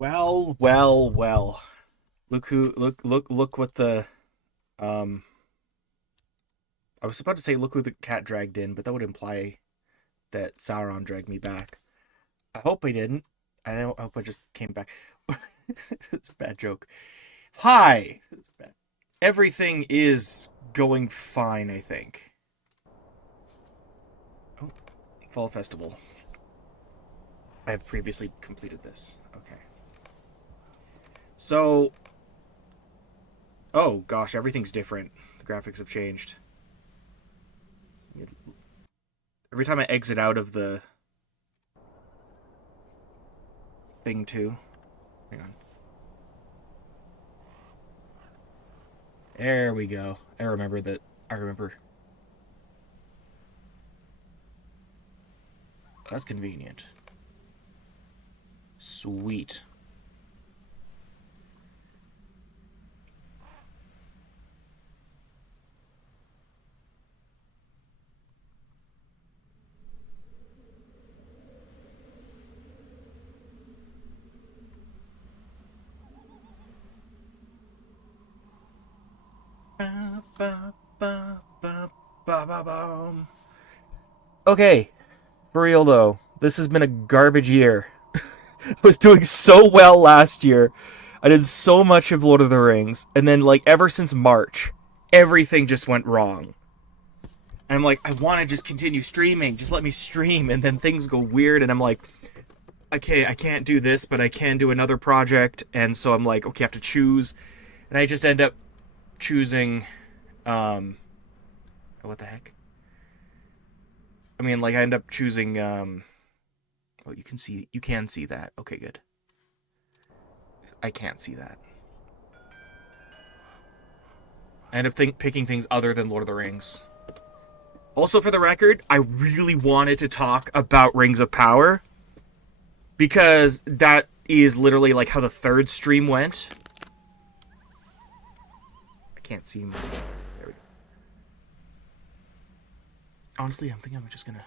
Well, well, well. Look what the um I was about to say look who the cat dragged in, but that would imply that Sauron dragged me back. I hope I didn't. Hope I just came back. It's a bad joke. Hi. Everything is going fine, I think. Oh, Fall Festival. I have previously completed this. Okay. So, oh gosh, everything's different. The graphics have changed. Every time I exit out of the thing too. Hang on. There we go. I remember that. I remember. That's convenient. Sweet. Ba, ba, ba, ba, ba, ba, bum. Okay, for real though, this has been a garbage year. I was doing so well last year. I did so much of Lord of the Rings, and then like ever since March, everything just went wrong. And I'm like, I want to just continue streaming. Just let me stream, and then things go weird, and I'm like, okay, I can't do this, but I can do another project, and so I'm like, okay, I have to choose, and I just end up choosing, what the heck? I mean, like I end up choosing, oh, you can see that. Okay, good. I can't see that. I end up picking things other than Lord of the Rings. Also, for the record, I really wanted to talk about Rings of Power because that is literally like how the third stream went. I can't see. There we go. Honestly, I'm thinking I'm just gonna.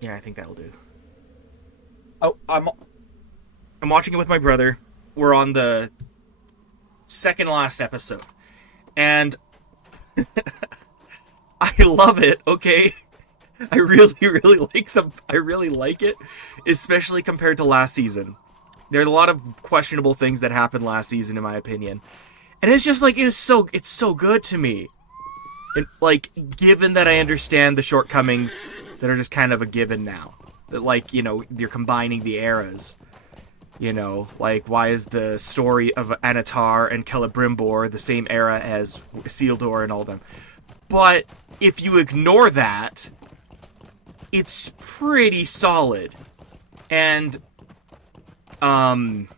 Yeah, I think that'll do. Oh, I'm watching it with my brother. We're on the second last episode, and I love it. Okay, I really, really like them. I really like it, especially compared to last season. There's a lot of questionable things that happened last season, in my opinion, and it's just like it's so good to me. And like, given that I understand the shortcomings that are just kind of a given now, that like you're combining the eras. Like why is the story of Anatar and Celebrimbor the same era as Isildur and all of them? But if you ignore that, it's pretty solid. And Elrond's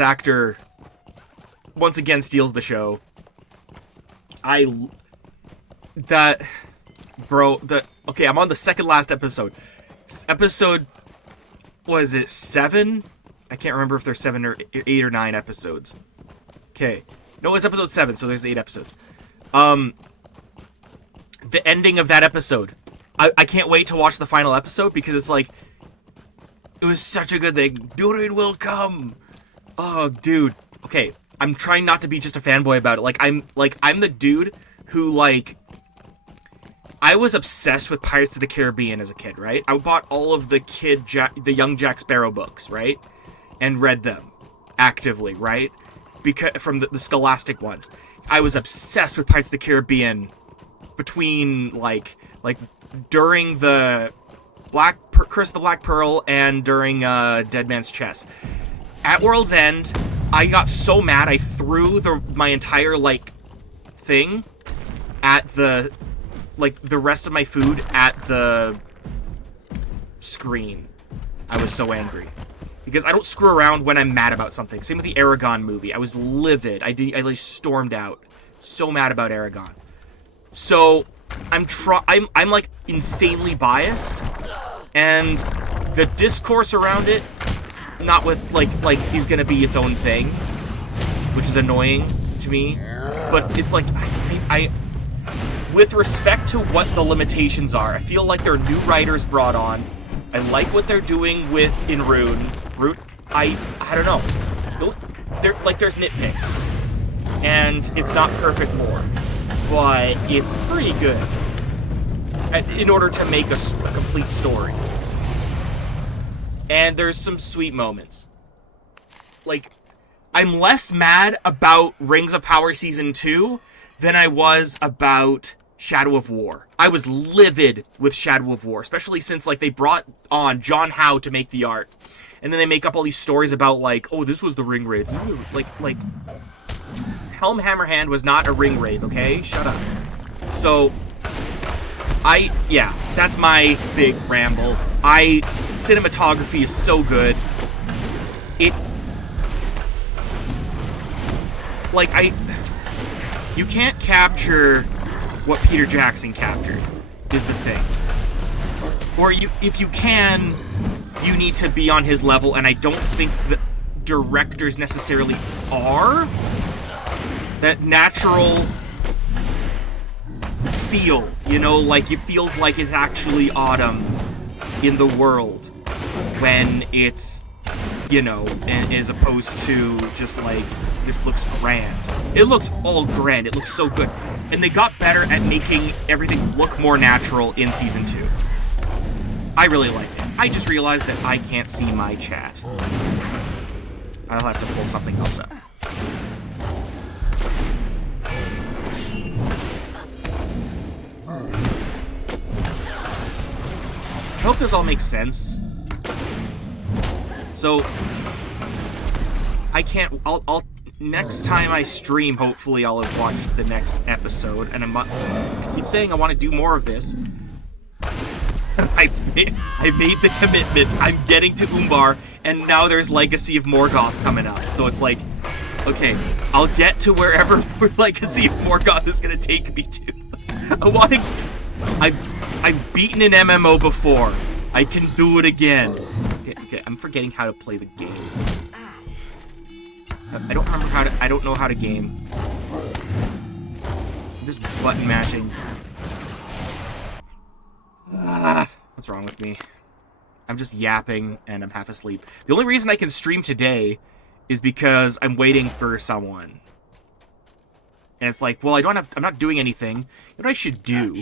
actor once again steals the show. That bro, okay, I'm on the second last episode. Episode, was it 7? I can't remember if there's 7 or 8 or 9 episodes. Okay. No, it's episode 7, so there's 8 episodes. The ending of that episode. I can't wait to watch the final episode because it's like, it was such a good thing. Durin will come. Oh, dude. Okay, I'm trying not to be just a fanboy about it. I'm the dude who like, I was obsessed with Pirates of the Caribbean as a kid, right? I bought all of the the young Jack Sparrow books, right? And read them actively, right? Because from the Scholastic ones. I was obsessed with Pirates of the Caribbean between like during the Curse of the Black Pearl and during Dead Man's Chest. At World's End, I got so mad I threw my entire like thing at the rest of my food at the screen. I was so angry. Because I don't screw around when I'm mad about something. Same with the Aragon movie. I was livid. I like stormed out. So mad about Aragon. So I'm like insanely biased, and the discourse around it, not with like he's gonna be its own thing, which is annoying to me. But it's like I with respect to what the limitations are, I feel like there are new writers brought on. I like what they're doing with in Rune. I don't know. There's nitpicks, and it's not perfect lore, but it's pretty good in order to make a complete story. And there's some sweet moments. Like, I'm less mad about Rings of Power Season 2 than I was about Shadow of War. I was livid with Shadow of War, especially since, like, they brought on John Howe to make the art. And then they make up all these stories about, like, oh, this was the ring wraith. Like, Helm Hammerhand was not a ring wraith, okay? Shut up. So, yeah, that's my big ramble. Cinematography is so good. You can't capture what Peter Jackson captured, is the thing. Or if you can, you need to be on his level, and I don't think the directors necessarily are. That natural feel, like it feels like it's actually autumn in the world when it's, as opposed to just like, this looks grand. It looks all grand. It looks so good. And they got better at making everything look more natural in Season 2. I really like it. I just realized that I can't see my chat. I'll have to pull something else up. I hope this all makes sense. So, I'll next time I stream, hopefully I'll have watched the next episode, and I keep saying I want to do more of this. I made the commitment. I'm getting to Umbar, and now there's Legacy of Morgoth coming up. So it's like, okay, I'll get to wherever Legacy of Morgoth is gonna take me to. I've beaten an MMO before. I can do it again. Okay, I'm forgetting how to play the game. I don't know how to game. I'm just button mashing. What's wrong with me? I'm just yapping and I'm half asleep. The only reason I can stream today is because I'm waiting for someone. And it's like, well, I'm not doing anything. You know what I should do?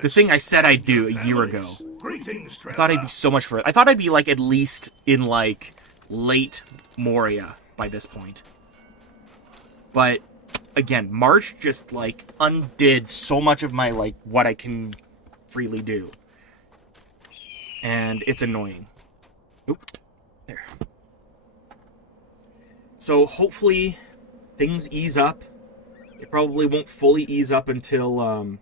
The thing I said I'd do a year ago. I thought I'd be so much further. I thought I'd be like at least in like late Moria by this point. But again, March just like undid so much of my like what I can freely do. And it's annoying. Oop. There. So hopefully things ease up. It probably won't fully ease up until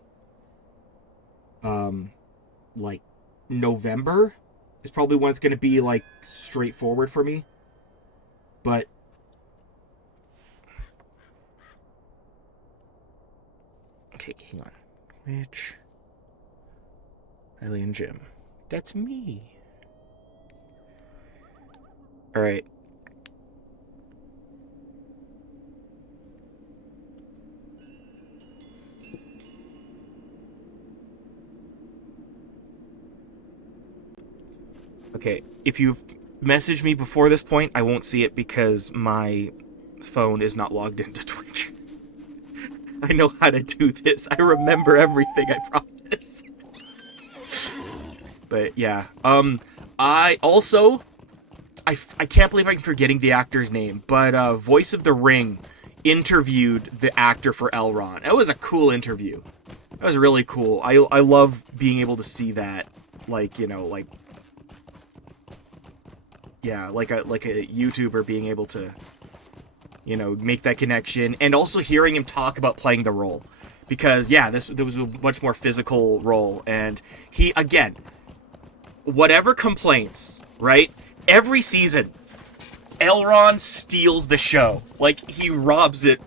like November is probably when it's going to be like straightforward for me. But okay, hang on. Which Alien Jim? That's me. All right. Okay, if you've messaged me before this point, I won't see it because my phone is not logged into Twitch. I know how to do this. I remember everything, I promise. But yeah, I also, I can't believe I'm forgetting the actor's name, but Voice of the Ring interviewed the actor for Elrond. It was a cool interview. That was really cool. I love being able to see that, like, like, yeah, like a YouTuber being able to, make that connection, and also hearing him talk about playing the role, because yeah, there was a much more physical role, and he, again, whatever complaints, right? Every season, Elrond steals the show. Like, he robs it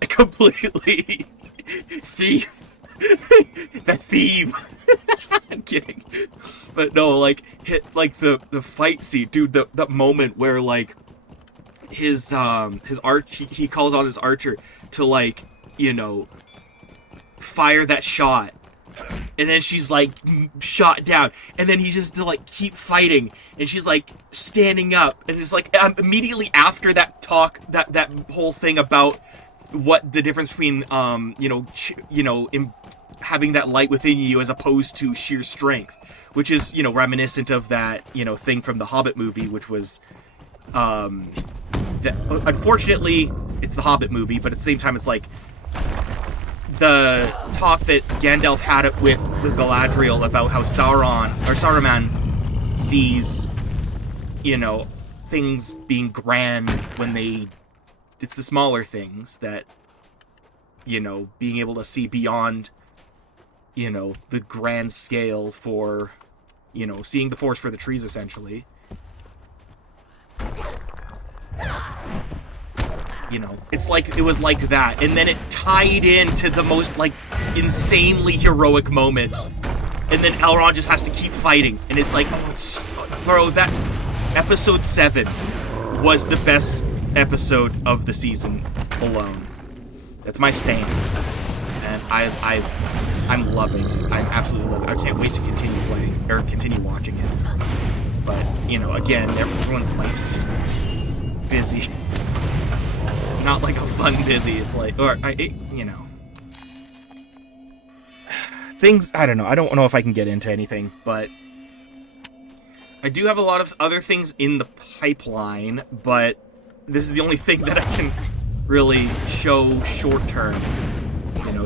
completely. Thief. The theme. I'm kidding. But no, like, the fight scene, dude, the moment where, like, his he calls on his archer to, like, fire that shot. And then she's like shot down, and then he just to like keep fighting, and she's like standing up, and it's like immediately after that talk, that whole thing about what the difference between having that light within you as opposed to sheer strength, which is reminiscent of that thing from the Hobbit movie, which was that unfortunately it's the Hobbit movie, but at the same time it's like the talk that Gandalf had it with Galadriel about how Saruman sees, things being grand when it's the smaller things that, being able to see beyond, the grand scale for, seeing the forest for the trees, essentially. It's like, it was like that, and then it tied into the most, like, insanely heroic moment, and then Elrond just has to keep fighting, and it's like, bro, that episode 7 was the best episode of the season alone. That's my stance, and I'm loving it. I'm absolutely loving it. I can't wait to continue playing, or continue watching it, but, again, everyone's life is just busy. Not like a fun busy, it's like, things, I don't know. I don't know if I can get into anything, but I do have a lot of other things in the pipeline, but this is the only thing that I can really show short term,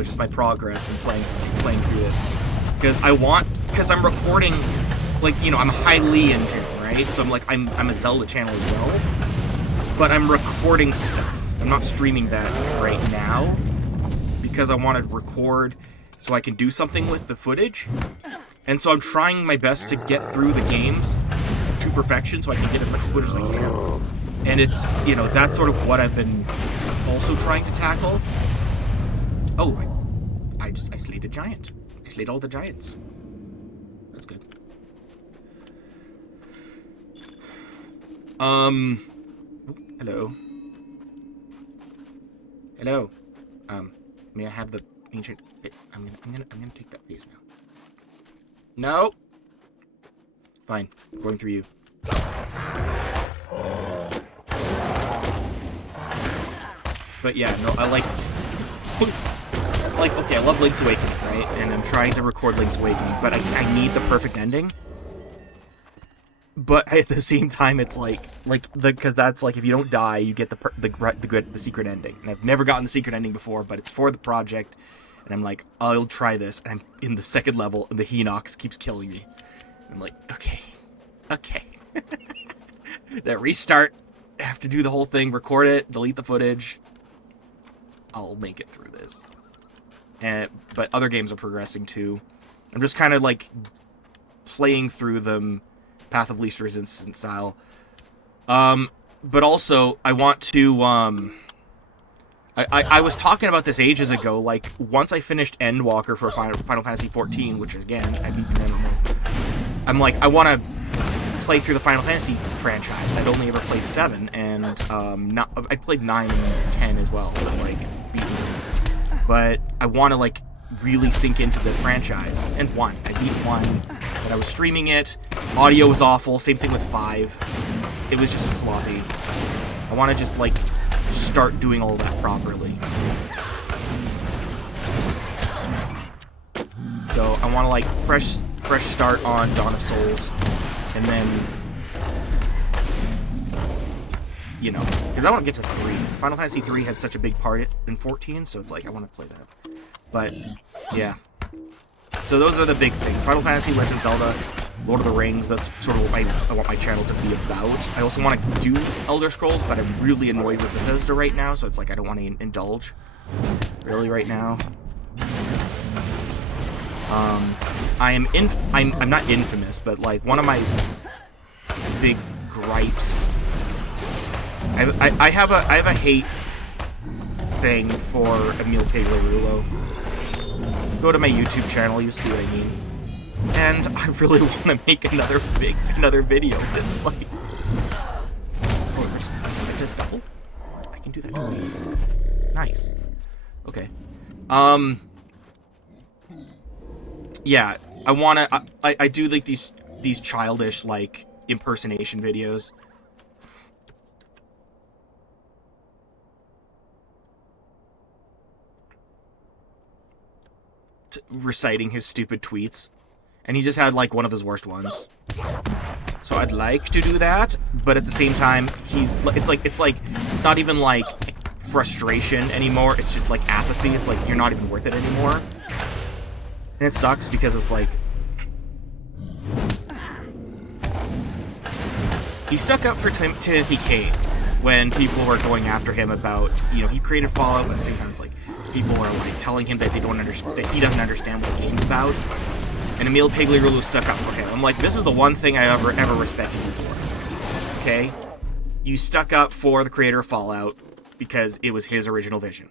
just my progress in playing through this. Because I'm recording, like, I'm a highly engine, right? So I'm a Zelda channel as well, but I'm recording stuff. I'm not streaming that right now because I want to record so I can do something with the footage. And so I'm trying my best to get through the games to perfection so I can get as much footage as I can. And it's, that's sort of what I've been also trying to tackle. Oh, I slayed a giant. I slayed all the giants. That's good. Hello. Hello. May I have the ancient? I'm gonna take that piece now. No. Fine. I'm going through you. But yeah, no, okay, I love Link's Awakening, right? And I'm trying to record Link's Awakening, but I need the perfect ending. But at the same time, it's because that's like, if you don't die, you get the secret ending. And I've never gotten the secret ending before, but it's for the project, and I'm like, I'll try this. And I'm in the second level, and the Hinox keeps killing me. And I'm like, okay. Then restart. I have to do the whole thing, record it, delete the footage. I'll make it through this. But other games are progressing too. I'm just kind of like playing through them. Path of Least Resistance style. But also, I want to, I was talking about this ages ago, like, once I finished Endwalker for Final Fantasy XIV, which, again, I beat the MMO, I'm like, I want to play through the Final Fantasy franchise. I'd only ever played 7, and, I played 9 and 10 as well, like, beaten them. But I want to, like, really sink into the franchise. And 1. I beat 1. But I was streaming it, audio was awful, same thing with 5. It was just sloppy. I want to just, like, start doing all of that properly. So I want to, like, fresh start on Dawn of Souls, and then, because I want to get to 3. Final Fantasy 3 had such a big part in 14, so it's like, I want to play that. But, yeah. So those are the big things. Final Fantasy, Legend of Zelda, Lord of the Rings, that's sort of what I want my channel to be about. I also want to do Elder Scrolls, but I'm really annoyed with Bethesda right now, so it's like I don't want to indulge really right now. I'm not infamous, but like one of my big gripes, I have a hate thing for Emil Peglorulo. Go to my YouTube channel, you see what I mean. And I really want to make another video that's like, oh, it does double? I can do that twice. Nice. Okay. yeah, I do like these childish like impersonation videos. Reciting his stupid tweets, and he just had like one of his worst ones. So I'd like to do that, but at the same time, it's not even like frustration anymore. It's just like apathy. It's like you're not even worth it anymore, and it sucks because it's like he stuck up for Timothy Kane when people were going after him about, you know, he created Fallout, but at the same time it's like people are like telling him that they don't understand, that he doesn't understand what the game's about. And Emil Pagliarulo stuck up for him. I'm like, this is the one thing I ever respected you for. Okay? You stuck up for the creator of Fallout because it was his original vision.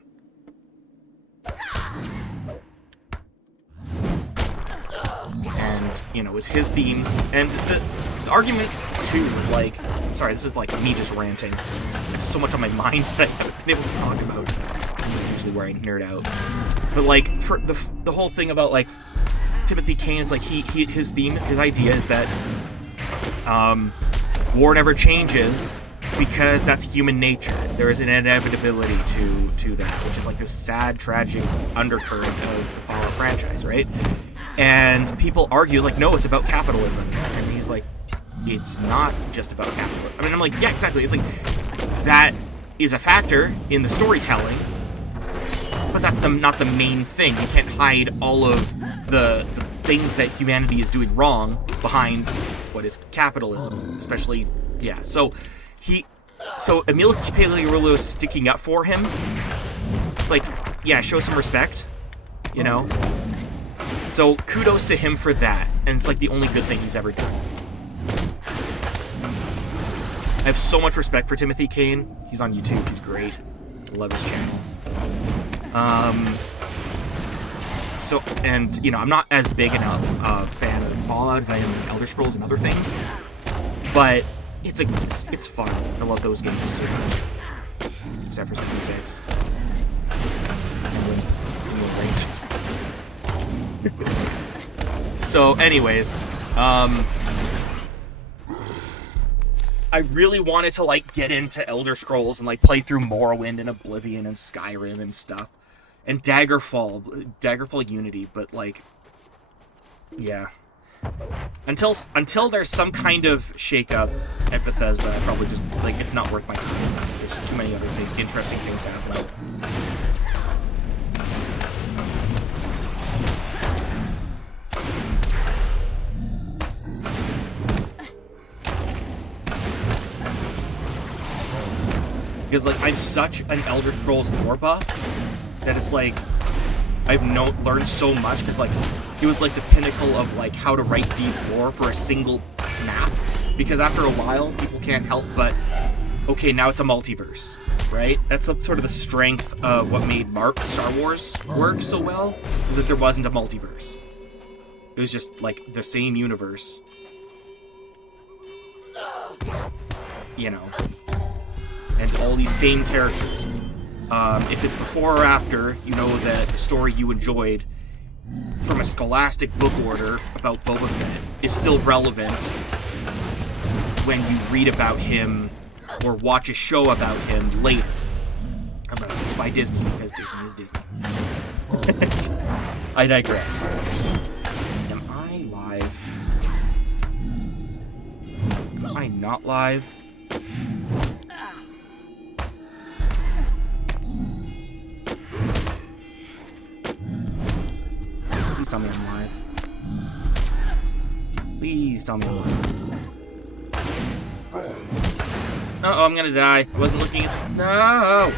And, you know, it's his themes. And the argument, too, was like... Sorry, this is like me just ranting. There's so much on my mind that I haven't been able to talk about. This is usually where I nerd out. But, like, for the whole thing about, like, Timothy Kane is like his theme, his idea is that war never changes because that's human nature. There is an inevitability to that, which is like this sad, tragic undercurrent of the Fallout franchise, right? And people argue like, no, it's about capitalism, and he's like, it's not just about capitalism. I mean, I'm like, yeah, exactly. It's like that is a factor in the storytelling. But that's not the main thing. You can't hide all of the things that humanity is doing wrong behind what is capitalism, especially, yeah. So Emil Pagliarulo is sticking up for him. It's like, yeah, show some respect, you know? So kudos to him for that, and it's like the only good thing he's ever done. I have so much respect for Timothy Kane. He's on YouTube, he's great. I love his channel. So, and, you know, I'm not as big a fan of Fallout as I am of Elder Scrolls and other things, but it's fun. I love those games so much. Except for Season 6. So, anyways, I really wanted to, like, get into Elder Scrolls and, like, play through Morrowind and Oblivion and Skyrim and stuff. And Daggerfall Unity, but, like, yeah. Until there's some kind of shake-up at Bethesda, I probably just, like, it's not worth my time. There's too many other interesting things happening. Because, like, I'm such an Elder Scrolls lore buff that it's like I've learned so much, because like it was like the pinnacle of like how to write deep lore for a single map, because after a while people can't help but, okay, now it's a multiverse, right? That's sort of the strength of what made Star Wars work so well, is that there wasn't a multiverse. It was just like the same universe, you know, and all these same characters. If it's before or after, you know that the story you enjoyed from a scholastic book order about Boba Fett is still relevant when you read about him or watch a show about him later. Unless it's by Disney, because Disney is Disney. I digress. Am I live? Am I not live? Please tell me I'm live. Please tell me I'm live. Uh-oh, I'm gonna die. I wasn't looking at this. No!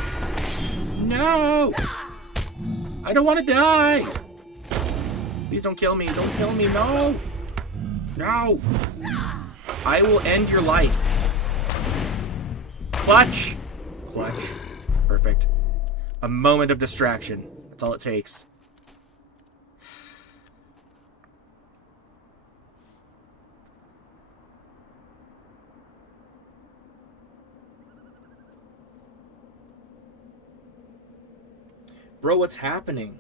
No! I don't want to die! Please don't kill me. Don't kill me. No! No! I will end your life. Clutch! Clutch. Perfect. A moment of distraction. That's all it takes. Bro, what's happening?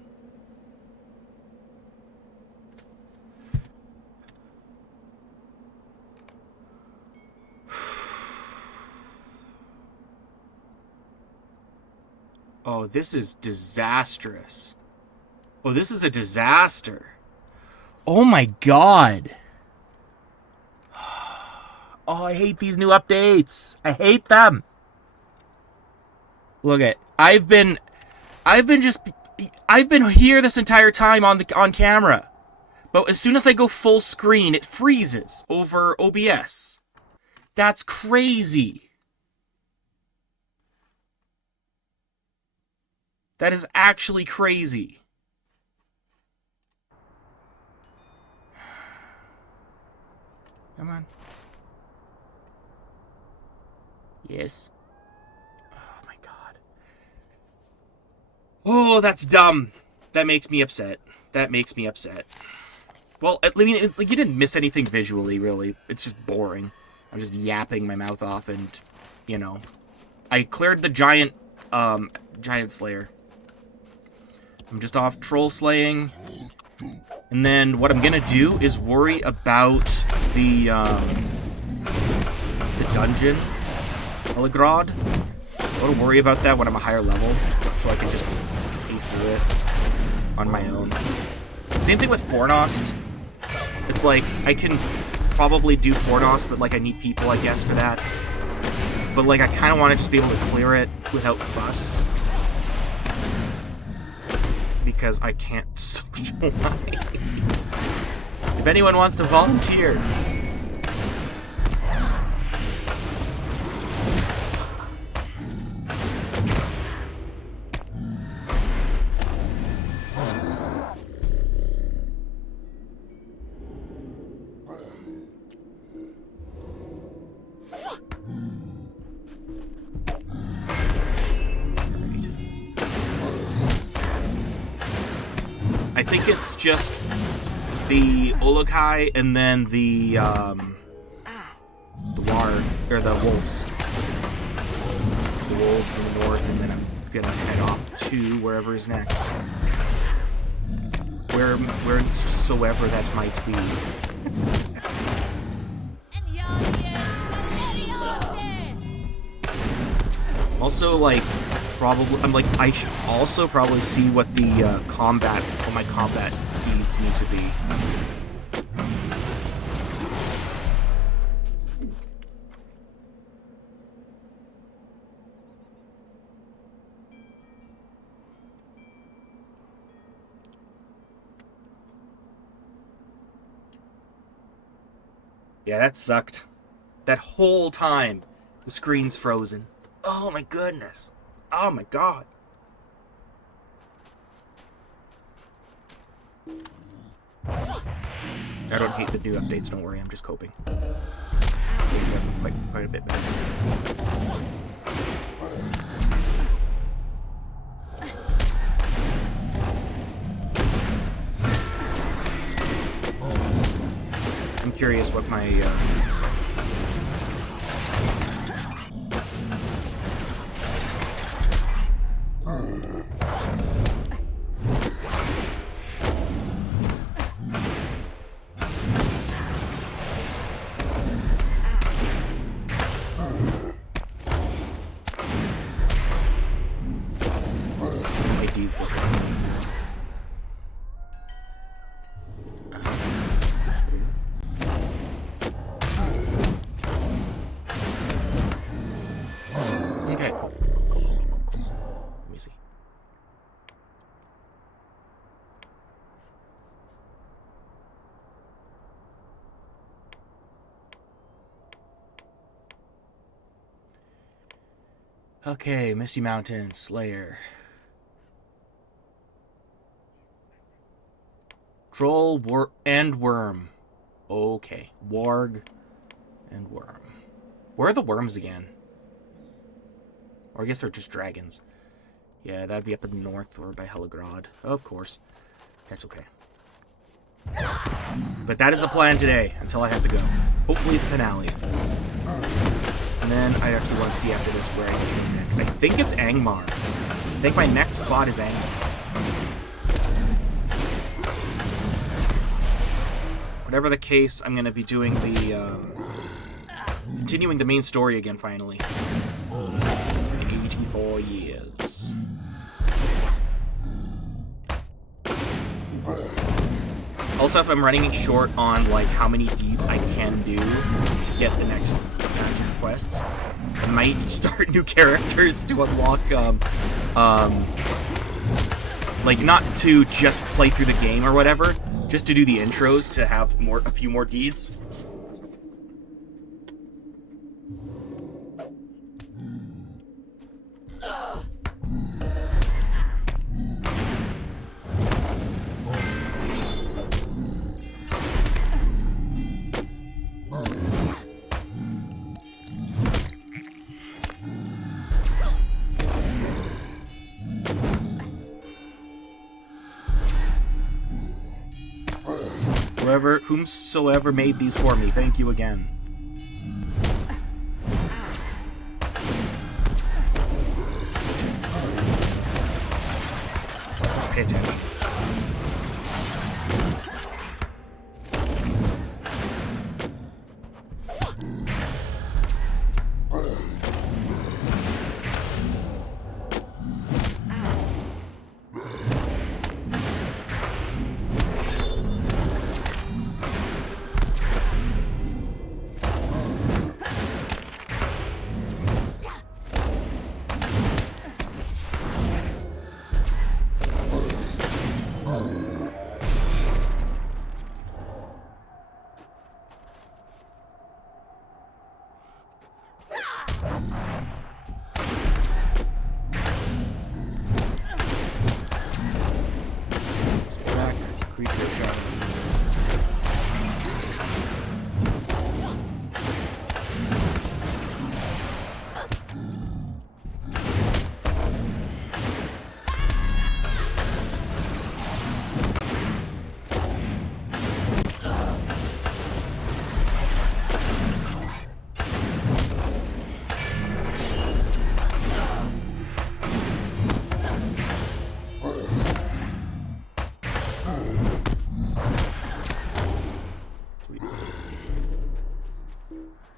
Oh, this is disastrous. Oh, this is a disaster. Oh my god. Oh, I hate these new updates. I hate them. Look at, I've been here this entire time on camera. But as soon as I go full screen, it freezes over OBS. That's crazy. That is actually crazy. Come on. Yes. Oh my god. Oh, that's dumb. That makes me upset. That makes me upset. Well, I mean, like, you didn't miss anything visually, really. It's just boring. I'm just yapping my mouth off and, you know. I cleared the giant slayer. I'm just off troll slaying. And then what I'm gonna do is worry about the dungeon. Heligrod. I want to worry about that when I'm a higher level, so I can just pace through it on my own. Same thing with Fornost. It's like, I can probably do Fornost, but like I need people, I guess, for that. But like, I kind of want to just be able to clear it without fuss. Because I can't socialize. If anyone wants to volunteer. I think it's just the Olokai and then the War, or the wolves. The wolves in the north, and then I'm gonna head off to wherever is next. Wheresoever that might be. Also, like, I should also probably see what the what my combat deeds need to be. Yeah, that sucked. That whole time, the screen's frozen. Oh my goodness. Oh my god. I don't hate the new updates, don't worry, I'm just coping. It does quite a bit better. I'm curious what my Okay, Misty Mountain, Slayer. Troll, and Worm. Okay. Warg and Worm. Where are the worms again? Or I guess they're just dragons. Yeah, that'd be up in the north or by Heligrod. Of course. That's okay. But that is the plan today, until I have to go. Hopefully the finale. And then I actually want to see after this where I can go next. I think it's Angmar. I think my next spot is Angmar. Whatever the case, I'm going to be doing the, continuing the main story again, finally. In 84 years. Also, if I'm running short on like how many deeds I can do to get the next batch of quests, I might start new characters to unlock. Like not to just play through the game or whatever, just to do the intros to have a few more deeds. Whomsoever made these for me, thank you again. Pay attention.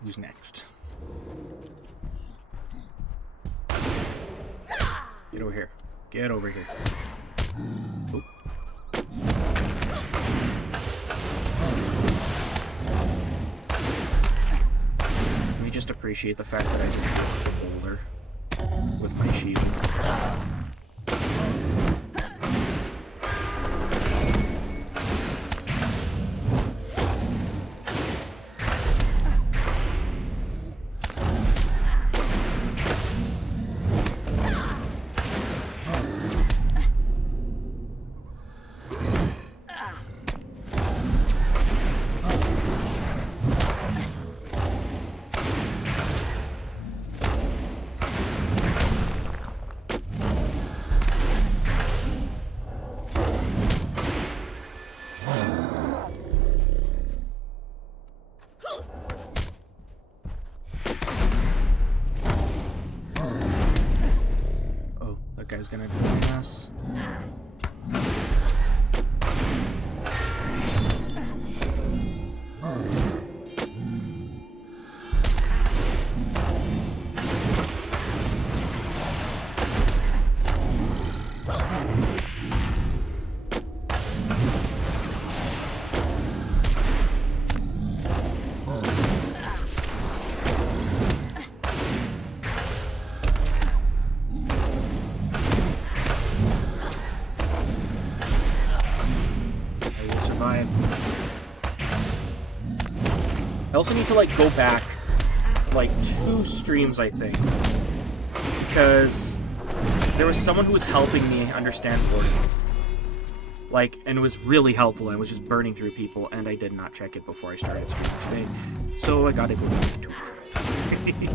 Who's next? Get over here. Get over here. Oh. Let me just appreciate the fact that I just broke the boulder with my shield. Guy's gonna join us. I also need to like go back like 2 streams, I think, because there was someone who was helping me understand boarding, like, and it was really helpful, and it was just burning through people, and I did not check it before I started streaming today, so I gotta go back to it.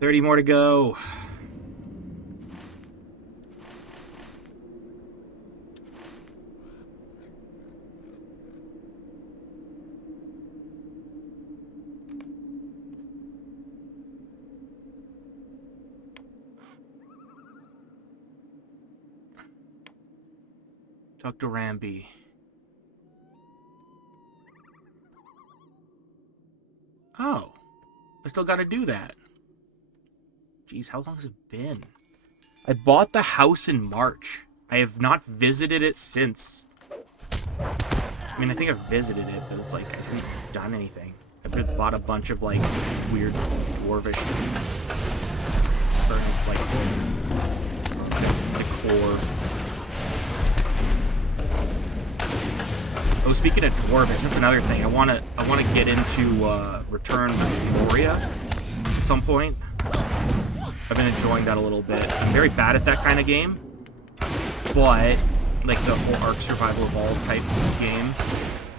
$30 more to go. Dr. Ramby. Oh, I still gotta do that. Jeez, how long has it been? I bought the house in March. I have not visited it since. I mean, I think I've visited it, but it's like, I haven't done anything. I've bought a bunch of, like, weird dwarvish, or, like, decor. Oh, speaking of dwarvish, that's another thing. I wanna get into Return to Moria at some point. I've been enjoying that a little bit. I'm very bad at that kind of game, but like the whole Ark Survival Evolved type game.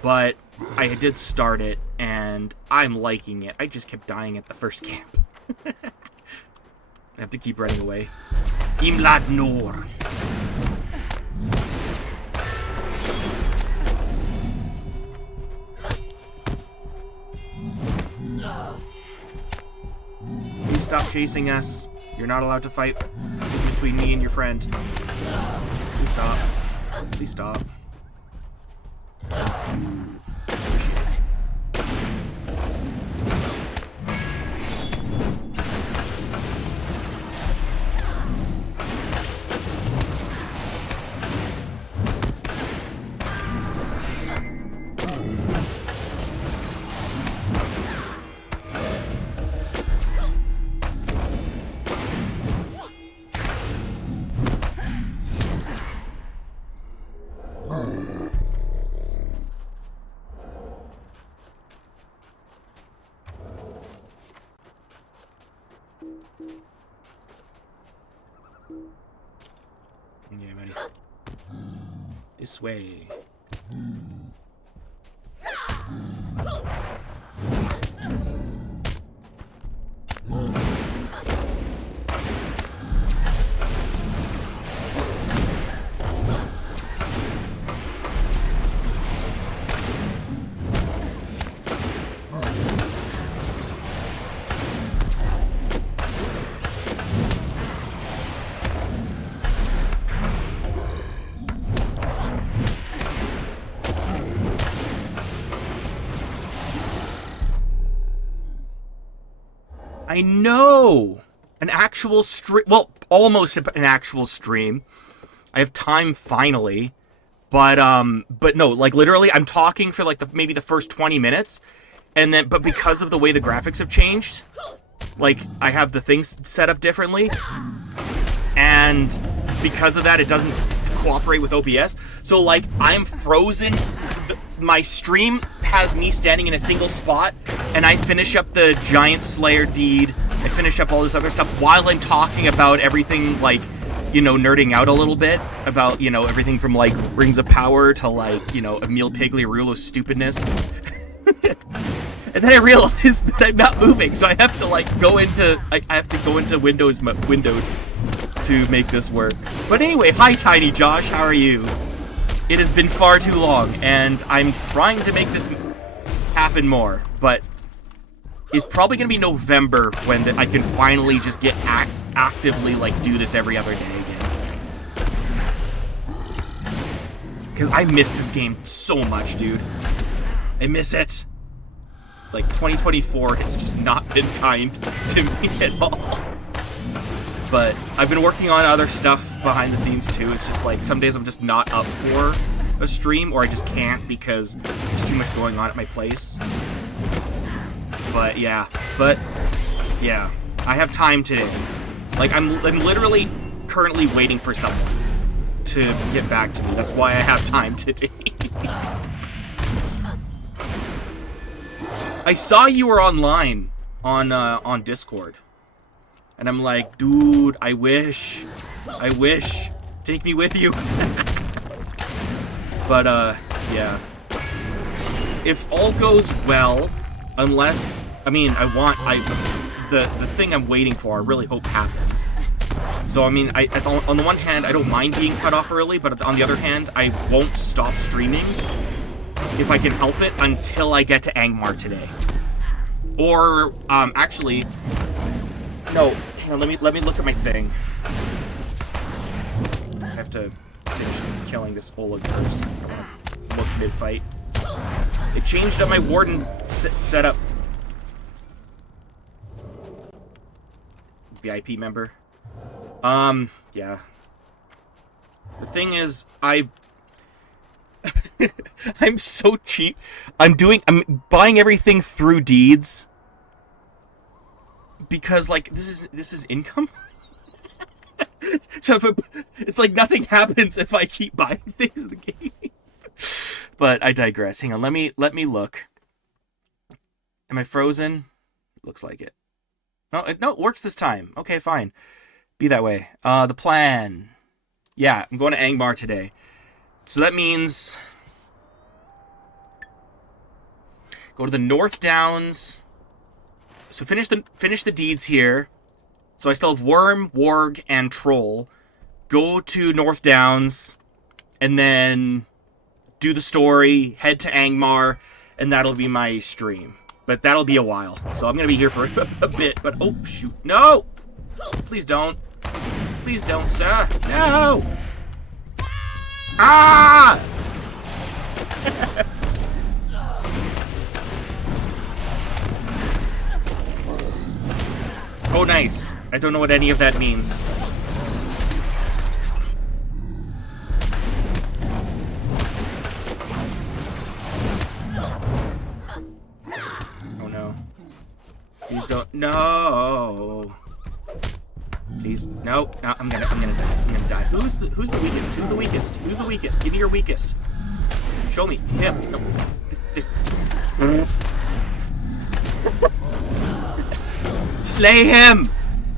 But I did start it, and I'm liking it. I just kept dying at the first camp. I have to keep running away. Imlad Nor. Please stop chasing us. You're not allowed to fight. This is between me and your friend. Please stop. Please stop. Yeah, buddy. This way. I know! An actual stream. Well, almost an actual stream. I have time finally. But no, like literally I'm talking for like maybe the first 20 minutes. And then, but because of the way the graphics have changed, Like, I have the things set up differently, and because of that, it doesn't cooperate with OBS. So, like, I'm frozen. My stream has me standing in a single spot, and I finish up the Giant Slayer deed. I finish up all this other stuff while I'm talking about everything, like, you know, nerding out a little bit about, you know, everything from, like, Rings of Power to, like, you know, Emil Pagliarulo's stupidness. And then I realized that I'm not moving, so I have to, like, go into Windows to make this work. But anyway, hi Tiny Josh, how are you? It has been far too long, and I'm trying to make this happen more, but it's probably gonna be November when I can finally just get actively, like, do this every other day again. Because I miss this game so much, dude. I miss it. Like, 2024 has just not been kind to me at all. But I've been working on other stuff behind the scenes too. It's just like some days I'm just not up for a stream, or I just can't because there's too much going on at my place. But yeah, I have time today. Like, I'm literally currently waiting for someone to get back to me. That's why I have time today. I saw you were online on Discord. And I'm like, dude, I wish. Take me with you. But, yeah. If all goes well, unless, I mean, the thing I'm waiting for, I really hope happens. So, I mean, on the one hand, I don't mind being cut off early, but on the other hand, I won't stop streaming, if I can help it, until I get to Angmar today. Or, actually... No, hang on, let me look at my thing. I have to finish killing this Oleg first. I don't want to look mid-fight. It changed up my Warden setup. VIP member. Yeah. The thing is, I'm so cheap. I'm buying everything through deeds. Because, like, this is income. So it's like nothing happens if I keep buying things in the game. But I digress. Hang on, let me look. Am I frozen? Looks like it. No, it works this time. Okay, fine. Be that way. The plan. Yeah, I'm going to Angmar today. So that means go to the North Downs. So finish the deeds here. So I still have Worm, Warg, and Troll. Go to North Downs, and then do the story, head to Angmar, and that'll be my stream. But that'll be a while. So I'm gonna be here for a bit, but oh shoot. No! Please don't. Please don't, sir. No! Ah! Oh, nice. I don't know what any of that means. Oh, no. Please don't. No. Please. No. No, I'm gonna die. I'm gonna die. Who's the weakest? Who's the weakest? Who's the weakest? Give me your weakest. Show me. Him. No. This. Slay him!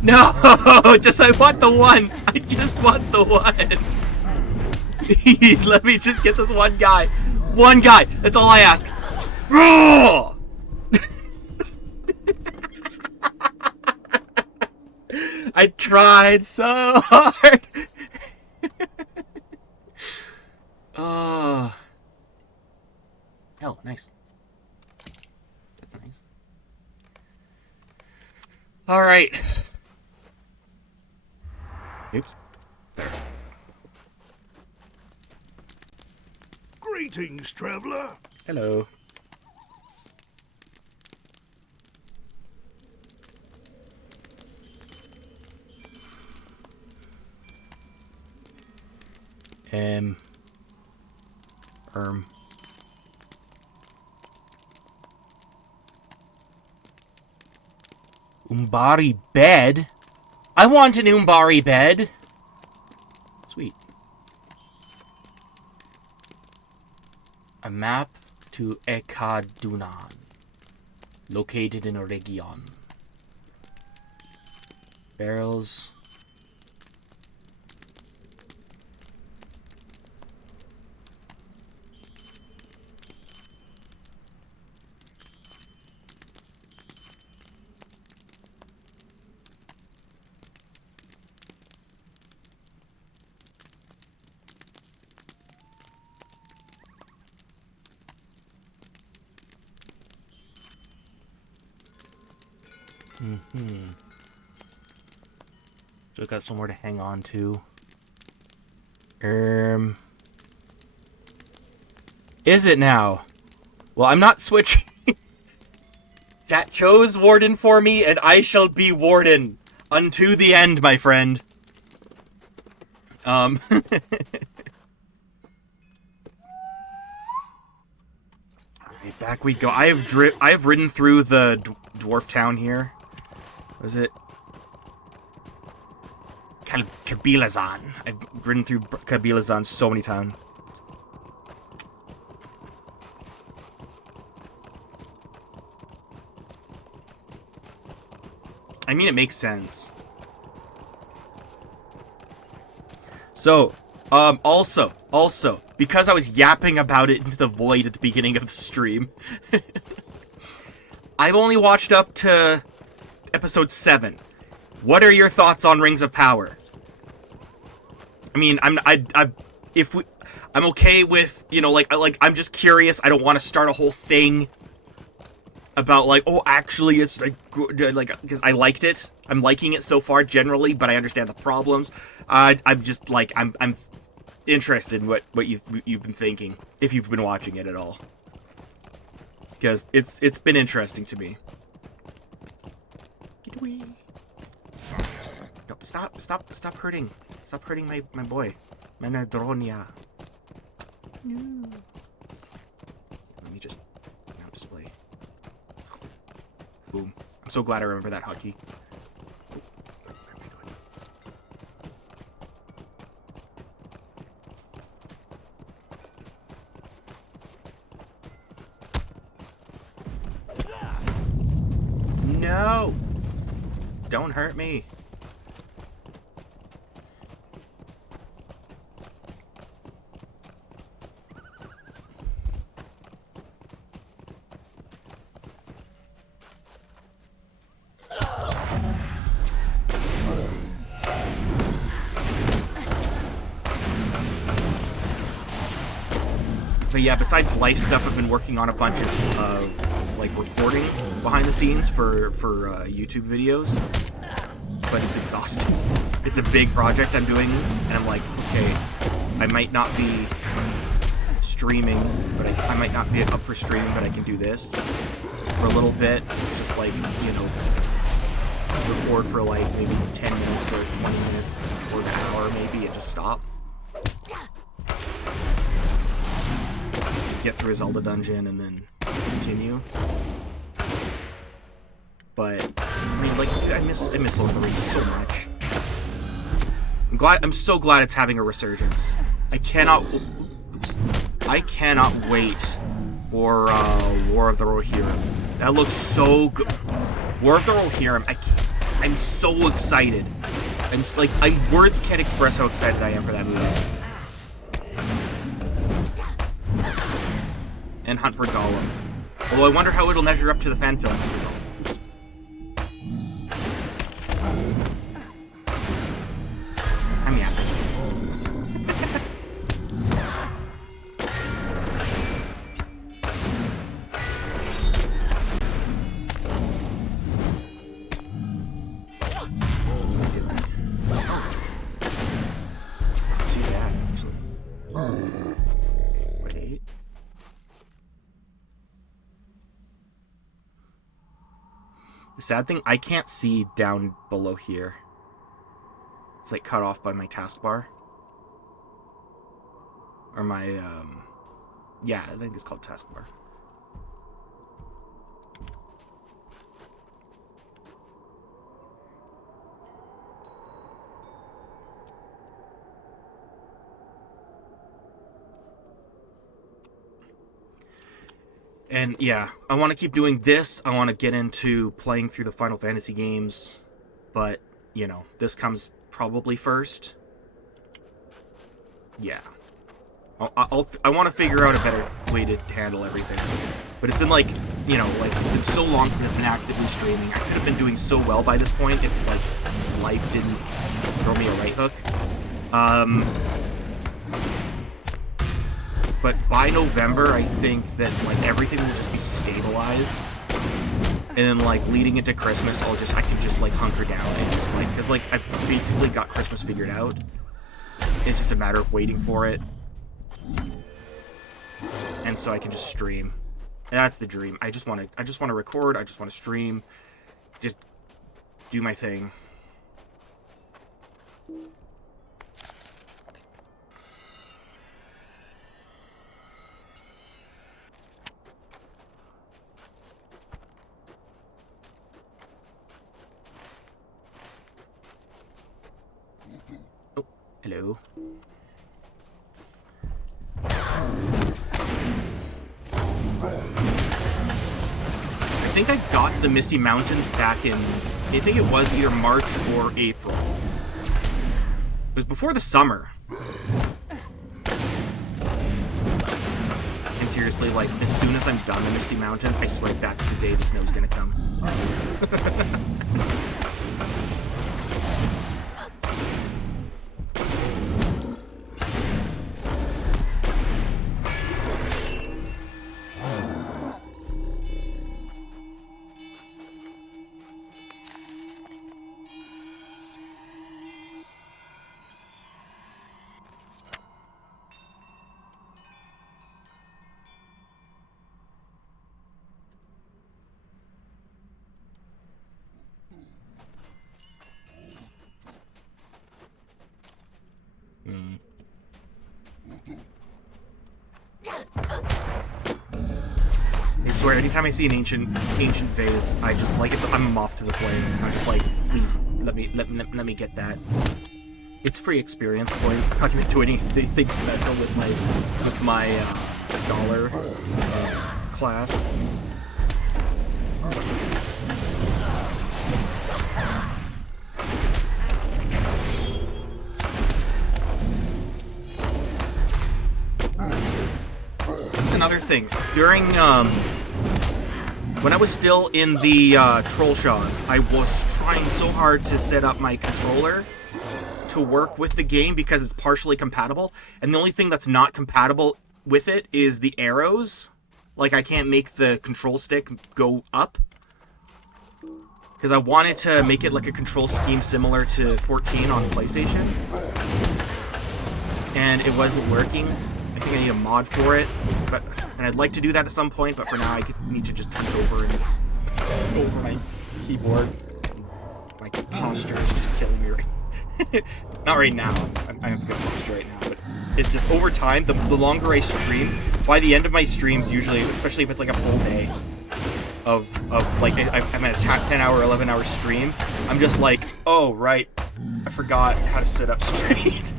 No! I want the one! I just want the one! Please, let me just get this one guy. One guy! That's all I ask. I tried so hard! Oh. Hell, nice. That's nice. All right. Oops. There. Greetings, traveler. Hello. Umbari bed? I want an Umbari bed! Sweet. A map to Ekadunan, located in a region. Barrels. Just got somewhere to hang on to. Is it now? Well, I'm not switching. Chat chose Warden for me, and I shall be Warden unto the end, my friend. Alright, back we go. I have ridden through the dwarf town here. What is it? Kabilazan. I've ridden through Kabilazan so many times. I mean, it makes sense. So, also, because I was yapping about it into the void at the beginning of the stream, I've only watched up to episode 7. What are your thoughts on Rings of Power? I mean, I'm okay with, you know, like I'm just curious. I don't want to start a whole thing about like, oh, actually, it's like good, like, because I liked it. I'm liking it so far generally, but I understand the problems. I'm just like, I'm interested in what you've been thinking, if you've been watching it at all, because it's been interesting to me. Get away. No, stop hurting. Stop hurting my boy. Manadronia. No. Let me just now display. Boom. I'm so glad I remember that hotkey. No! Don't hurt me. But yeah, besides life stuff, I've been working on a bunch of like reporting behind the scenes for YouTube videos. But it's exhausting. It's a big project I'm doing, and I'm like, okay, I might not be streaming, but I might not be up for streaming, but I can do this for a little bit. It's just like, you know, record for like maybe 10 minutes or 20 minutes or an hour maybe, and just stop. Get through a Zelda dungeon and then continue. But I mean, like, dude, I miss Lord of the Rings so much. I'm so glad it's having a resurgence. I cannot wait for War of the Rohirrim. That looks so good. War of the Rohirrim. I'm so excited. I'm just, like, words can't express how excited I am for that movie. And Hunt for Gollum. Although I wonder how it'll measure up to the fan film. I'm yapping. Too bad, actually. Wait. The sad thing, I can't see down below here. It's like cut off by my taskbar. Or my, yeah, I think it's called taskbar. And yeah, I want to keep doing this. I want to get into playing through the Final Fantasy games. But, you know, this comes probably first. Yeah. I want to figure out a better way to handle everything. But it's been like, you know, like, it's been so long since I've been actively streaming. I could have been doing so well by this point if, like, life didn't throw me a right hook. But by November, I think that, like, everything will just be stabilized. And then, like, leading into Christmas, I can just, like, hunker down and just, like, because, like, I've basically got Christmas figured out. It's just a matter of waiting for it. And so I can just stream. That's the dream. I just want to record. I just want to stream. Just do my thing. Oh, hello. I think I got to the Misty Mountains back in, I think it was either March or April. It was before the summer. And seriously, like, as soon as I'm done the Misty Mountains, I swear that's the day the snow's gonna come. I swear, anytime I see an ancient vase, I just like I'm off to the flame. I'm just like, please let me get that. It's free experience points. I'm not gonna do anything special with my scholar class. That's another thing. During when I was still in the troll shaws, I was trying so hard to set up my controller to work with the game because it's partially compatible, and the only thing that's not compatible with it is the arrows. Like, I can't make the control stick go up because I wanted to make it like a control scheme similar to 14 on PlayStation, and it wasn't working. I think I need a mod for it, and I'd like to do that at some point, but for now I need to just hunch over and go over my keyboard. My posture is just killing me right Not right now. I have a good posture right now, but it's just over time, the longer I stream, by the end of my streams usually, especially if it's like a full day of like, I'm at a 10-hour, 11-hour stream, I'm just like, oh, right, I forgot how to sit up straight.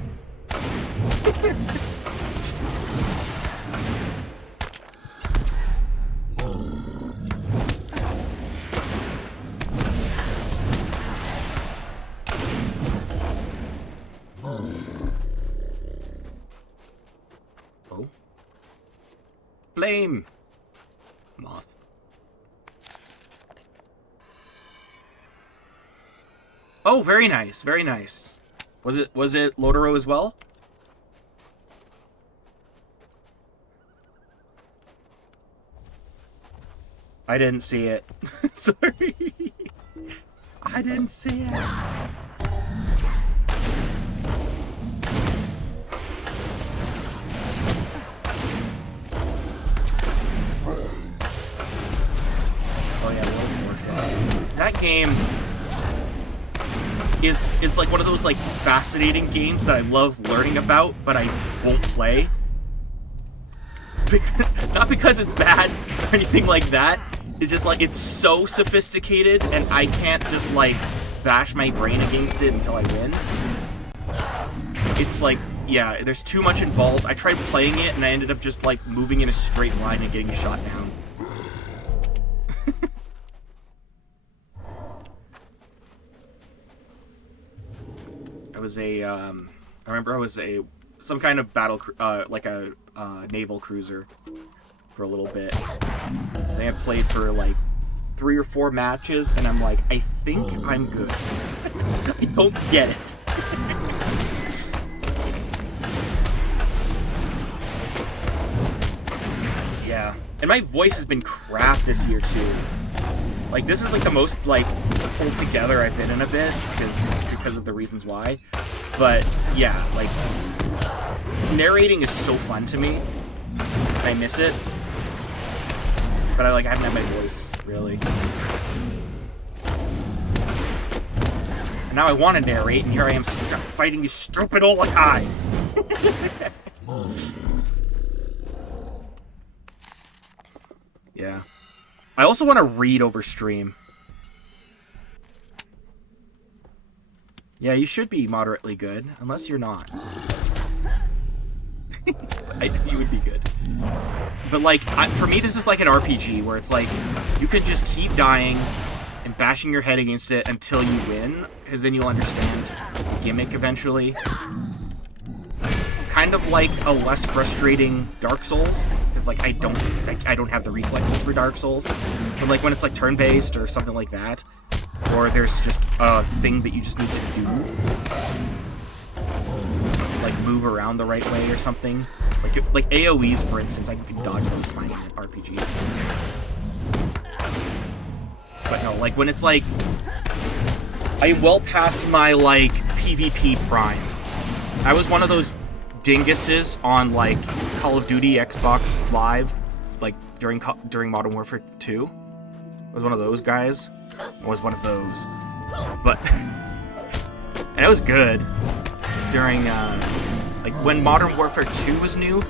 Oh. Flame. Moth. Oh, very nice, very nice. Was it Lotaro as well? I didn't see it. Sorry. I didn't see it. Oh yeah, that game is like one of those like fascinating games that I love learning about, but I won't play. Not because it's bad or anything like that. It's just like it's so sophisticated, and I can't just like bash my brain against it until I win. It's like, yeah, there's too much involved. I tried playing it, and I ended up just like moving in a straight line and getting shot down. was I remember I was some kind of battle, like a naval cruiser for a little bit. They had played for like 3 or 4 matches, and I'm like, I think I'm good. I don't get it. Yeah, and my voice has been crap this year too. Like, this is like the most like pulled together I've been in a bit because of the reasons why. But yeah, like narrating is so fun to me. I miss it, but I haven't had my voice really. And now I want to narrate, and here I am stuck fighting these stupid Olokai. Yeah. I also want to read over stream. Yeah, you should be moderately good, unless you're not. You would be good. But like, for me, this is like an RPG where it's like you can just keep dying and bashing your head against it until you win, because then you'll understand the gimmick eventually. Kind of like a less frustrating Dark Souls, because like I don't have the reflexes for Dark Souls. But like when it's like turn-based or something like that, or there's just a thing that you just need to do, like move around the right way or something. Like AoEs, for instance, I can dodge those fine in RPGs. But no, like when it's like I am well past my like PvP prime. I was one of those dinguses on like Call of Duty Xbox Live, like during Modern Warfare 2. I was one of those guys. I was one of those, but and it was good during like when Modern Warfare 2 was new.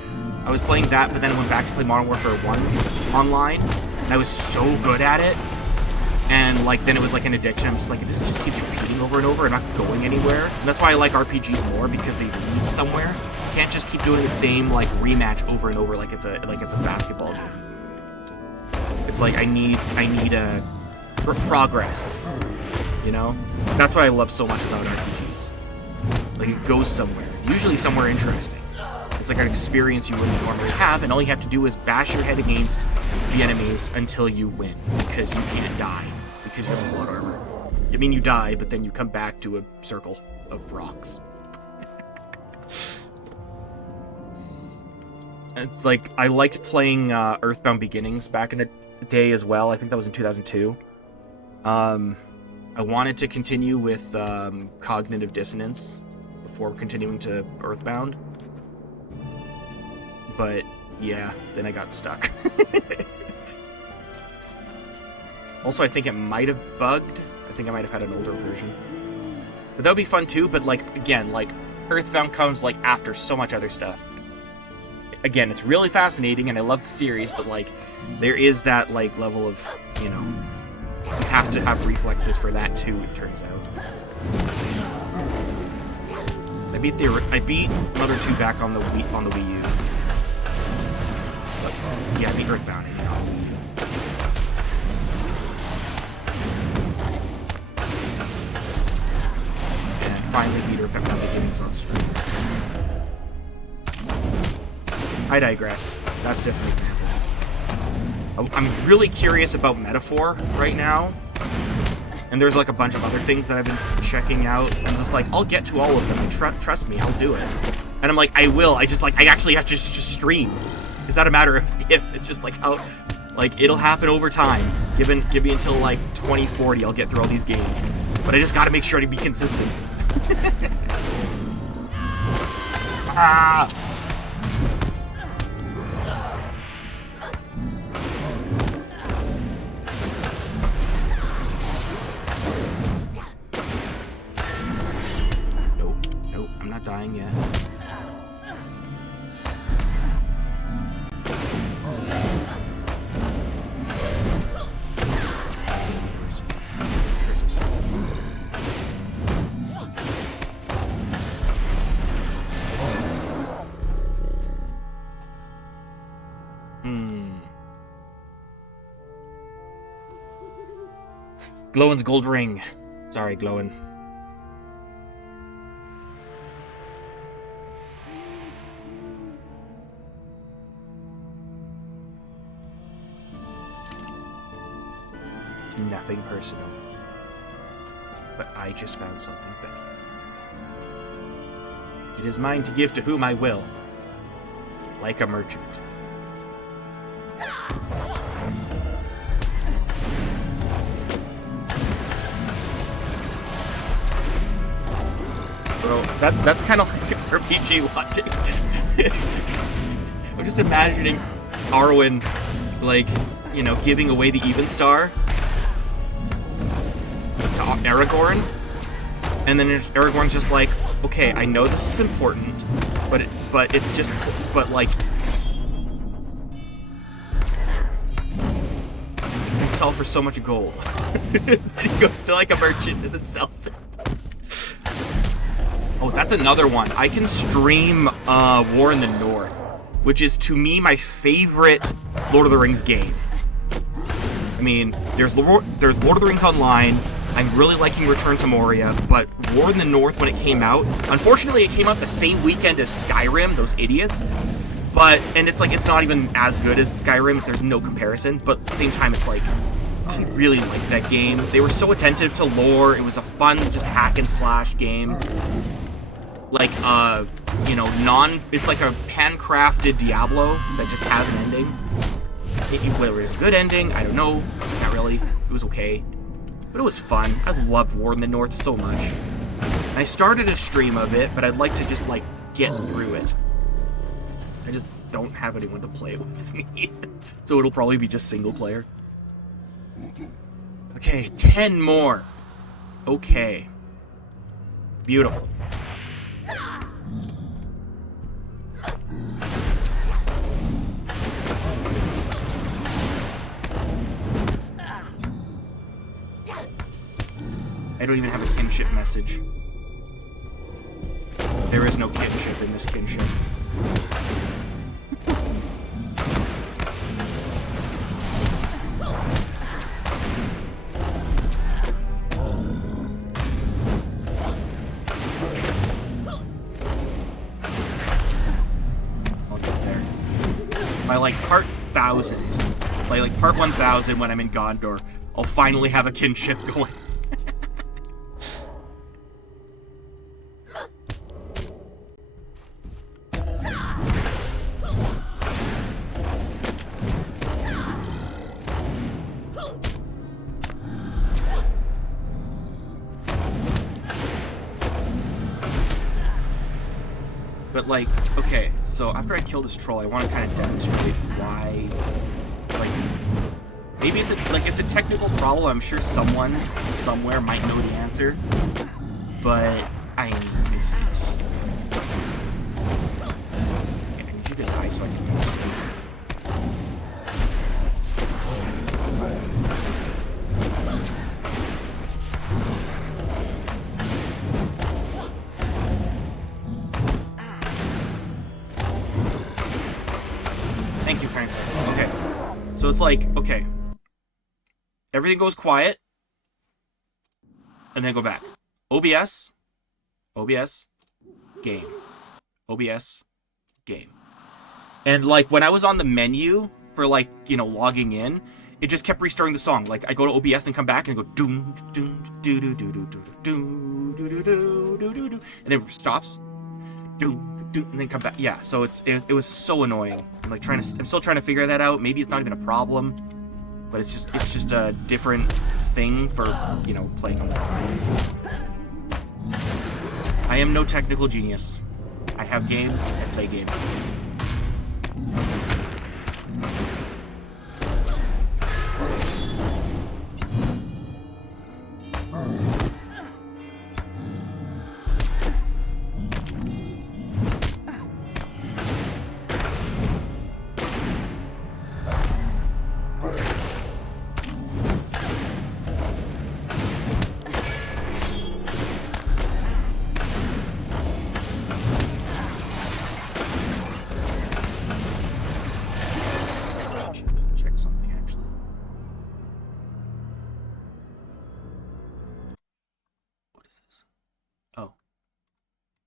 I was playing that, but then I went back to play Modern Warfare 1 online, and I was so good at it. And like then it was like an addiction. I'm just like, this just keeps repeating over and over and not going anywhere. And that's why I like RPGs more, because they lead somewhere. You can't just keep doing the same like rematch over and over like it's a basketball game. It's like I need a progress, you know? That's what I love so much about RPGs. Like it goes somewhere, usually somewhere interesting. It's like an experience you wouldn't normally have, and all you have to do is bash your head against the enemies until you win, because you can't die, because you have blood armor. I mean, you die, but then you come back to a circle of rocks. It's like, I liked playing Earthbound Beginnings back in the day as well. I think that was in 2002. I wanted to continue with Cognitive Dissonance before continuing to Earthbound. But yeah, then I got stuck. Also, I think it might have bugged. I think I might have had an older version. But that would be fun too, but like, again, like, Earthbound comes like after so much other stuff. Again, it's really fascinating and I love the series, but like, there is that like level of, you know, you have to have reflexes for that too, it turns out. I beat Mother 2 back on the Wii U. But, yeah, I beat Earthbound, you know. And finally beat Earthbound Beginnings on stream. I digress. That's just an example. I'm really curious about Metaphor right now. And there's like a bunch of other things that I've been checking out. I'm just like, I'll get to all of them. And trust me, I'll do it. And I'm like, I will. I actually have to just stream. It's not a matter of if. It's just like how, like, it'll happen over time. Give me until like 2040, I'll get through all these games. But I just got to make sure to be consistent. Ah! Nope, I'm not dying yet. Glowin's gold ring. Sorry, Glowin. It's nothing personal. But I just found something better. It is mine to give to whom I will, like a merchant. Bro, that's kind of like RPG logic. I'm just imagining Arwen, like, you know, giving away the Even Star to Aragorn, and then Aragorn's just like, okay, I know this is important, but it's just, but like, it can sell for so much gold. And he goes to like a merchant and then sells it. Oh, that's another one. I can stream War in the North, which is, to me, my favorite Lord of the Rings game. I mean, there's Lord of the Rings Online. I'm really liking Return to Moria, but War in the North, when it came out, unfortunately, it came out the same weekend as Skyrim, those idiots. And it's like, it's not even as good as Skyrim, there's no comparison, but at the same time, it's like, I really liked that game. They were so attentive to lore. It was a fun, just hack and slash game. Like, you know, it's like a handcrafted Diablo that just has an ending. Whether it was a good ending, I don't know. Not really. It was okay. But it was fun. I loved War in the North so much. And I started a stream of it, but I'd like to just, like, get through it. I just don't have anyone to play it with me. So it'll probably be just single player. Okay, 10 more. Okay. Beautiful. I don't even have a kinship message. There is no kinship in this kinship. I'll get there. By like part 1000, by like part 1000 when I'm in Gondor, I'll finally have a kinship going. But like, okay, so after I kill this troll, I want to kind of demonstrate why, like, maybe it's a technical problem. I'm sure someone somewhere might know the answer, but I need you to die so I can demonstrate. Thank you, Francis. Okay. So it's like, okay. Everything goes quiet. And then go back. OBS. OBS. Game. OBS. Game. And like when I was on the menu for like, you know, logging in, it just kept restarting the song. Like I go to OBS and come back and go doom doom doo doo doo doo doo doo doo doo doo doo doo, and then it stops. Doom. And then come back. Yeah, so it was so annoying. I'm still trying to figure that out. Maybe it's not even a problem, but it's just a different thing for, you know, playing on the lines. I am no technical genius. I have game, I play game.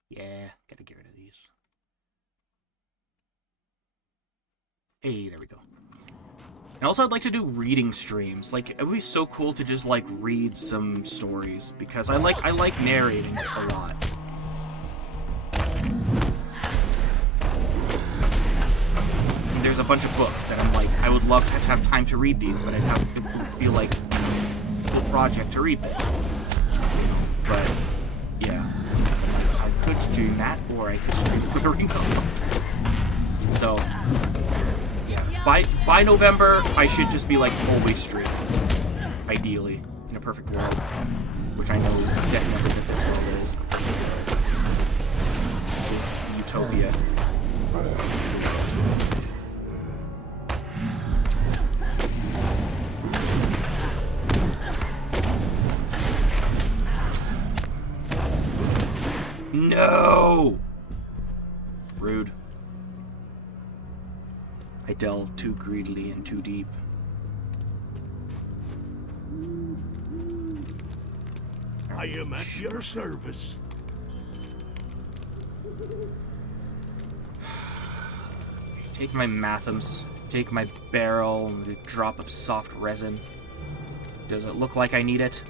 Yeah, gotta get rid of these. Hey, there we go. And also, I'd like to do reading streams. Like, it would be so cool to just like read some stories because I like narrating a lot. And there's a bunch of books that I'm like, I would love to have time to read these, but it would feel like a cool project to read this. But yeah, I could do that, or I could stream Lord of the Rings on them. So. By November, I should just be like always streaming. Ideally, in a perfect world, which I know definitely that this world is. This is utopia. No! Rude. I delved too greedily and too deep. I am at your service. Take my mathams, take my barrel, and a drop of soft resin. Does it look like I need it?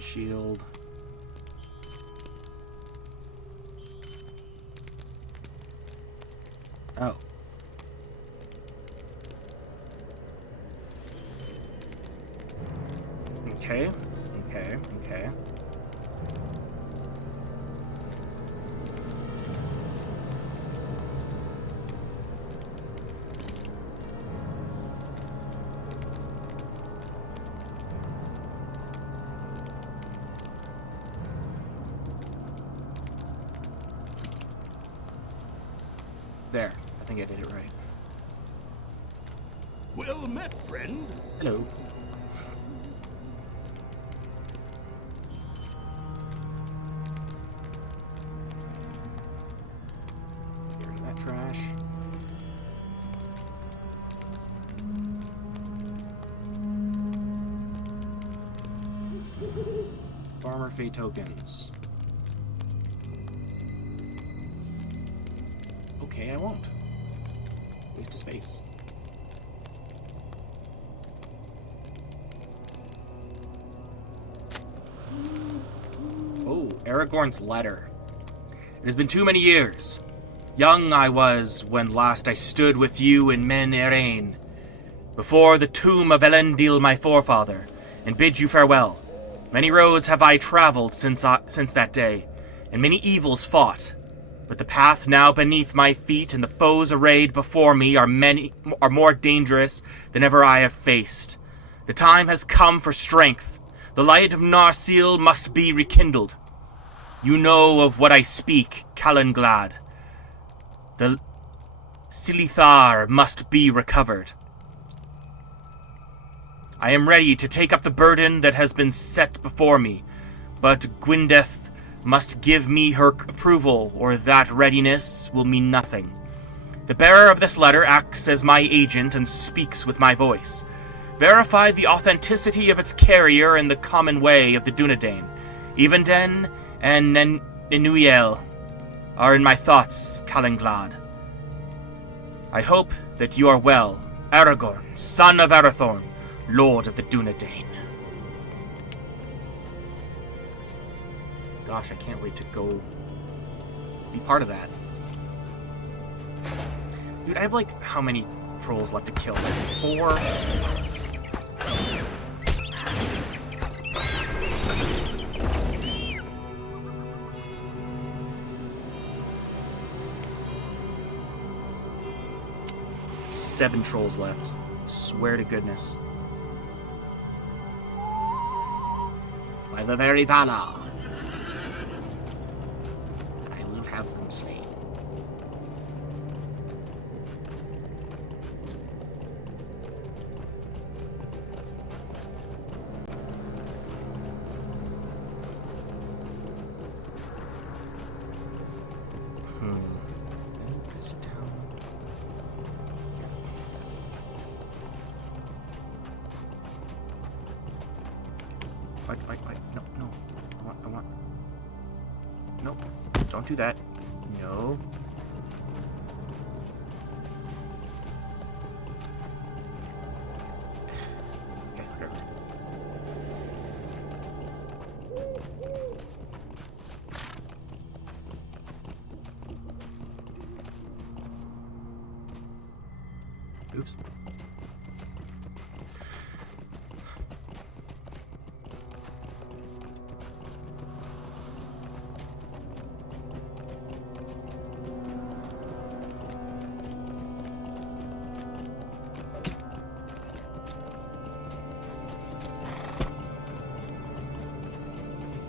Shield. Oh. Okay. There. I think I did it right. Well met, friend. Hello. Get rid of that trash. Farmer fee tokens. Okay, I won't. Waste of space. Oh, Aragorn's letter. It has been too many years. Young I was when last I stood with you in Men Erain, before the tomb of Elendil my forefather, and bid you farewell. Many roads have I travelled since that day, and many evils fought. But the path now beneath my feet and the foes arrayed before me are more dangerous than ever I have faced. The time has come for strength. The light of Narsil must be rekindled. You know of what I speak, Calenglad. The Silithar must be recovered. I am ready to take up the burden that has been set before me, but Gwyndeth must give me her approval, or that readiness will mean nothing. The bearer of this letter acts as my agent and speaks with my voice. Verify the authenticity of its carrier in the common way of the Dunedain. Evenden and Enuiel are in my thoughts, Calenglad. I hope that you are well, Aragorn, son of Arathorn, Lord of the Dunedain. Gosh, I can't wait to go be part of that. Dude, I have like how many trolls left to kill? Like 4? Seven trolls left. Swear to goodness. By the very Valar, I will have them slain. No, no. I want. Nope. Don't do that. No. Okay, whatever. Oops.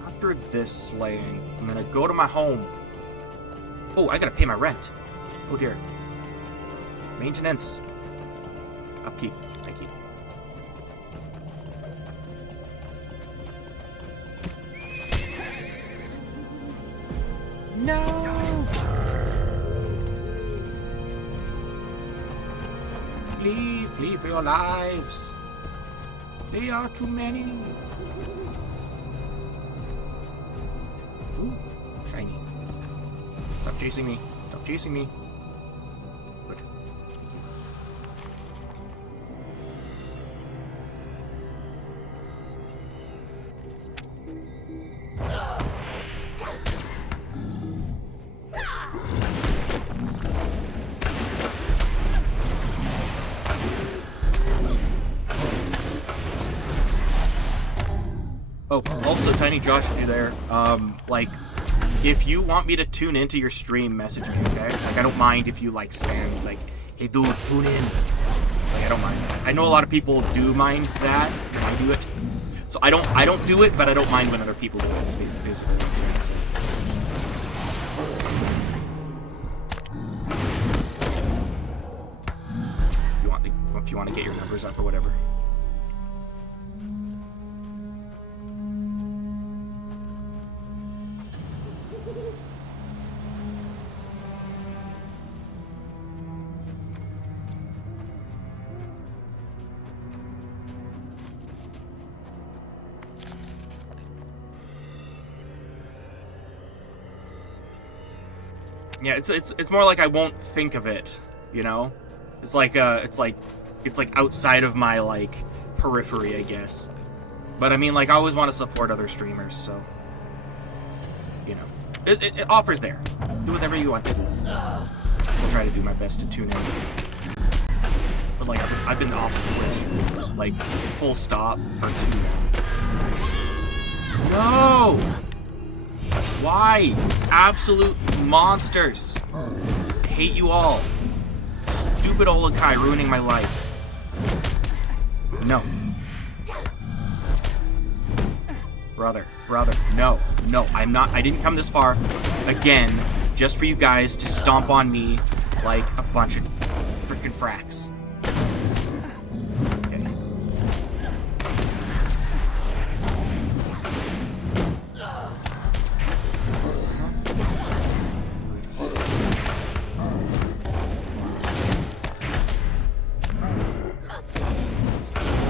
After this slaying, I'm gonna go to my home. Oh, I gotta pay my rent. Oh dear. Maintenance. Upkeep. Thank you. No! Flee, flee for your lives. They are too many. Ooh, shiny. Stop chasing me. Stop chasing me. Good. Thank you. Oh, also, Tiny Josh, if you're there, like, if you want me to tune into your stream, message me, okay? Like, I don't mind if you, like, spam, like, hey, dude, tune in. Like, I don't mind that. I know a lot of people do mind that, and I do it. So I don't do it, but I don't mind when other people do it. It's basically what I'm trying to say. If you want to get your numbers up or whatever. Yeah, it's more like I won't think of it, you know? It's like outside of my, like, periphery, I guess. But I mean, like, I always want to support other streamers, so, you know, it offers there. Do whatever you want to do. I'll try to do my best to tune in. But like, I've been off of Twitch, like, full stop for too long. No! Why? Absolute monsters. I hate you all. Stupid Olokai ruining my life. No. Brother, no, I didn't come this far, again, just for you guys to stomp on me like a bunch of freaking fracks. Okay.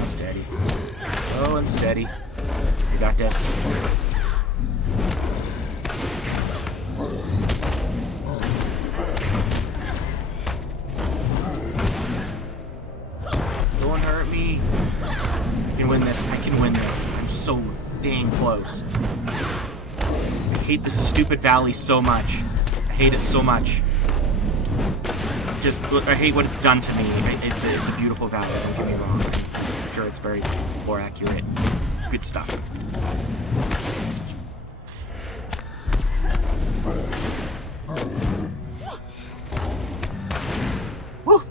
Steady. Slow and steady. You got this. Don't hurt me. I can win this. I can win this. I'm so dang close. I hate this stupid valley so much. I hate it so much. I hate what it's done to me. It's a beautiful valley, don't get me wrong. I'm sure it's very more accurate. Good stuff. Woo.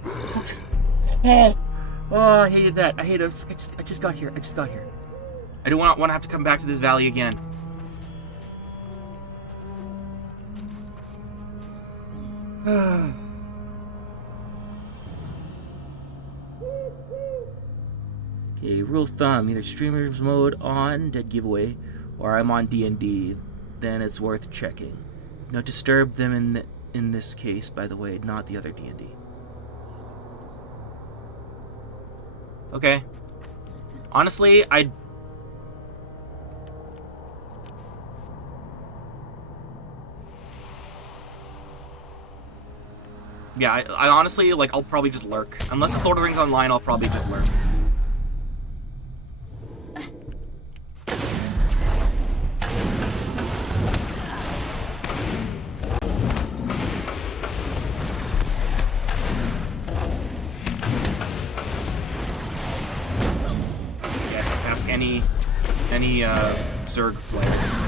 Oh, I hated that. I hated it. I just got here. I don't want to have to come back to this valley again. Okay, rule of thumb, either streamers mode on, dead giveaway, or I'm on D&D, then it's worth checking. No, disturb them in this case, by the way, not the other D&D. Okay. Honestly, Yeah, I honestly, like, I'll probably just lurk. Unless it's Lord of the Rings Online, I'll probably just lurk. Yes, ask any Zerg player.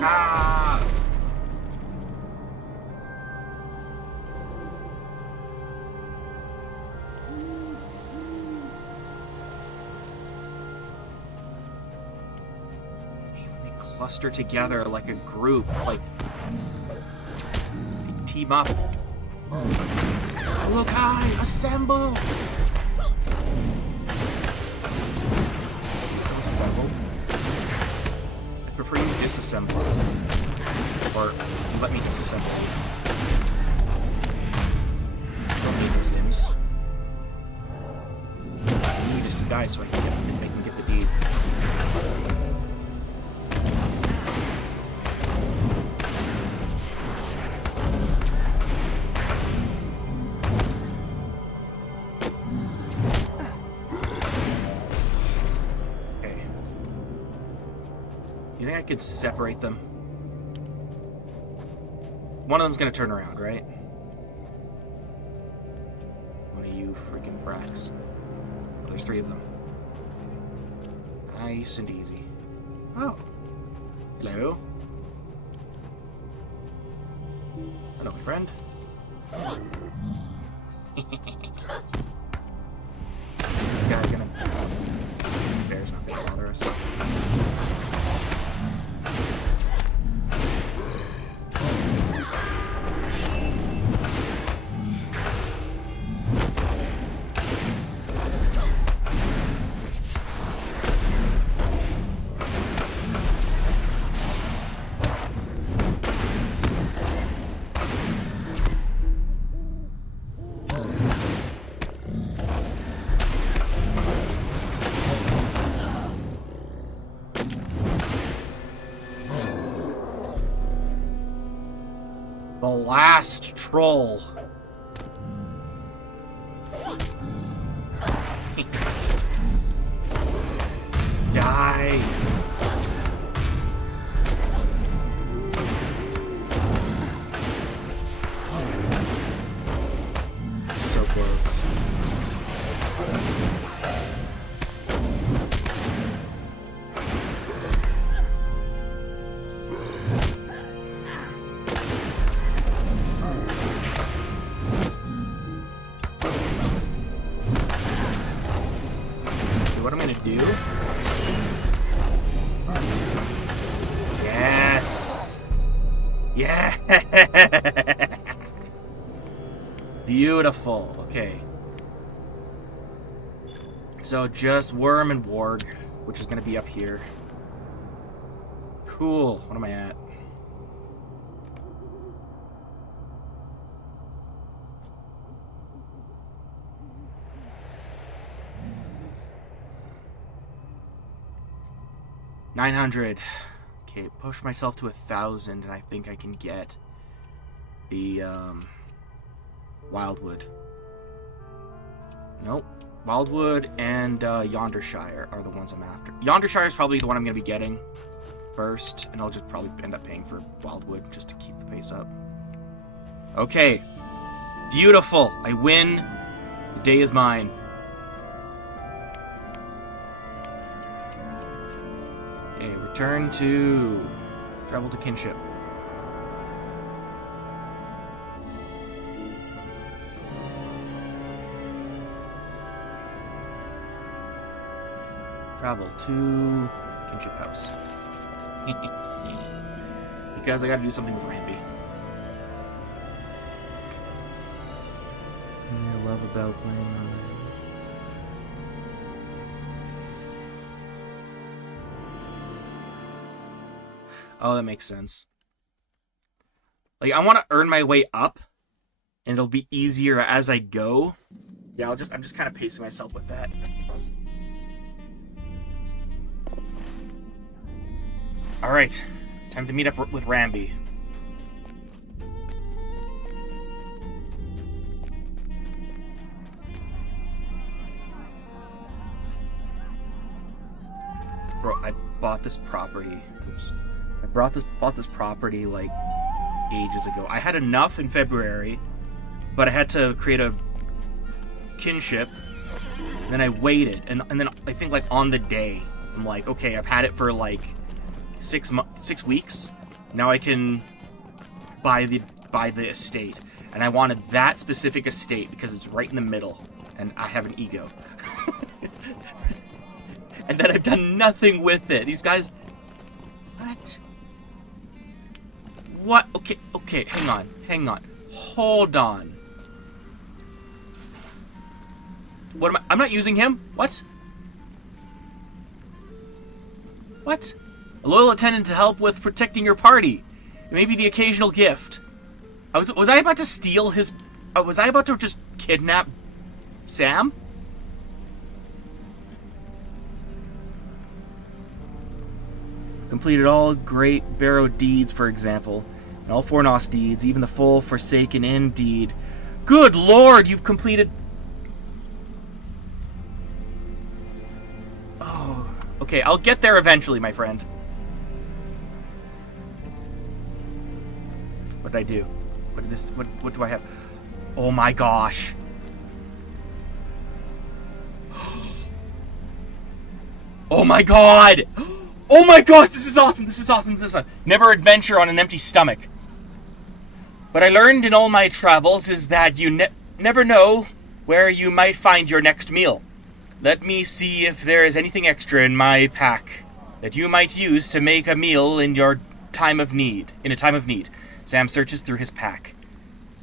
Ah! When they cluster together like a group, it's like they team up. Look high, assemble! Don't assemble. I prefer you disassemble. Or let me disassemble you. Don't need those limbs. I need is to die so I can get the deed. Okay. You think I could separate them? One of them's gonna turn around, right? One of you freaking fracks. Oh, there's 3 of them. Nice and easy. Oh. Hello. Hello, my friend. This guy gonna... Bear's not gonna bother us. The last troll. Die. So close. What I'm gonna do? Yes! Yeah! Beautiful. Okay. So just Worm and Warg, which is gonna be up here. Cool. What am I at? $900. Okay, push myself to 1,000, and I think I can get the Wildwood. Nope. Wildwood and Yondershire are the ones I'm after. Yondershire is probably the one I'm going to be getting first, and I'll just probably end up paying for Wildwood just to keep the pace up. Okay. Beautiful. I win. The day is mine. Okay, return to... Travel to kinship. Travel to kinship house. Because I gotta do something with Rampy. I love about playing on it. Oh, that makes sense. Like, I want to earn my way up, and it'll be easier as I go. Yeah, I'm just kind of pacing myself with that. All right, time to meet up with Ramby. Bro, I bought this property. Oops. I bought this property like ages ago. I had enough in February, but I had to create a kinship. And then I waited, and then I think like on the day, I'm like, okay, I've had it for like 6 weeks. Now I can buy the estate, and I wanted that specific estate because it's right in the middle, and I have an ego. And then I've done nothing with it. These guys, what? What? Okay, hang on. Hold on. What am I? I'm not using him. What? What? A loyal attendant to help with protecting your party. Maybe the occasional gift. Was I about to steal his... was I about to just kidnap Sam? Completed all great Barrow deeds, for example. And all Fornos deeds, even the full Forsaken Inn deed. Good lord, you've completed... Oh, okay, I'll get there eventually, my friend. What did I do? What do I have? Oh my gosh. Oh my god! Oh my gosh, this is awesome, Never adventure on an empty stomach. What I learned in all my travels is that you never know where you might find your next meal. Let me see if there is anything extra in my pack that you might use to make a meal in a time of need. Sam searches through his pack.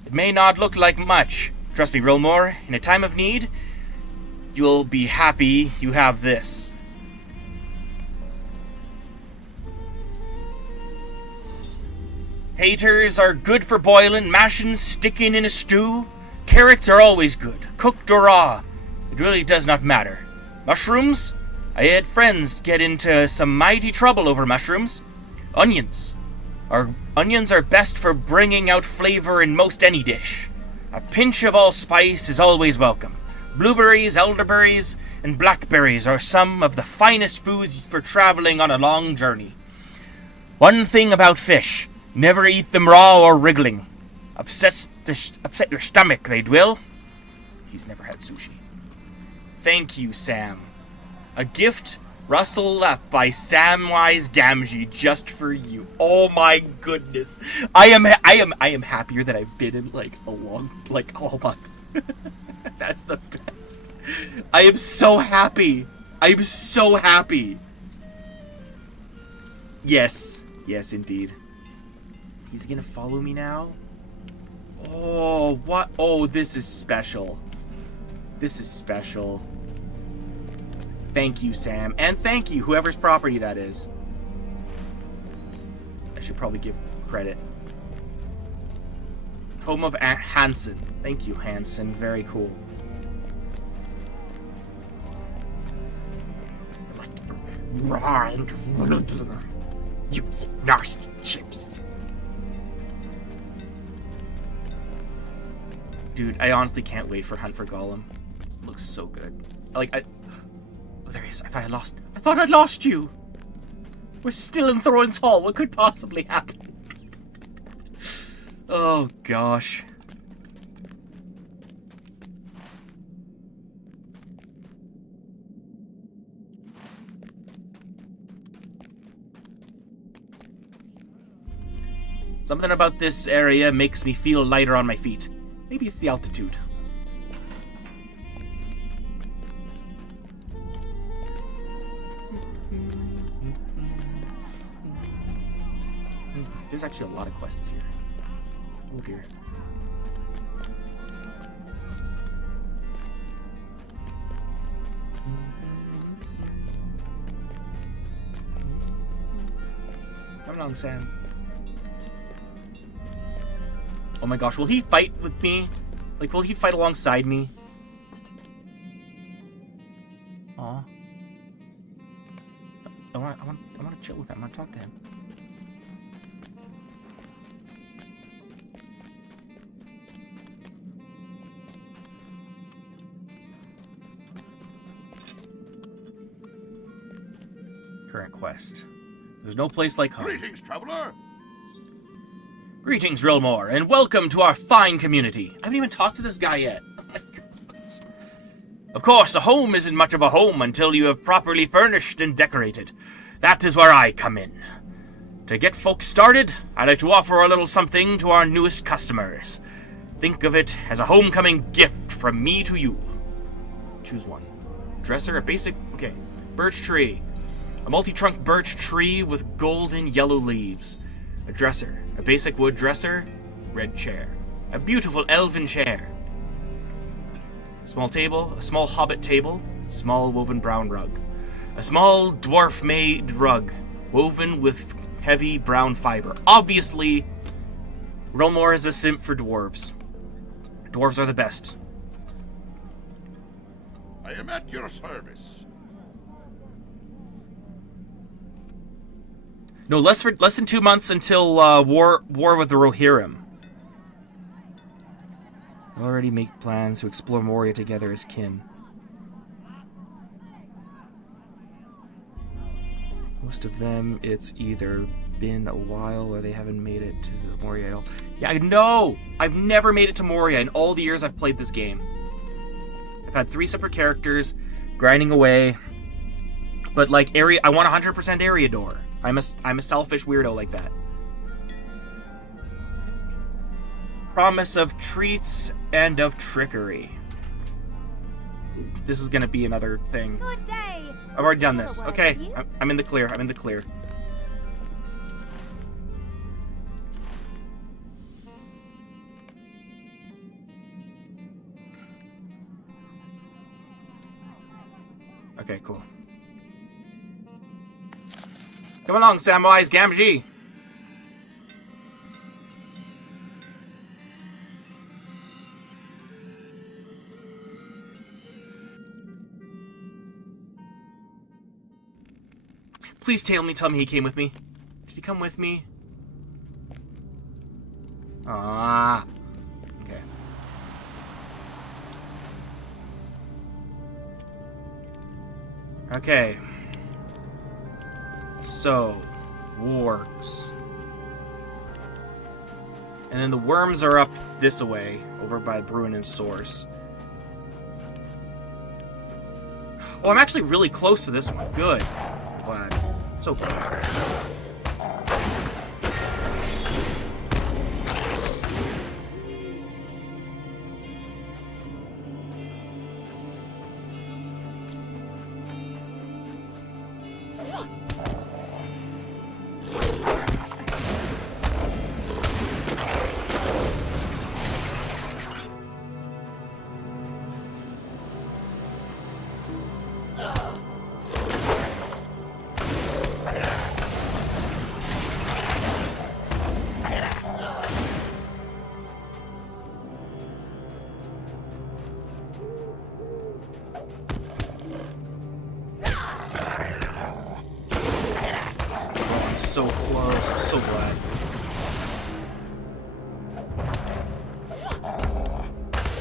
It may not look like much. Trust me, Rilmore, in a time of need, you'll be happy you have this. Taters are good for boiling, mashing, sticking in a stew. Carrots are always good, cooked or raw. It really does not matter. Mushrooms? I had friends get into some mighty trouble over mushrooms. Onions are best for bringing out flavor in most any dish. A pinch of allspice is always welcome. Blueberries, elderberries, and blackberries are some of the finest foods for traveling on a long journey. One thing about fish, never eat them raw or wriggling. Upset your stomach, they will. He's never had sushi. Thank you, Sam. A gift rustled up by Samwise Gamgee just for you. Oh my goodness. I am happier that I've been in all month. That's the best. I am so happy. Yes, indeed. He's gonna follow me now? Oh, what? Oh, this is special. Thank you, Sam. And thank you, whoever's property that is. I should probably give credit. Home of Hansen. Thank you, Hansen. Very cool. You nasty chips. Dude, I honestly can't wait for Hunt for Gollum. It looks so good. Oh, there he is. I thought I'd lost you. We're still in Thorns Hall. What could possibly happen? Oh, gosh. Something about this area makes me feel lighter on my feet. Maybe it's the altitude. There's actually a lot of quests here. Oh dear. Come along, Sam. Oh my gosh, will he fight with me? Like, will he fight alongside me? I want to chill with him. I want to talk to him. Current quest. There's no place like home. Greetings, traveler. Greetings, Rilmore, and welcome to our fine community. I haven't even talked to this guy yet. Oh my gosh. Of course, a home isn't much of a home until you have properly furnished and decorated. That is where I come in. To get folks started, I'd like to offer a little something to our newest customers. Think of it as a homecoming gift from me to you. Choose one. Dresser, a basic... Okay. Birch tree. A multi-trunk birch tree with golden yellow leaves. A dresser. A basic wood dresser. Red chair. A beautiful elven chair. A small table. A small hobbit table. Small woven brown rug. A small dwarf-made rug. Woven with heavy brown fiber. Obviously, Rilmore is a simp for dwarves. Dwarves are the best. I am at your service. No, less than 2 months until war with the Rohirrim. Already make plans to explore Moria together as kin. Most of them, it's either been a while or they haven't made it to the Moria at all. Yeah, I know! I've never made it to Moria in all the years I've played this game. I've had 3 separate characters, grinding away. But, like, I want 100% Eriador. I'm a selfish weirdo like that. Promise of treats and of trickery. This is gonna be another thing. Good day. I've already done this. Okay, I'm in the clear. I'm in the clear. Okay, cool. Come along, Samwise Gamgee. Please tell me he came with me. Did he come with me? Ah. Okay. Okay. So, wargs. And then the worms are up this way, over by Bruin's source. Oh, I'm actually really close to this one. Good. Glad. So glad. So close. I'm so glad.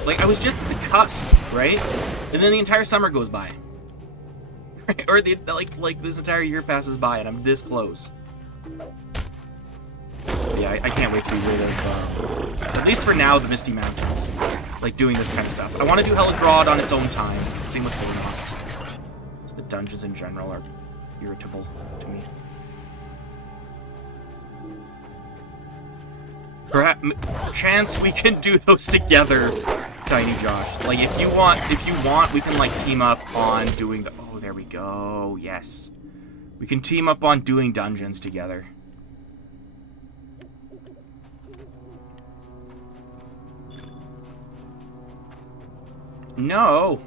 Like, I was just at the cusp, right? And then the entire summer goes by. Right? Or like this entire year passes by and I'm this close. Yeah, I can't wait to be rid of, at least for now, the Misty Mountains. Like, doing this kind of stuff. I want to do Heligrod on its own time. Same with Hornost. The dungeons in general are irritable to me. Perhaps, chance we can do those together, Tiny Josh. Like, if you want, we can, like, team up on doing the... Oh, there we go. Yes. We can team up on doing dungeons together. No.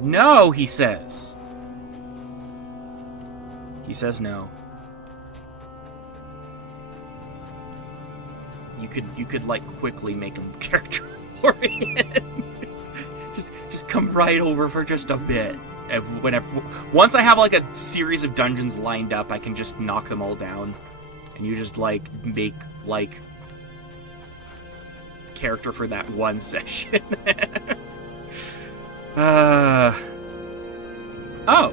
No, he says. He says no. You could like quickly make him character oriented. just come right over for just a bit. whenever, once I have like a series of dungeons lined up, I can just knock them all down, and you just like make like character for that one session. Oh,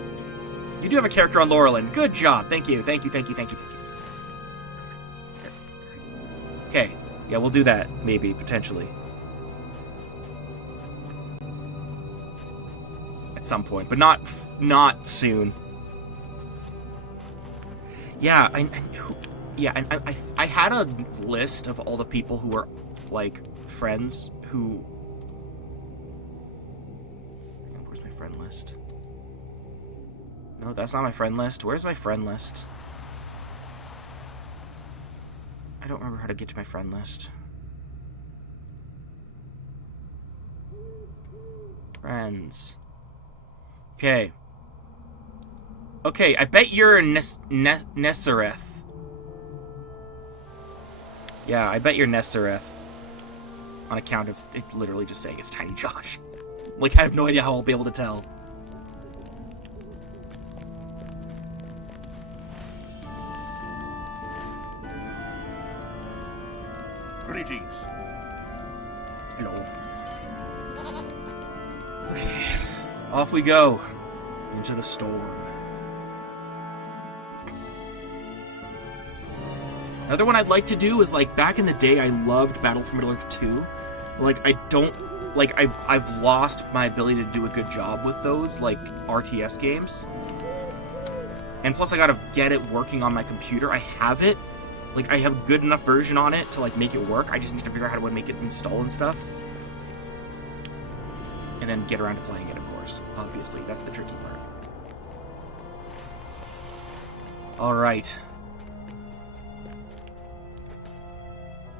you do have a character on Laurelin. Good job. Thank you. Thank you. Thank you. Thank you. Thank you. Okay. Yeah, we'll do that. Maybe potentially. At some point, but not soon. Yeah, I had a list of all the people who were like friends who. Where's my friend list? No, that's not my friend list. Where's my friend list? I don't remember how to get to my friend list. Friends. Okay. Okay, I bet you're Nessereth. Yeah, I bet you're Nessereth. On account of it literally just saying it's Tiny Josh. Like, I have no idea how I'll be able to tell. Greetings. Hello. Okay. Off we go. Into the storm. Another one I'd like to do is, like, back in the day, I loved Battle for Middle-earth 2. Like, I don't... Like, I've lost my ability to do a good job with those, like, RTS games. And plus, I gotta get it working on my computer. I have it. Like, I have a good enough version on it to, like, make it work. I just need to figure out how to make it install and stuff. And then get around to playing it, of course. Obviously, that's the tricky part. Alright.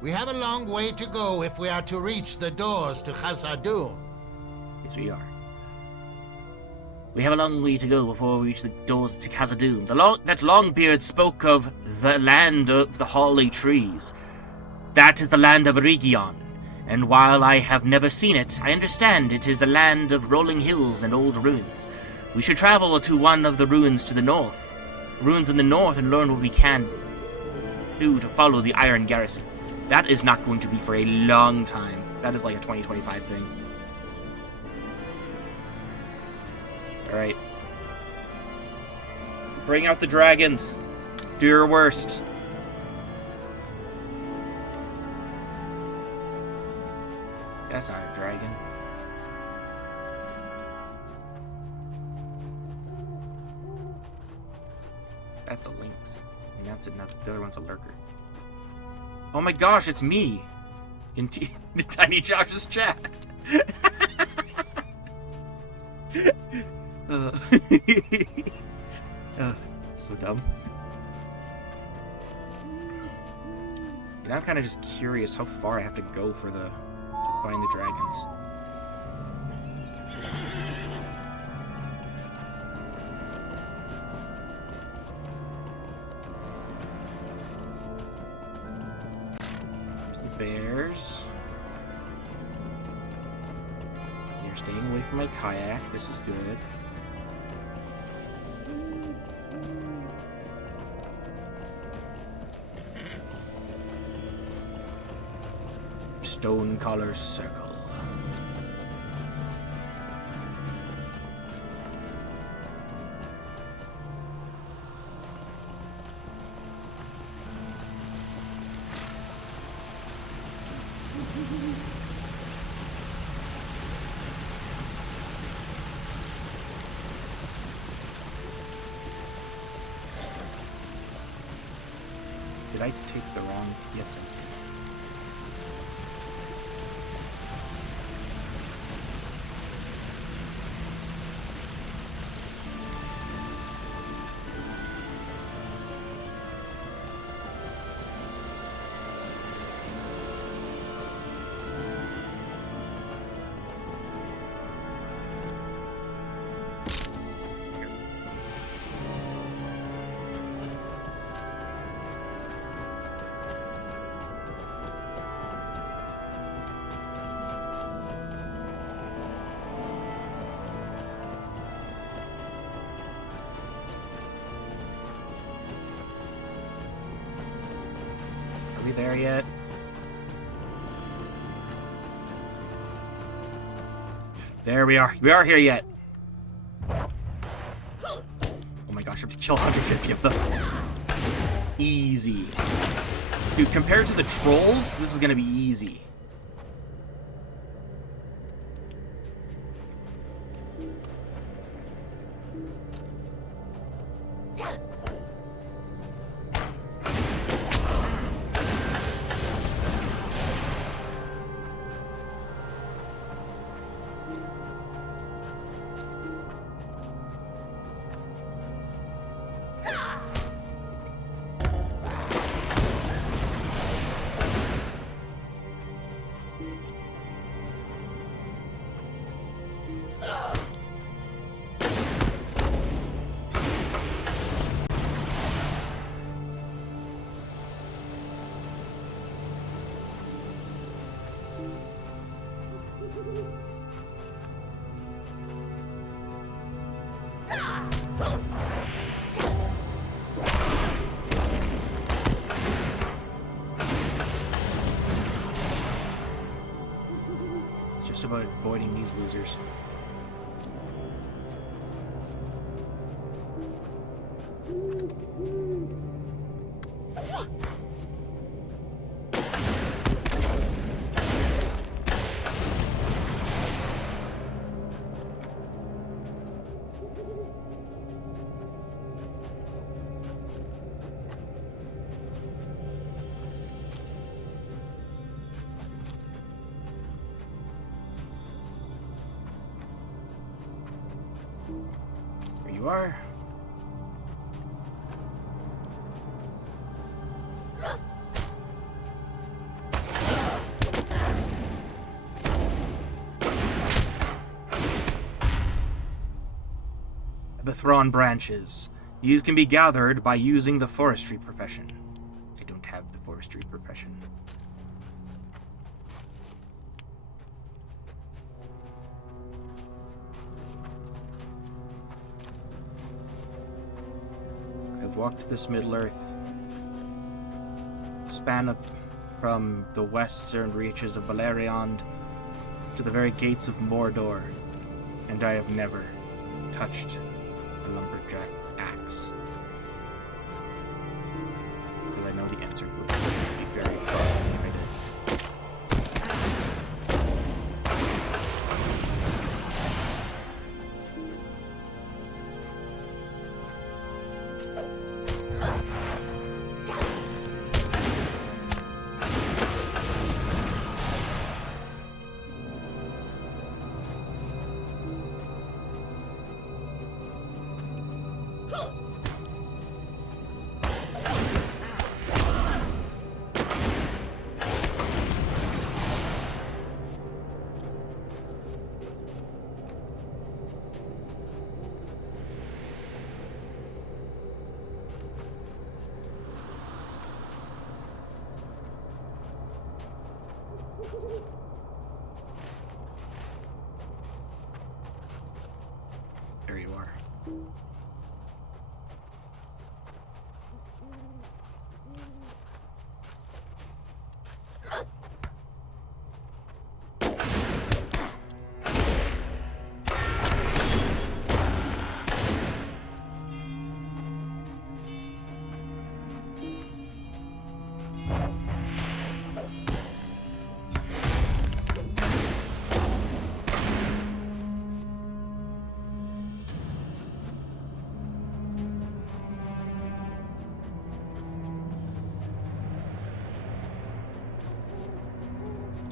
We have a long way to go if we are to reach the doors to Khazad-dûm. Yes, we are. We have a long way to go before we reach the doors to Khazad-dûm. That Longbeard spoke of the land of the holly trees. That is the land of Region. And while I have never seen it, I understand it is a land of rolling hills and old ruins. We should travel to one of the ruins to the north. Ruins in the north, and learn what we can do to follow the Iron Garrison. That is not going to be for a long time. That is like a 2025 thing. Alright. Bring out the dragons. Do your worst. That's not a dragon. That's a lynx. And that's it. Not the other one's a lurker. Oh my gosh, it's me! In Tiny Josh's chat! So dumb. You know, I'm kind of just curious how far I have to go for to find the dragons. Bears. You're staying away from my kayak. This is good. Stone collar circle. Did I take the wrong? Yes, I did. we there yet? There we are. We are here yet. Oh my gosh, I have to kill 150 of them. Easy. Dude, compared to the trolls, this is gonna be easy. It's just about avoiding these losers. There you are. The thorn branches. These can be gathered by using the forestry profession. I don't have the forestry profession. I've walked this Middle-earth span of from the western reaches of Beleriand to the very gates of Mordor, and I have never touched a lumberjack axe. Because I know the answer would be very costly if I did. There you are.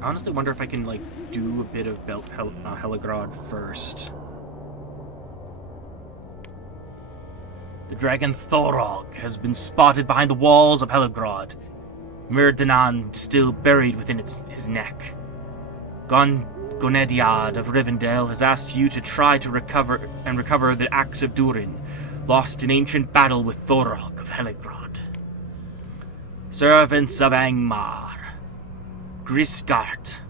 I honestly wonder if I can, like, do a bit of Heligrod first. The dragon Thorog has been spotted behind the walls of Heligrod. Myrdanan still buried within his neck. Gonediad of Rivendell has asked you to try to recover the Axe of Durin, lost in ancient battle with Thorog of Heligrod. Servants of Angmar, Grisgart,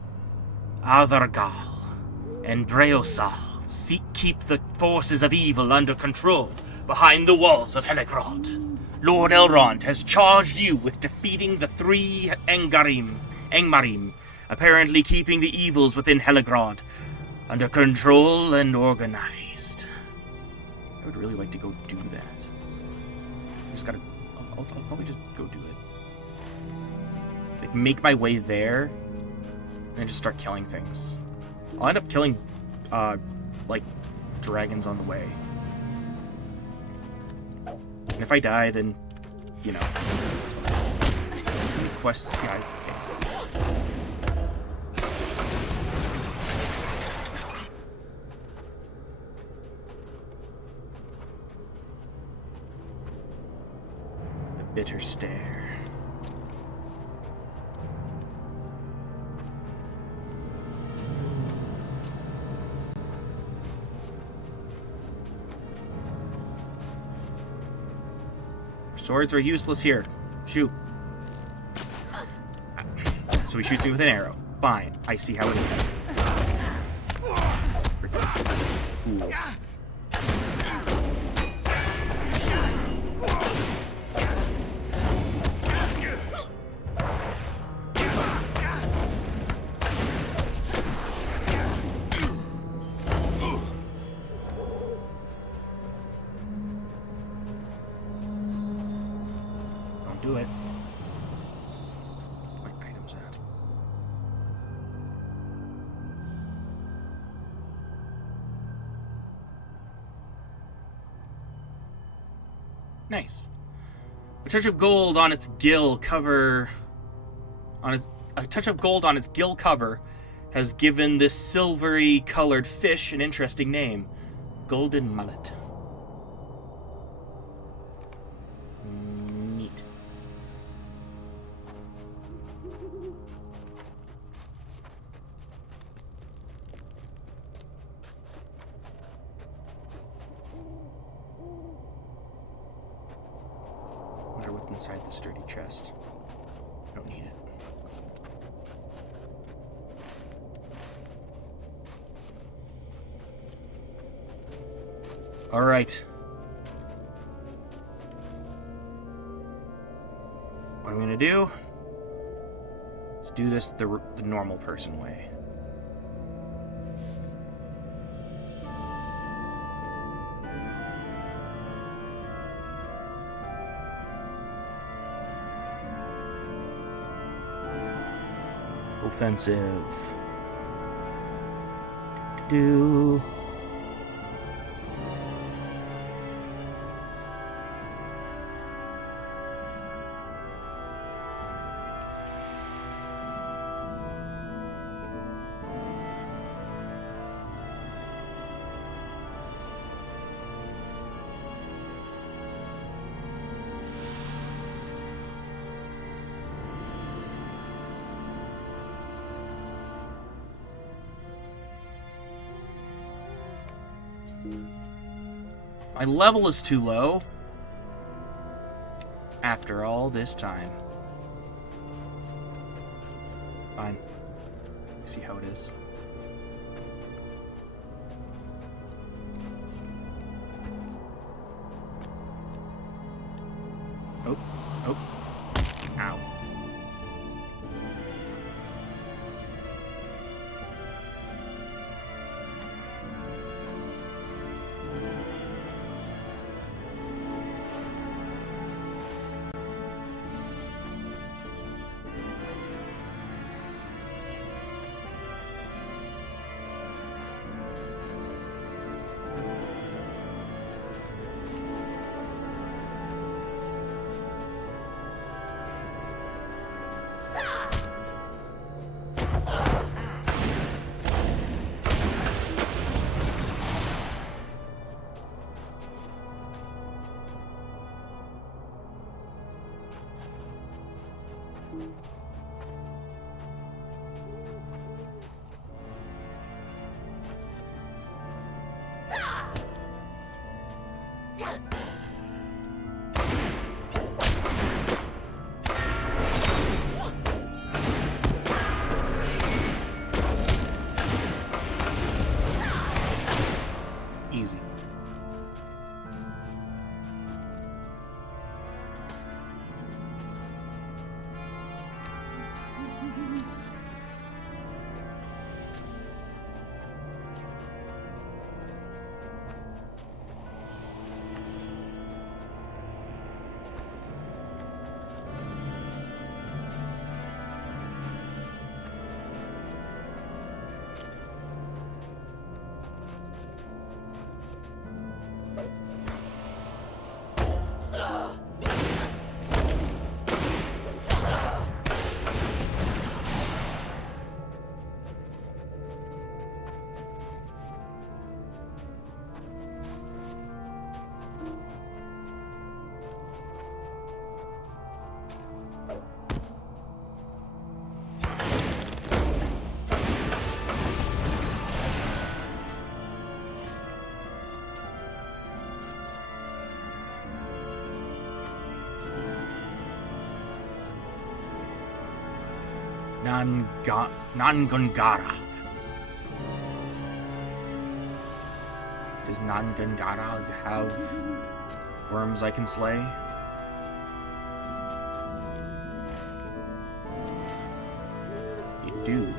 Athergal, and Breosal keep the forces of evil under control behind the walls of Heligrod. Lord Elrond has charged you with defeating the 3 Angmarim, apparently keeping the evils within Heligrod under control and organized. I would really like to go do that. Just gotta... I'll probably just go do it. Like, make my way there, and then just start killing things. I'll end up killing, like, dragons on the way. And if I die, then, you know, it's fine. Any quests? Yeah, okay. The bitter stare. Swords are useless here. Shoot. So he shoots me with an arrow. Fine. I see how it is. Freaking fools. Do it. Where my items at? Nice. A touch of gold on its gill cover. A touch of gold on its gill cover has given this silvery colored fish an interesting name. Golden mullet. Inside the sturdy chest. I don't need it. All right. What I'm gonna do is do this the normal person way. Offensive. Do. My level is too low. After all this time. Fine. I see how it is. Oh. Oh. Ow. Nangungarag. Does Nangungarag have worms I can slay? You do.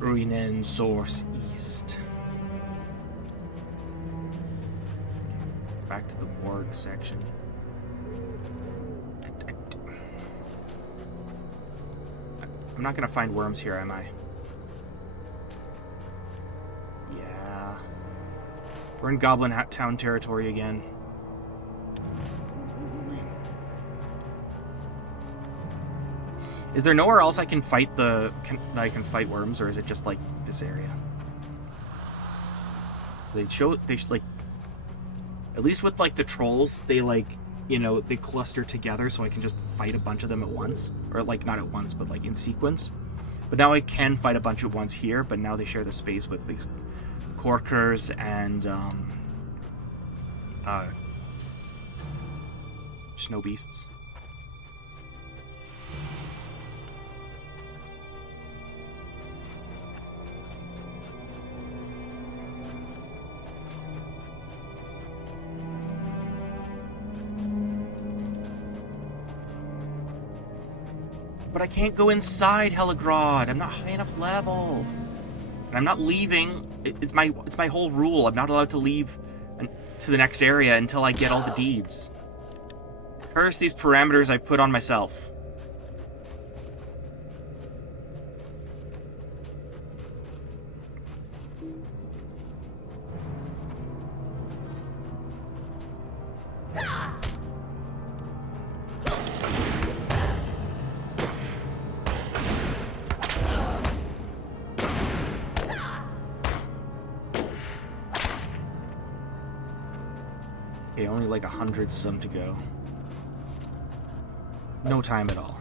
Ruinen Source East. Back to the morgue section. I'm not gonna find worms here, am I? Yeah. We're in Goblin Town territory again. Is there nowhere else I can fight that I can fight worms, or is it just like this area? They like, at least with like the trolls, they like, you know, they cluster together, so I can just fight a bunch of them at once, or like not at once, but like in sequence. But now I can fight a bunch at once here, but now they share the space with these corkers and snow beasts. But I can't go inside Helagrod. I'm not high enough level. And I'm not leaving. It's my whole rule. I'm not allowed to leave to the next area until I get all the deeds. Curse these parameters I put on myself. Okay, only like 100 some to go. No time at all.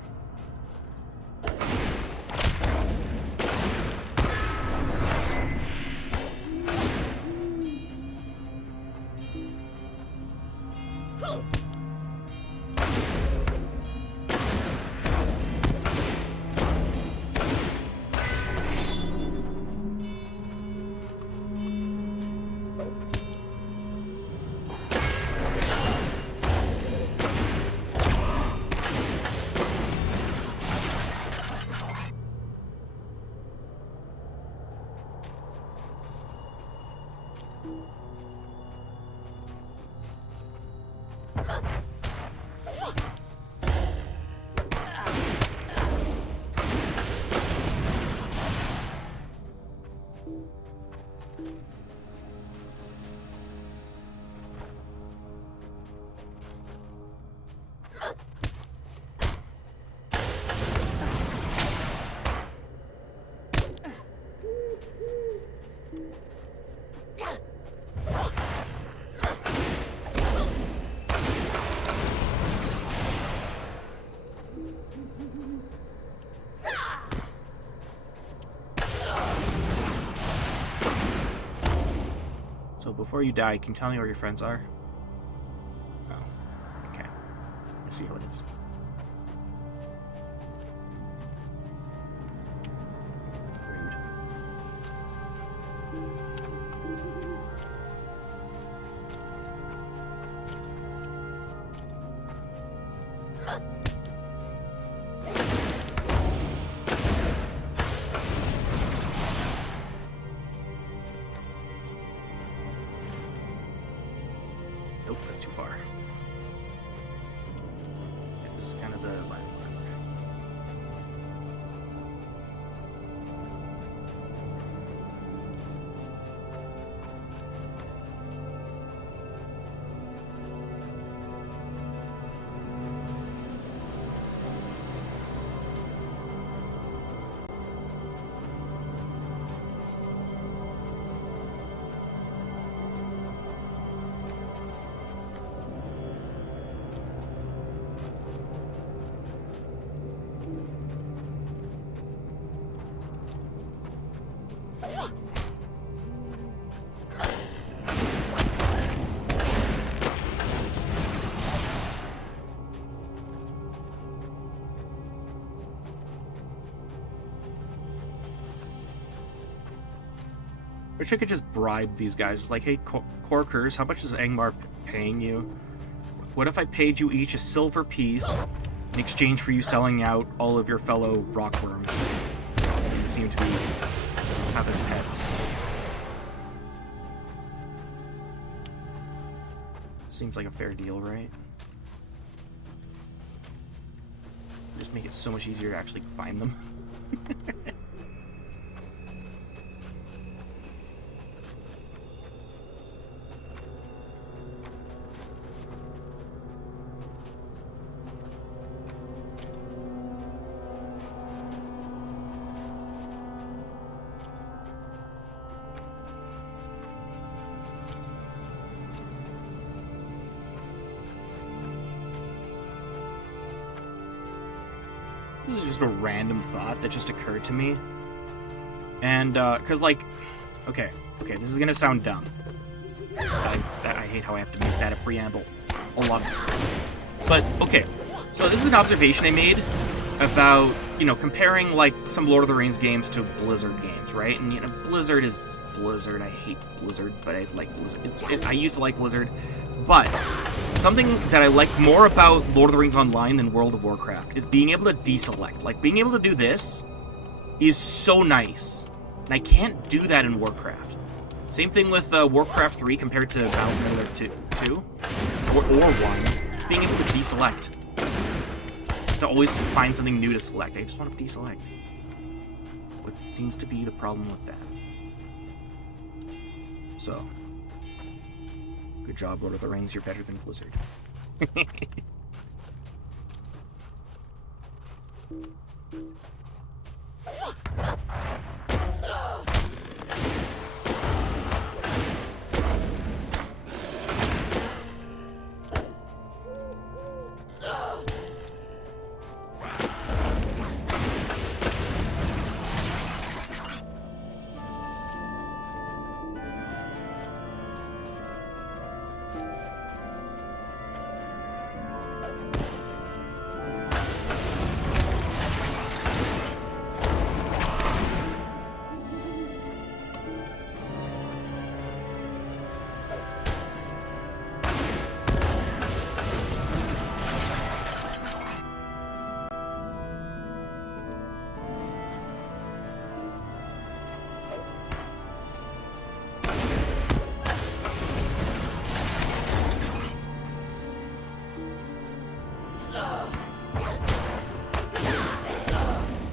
So before you die, can you tell me where your friends are? Oh, okay. I see how it is. Rude. Nope, that's too far. Wish I could just bribe these guys. It's like, hey, Corkers, how much is Angmar paying you? What if I paid you each a silver piece in exchange for you selling out all of your fellow rockworms who seem to have as pets? Seems like a fair deal, right? Just make it so much easier to actually find them. This is just a random thought that just occurred to me. And, cause like, okay, this is gonna sound dumb. I hate how I have to make that a preamble a lot of the time. But, okay, so this is an observation I made about, you know, comparing, like, some Lord of the Rings games to Blizzard games, right? And, you know, Blizzard is Blizzard. I hate Blizzard, but I like Blizzard. I used to like Blizzard. But something that I like more about Lord of the Rings Online than World of Warcraft is being able to deselect. Like, being able to do this is so nice. And I can't do that in Warcraft. Same thing with Warcraft 3 compared to Battle for Middle-earth 2. Or 1. Being able to deselect. To always find something new to select. I just want to deselect. What seems to be the problem with that? So, good job, Lord of the Rings. You're better than Blizzard.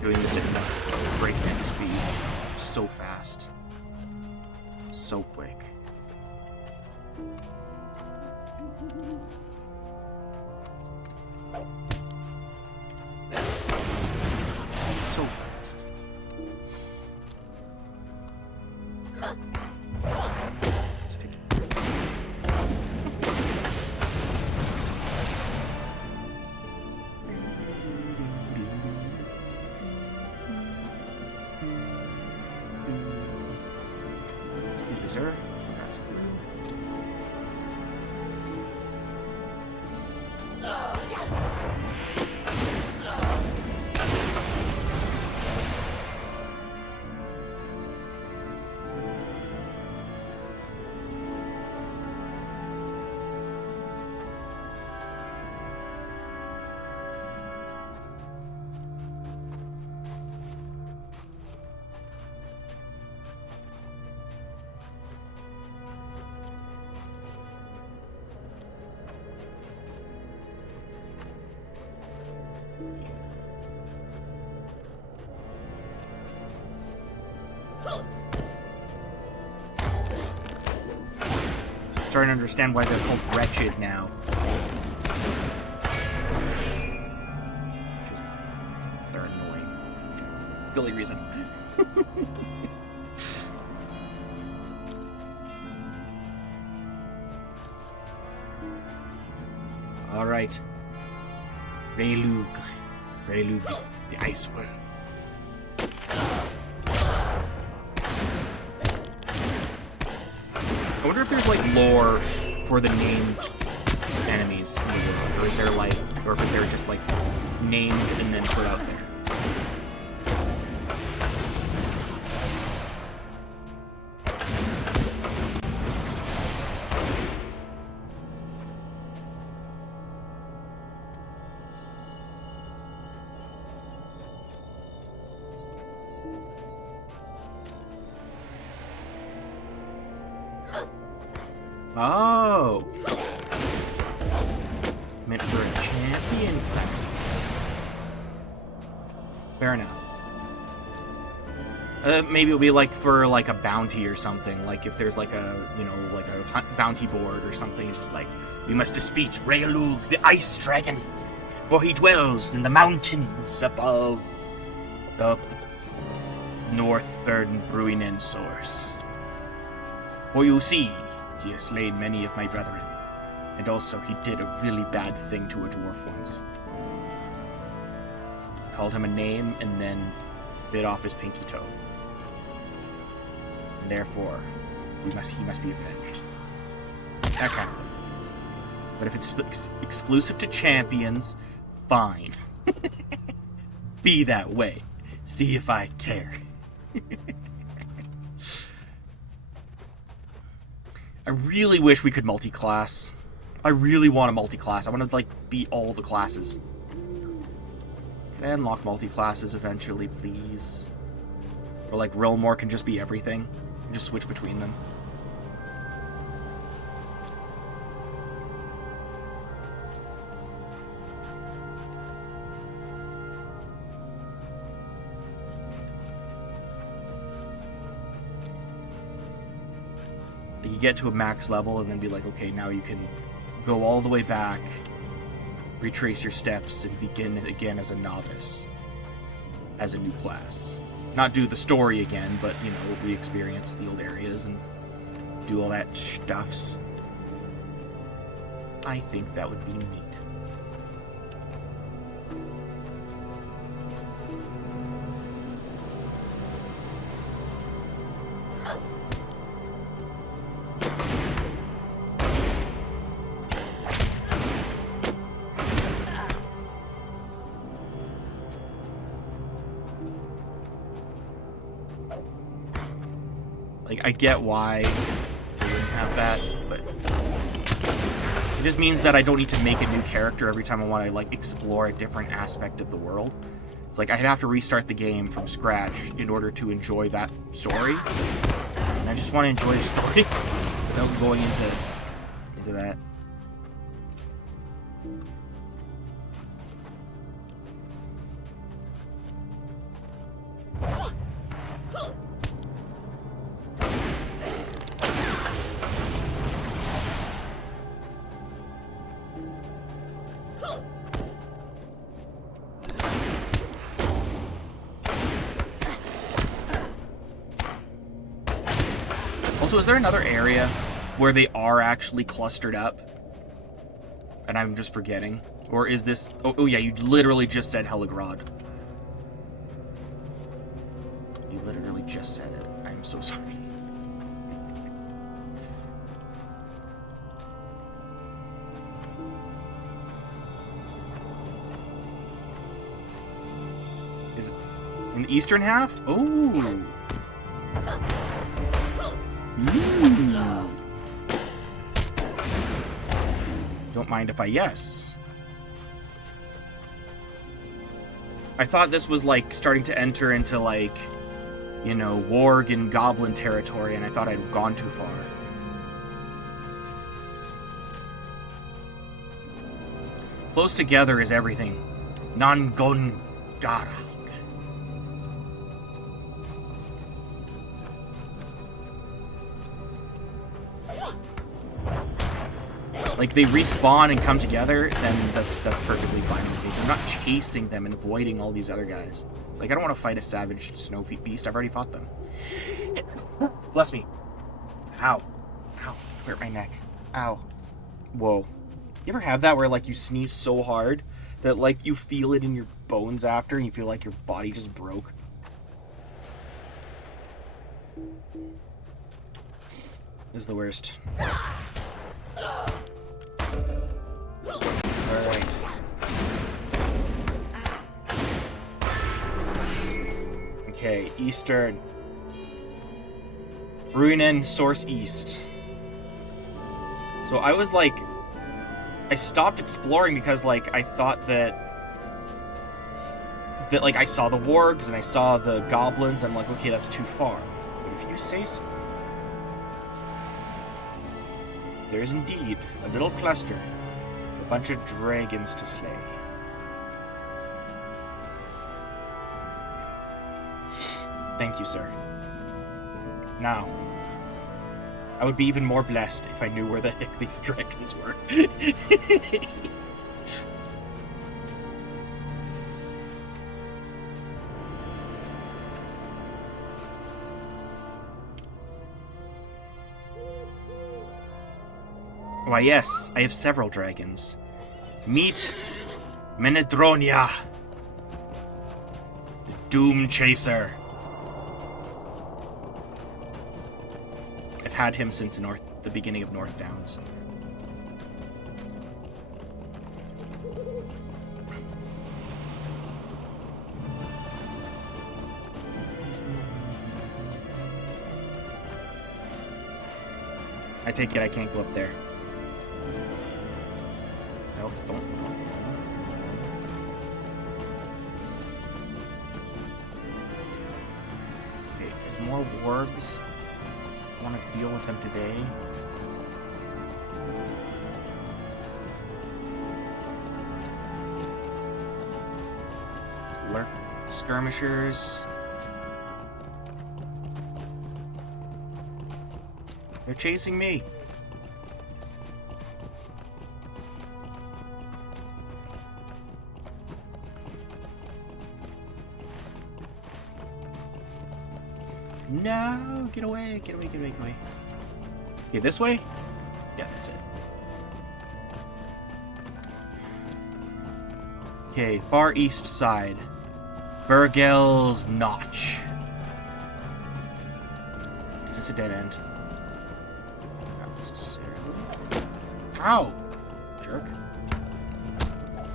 Doing this at breakneck speed. So fast. So quick. So fast. Let's take it. Excuse me, sir. That's starting to understand why they're called wretched now. Just, they're annoying. Silly reason. All right. Raylug, the ice worm. wonder if there's, like, lore for the named enemies in the world, or is there, like, or if they're just, like, named and then put out there. Oh! Meant for a champion class. Fair enough. Maybe it'll be like for like a bounty or something. Like if there's like a, you know, like a bounty board or something. It's just like, we must defeat Rayalug, the ice dragon, for he dwells in the mountains above the northern Bruinen source. For you see, he has slain many of my brethren, and also he did a really bad thing to a dwarf once. Called him a name and then bit off his pinky toe. And therefore, he must be avenged. That kind of thing. But if it's exclusive to champions, fine. Be that way. See if I care. I really wish we could multi-class. I really want a multi-class. I want to, like, beat all the classes. Can I unlock multi-classes eventually, please? Or, like, Realmore can just be everything. And just switch between them. You get to a max level and then be like, okay, now you can go all the way back, retrace your steps, and begin again as a novice, as a new class. Not do the story again, but, you know, re-experience the old areas and do all that stuffs. I think that would be neat. Like, I get why they wouldn't have that, but it just means that I don't need to make a new character every time I want to, like, explore a different aspect of the world. It's like I'd have to restart the game from scratch in order to enjoy that story. And I just want to enjoy the story without going into that. Also, is there another area where they are actually clustered up? And I'm just forgetting? Or is this... Oh yeah, you literally just said Heligrod. You literally just said it. I'm so sorry. Is it in the eastern half? Oh. Don't mind if I yes. I thought this was like starting to enter into like, you know, warg and goblin territory, and I thought I'd gone too far. Close together is everything. Non-gon gara. Like, they respawn and come together, then that's perfectly fine with me. I'm not chasing them and avoiding all these other guys. It's like, I don't want to fight a savage snow beast. I've already fought them. Bless me. Ow. Ow. Hurt my neck. Ow. Whoa. You ever have that where, like, you sneeze so hard that, like, you feel it in your bones after and you feel like your body just broke? This is the worst. Alright. Okay, Eastern. Ruinen Source East. So I was like... I stopped exploring because, like, I thought that... like, I saw the wargs and I saw the goblins. I'm like, okay, that's too far. But if you say so... There's indeed a little cluster. A bunch of dragons to slay. Thank you, sir. Now, I would be even more blessed if I knew where the heck these dragons were. Why, yes, I have several dragons. Meet Menedronia, the Doom Chaser. I've had him since the beginning of North Downs. I take it I can't go up there. Nope, don't. Okay, there's more wargs. I want to deal with them today. Lurk skirmishers. They're chasing me. No! Get away! Get away! Get away! Get away! Okay, this way? Yeah, that's it. Okay, far east side. Burgel's Notch. Is this a dead end? Not necessarily. How? Jerk.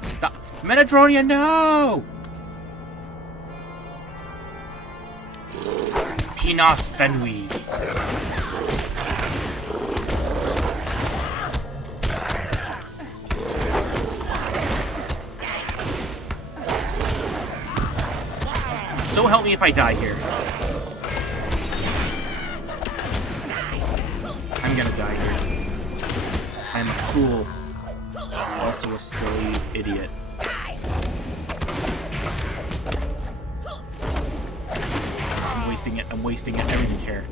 Stop! Menedronia, no! Pina Fenwi. So help me if I die here. I'm gonna die here. I'm a fool. Also a silly idiot. I'm wasting it. I don't even care.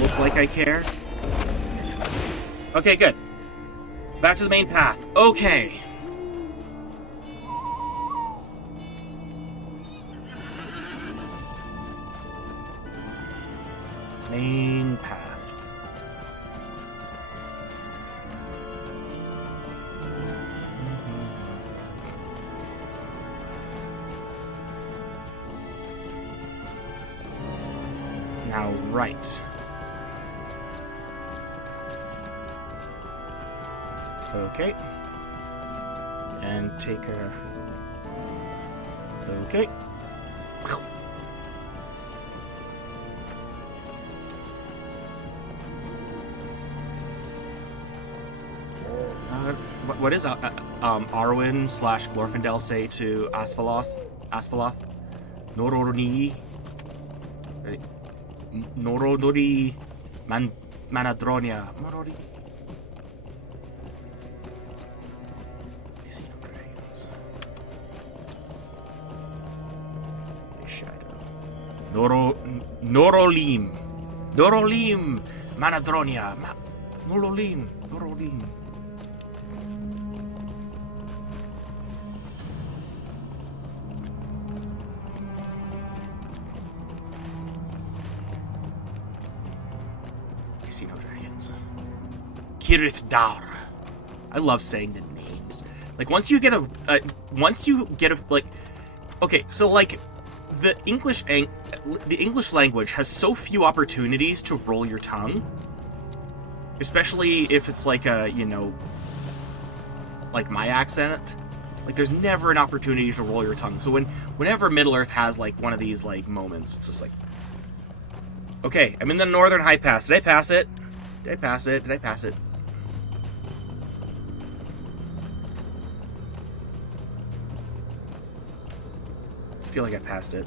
Look like I care? Okay, good. Back to the main path. Okay. Main path. Now, right. Okay. And take a... Okay. What is Arwen / Glorfindel say to Asphaloth? Noroni... Norodori Manadronia. Marori. I see no dragons. A shadow. Norolim. Manadronia. Norolim. No dragons. Kirith Dar. I love saying the names. Like once you get a like, okay, so like the English language has so few opportunities to roll your tongue, especially if it's like a, you know, like my accent. Like, there's never an opportunity to roll your tongue. So whenever Middle-earth has, like, one of these, like, moments, it's just like, okay, I'm in the Northern High Pass. Did I pass it? Did I pass it? Did I pass it? I feel like I passed it.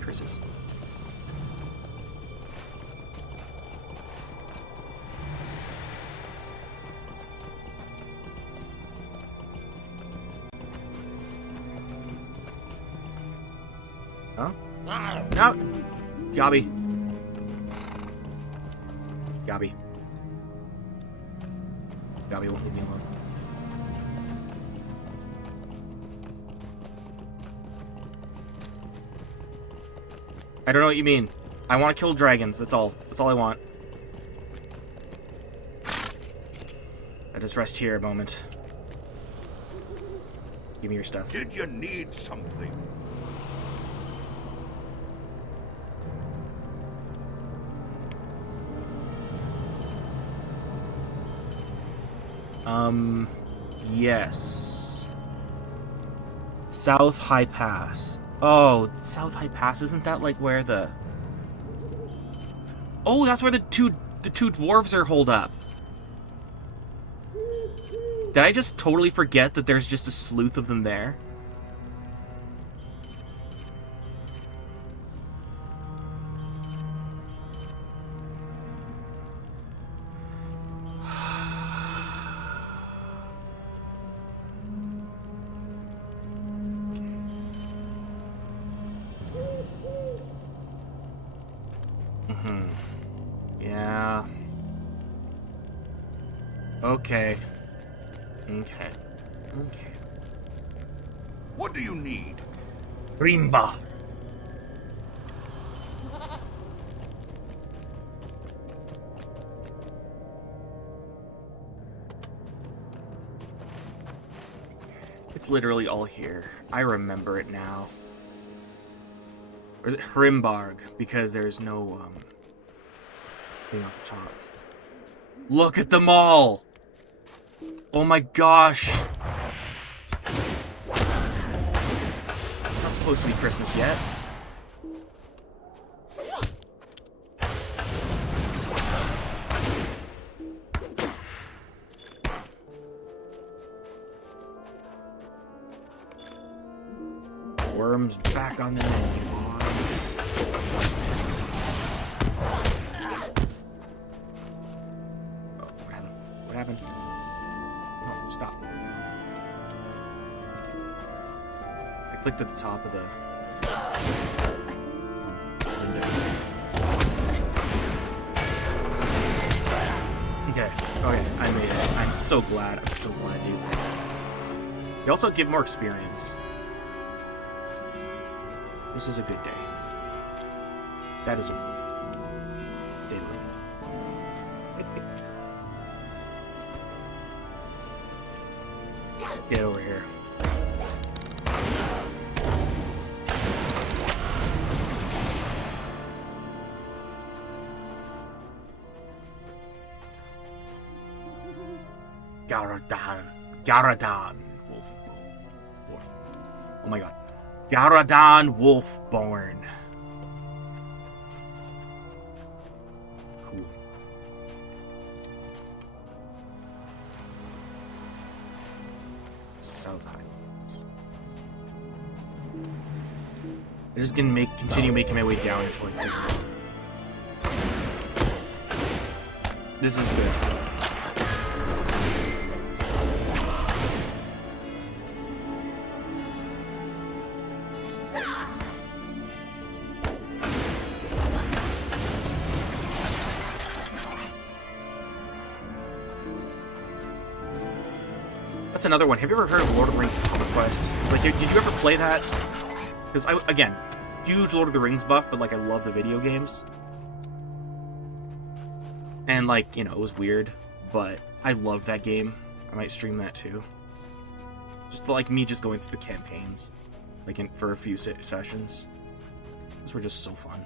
Curses. Huh? No! Gobby. Gobby. Gobby won't leave me alone. I don't know what you mean. I want to kill dragons, that's all. That's all I want. I just rest here a moment. Give me your stuff. Did you need something? Yes. South High Pass. Oh, South High Pass, isn't that like where the... Oh, that's where the two dwarves are holed up. Did I just totally forget that there's just a sleuth of them there? Yeah. Okay. Okay. Okay. What do you need? Rimba. It's literally all here. I remember it now. Or is it Hrimbarg? Because there's no thing off the top. Look at them all! Oh my gosh! It's not supposed to be Christmas yet. Worms back on the menu, boys. Oh, what happened? What happened? Oh, stop. I clicked at the top of the window. Okay, okay, I made it. I'm so glad. I'm so glad, dude. You also get more experience. This is a good day. That is a move. Get over here. Garadan. Wolf. Oh my god. Garadan Wolfborn. Cool. South High. I'm just gonna continue making my way down until I figure it out. This is good. That's another one. Have you ever heard of Lord of the Rings Conquest? Like, did you ever play that? Because again, huge Lord of the Rings buff, but like I love the video games. And like, you know, it was weird, but I love that game. I might stream that too. Just like me just going through the campaigns, like for a few sessions. Those were just so fun.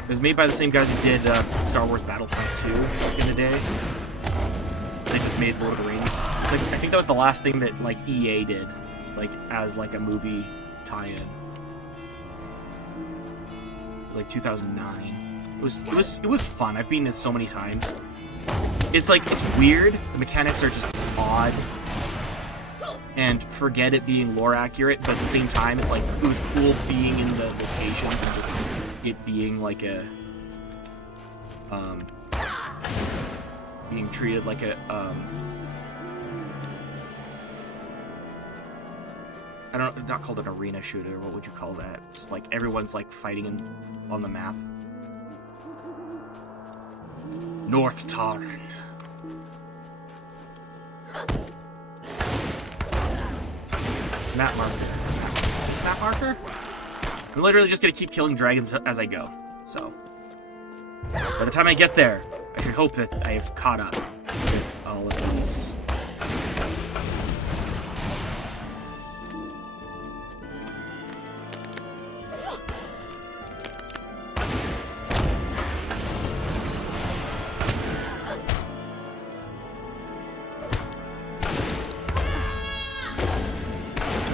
It was made by the same guys who did Star Wars Battlefront 2 back in the day. They just made Lord of the Rings. It's like, I think that was the last thing that like EA did, like as like a movie tie-in. Like 2009. It was fun. I've beaten it so many times. It's like, it's weird. The mechanics are just odd. And forget it being lore accurate, but at the same time, it's like, it was cool being in the locations and just it being like a, being treated like a, I don't, not called an arena shooter, what would you call that? Just like everyone's like fighting on the map. North Tarn. Map marker. Map marker? I'm literally just gonna keep killing dragons as I go. So, by the time I get there, I should hope that I have caught up with all of these.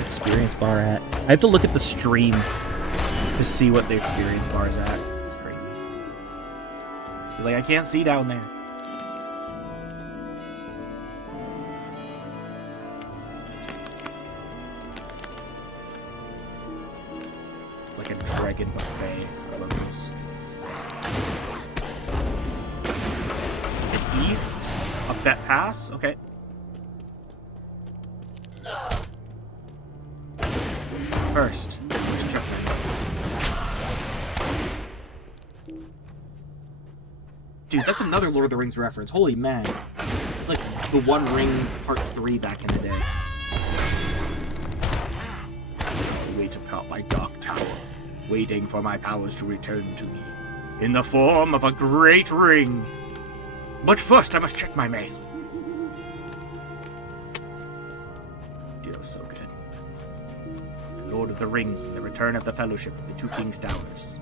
Experience bar at. I have to look at the stream to see what the experience bar is at. It's crazy. It's like I can't see down there. It's like a dragon buffet. I love this. And east, up that pass. Okay. First, let's check my... Dude, that's another Lord of the Rings reference. Holy man. It's like the One Ring Part 3 back in the day. I wait atop my dark tower, waiting for my powers to return to me, in the form of a great ring. But first, I must check my mail. Dude, that was so good. Lord of the Rings and the Return of the Fellowship of the Two Kings Towers.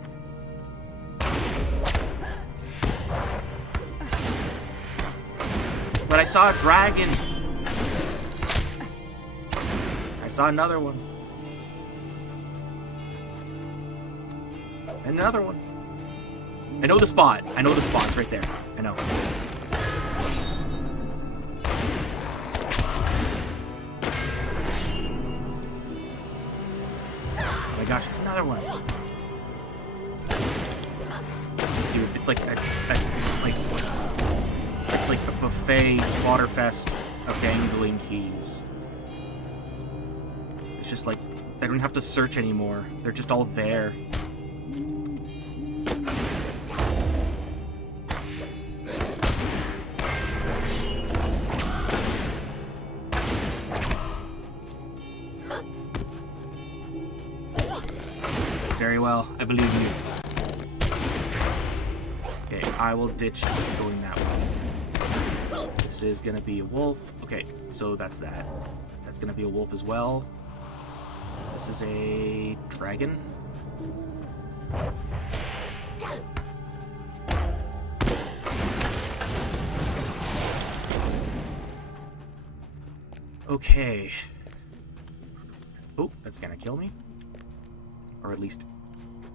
But I saw a dragon. I saw another one. And another one. I know the spot. I know the spot. It's right there. I know. Oh my gosh, there's another one. Dude, it's like it's like a buffet slaughterfest of dangling keys. It's just like I don't have to search anymore. They're just all there. Very well, I believe you. Okay, I will ditch going that way. This is gonna be a wolf. Okay, so that's that. That's gonna be a wolf as well. This is a dragon. Okay. Oh, that's gonna kill me. Or at least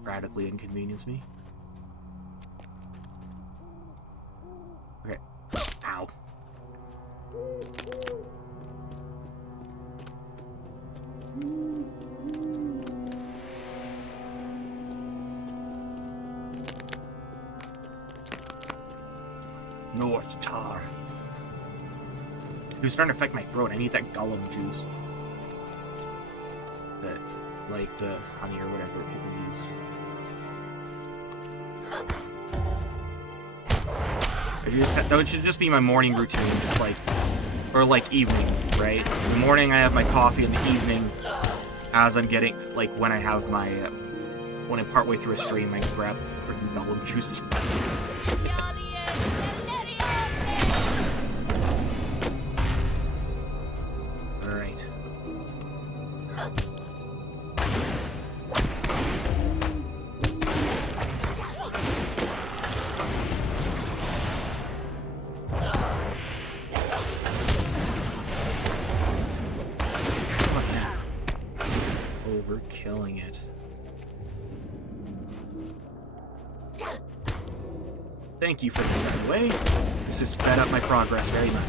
radically inconvenience me. Okay. Ow. North Tar. It was starting to affect my throat. I need that Gollum juice. That, like the honey or whatever people use. That should just be my morning routine, just like, or like evening, right? In the morning I have my coffee, in the evening, as I'm getting, like when I have my when I'm partway through a stream, I grab freaking Gollum juice. Alright. We're killing it. Thank you for this, by the way. This has sped up my progress very much.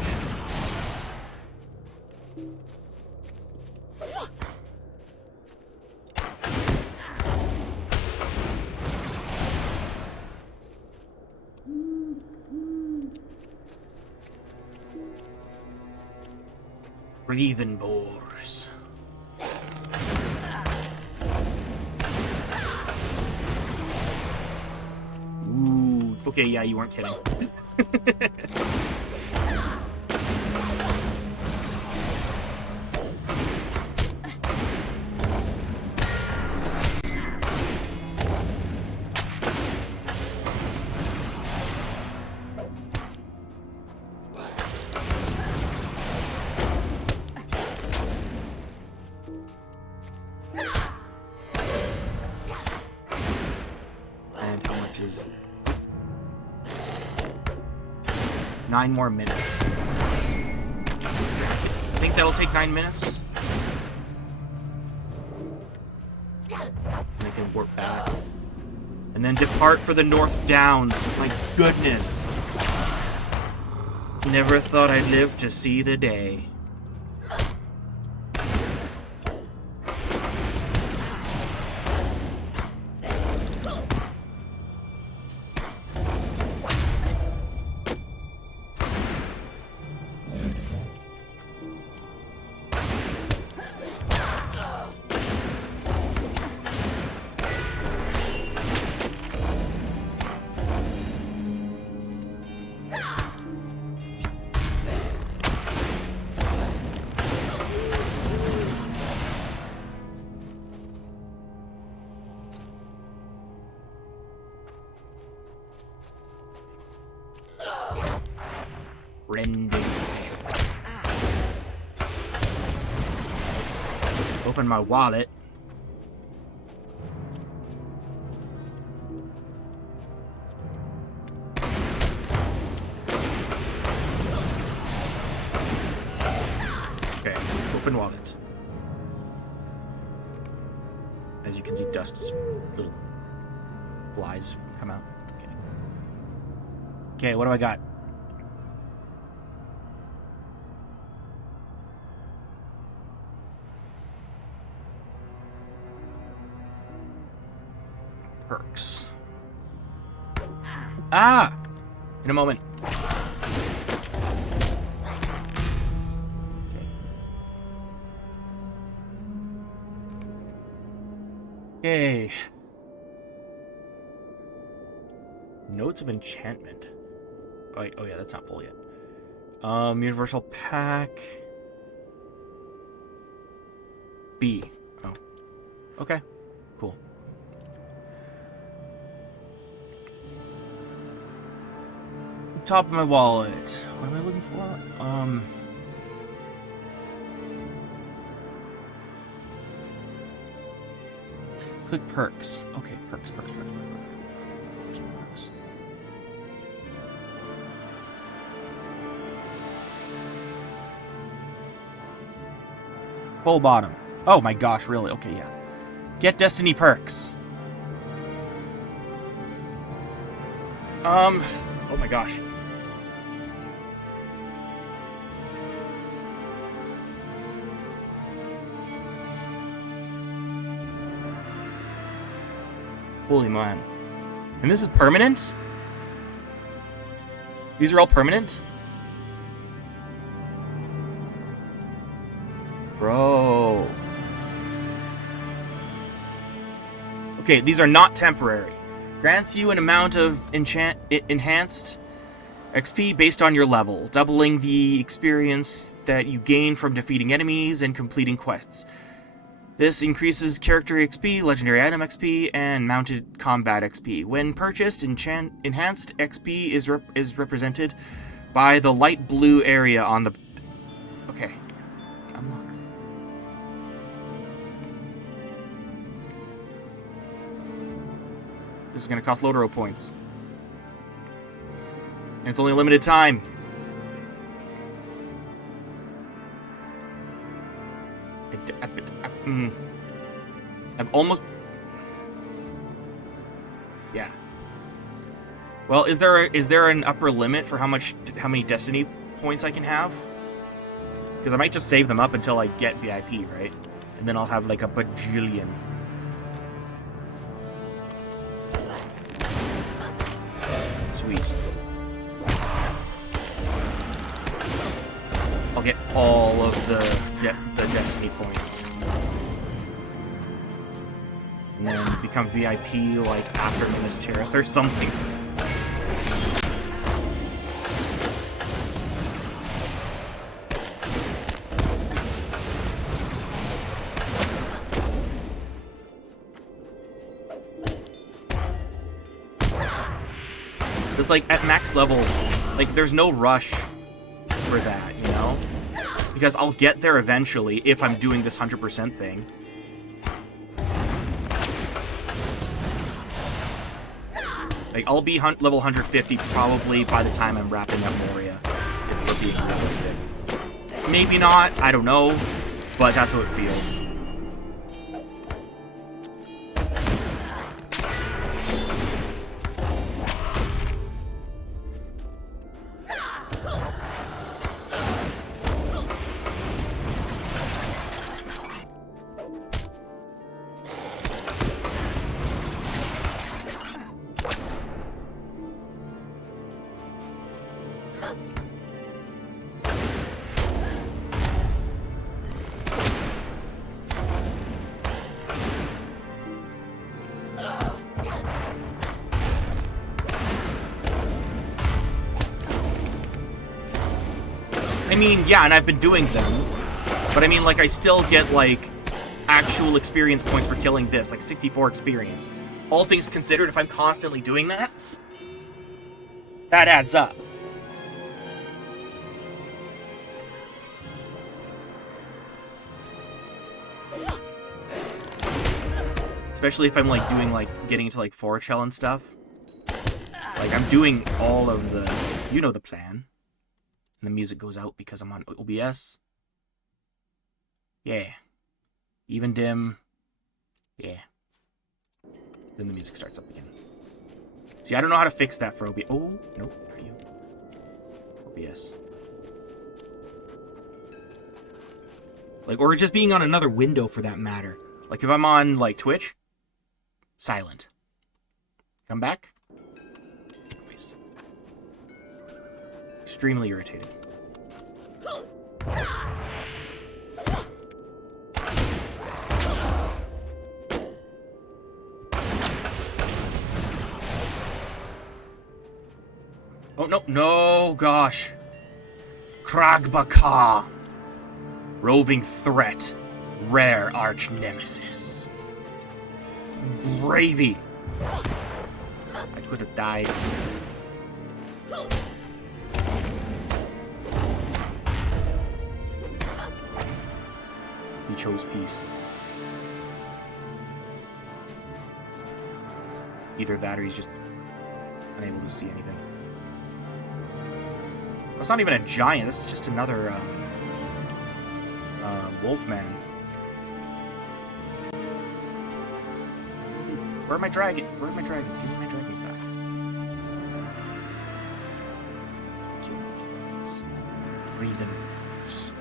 Breathing boars. Ooh, okay, yeah, you weren't kidding. And how much is 9 more minutes? I think that'll take 9 minutes. And I can warp back. And then depart for the North Downs. My goodness. Never thought I'd live to see the day. Rending. Open my wallet. Okay, open wallet. As you can see, dust, little flies come out. Okay, what do I got? Perks. Ah! In a moment. Okay. Yay. Notes of Enchantment. Oh, wait, oh yeah, that's not full yet. Universal Pack. B. Oh. Okay. Cool. Top of my wallet. What am I looking for? Click perks. Okay, perks. Where's my perks? Full bottom. Oh my gosh, really? Okay, yeah. Get Destiny perks. Oh my gosh. Holy man. And this is permanent? These are all permanent? Bro. Okay, these are not temporary. Grants you an amount of enhanced XP based on your level, doubling the experience that you gain from defeating enemies and completing quests. This increases character XP, legendary item XP, and mounted combat XP. When purchased, enhanced XP is represented by the light blue area on the... Okay. Unlock. This is going to cost Lotaro points. And it's only a limited time. I'm almost... Yeah. Well, is there an upper limit for how many Destiny points I can have? Because I might just save them up until I get VIP, right? And then I'll have like a bajillion. Sweet. I'll get all of the Destiny points. And then become VIP like after Minas Tirith or something. It's like at max level, like there's no rush for that, you know? Because I'll get there eventually if I'm doing this 100% thing. Like, I'll be level 150 probably by the time I'm wrapping up Moria, if we're being realistic. Maybe not, I don't know, but that's how it feels. I mean, yeah, and I've been doing them, but I mean, like, I still get, like, actual experience points for killing this, like 64 experience. All things considered, if I'm constantly doing that, that adds up. Especially if I'm, like, doing, like, getting into, like, Forechell and stuff. Like, I'm doing all of the... You know the plan. And the music goes out because I'm on OBS. Yeah. Even dim. Yeah. Then the music starts up again. See, I don't know how to fix that for OBS. Oh, nope, not you. OBS. Like, or just being on another window for that matter. Like, if I'm on, like, Twitch, silent. Come back. Anyways. Extremely irritated. Oh, no, no, gosh. Kragbaka. Roving threat. Rare arch nemesis. Gravy. I could have died. He chose peace. Either that or he's just unable to see anything. That's not even a giant, this is just another wolfman. Where are my dragons? Give me my dragons back. Kill my dragons. Breathe in wolves.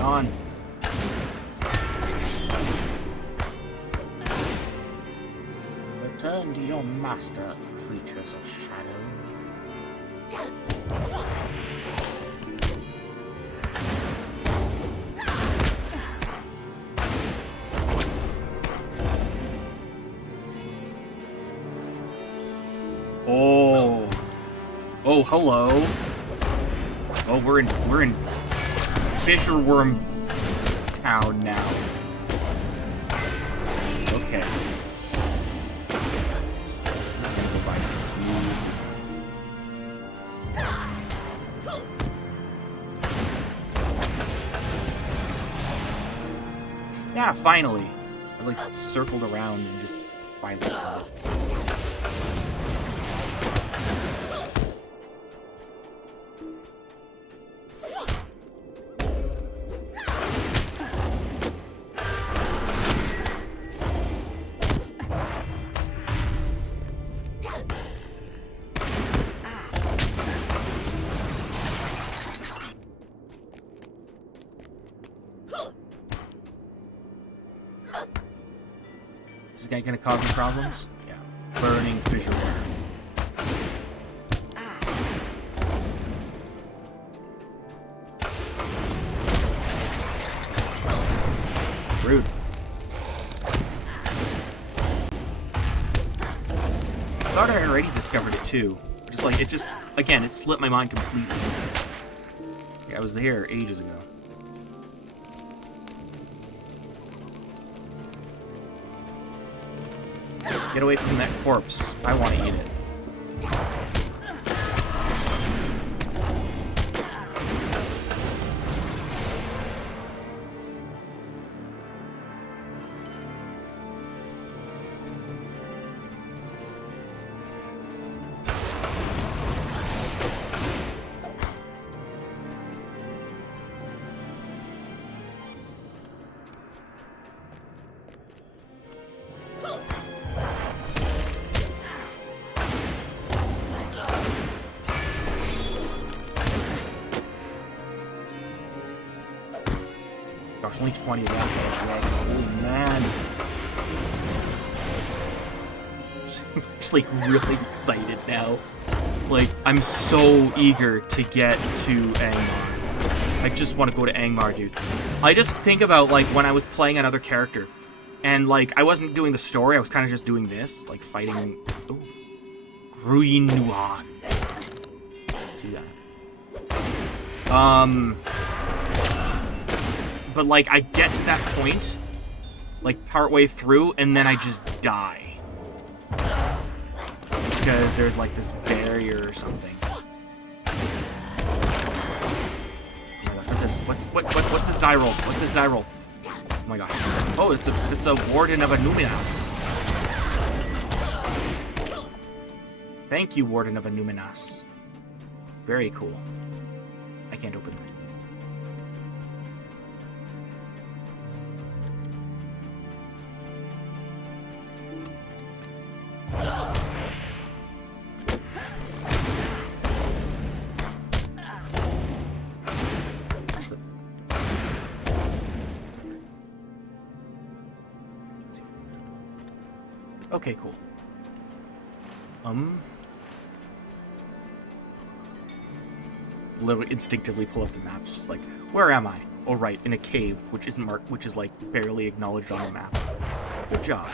on. Return to your master, creatures of shadow. Oh. Oh, hello. Oh, we're in Fisher Worm Town now. Okay. This is gonna go by smooth. Yeah, finally. I like circled around and just finally got it. Is this guy gonna cause me problems? Yeah. Burning fissure worm. Rude. I thought I already discovered it too. Just like, again, it slipped my mind completely. Yeah, I was there ages ago. Get away from that corpse. I want to eat it. Gosh, only 20 left. Oh man. I'm actually really excited now. Like, I'm so eager to get to Angmar. I just want to go to Angmar, dude. I just think about, like, when I was playing another character, and, like, I wasn't doing the story, I was kind of just doing this, like, fighting... Oh. Ruin Nuan. See that? But, like, I get to that point, like, partway through, and then I just die. Because there's, like, this barrier or something. Oh my gosh, what's this? What's this die roll? What's this die roll? Oh my gosh. Oh, it's a Warden of Anuminas. Thank you, Warden of Anuminas. Very cool. I can't open it. Okay, cool. Literally instinctively pull up the map. It's just like, where am I? Oh, right, in a cave, which isn't marked, which is like barely acknowledged on the map. Good job.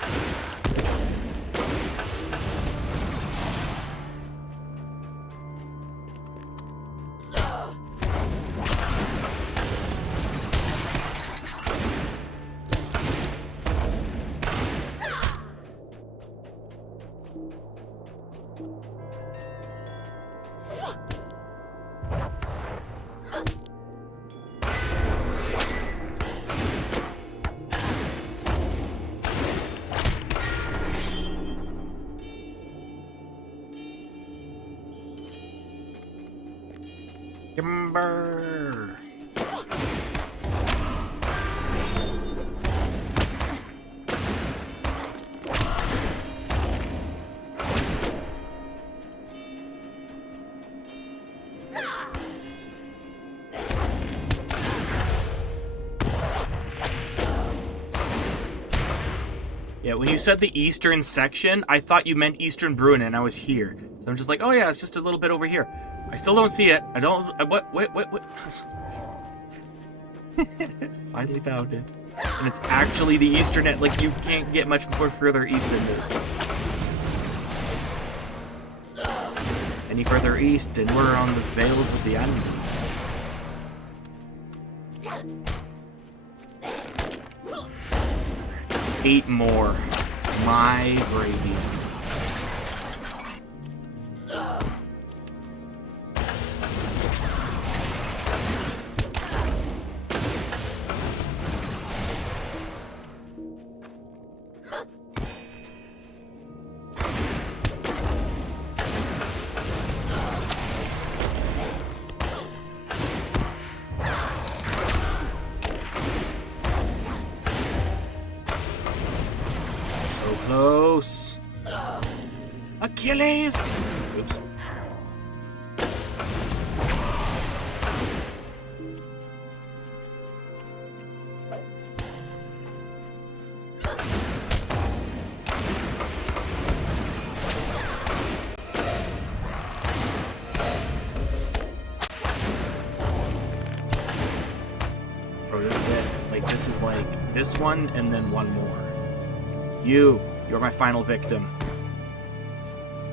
Yeah, when you said the eastern section, I thought you meant Eastern Bruin, and I was here. So I'm just like, oh yeah, it's just a little bit over here. I still don't see it. I don't. What? Finally found it. And it's actually the eastern end. Like, you can't get much more further east than this. Any further east, and we're on the Vales of the Andes. 8 more. My gravy. Close. Achilles! Oops. Bro, this is it. Like, this is like this one and then one more. You're my final victim.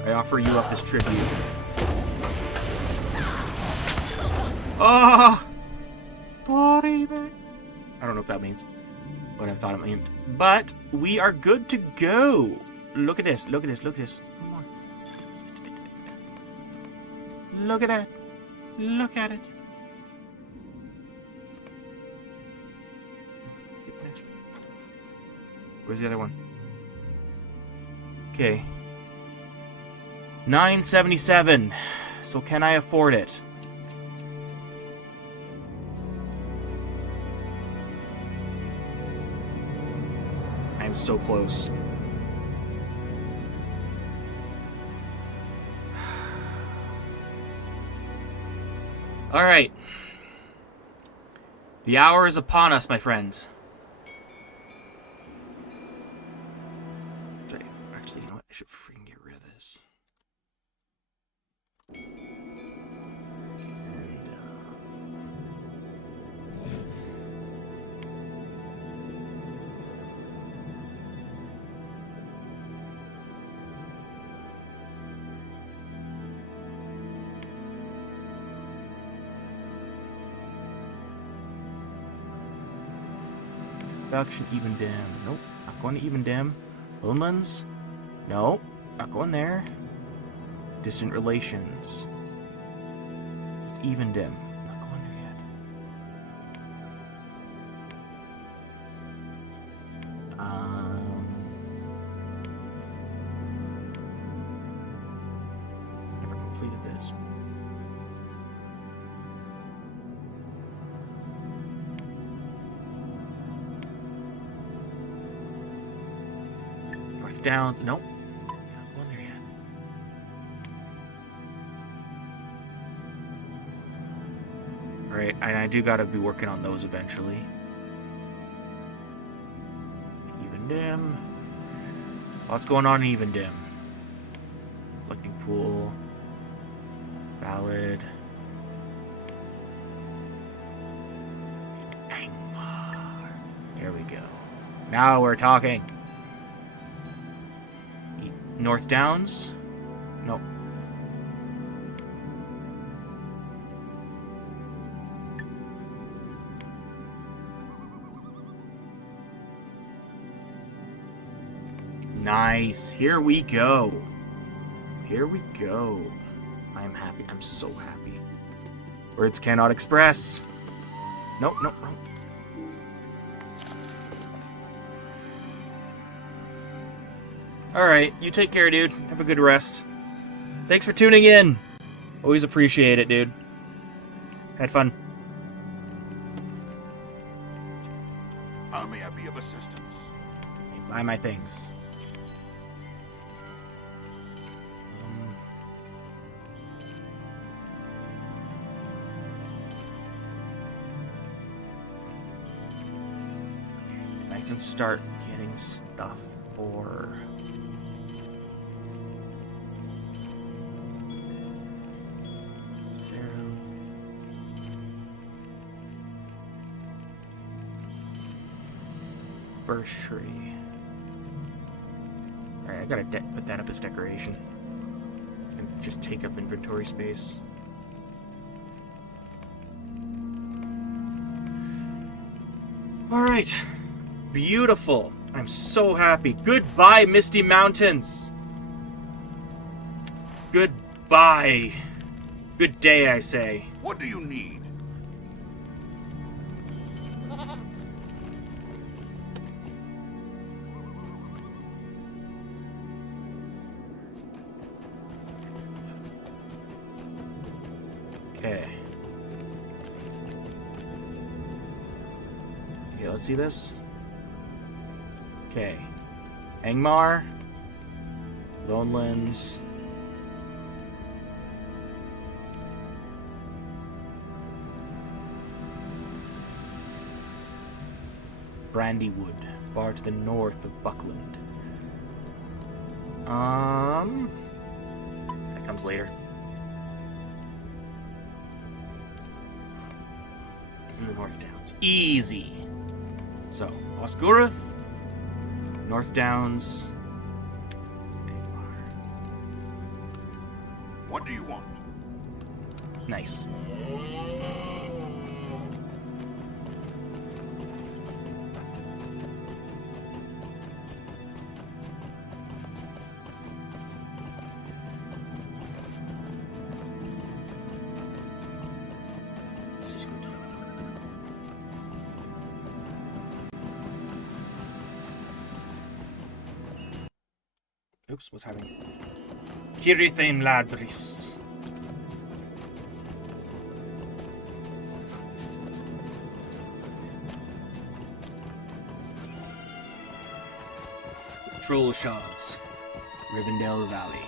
I offer you up as tribute. Oh! I don't know if that means what I thought it meant. But we are good to go. Look at this. Look at this. Look at this. One more. Look at that. Look at it. Where's the other one? Okay. 977. So can I afford it? I am so close. All right. The hour is upon us, my friends. Actually, you know what? I should freaking get rid of this. Production even dim. Nope, not going to even dim. Lumens. No, not going there. Distant relations. It's even dim. Not going there yet. Never completed this. North Downs. Nope. Alright, and I do gotta be working on those eventually. Even dim. Lots going on in even dim. Reflecting pool. Valid. Angmar. Here we go. Now we're talking. North Downs? Nope. Nice. Here we go. Here we go. I'm happy. I'm so happy. Words cannot express. Nope, nope, wrong. Alright, you take care, dude. Have a good rest. Thanks for tuning in. Always appreciate it, dude. Had fun. How may I be of assistance? Buy my things. I can start getting stuff. or birch tree. Alright, I gotta put that up as decoration. It's gonna just take up inventory space. Alright. Beautiful. I'm so happy. Goodbye, Misty Mountains. Goodbye. Good day, I say. What do you need? Okay. Okay, let's see this. Okay. Angmar. Lonelands. Brandywood, far to the north of Buckland. That comes later. In the North Downs. Easy. So, Osgurath, North Downs, Angmar. What do you want? Nice. Oops, what's happening? Kirithain Ladris. Trollshaws, Rivendell Valley.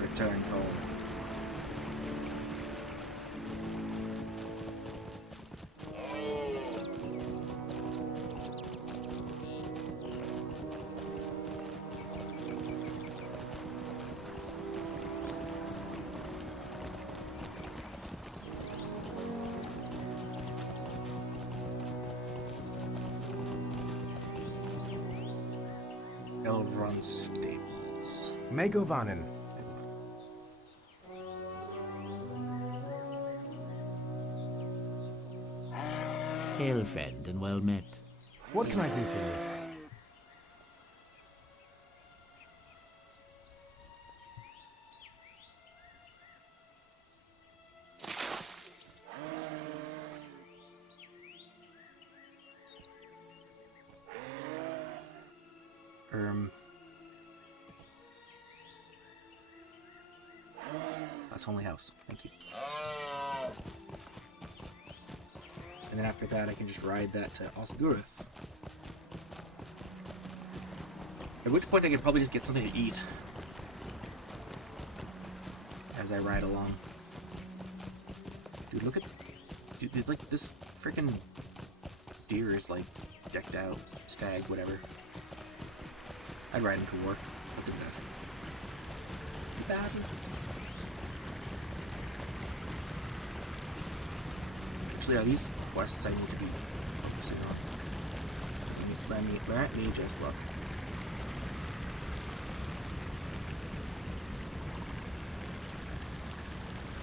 Return home. Elrond Stables. Megovanen. Hail-fed and well met. What can I do for you? That's only house. Thank you. And then after that, I can just ride that to Osgurath. At which point, I could probably just get something to eat as I ride along. Dude, look at... Dude, like, this freaking deer is, like, decked out. Stag, whatever. I'd ride him to work. Look at that. Bad. Actually, are these quests I need to be focusing on? Let me just look.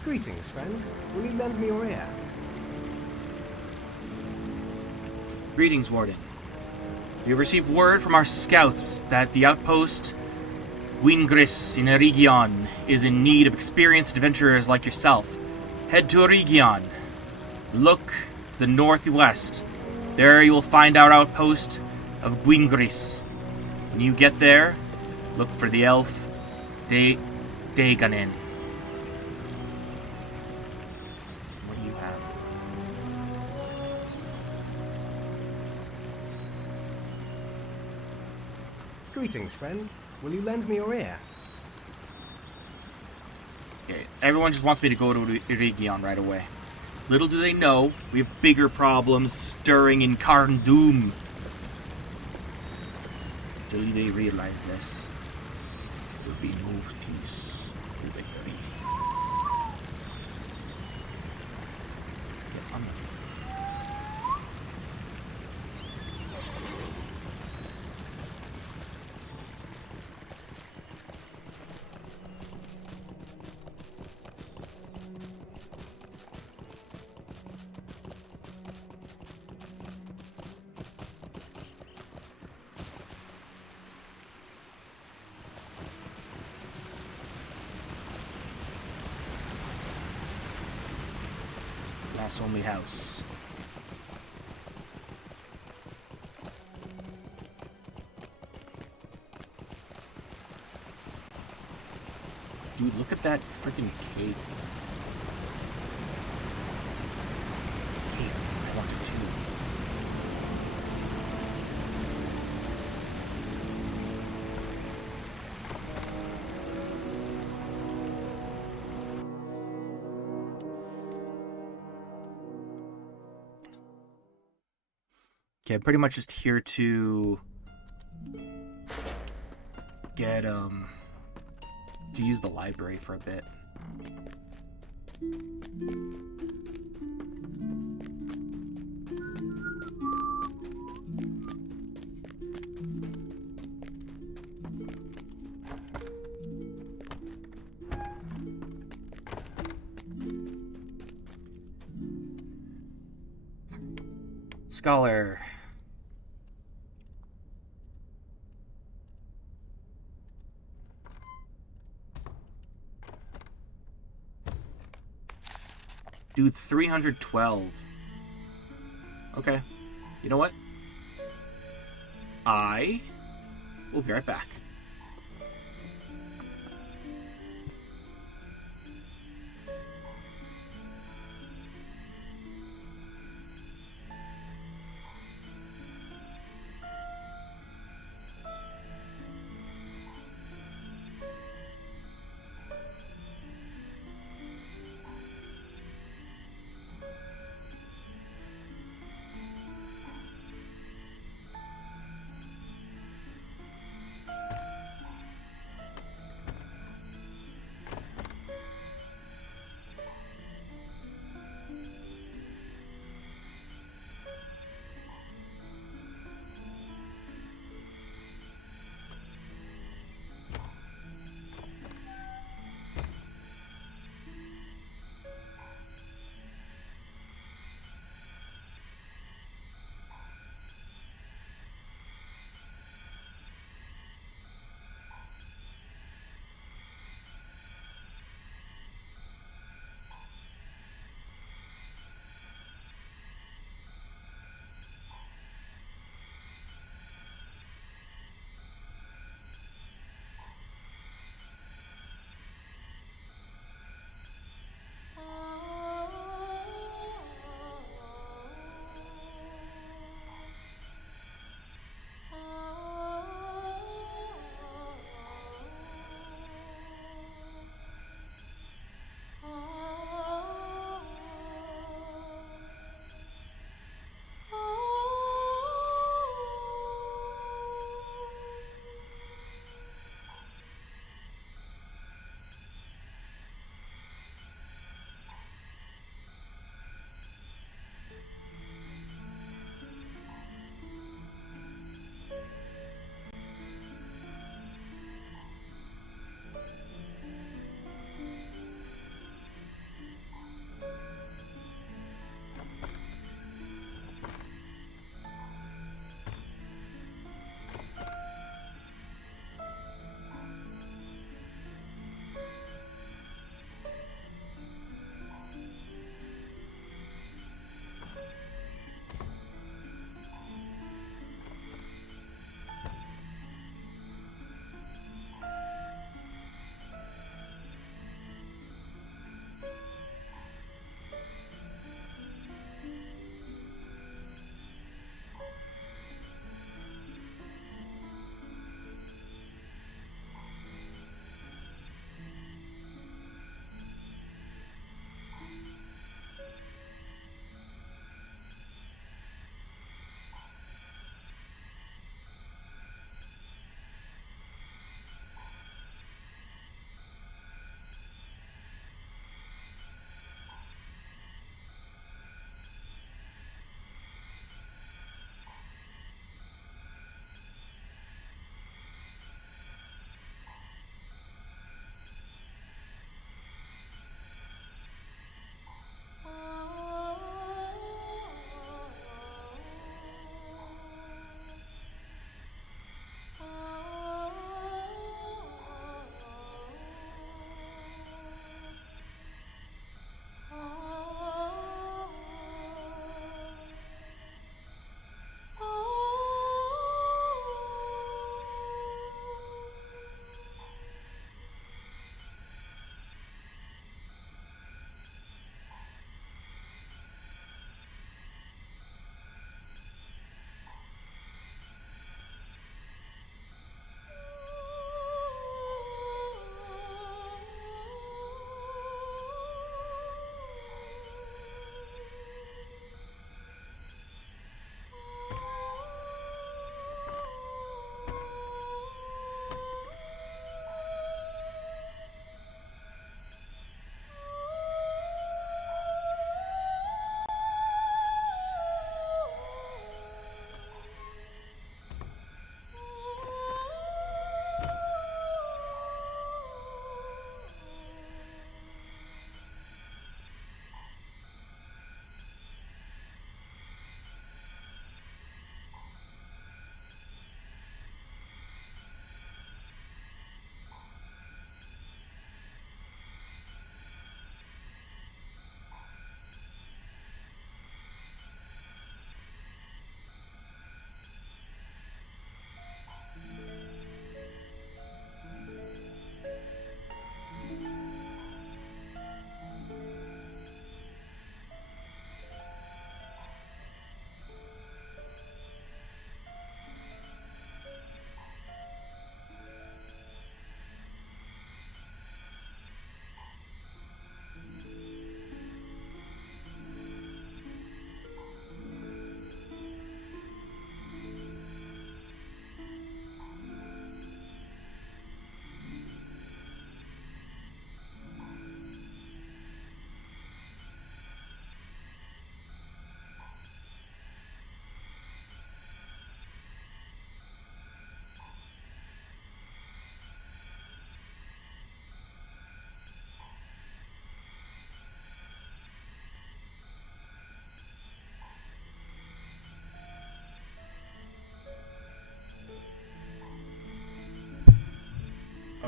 Greetings, friend. Will you lend me your ear? Greetings, Warden. We have received word from our scouts that the outpost Gwingris in Erigion is in need of experienced adventurers like yourself. Head to Erigion. Look to the northwest. There you will find our outpost of Gwingris. When you get there, look for the elf Daganin. What do you have? Greetings, friend. Will you lend me your ear? Okay, everyone just wants me to go to Erigion right away. Little do they know, we have bigger problems stirring in Carndum. Till they realize this, there will be no peace, no victory. Get on them. Glass only house. Dude, look at that freaking cape. Cape, I want it too. Okay, I'm pretty much just here to get, to use the library for a bit. Scholar. Dude, 312. Okay. You know what? I will be right back.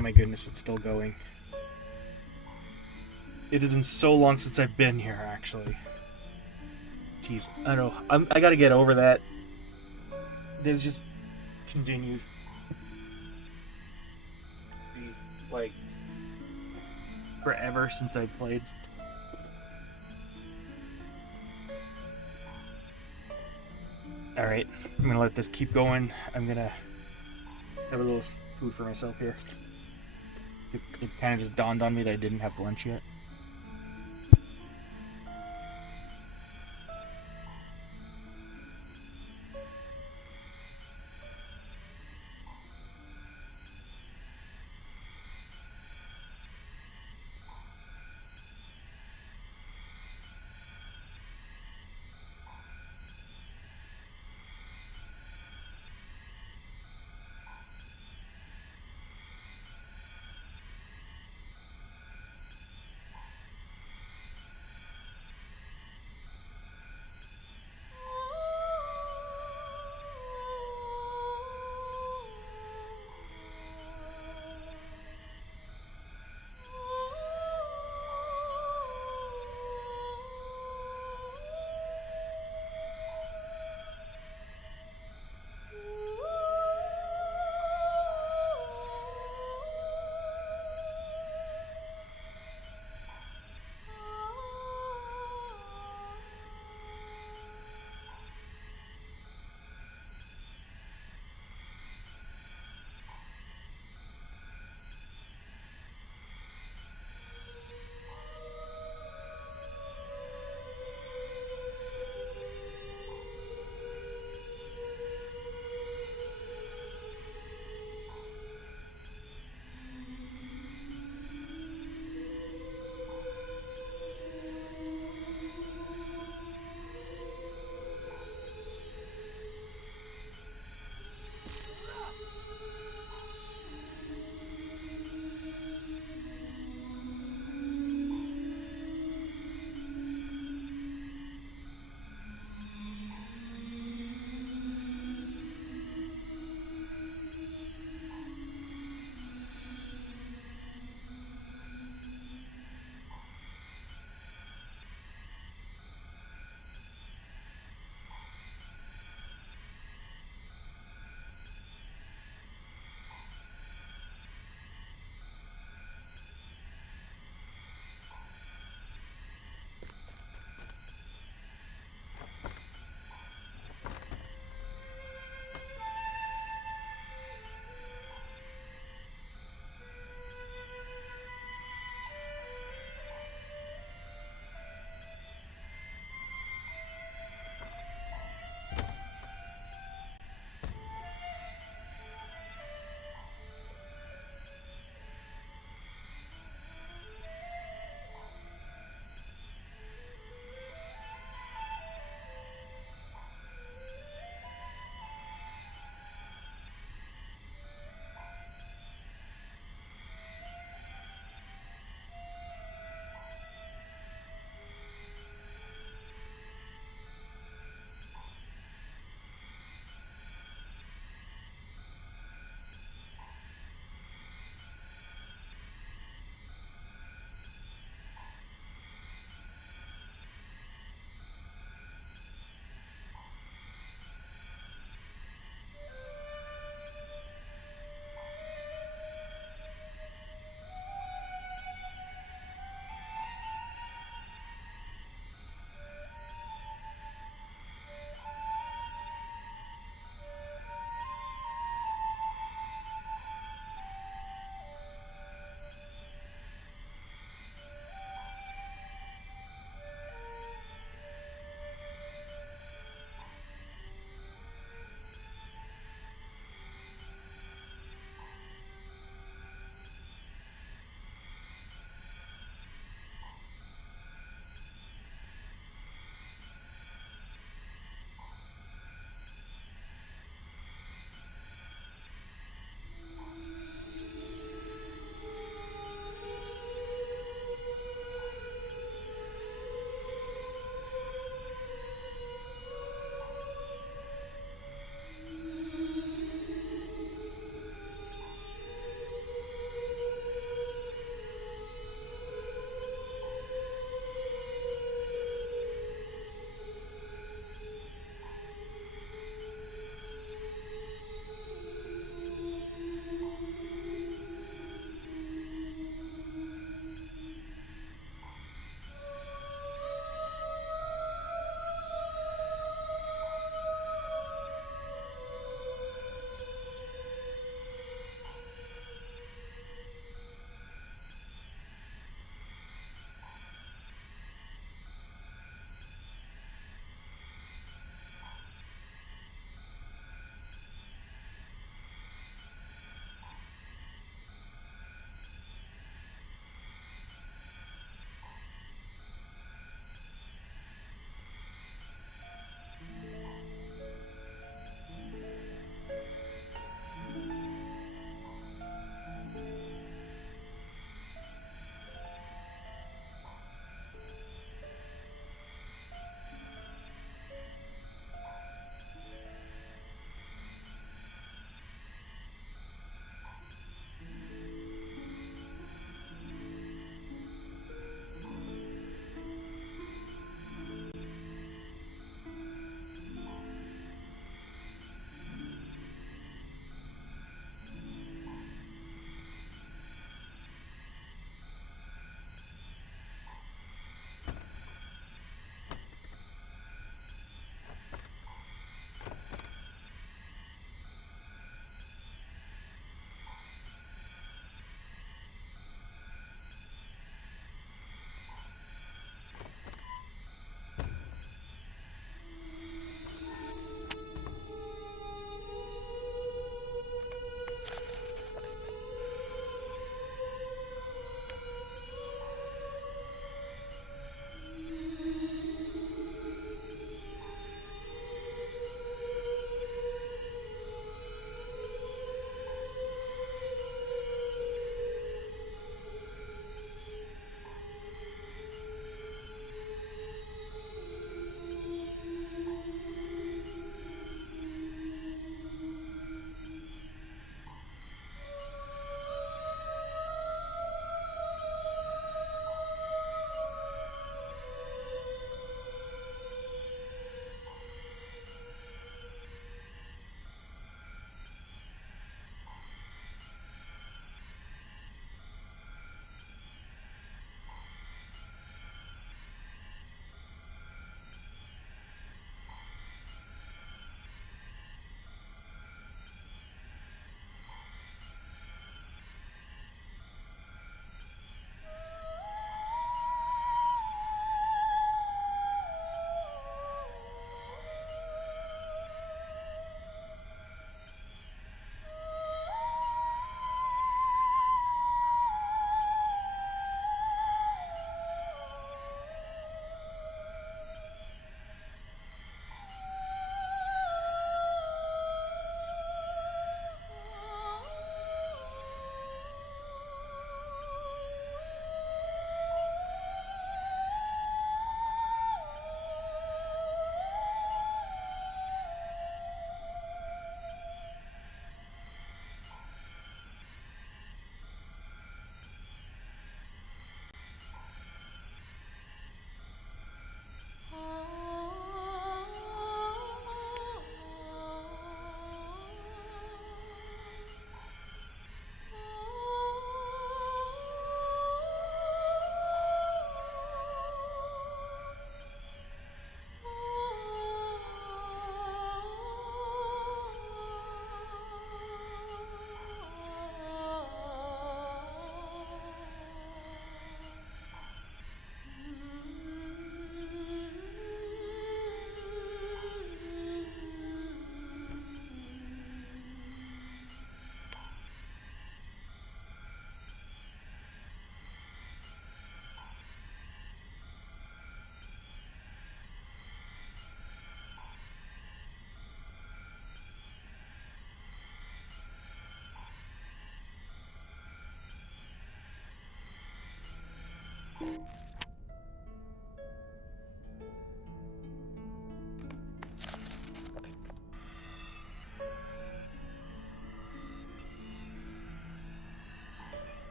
my goodness, it's still going. It has been so long since I've been here, actually. Jeez, I don't know. I gotta get over that. There's just continued. Like, forever since I played. Alright, I'm gonna let this keep going. I'm gonna have a little food for myself here. It kind of just dawned on me that I didn't have lunch yet.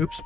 Oops.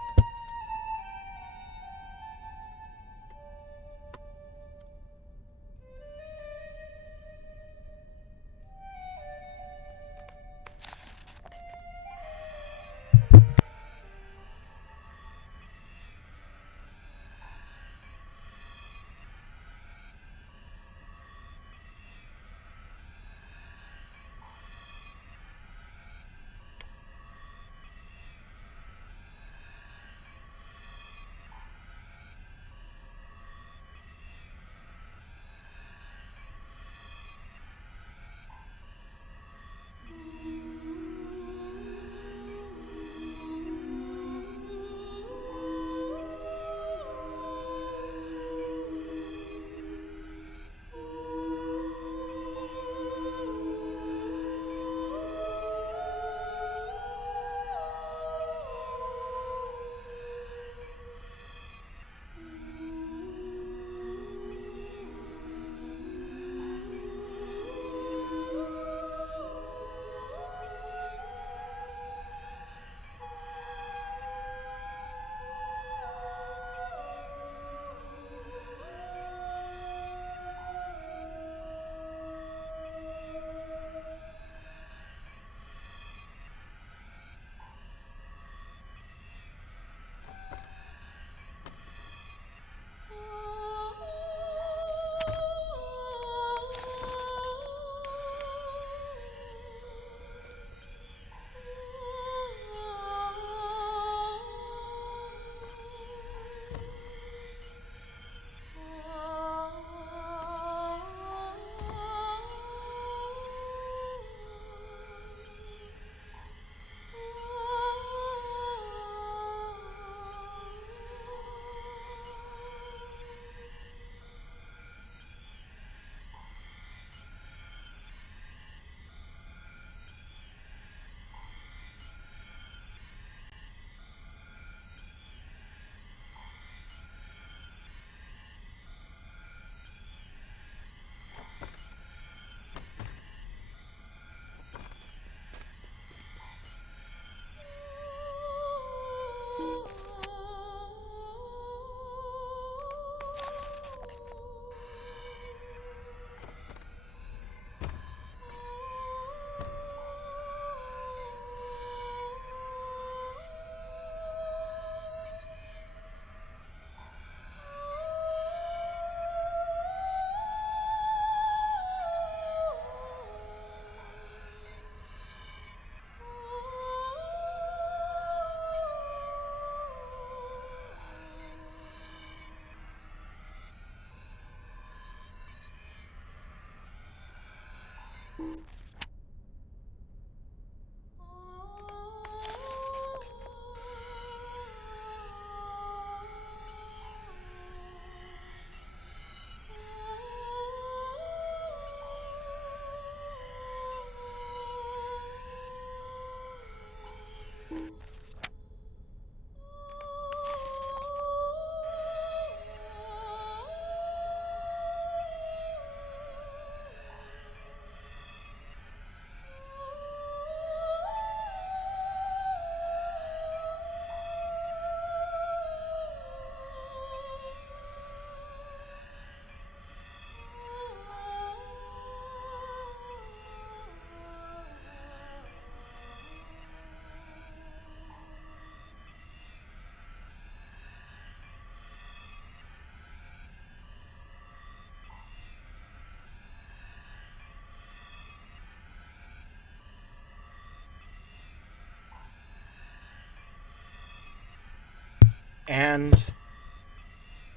And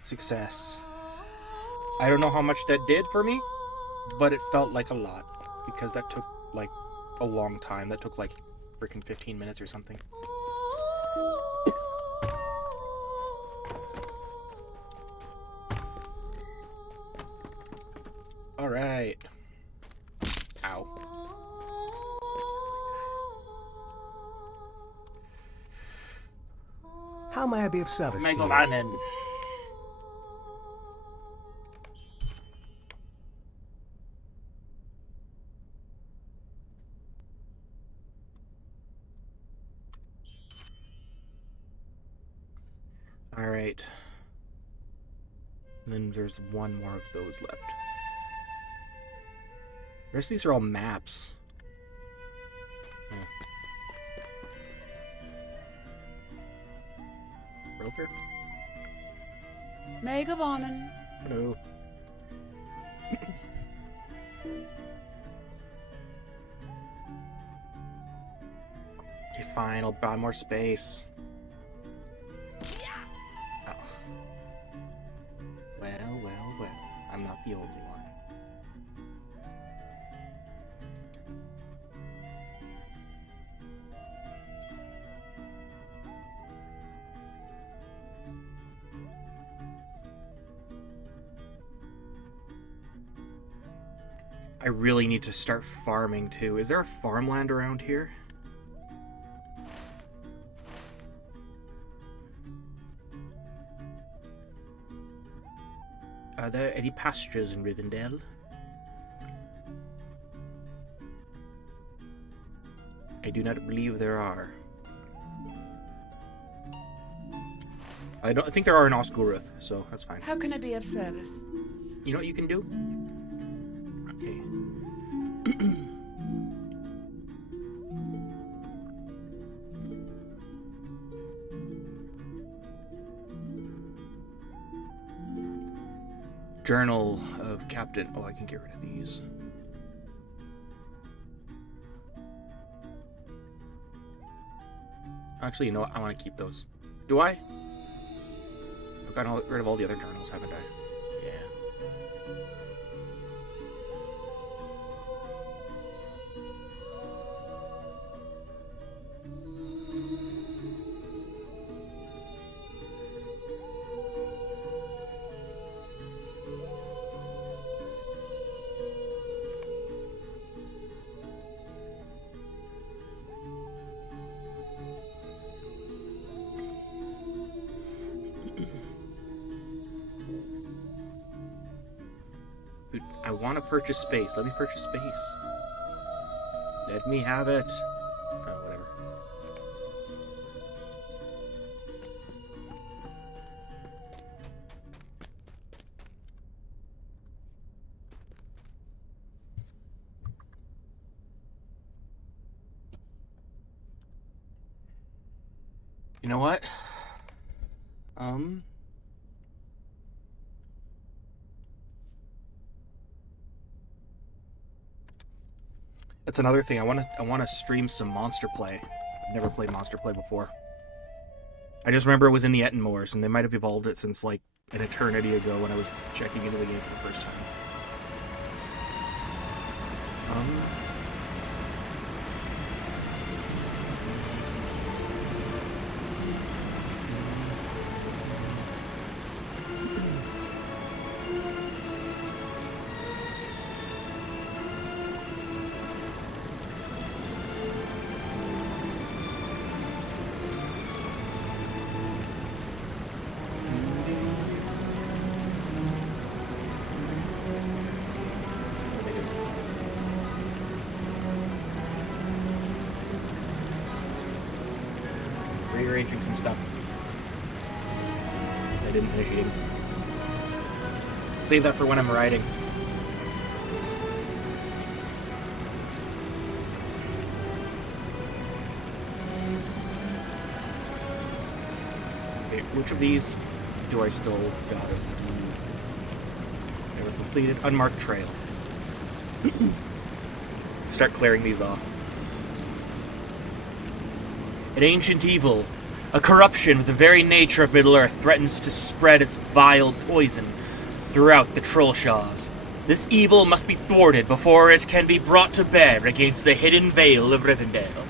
success. I don't know how much that did for me, but it felt like a lot because that took like a long time. That took like freaking 15 minutes or something. All right. Ow. How may I be of service to you? Megalanen. Alright. And then there's one more of those left. The rest of these are all maps. Yeah. Broker? May gewonnen. Hello. Okay, fine, I'll buy more space. Oh. Well, well, well. I'm not the only one. I really need to start farming too. Is there a farmland around here? Are there any pastures in Rivendell? I do not believe there are. I think there are in Osgiliath, so that's fine. How can I be of service? You know what you can do? Okay. Journal of Captain. Oh, I can get rid of these. Actually, you know what? I want to keep those. Do I? I've gotten rid of all the other journals, haven't I? Yeah. I want to purchase space. Let me purchase space. Let me have it. Oh, whatever. You know what? That's another thing. I want to stream some Monster Play. I've never played Monster Play before. I just remember it was in the Ettenmoors, and they might have evolved it since like an eternity ago when I was checking into the game for the first time. Rearranging some stuff. I didn't finish eating. Save that for when I'm riding. Okay, which of these do I still gotta do? Never completed. Unmarked trail. Start clearing these off. An ancient evil, a corruption of the very nature of Middle-earth, threatens to spread its vile poison throughout the Trollshaws. This evil must be thwarted before it can be brought to bear against the hidden Vale of Rivendell.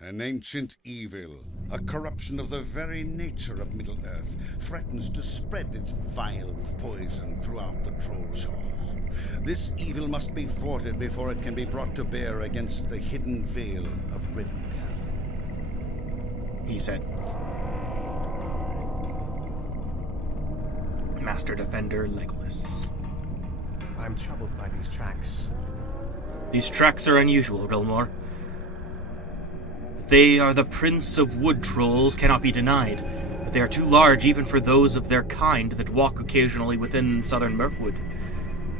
An ancient evil, a corruption of the very nature of Middle-earth, threatens to spread its vile poison throughout the Trollshaws. This evil must be thwarted before it can be brought to bear against the hidden Vale of Rivendell. He said. Master Defender Legolas. I'm troubled by these tracks. These tracks are unusual, Rilmore. They are the prints of wood trolls cannot be denied, but they are too large even for those of their kind that walk occasionally within southern Mirkwood.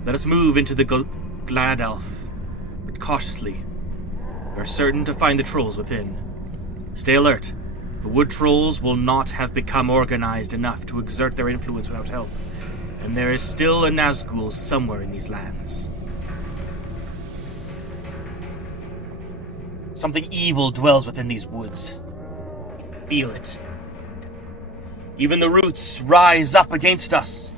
Let us move into the Glad Elf, but cautiously. We are certain to find the trolls within. Stay alert. The wood trolls will not have become organized enough to exert their influence without help, and there is still a Nazgul somewhere in these lands. Something evil dwells within these woods. Feel it. Even the roots rise up against us.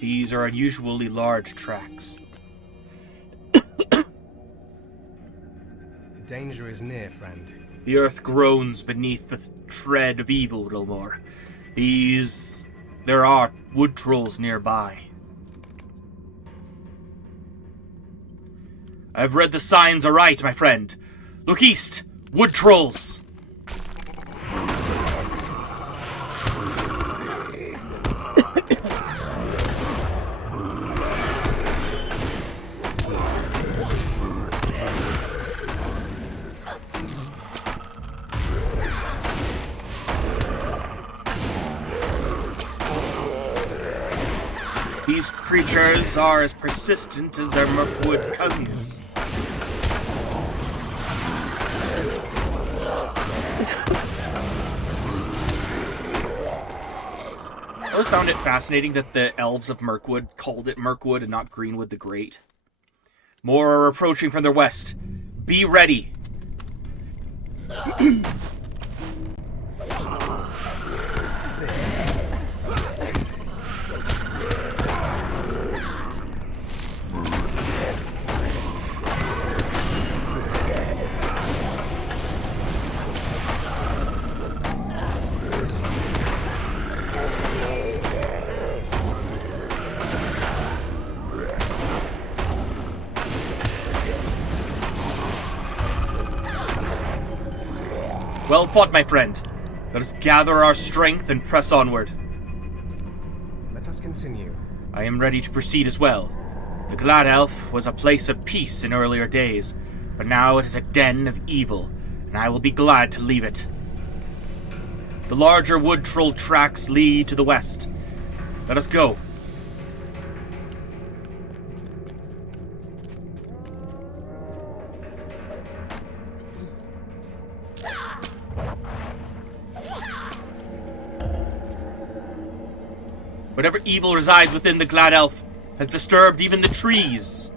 These are unusually large tracks. Danger is near, friend. The earth groans beneath the tread of evil, Rilmore. There are wood trolls nearby. I've read the signs aright, my friend. Look east! Wood trolls! These creatures are as persistent as their Mirkwood cousins. I always found it fascinating that the elves of Mirkwood called it Mirkwood and not Greenwood the Great. More are approaching from their west. Be ready. Well fought, my friend. Let us gather our strength and press onward. Let us continue. I am ready to proceed as well. The Glad Elf was a place of peace in earlier days, but now it is a den of evil, and I will be glad to leave it. The larger wood troll tracks lead to the west. Let us go. Whatever evil resides within the Glad Elf has disturbed even the trees.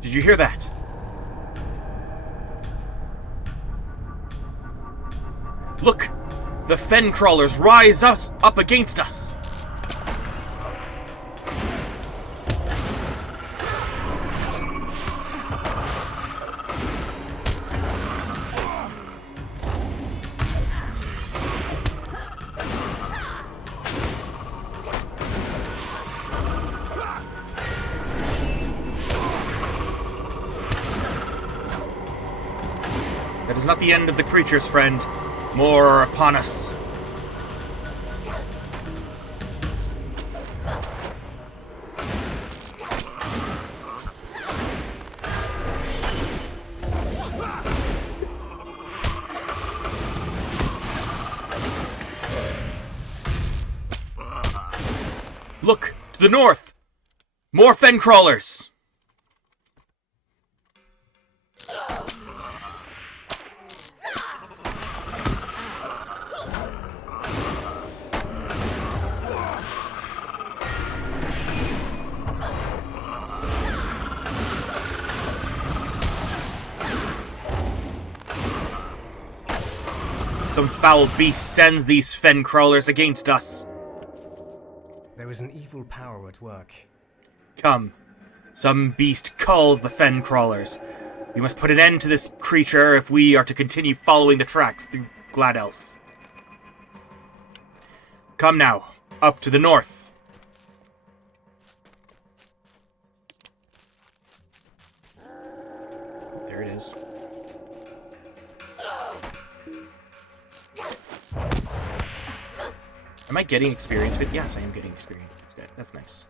Did you hear that? Look! The fen crawlers rise up against us! That is not the end of the creatures, friend. More are upon us. Look, to the north! More fen crawlers! Some foul beast sends these fen crawlers against us. There is an evil power at work. Come. Some beast calls the fen crawlers. We must put an end to this creature if we are to continue following the tracks through Gladelf. Come now, up to the north. There it is. Am I getting experience with? Yes, I am getting experience. That's good. That's nice.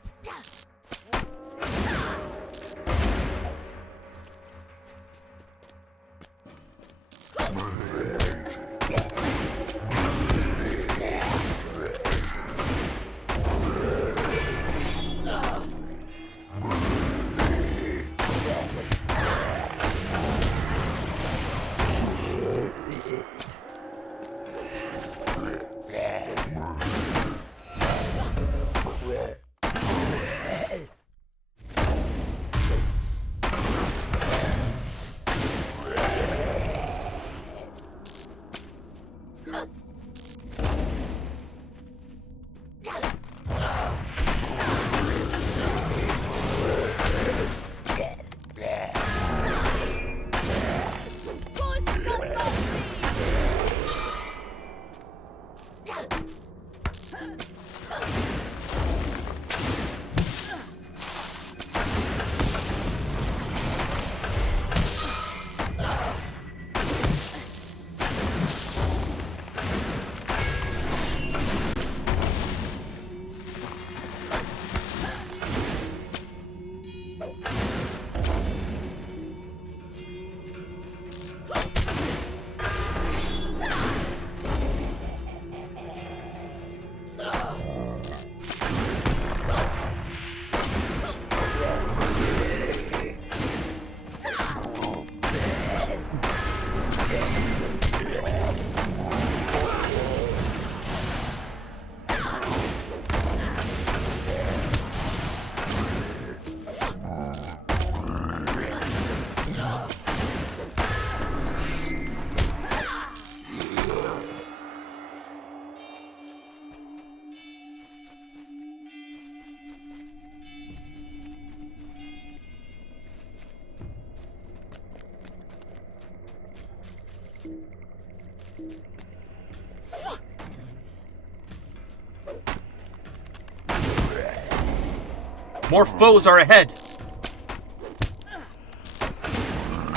More foes are ahead.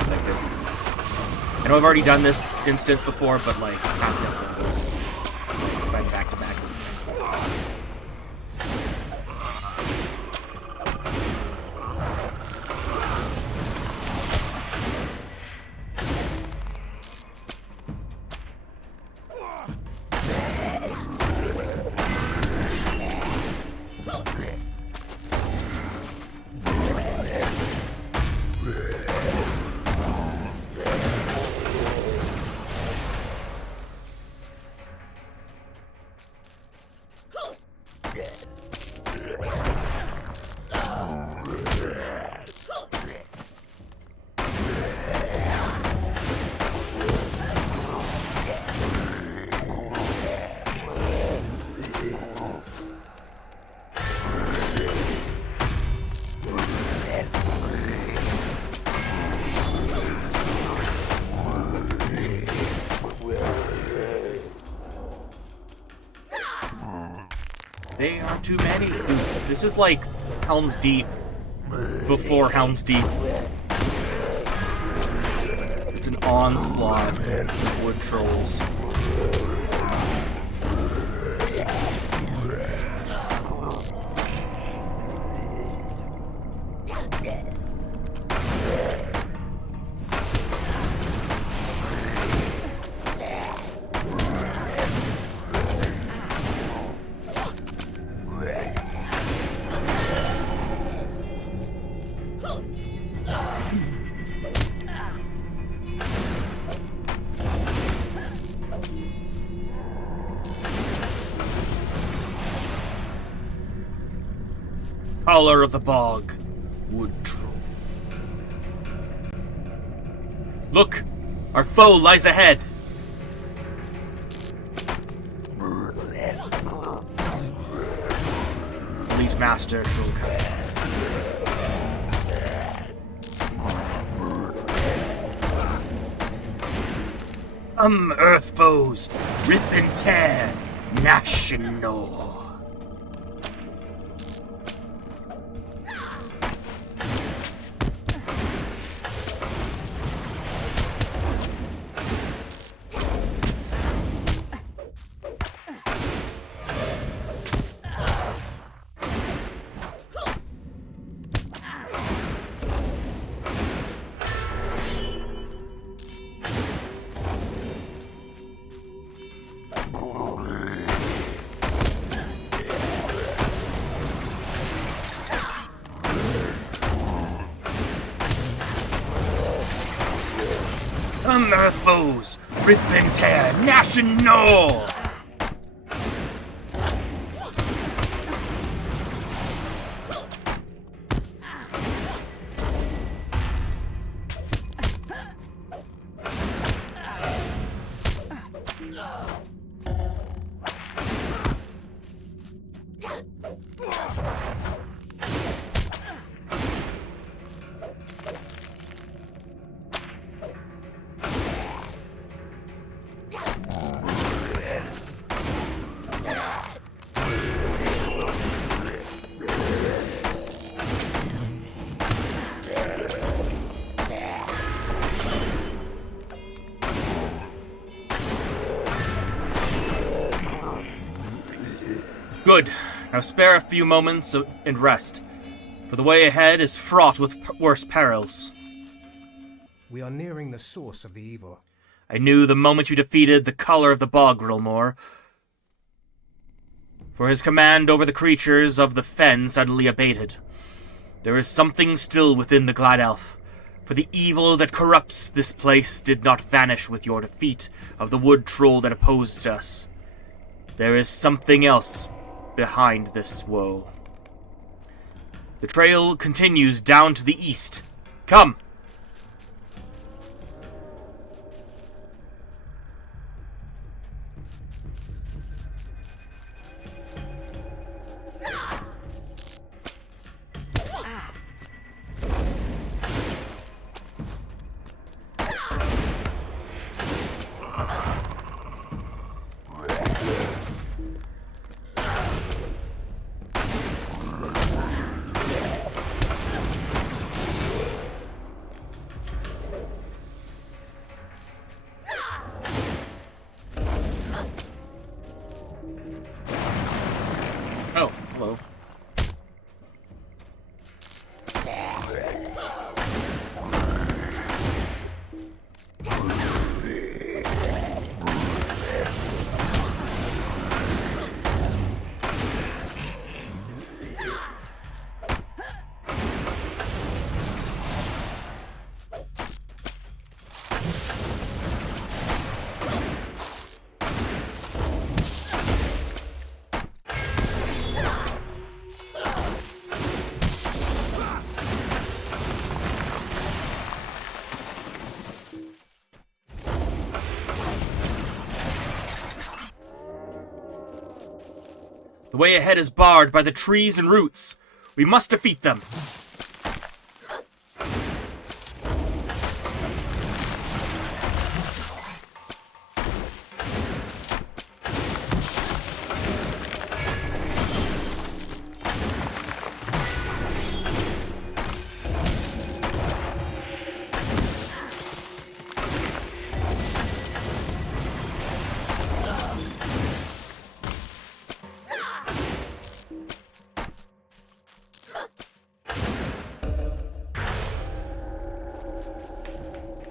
Like this. I know I've already done this instance before, but like past tense like this. If I'm back to back this time. They are too many. Dude, this is like Helm's Deep before Helm's Deep. Just an onslaught of wood trolls. Color of the bog, wood troll. Look, our foe lies ahead. Elite Master Trollkite. Earth foes, rip and tear, gnash and gnaw. Earth foes, rip and tear, gnash and gnaw. Good. Now spare a few moments and rest, for the way ahead is fraught with worse perils. We are nearing the source of the evil. I knew the moment you defeated the color of the bog, Rilmore. For his command over the creatures of the fen suddenly abated. There is something still within the Glad Elf, for the evil that corrupts this place did not vanish with your defeat of the wood troll that opposed us. There is something else behind this woe. The trail continues down to the east. Come! Oh, hello. The way ahead is barred by the trees and roots. We must defeat them.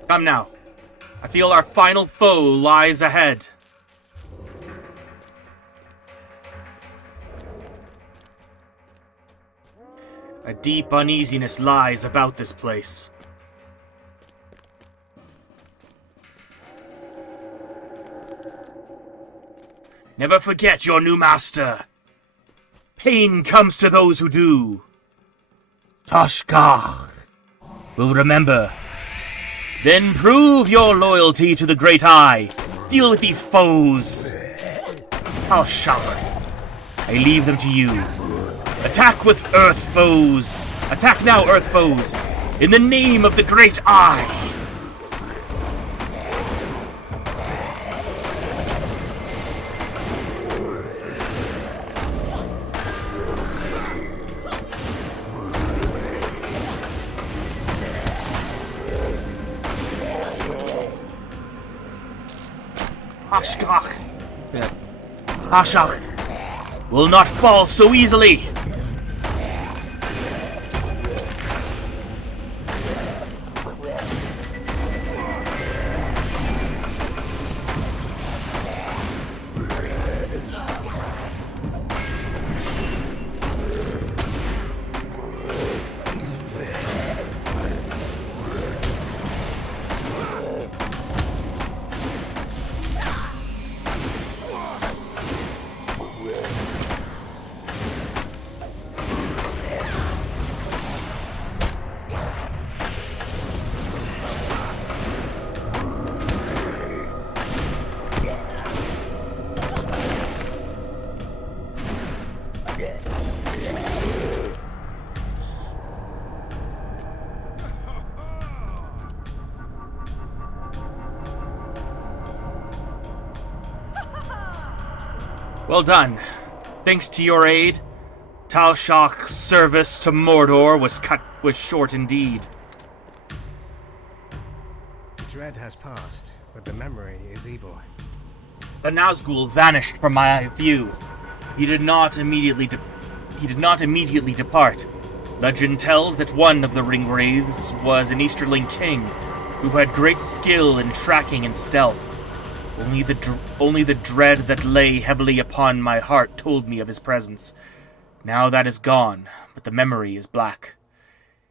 Come now. I feel our final foe lies ahead. A deep uneasiness lies about this place. Never forget your new master. Pain comes to those who do. Toshkar will remember. Then prove your loyalty to the Great Eye. Deal with these foes. Toshkar, I leave them to you. Attack with Earth foes. Attack now, Earth foes. In the name of the Great Eye. Ashach will not fall so easily. Well done. Thanks to your aid, Talshach's service to Mordor was short indeed. Dread has passed, but the memory is evil. The Nazgul vanished from my view. He did not immediately depart. Legend tells that one of the Ringwraiths was an Easterling king who had great skill in tracking and stealth. Only the dread that lay heavily upon my heart told me of his presence. Now that is gone, but the memory is black.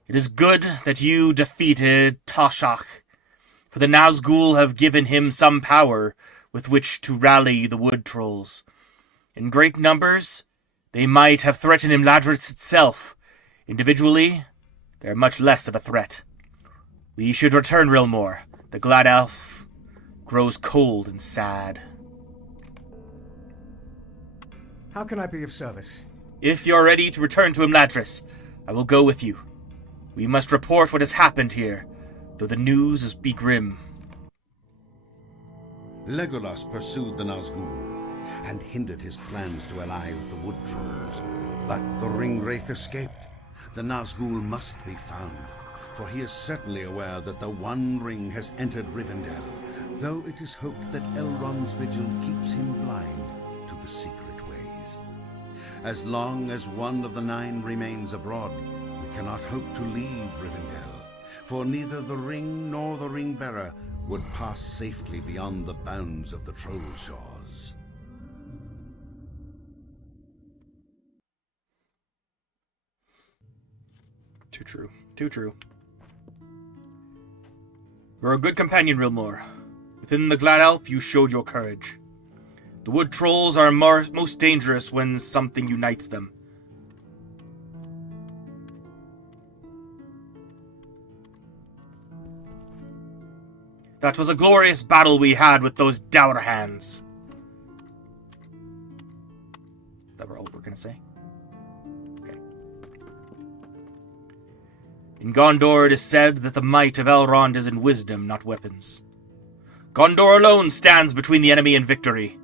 It is good that you defeated Toshach, for the Nazgul have given him some power with which to rally the wood trolls. In great numbers, they might have threatened Imladris itself. Individually, they are much less of a threat. We should return, Rilmor. The Glad Elf grows cold and sad. How can I be of service? If you're ready to return to Imladris, I will go with you. We must report what has happened here, though the news be grim. Legolas pursued the Nazgul and hindered his plans to ally with the wood trolls. But the Ringwraith escaped. The Nazgul must be found, for he is certainly aware that the One Ring has entered Rivendell, though it is hoped that Elrond's vigil keeps him blind to the secret ways. As long as one of the nine remains abroad, we cannot hope to leave Rivendell, for neither the ring nor the ring-bearer would pass safely beyond the bounds of the Trollshaws. Too true. Too true. You're a good companion, Rilmor. Within the Glad Elf, you showed your courage. The wood trolls are most dangerous when something unites them. That was a glorious battle we had with those dour hands. Is that all we're gonna say? Okay. In Gondor, it is said that the might of Elrond is in wisdom, not weapons. Gondor alone stands between the enemy and victory.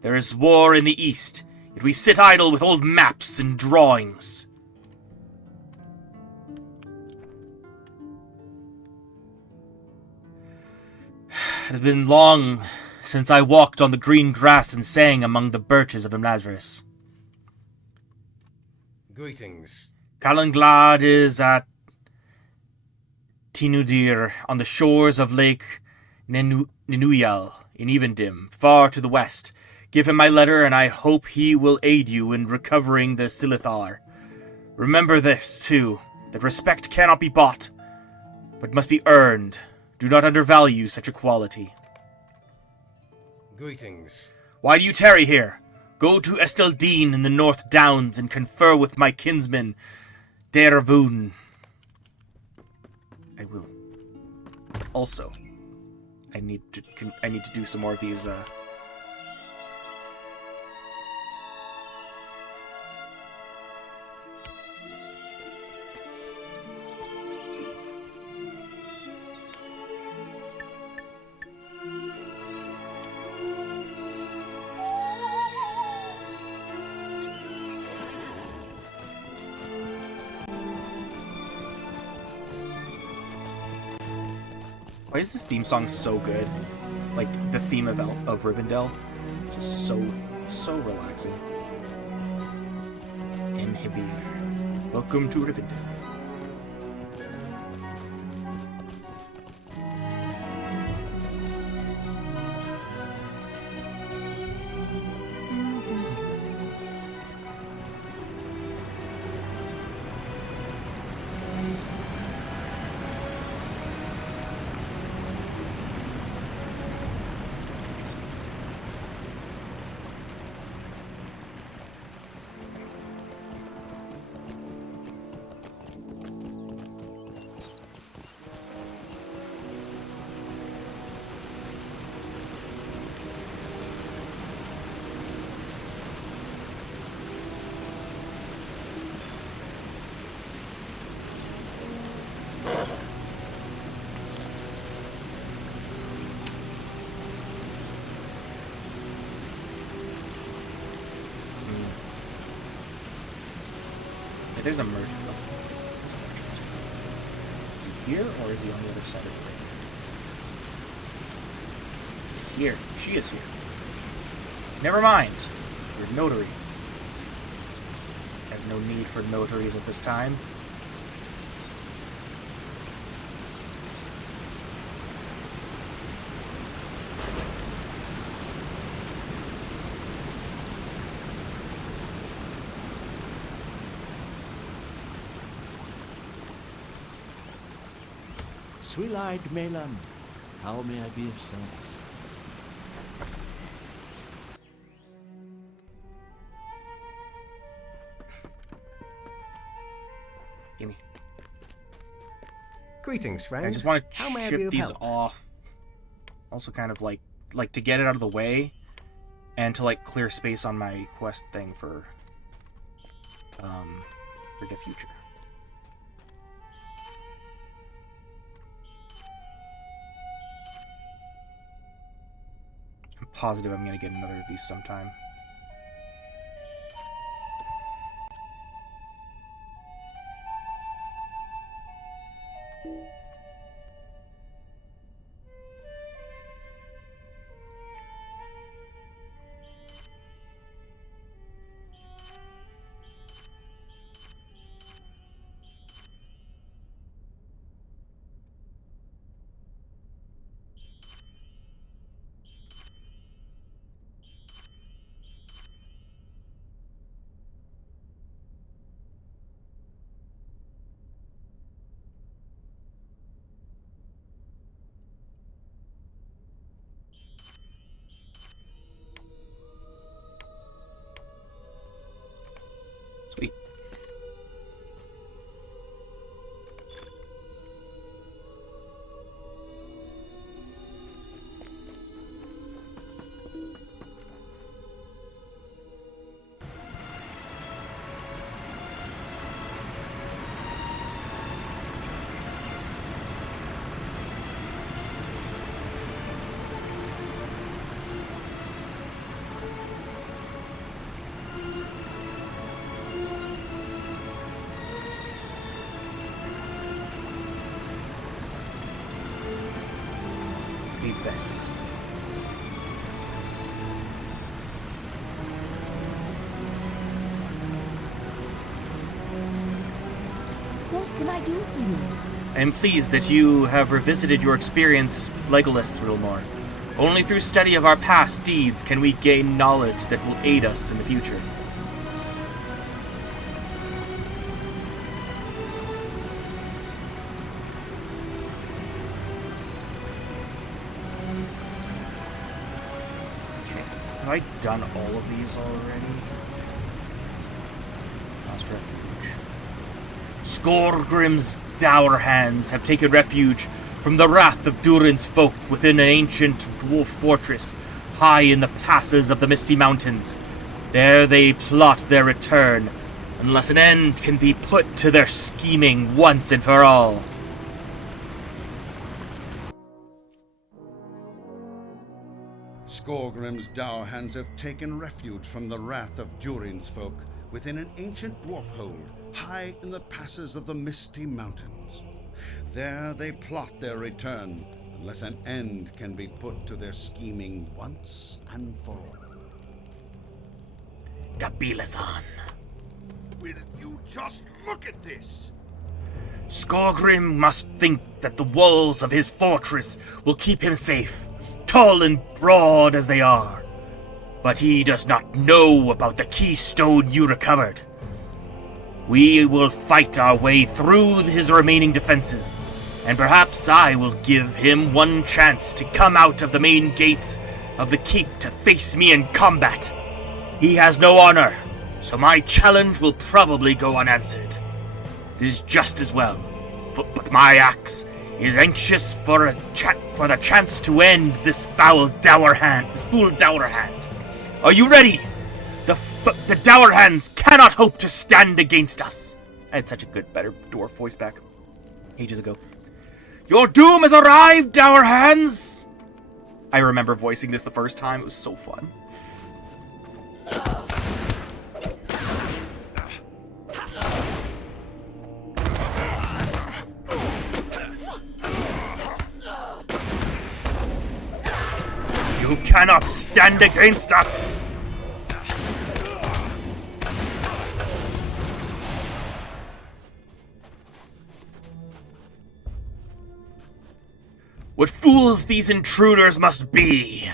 There is war in the east, yet we sit idle with old maps and drawings. It has been long since I walked on the green grass and sang among the birches of Imladris. Greetings. Calenglad is at Tinudir on the shores of Lake Ninuyal in Evendim, far to the west. Give him my letter, and I hope he will aid you in recovering the Silithar. Remember this, too, that respect cannot be bought, but must be earned. Do not undervalue such a quality. Greetings. Why do you tarry here? Go to Esteldine in the North Downs and confer with my kinsman, Dervoon. I will. Also, I need to do some more of these. Why is this theme song so good? Like, the theme of Rivendell. Just so relaxing. Inhibir. Welcome to Rivendell. There's a merchant. There's a merchant. Is he here, or is he on the other side of the river? He's here. She is here. Never mind. Your notary. Has no need for notaries at this time. Sweet-eyed Melan, how may I be of service? Gimme. Greetings, friend. I just want How to may I be ship of these help? off. Also kind of like to get it out of the way and to like clear space on my quest thing for the future. I'm positive I'm gonna get another of these sometime. Sweet. Need this. What can I do for you? I am pleased that you have revisited your experiences with Legolas, Riddlemore. Only through study of our past deeds can we gain knowledge that will aid us in the future. Okay, have I done all of these already? Lost refuge. Skorgrim's dour hands have taken refuge from the wrath of Durin's folk within an ancient dwarf fortress high in the passes of the Misty Mountains. There they plot their return, unless an end can be put to their scheming once and for all. Skorgrim's dour hands have taken refuge from the wrath of Durin's folk within an ancient dwarf hold high in the passes of the Misty Mountains. There they plot their return, unless an end can be put to their scheming once and for all. Dabilazan. Will you just look at this? Skorgrim must think that the walls of his fortress will keep him safe, tall and broad as they are. But he does not know about the keystone you recovered. We will fight our way through his remaining defenses, and perhaps I will give him one chance to come out of the main gates of the keep to face me in combat. He has no honor, so my challenge will probably go unanswered. It is just as well, but my axe is anxious for the chance to end this foul dour hand. Are you ready? The dour hands cannot hope to stand against us. I had such a better dwarf voice back ages ago. Your doom has arrived, dour hands. I remember voicing this the first time. It was so fun. You cannot stand against us! What fools these intruders must be!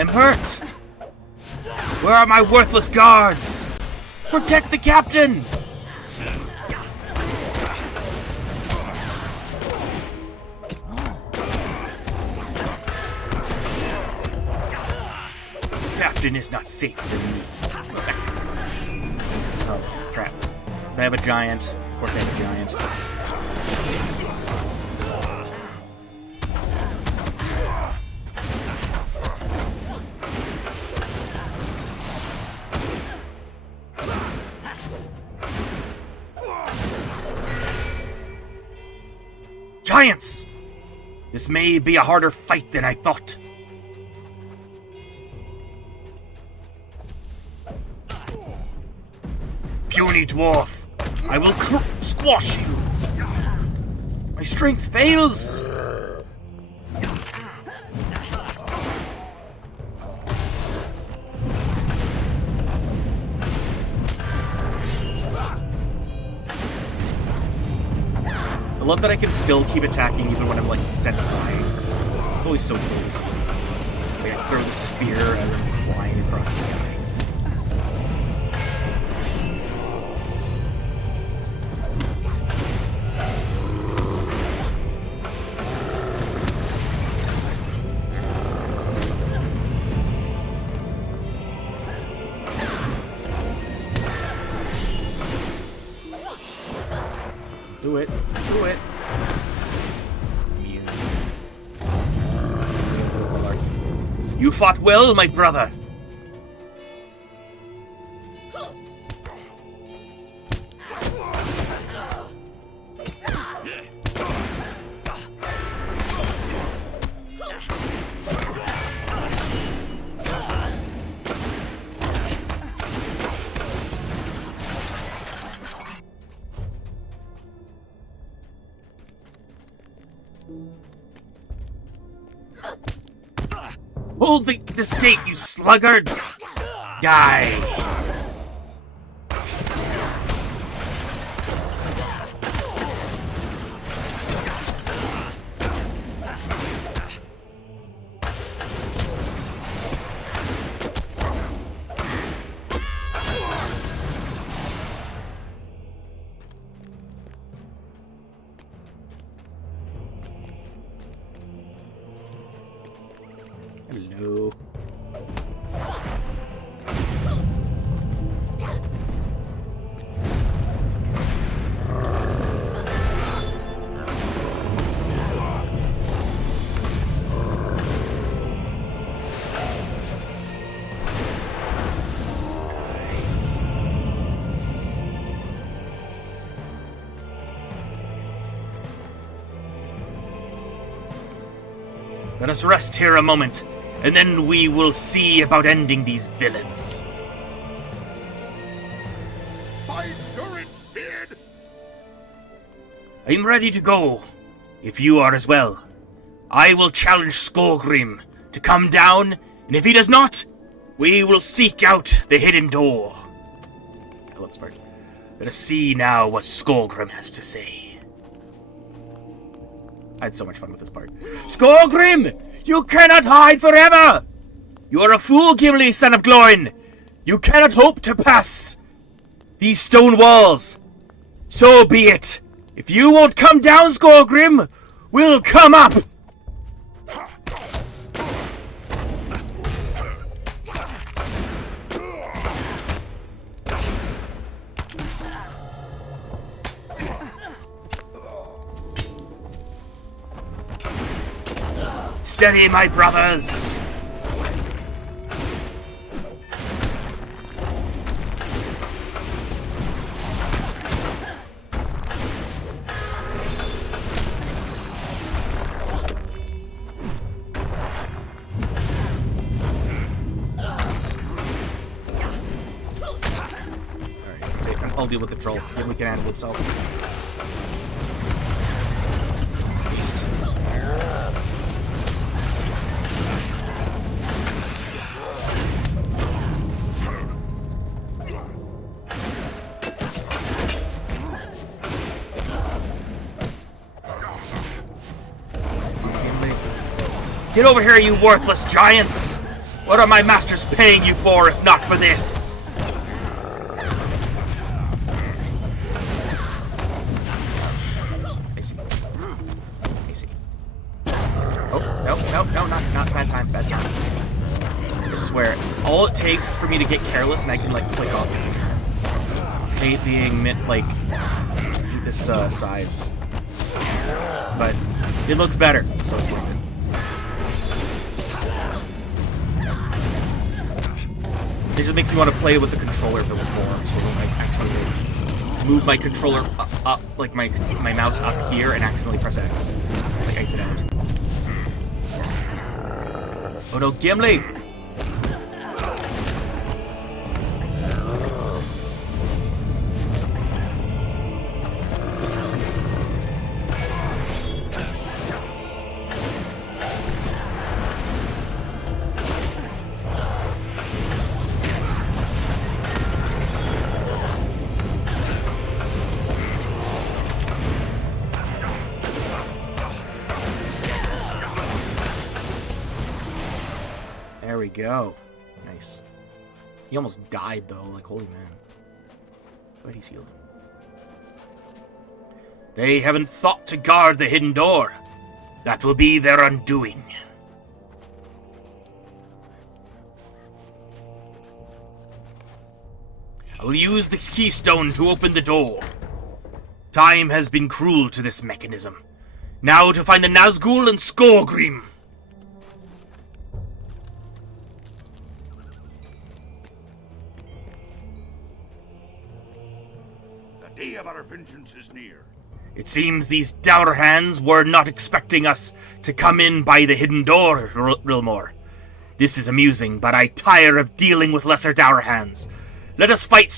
I'm hurt! Where are my worthless guards? Protect the captain! Captain is not safe for me. Oh, crap. They have a giant. Of course they have a giant. Giants! This may be a harder fight than I thought. Puny dwarf, I will squash you. My strength fails. I love that I can still keep attacking even when I'm like sent flying. It's always so cool to see. Like I throw the spear as I'm flying across the sky. Do it. Do it. You fought well, my brother. Hold this gate, you sluggards! Die! Hello. Nice. Let us rest here a moment, and then we will see about ending these villains. By Durin's beard! I'm ready to go, if you are as well. I will challenge Skogrim to come down, and if he does not, we will seek out the hidden door. I love this part. Let us see now what Skogrim has to say. I had so much fun with this part. Skogrim! You cannot hide forever! You are a fool, Gimli, son of Gloin! You cannot hope to pass these stone walls! So be it! If you won't come down, Skogrim, we'll come up! Steady, my brothers! Alright, I'll deal with the troll. Maybe we can handle itself. Beast. Get over here, you worthless giants! What are my masters paying you for, if not for this? I see. I see. Oh, no, not bad time, bad time. I swear, all it takes is for me to get careless and I can, like, click off. Hate being, like, this, size. But it looks better, so it's worth it. It just makes me want to play with the controller a bit more, so I don't like actually move my controller up like my mouse up here and accidentally press X. Like exit out. Oh no, Gimli! There we go. Nice. He almost died, though. Like, holy man. But he's healing. They haven't thought to guard the hidden door. That will be their undoing. I will use this keystone to open the door. Time has been cruel to this mechanism. Now to find the Nazgul and Skogrim. The day of our vengeance is near. It seems these dour hands were not expecting us to come in by the hidden door, Rilmore. This is amusing, but I tire of dealing with lesser dour hands. Let us find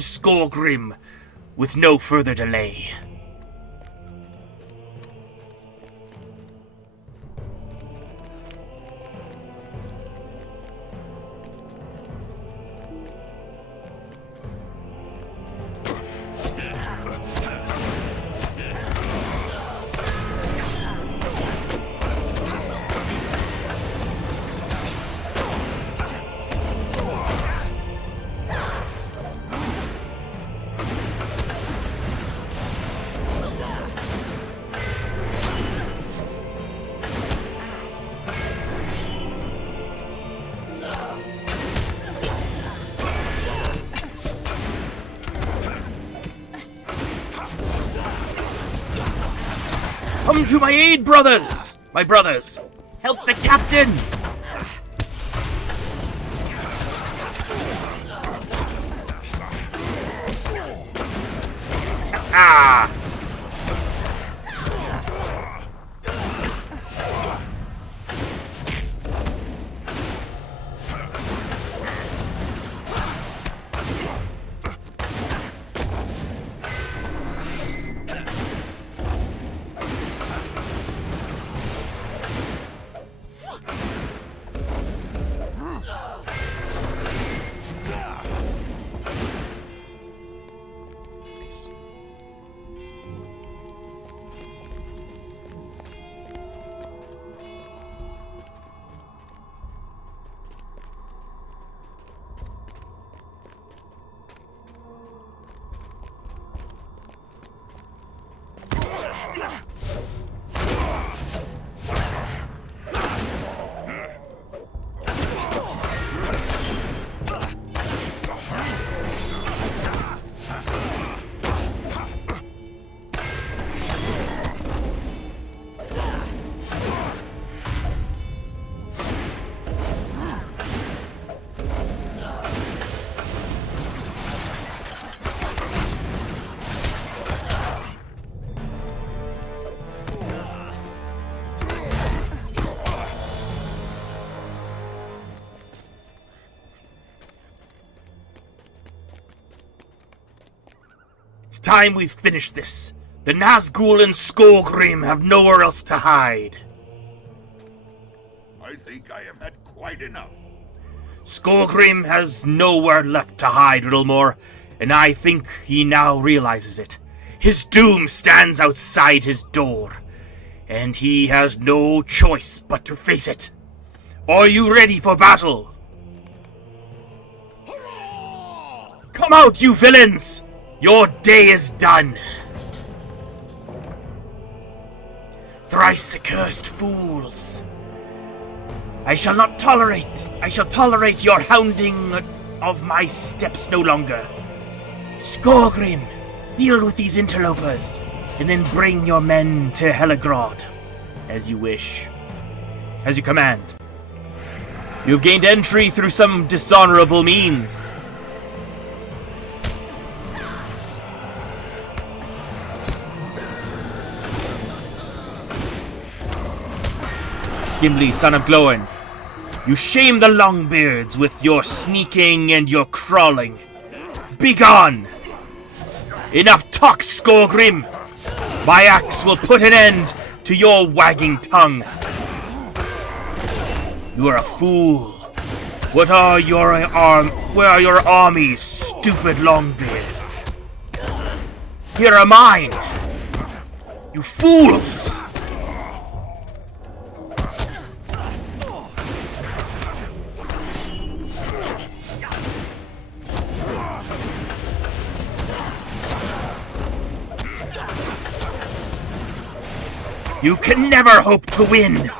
Skogrim with no further delay. Come to my aid, brothers! My brothers! Help the captain! Ah! It's time we finish this. The Nazgul and Skogrim have nowhere else to hide. I think I have had quite enough. Skogrim has nowhere left to hide, Riddlemore, and I think he now realizes it. His doom stands outside his door, and he has no choice but to face it. Are you ready for battle? Come out, you villains! Your day is done. Thrice accursed fools. I shall tolerate your hounding of my steps no longer. Skogrim, deal with these interlopers, and then bring your men to Helagrod, as you wish. As you command. You have gained entry through some dishonorable means. Gimli, son of Glóin, you shame the Longbeards with your sneaking and your crawling. Begone! Enough talk, Skogrim! My axe will put an end to your wagging tongue. You are a fool. Where are your armies, stupid Longbeard? Here are mine. You fools! You can never hope to win!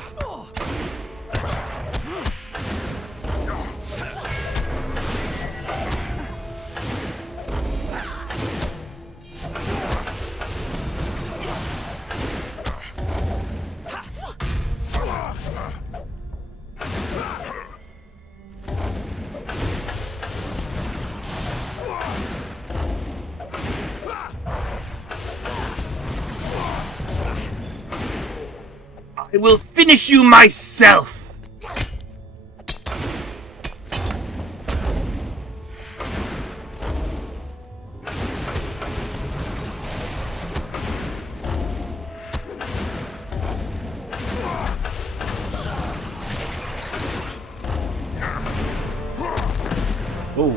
I will finish you myself! Oh,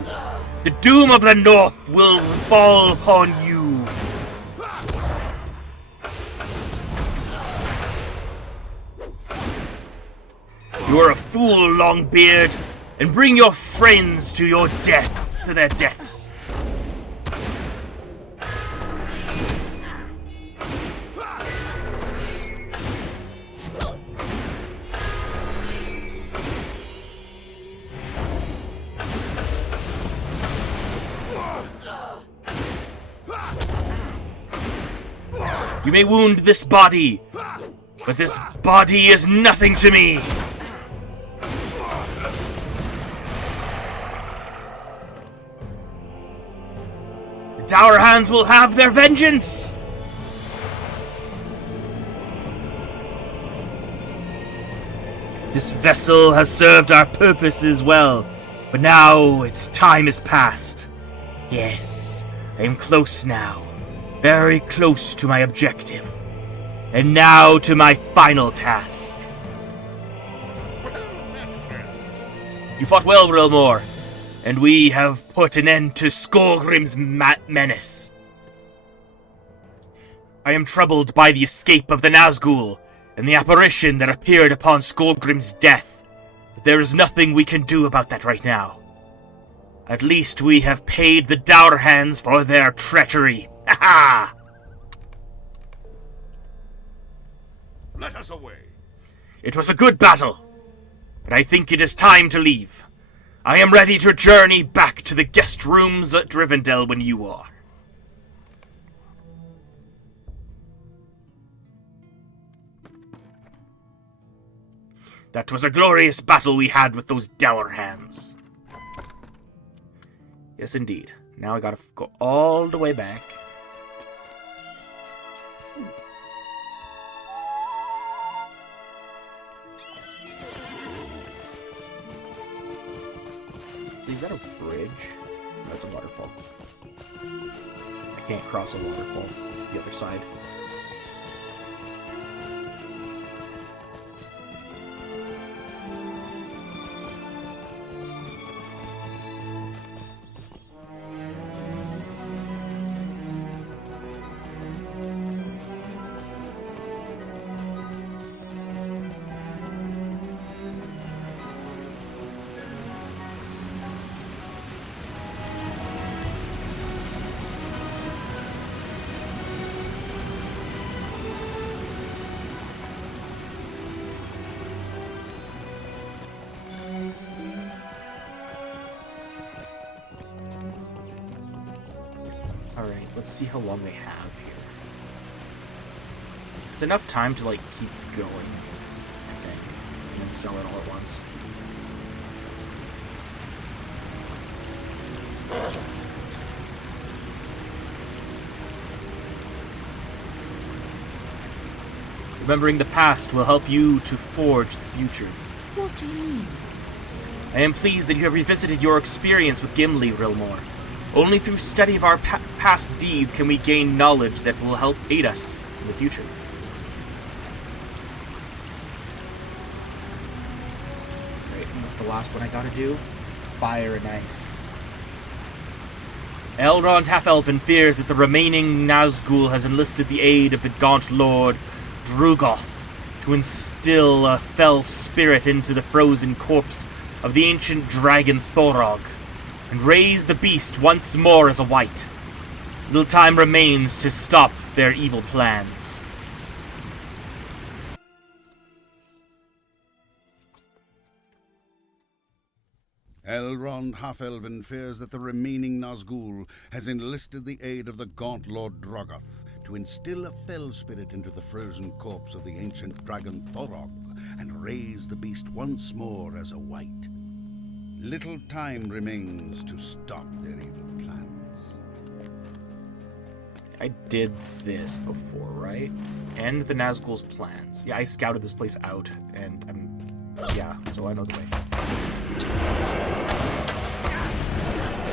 the doom of the North will fall upon you. You are a fool, Longbeard, and bring your friends to your death, to their deaths. You may wound this body, but this body is nothing to me. The Dour Hands will have their vengeance! This vessel has served our purposes well, but now its time is past. Yes, I am close now. Very close to my objective. And now to my final task. You fought well, Rilmore, and we have put an end to Skolgrim's menace. I am troubled by the escape of the Nazgul and the apparition that appeared upon Skolgrim's death, but there is nothing we can do about that right now. At least we have paid the Dour Hands for their treachery. Ha ha! Let us away. It was a good battle, but I think it is time to leave. I am ready to journey back to the guest rooms at Rivendell when you are. That was a glorious battle we had with those Dour Hands. Yes, indeed. Now I gotta go all the way back. So is that a bridge? No, that's a waterfall. I can't cross a waterfall the other side. Alright, let's see how long they have here. It's enough time to, like, keep going, I think, and then sell it all at once. Remembering the past will help you to forge the future. What do you mean? I am pleased that you have revisited your experience with Gimli, Rilmore. Only through study of our past deeds can we gain knowledge that will help aid us in the future. Right, and what's the last one I gotta do? Fire and ice. Elrond Half-Elven fears that the remaining Nazgul has enlisted the aid of the Gaunt Lord Drugoth to instill a fell spirit into the frozen corpse of the ancient dragon Thorog, and raise the beast once more as a wight. Little time remains to stop their evil plans. Elrond Half-Elven fears that the remaining Nazgul has enlisted the aid of the Gaunt Lord Drogoth to instill a fell spirit into the frozen corpse of the ancient dragon Thorog and raise the beast once more as a wight. Little time remains to stop their evil plans. I did this before, right? End the Nazgul's plans. Yeah, I scouted this place out, and so I know the way.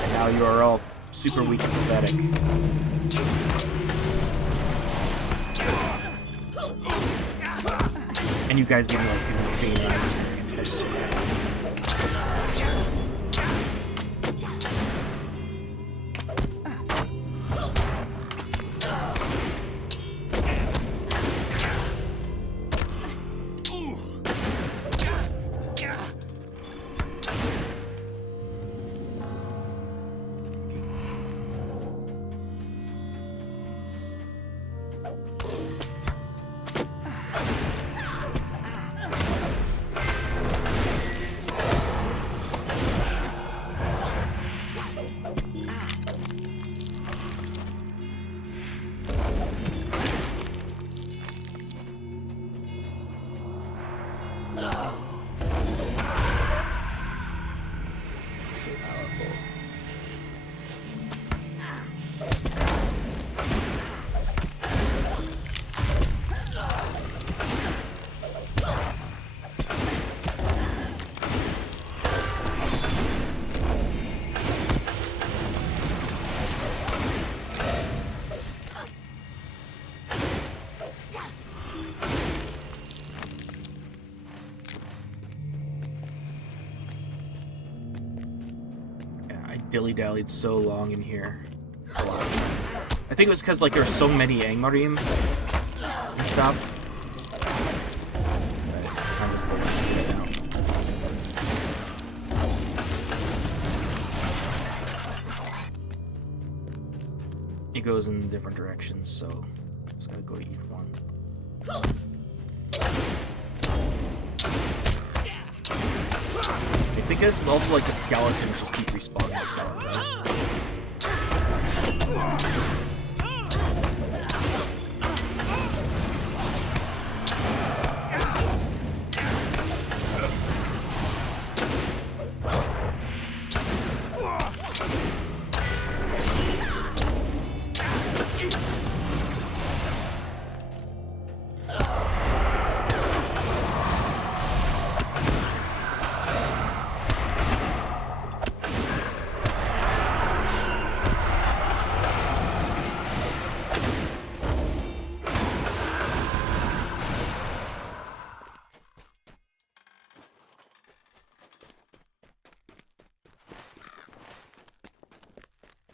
And now you are all super weak and pathetic. And you guys give me like insane experience. I'm so happy. So powerful. Dilly-dallied so long in here. I think it was because like there were so many Angmarim and stuff. I'm just bored right now. It goes in different directions, so just gotta go to each one. I think it's also like the skeletons just keep respawning as well.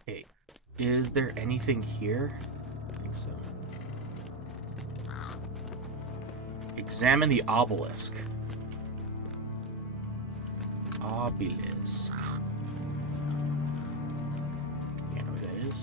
Okay, is there anything here? I think so. Examine the obelisk. Obelisk. You know what that is?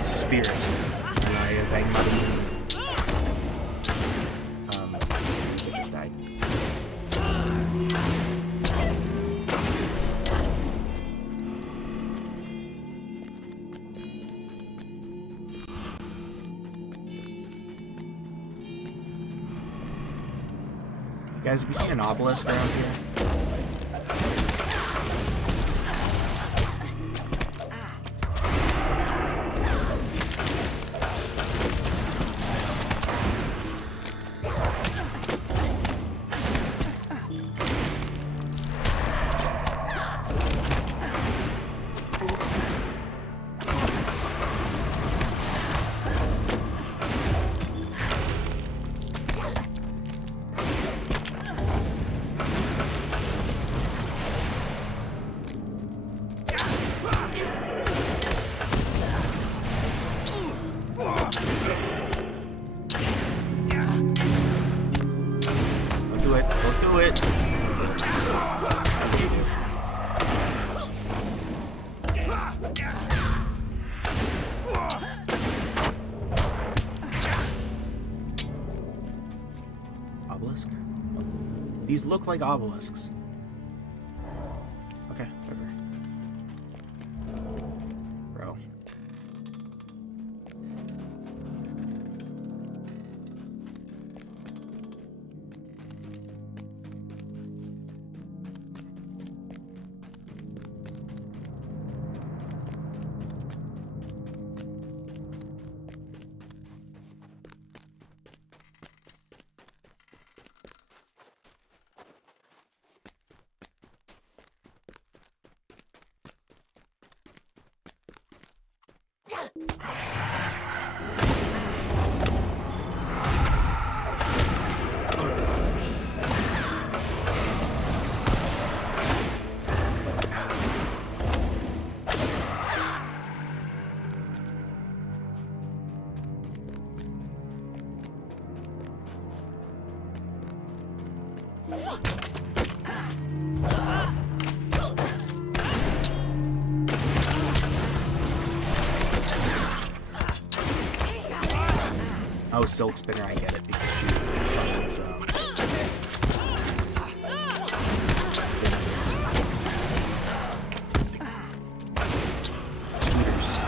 Spirit. And I have Angmar. It just died. You guys, have you seen an obelisk around here? Obelisk? These look like obelisks. Okay, whatever. Bro. Oh, Silk Spinner, I get it, because she summons, scooters.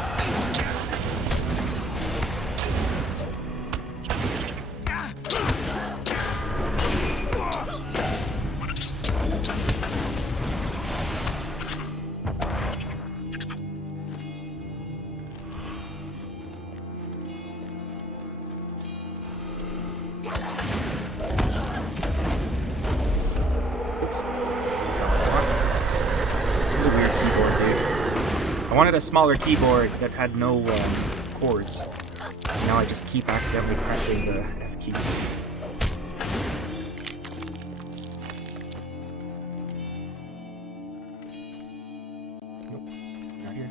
I wanted a smaller keyboard that had no chords. Now I just keep accidentally pressing the F keys. Nope, not here.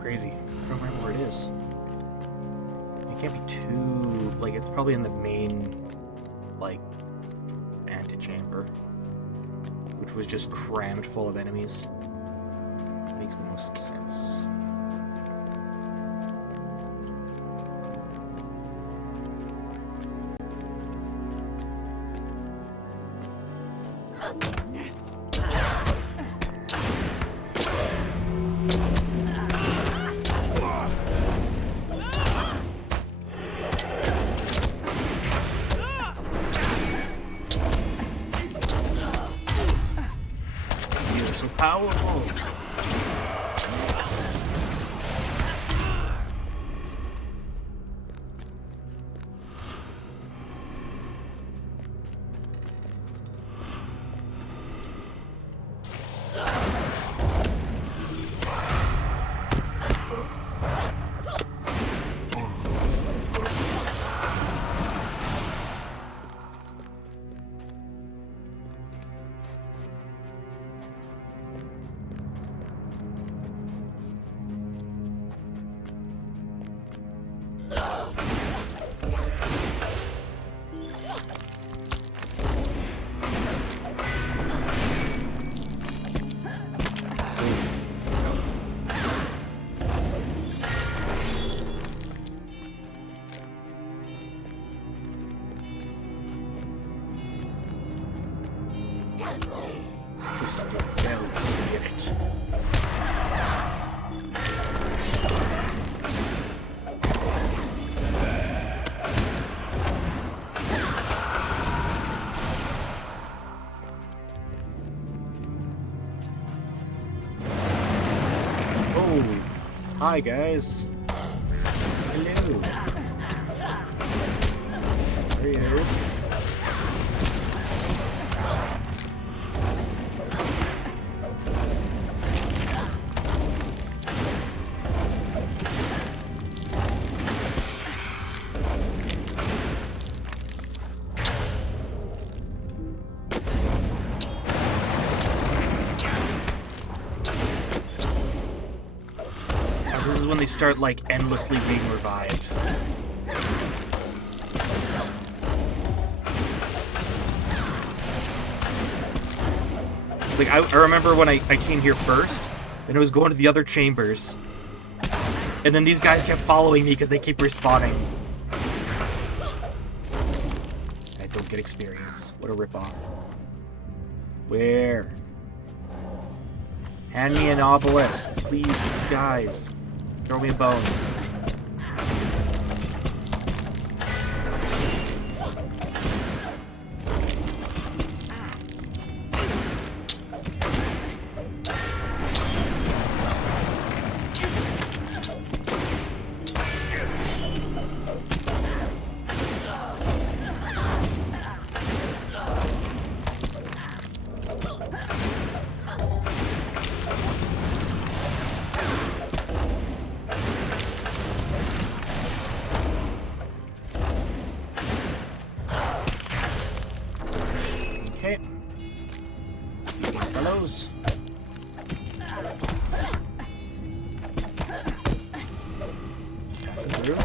Crazy. I don't remember where it is. It can't be too... like, it's probably in the main, like, antechamber, which was just crammed full of enemies. Makes the most sense. So powerful. Oh, hi guys. Hello. Hello. This is when they start, like, endlessly being revived. It's like, I remember when I came here first, and I was going to the other chambers, and then these guys kept following me because they keep respawning. I don't get experience. What a ripoff. Where? Hand me an obelisk, please, guys. Throw me a bone. Okay. Speaking of fellows. Passing through.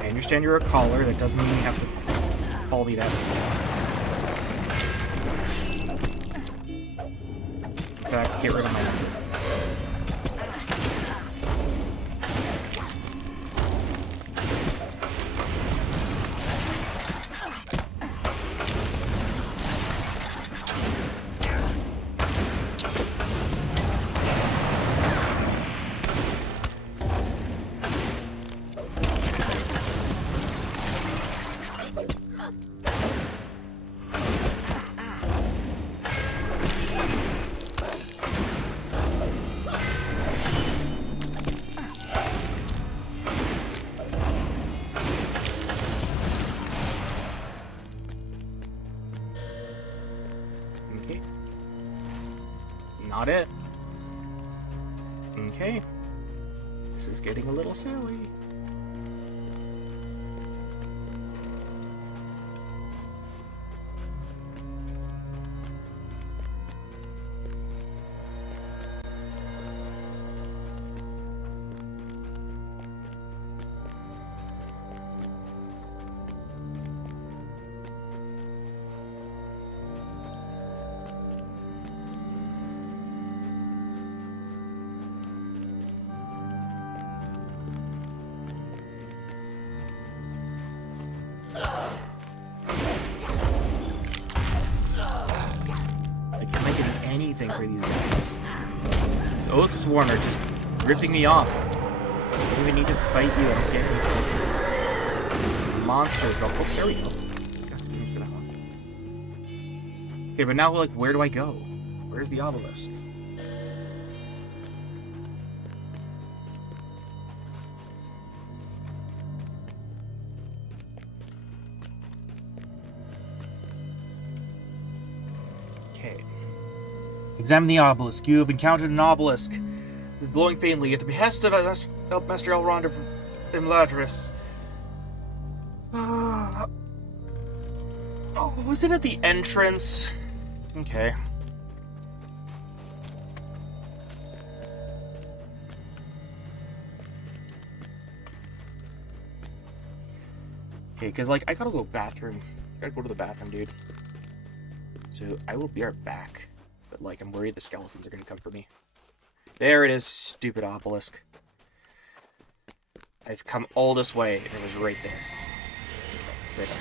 I understand you're a caller, that doesn't mean you have to call me that. In fact, get rid of my number. Okay. Not it. Okay. This is getting a little silly. Like, am I getting anything for these guys? These Oathsworn are just ripping me off. I don't even need to fight you. I don't get anything. Monsters. Oh, there we go. Got the things for that one. Okay, but now, like, where do I go? Where's the obelisk? Okay. Examine the obelisk. You have encountered an obelisk. It is glowing faintly at the behest of Master Elrond of Imladris. Oh, was it at the entrance? Okay. Okay, because, like, I gotta go bathroom. Gotta go to the bathroom, dude. So, I will be right back. But, like, I'm worried the skeletons are gonna come for me. There it is, stupid obelisk. I've come all this way, and it was right there. Right there.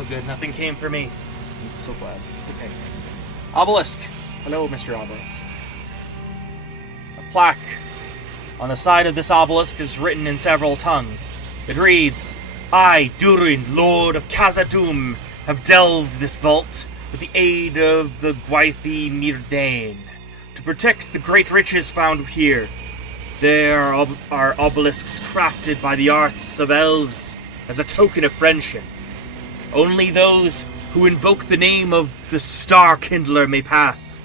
Oh, good. Nothing came for me. I'm so glad. Okay. Obelisk. Hello, Mr. Obelisk. A plaque on the side of this obelisk is written in several tongues. It reads, I, Durin, Lord of Khazad-dûm, have delved this vault with the aid of the Gwythi Myrdain to protect the great riches found here. There are obelisks crafted by the arts of elves as a token of friendship. Only those who invoke the name of the Star Kindler may pass.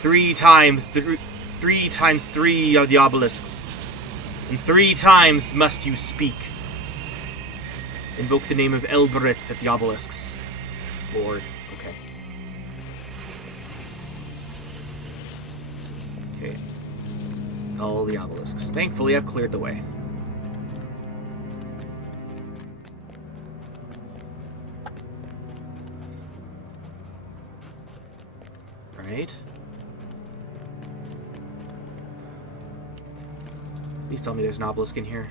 3 times 3 are the obelisks, and 3 times must you speak. Invoke the name of Elbereth at the obelisks. Lord, okay. Okay. All the obelisks. Thankfully, I've cleared the way. Right. Please tell me there's an obelisk in here.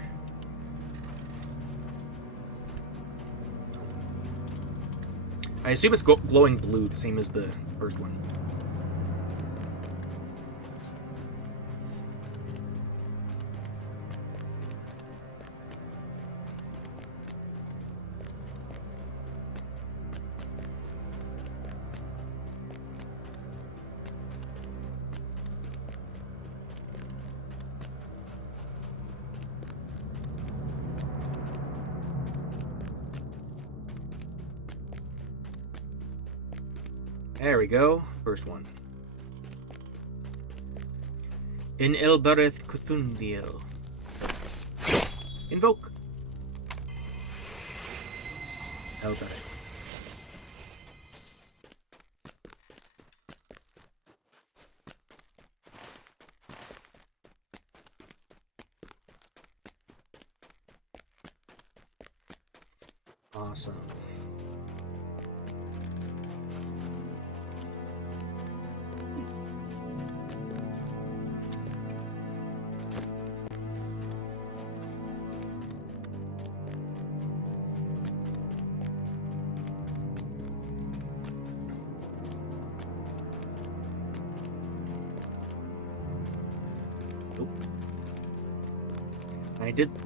I assume it's glowing blue, the same as the first one. There we go. First one. In Elbereth Cthulhu. Invoke. Elbereth. Awesome.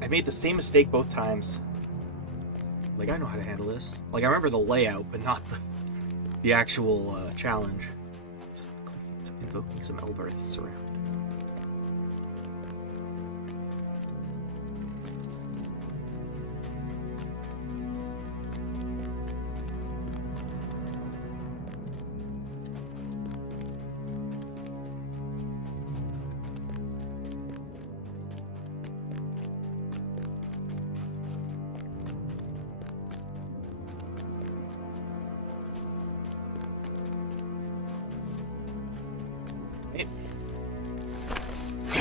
I made the same mistake both times. Like, I know how to handle this. Like, I remember the layout, but not the actual challenge. Just invoking some Elbereths around.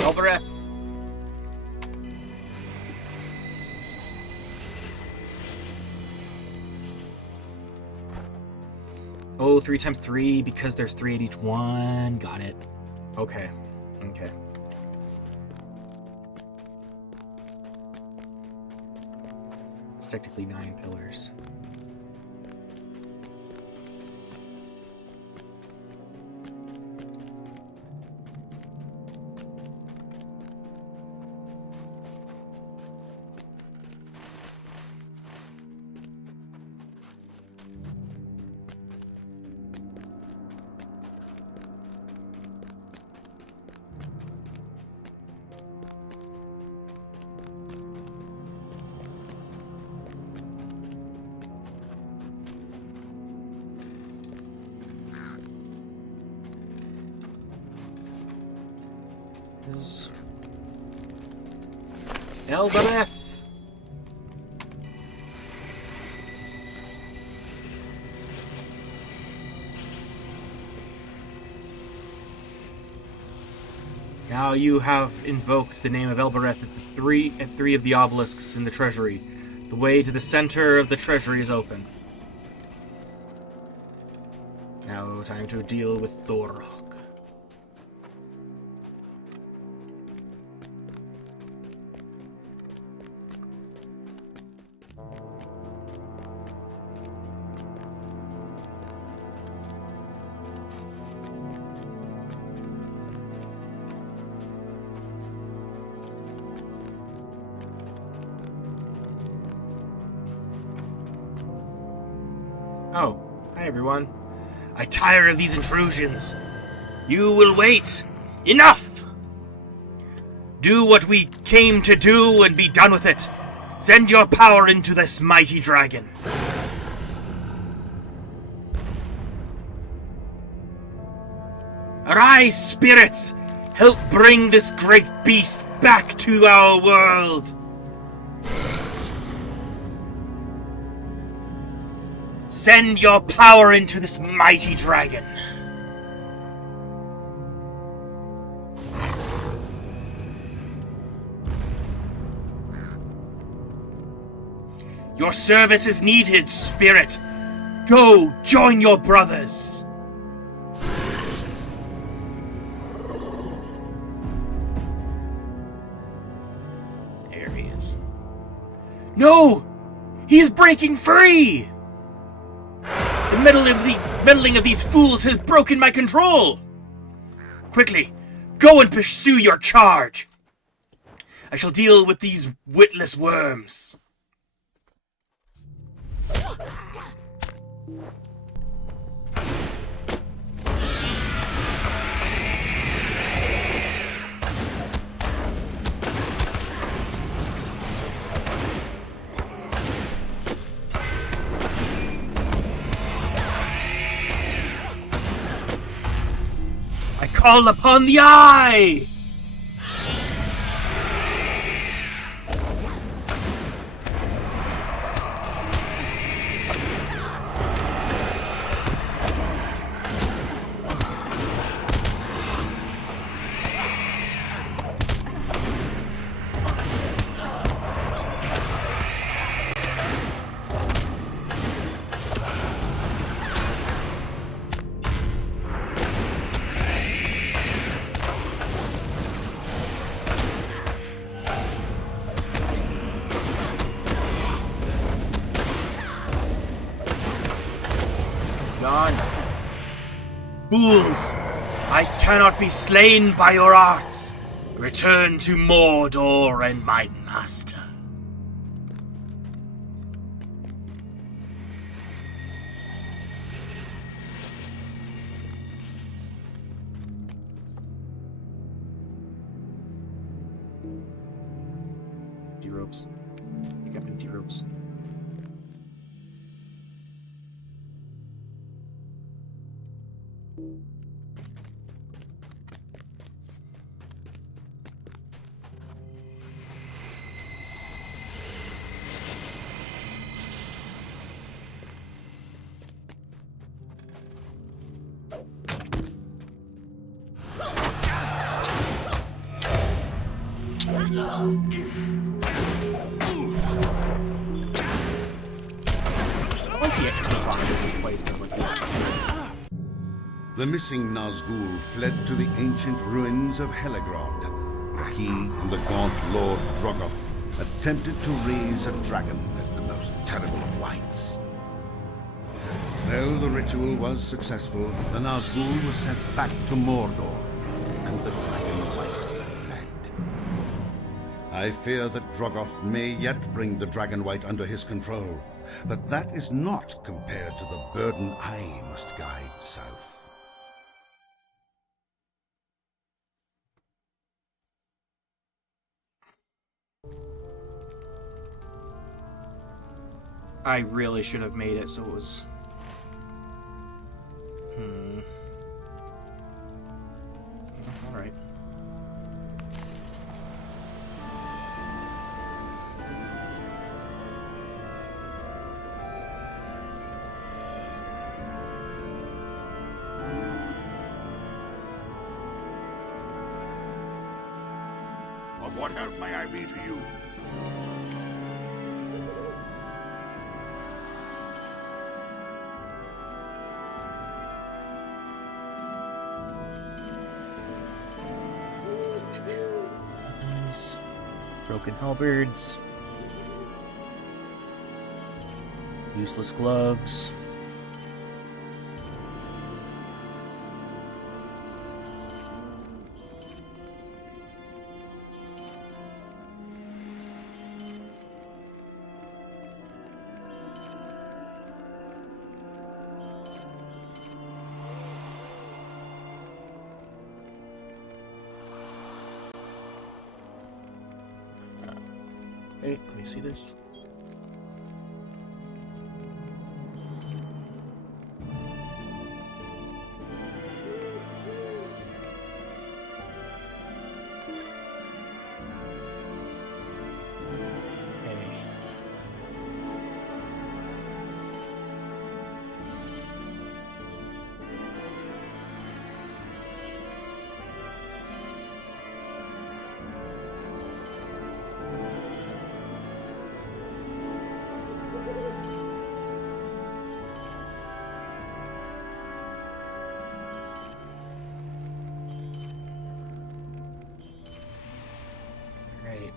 Elbereth. Oh, 3 times 3 because there's 3 at each one. Got it. Okay. Okay. It's technically 9 pillars. Elbereth! Now you have invoked the name of Elbereth at 3 of the obelisks in the treasury. The way to the center of the treasury is open. Now time to deal with Thorok. Oh, hi everyone. I tire of these intrusions. You will wait. Enough! Do what we came to do and be done with it. Send your power into this mighty dragon. Arise, spirits! Help bring this great beast back to our world! Send your power into this mighty dragon. Your service is needed, spirit. Go, join your brothers. There he is. No! He is breaking free! The meddling of these fools has broken my control! Quickly, go and pursue your charge. I shall deal with these witless worms. I call upon the eye! Gone. Fools! I cannot be slain by your arts. Return to Mordor and my master. T-ropes. Pick up empty ropes. The missing Nazgul fled to the ancient ruins of Helegrod, where he and the gaunt Lord Drogoth attempted to raise a dragon as the most terrible of wights. Though the ritual was successful, the Nazgul was sent back to Mordor, and the dragon wight fled. I fear that Drogoth may yet bring the dragon wight under his control, but that is not compared to the burden I must guide south. I really should have made it so it was... Alright. Of what help may I be to you? Broken halberds. Useless gloves. Hey, let me see this. Right.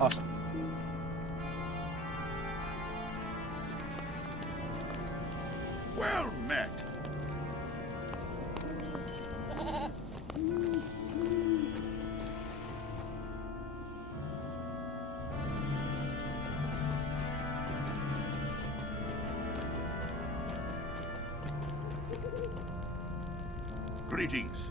Awesome. Well met. Greetings.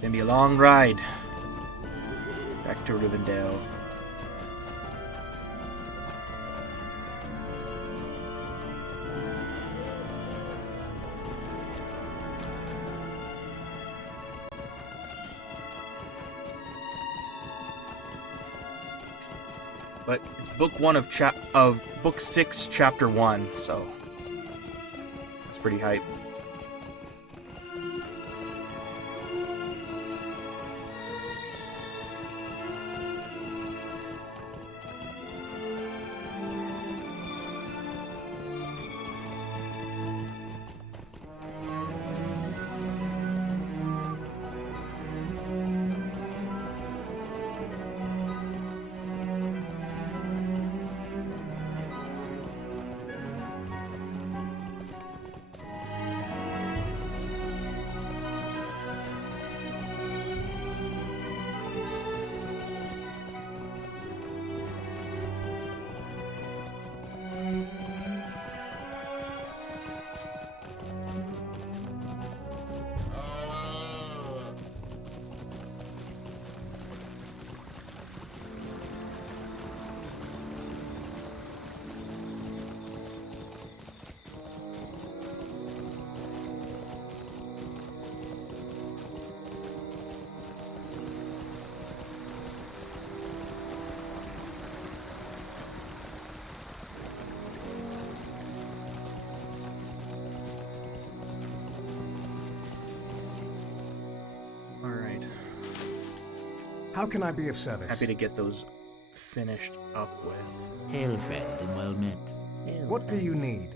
Gonna be a long ride back to Rivendell. But it's book 1 of book 6, chapter 1, so that's pretty hype. Alright. How can I be of service? Happy to get those finished up with. Hail, friend, and well met. What do you need?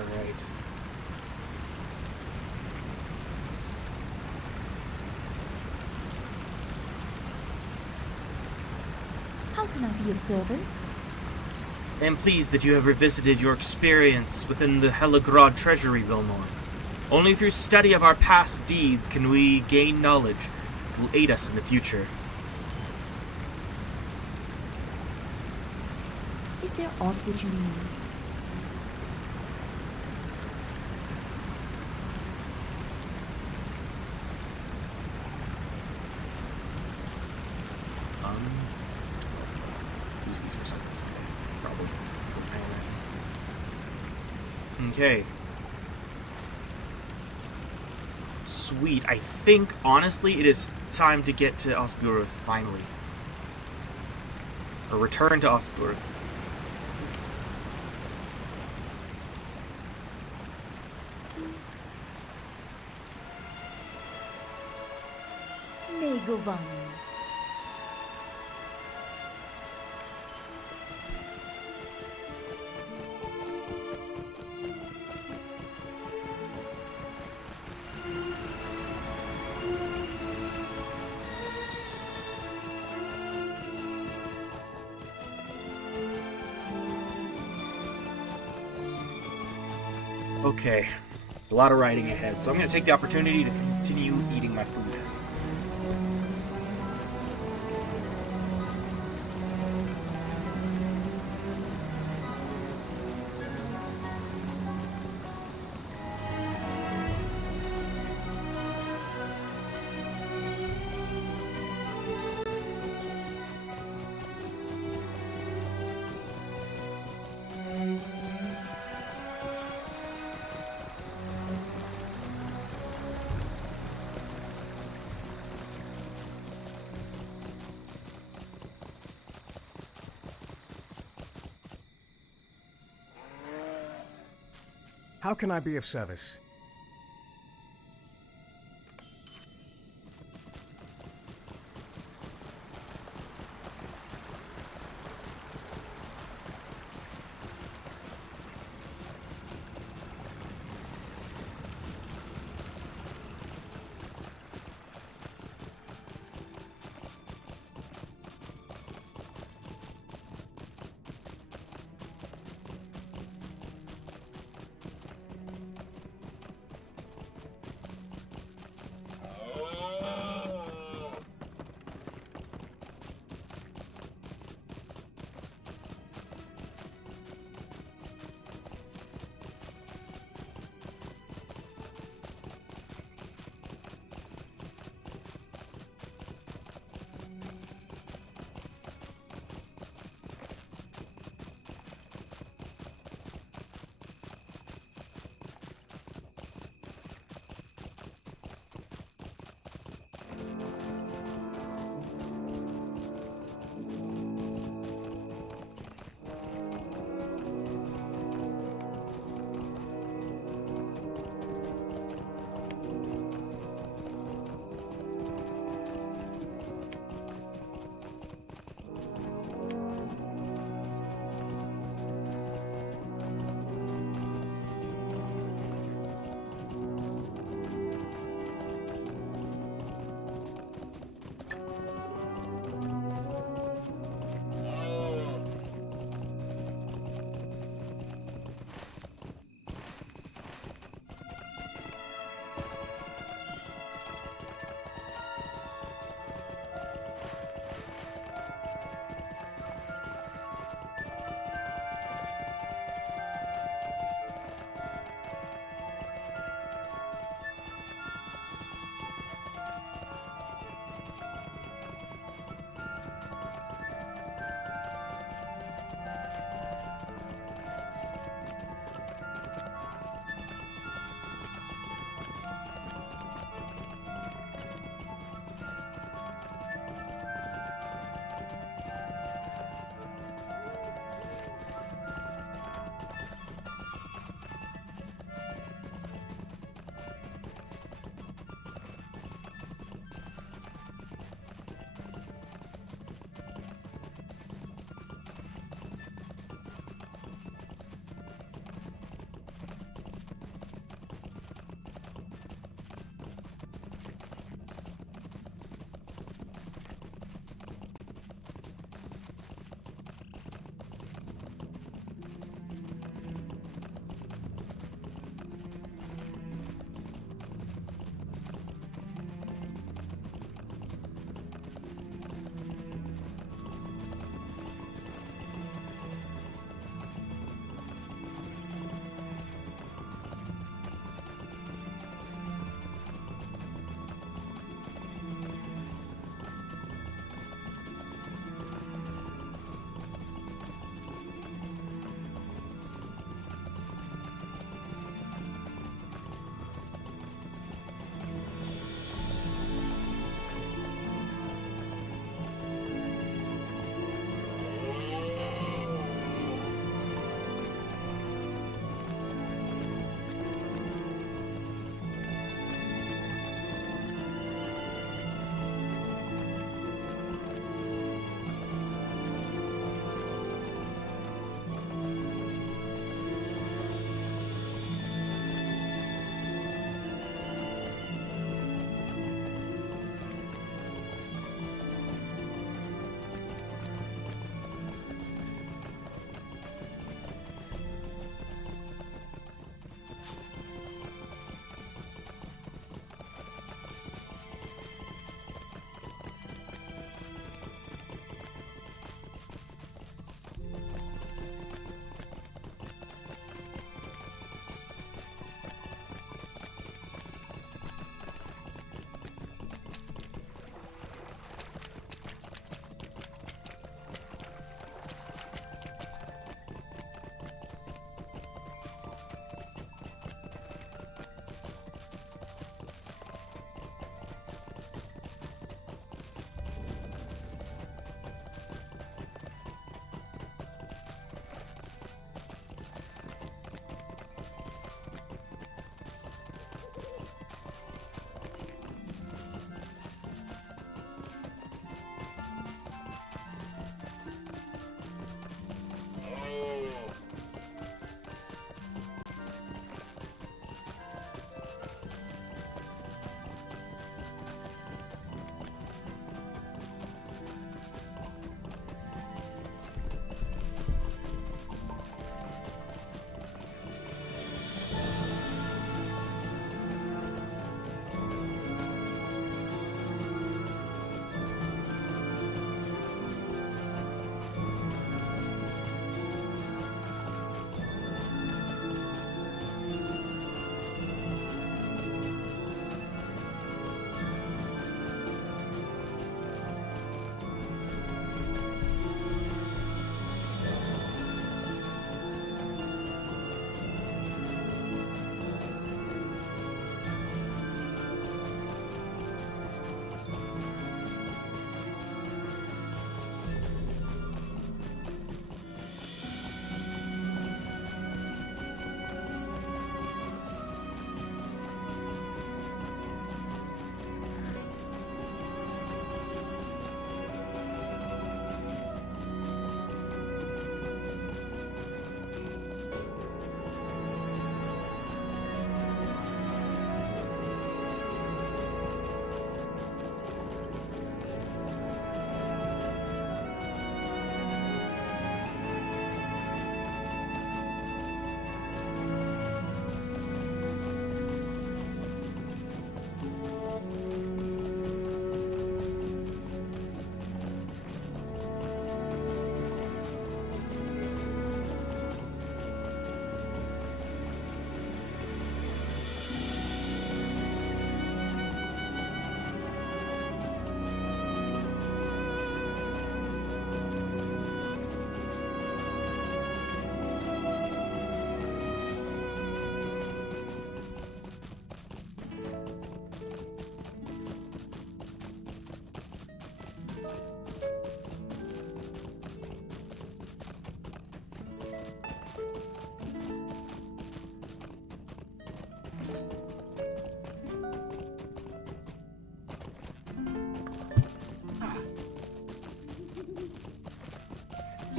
Alright. How can I be of service? I am pleased that you have revisited your experience within the Helagrod treasury, Vilmor. Only through study of our past deeds can we gain knowledge that will aid us in the future. Is there aught which you need? Use these for something someday. Probably. Okay. Sweet. I think, honestly, it is time to get to Osgurth, finally. Or return to Osgurth. Negovanen. Okay. A lot of riding ahead, so I'm going to take the opportunity to continue eating my food. How can I be of service?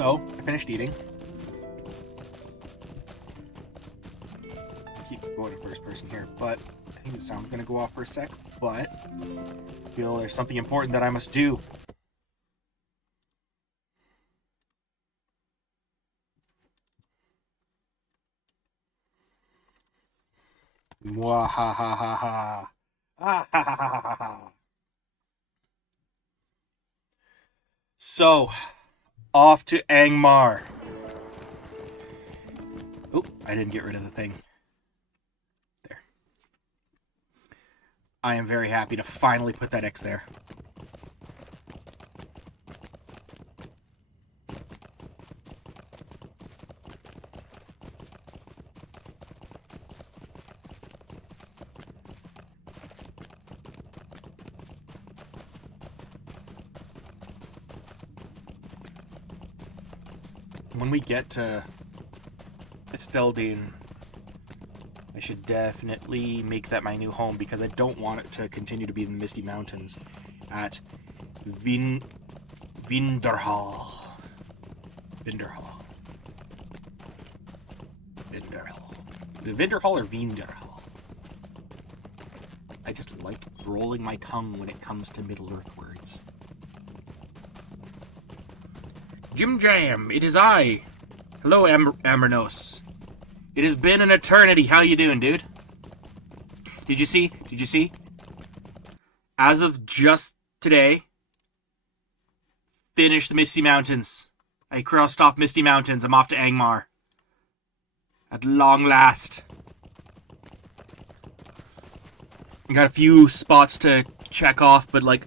So, I finished eating. Keep going first person here, but I think the sound's gonna go off for a sec, but I feel there's something important that I must do. Mwahahaha. Ah, ha, ha, ha, ha, ha. So, off to Angmar. Oh, I didn't get rid of the thing. There. I am very happy to finally put that X there. When we get to Esteldine, I should definitely make that my new home because I don't want it to continue to be in the Misty Mountains at Vinderhall. Vinderhall. The Vinderhall or Vinderhall? I just like rolling my tongue when it comes to Middle-earth words. Jim Jam, it is I. Hello, Ambernos. It has been an eternity. How you doing, dude? Did you see? As of just today, finished the Misty Mountains. I crossed off Misty Mountains. I'm off to Angmar. At long last. I got a few spots to check off, but like...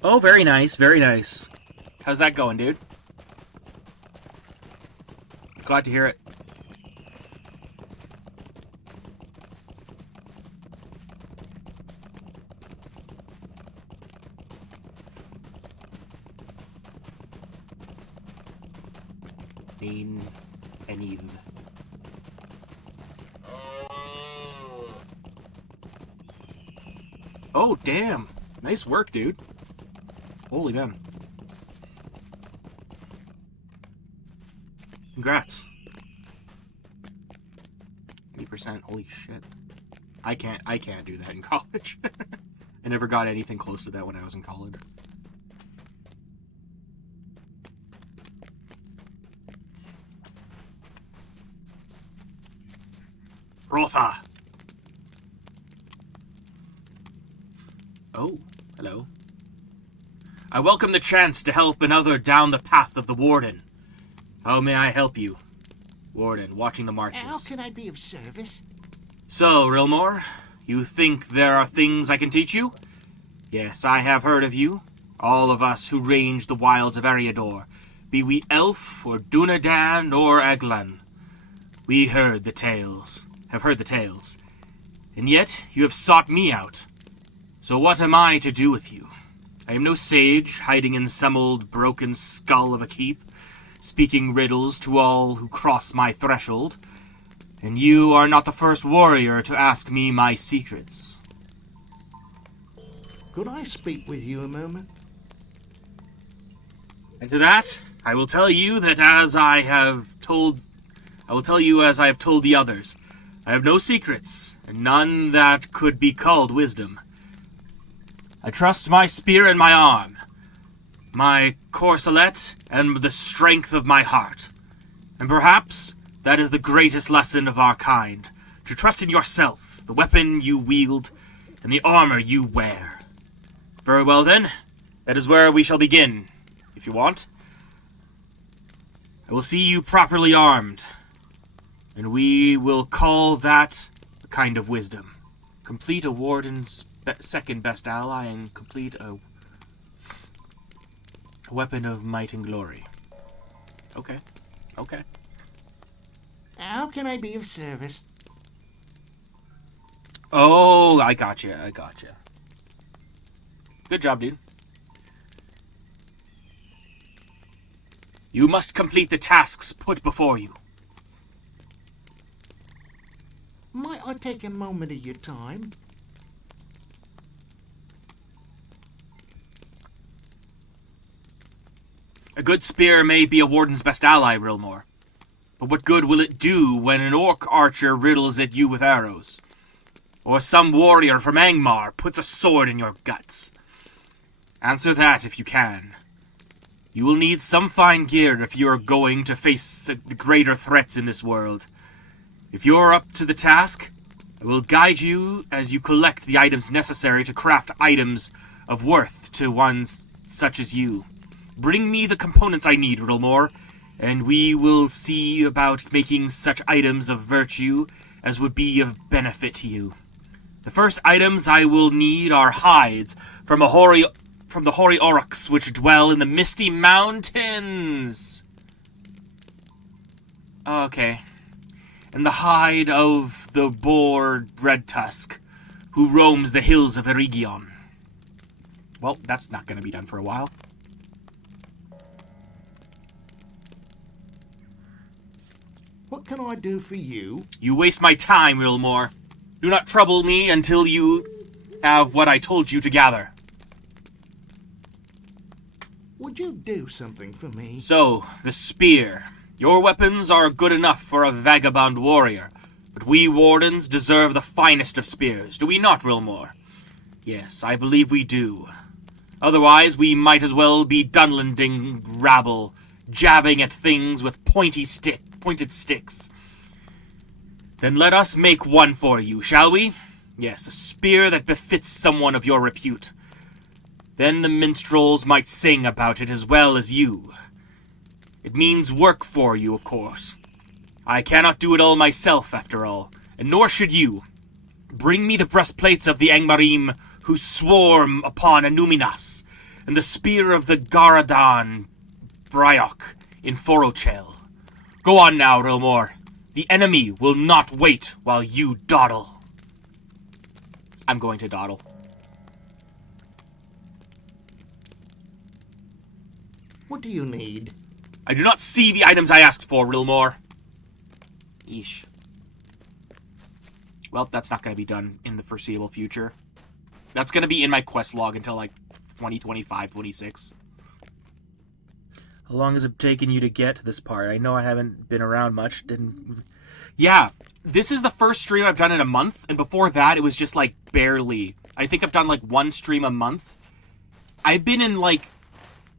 Oh, very nice, very nice. How's that going, dude? Glad to hear it. Main Enid. Oh, damn. Nice work, dude. Holy man. Congrats. 80%, holy shit. I can't do that in college. I never got anything close to that when I was in college. Rotha! Oh, hello. I welcome the chance to help another down the path of the Warden. How may I help you? Warden, watching the marches. How can I be of service? So, Rilmore, you think there are things I can teach you? Yes, I have heard of you. All of us who range the wilds of Eriador, be we elf, or Dunadan, or Eglan. We have heard the tales. And yet, you have sought me out. So what am I to do with you? I am no sage, hiding in some old broken skull of a keep, speaking riddles to all who cross my threshold. And you are not the first warrior to ask me my secrets. Could I speak with you a moment? And to that, I will tell you that I will tell you as I have told the others. I have no secrets, and none that could be called wisdom. I trust my spear and my arm, my corselet, and the strength of my heart. And perhaps that is the greatest lesson of our kind, to trust in yourself, the weapon you wield, and the armor you wear. Very well then, that is where we shall begin, if you want. I will see you properly armed, and we will call that a kind of wisdom. Complete a warden's second best ally, and complete a weapon of might and glory. Okay. How can I be of service? Oh, I gotcha. Good job, dude. You must complete the tasks put before you. Might I take a moment of your time? A good spear may be a warden's best ally, Rilmore. But what good will it do when an orc archer riddles at you with arrows? Or some warrior from Angmar puts a sword in your guts? Answer that if you can. You will need some fine gear if you are going to face the greater threats in this world. If you are up to the task, I will guide you as you collect the items necessary to craft items of worth to ones such as you. Bring me the components I need, Rilmore, and we will see about making such items of virtue as would be of benefit to you. The first items I will need are hides from the hoary orcs which dwell in the Misty Mountains. Okay. And the hide of the boar Red Tusk, who roams the hills of Erigion. Well, that's not going to be done for a while. What can I do for you? You waste my time, Rilmore. Do not trouble me until you have what I told you to gather. Would you do something for me? So, the spear. Your weapons are good enough for a vagabond warrior, but we wardens deserve the finest of spears, do we not, Rilmore? Yes, I believe we do. Otherwise, we might as well be Dunlanding rabble, jabbing at things with pointed sticks. Then let us make one for you, shall we? Yes, a spear that befits someone of your repute. Then the minstrels might sing about it as well as you. It means work for you, of course. I cannot do it all myself, after all, and nor should you. Bring me the breastplates of the Angmarim who swarm upon Anuminas, and the spear of the Garadan Bryok in Forochel. Go on now, Rilmore. The enemy will not wait while you dawdle. I'm going to dawdle. What do you need? I do not see the items I asked for, Rilmore. Yeesh. Well, that's not going to be done in the foreseeable future. That's going to be in my quest log until, like, 2025, 26. How long has it taken you to get to this part? I know I haven't been around much. Yeah, this is the first stream I've done in a month, and before that, it was just, like, barely. I think I've done, like, one stream a month. I've been in, like,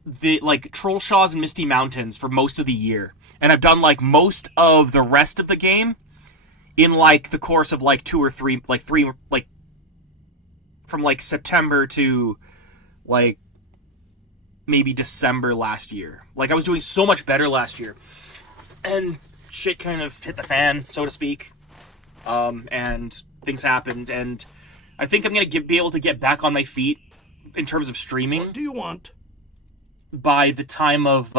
the Trollshaws and Misty Mountains for most of the year, and I've done like most of the rest of the game in like the course of like 2 or 3 from like September to like maybe December last year. Like I was doing so much better last year, and shit kind of hit the fan, so to speak, and things happened, and I think I'm gonna be able to get back on my feet in terms of streaming. What do you want? By the time of,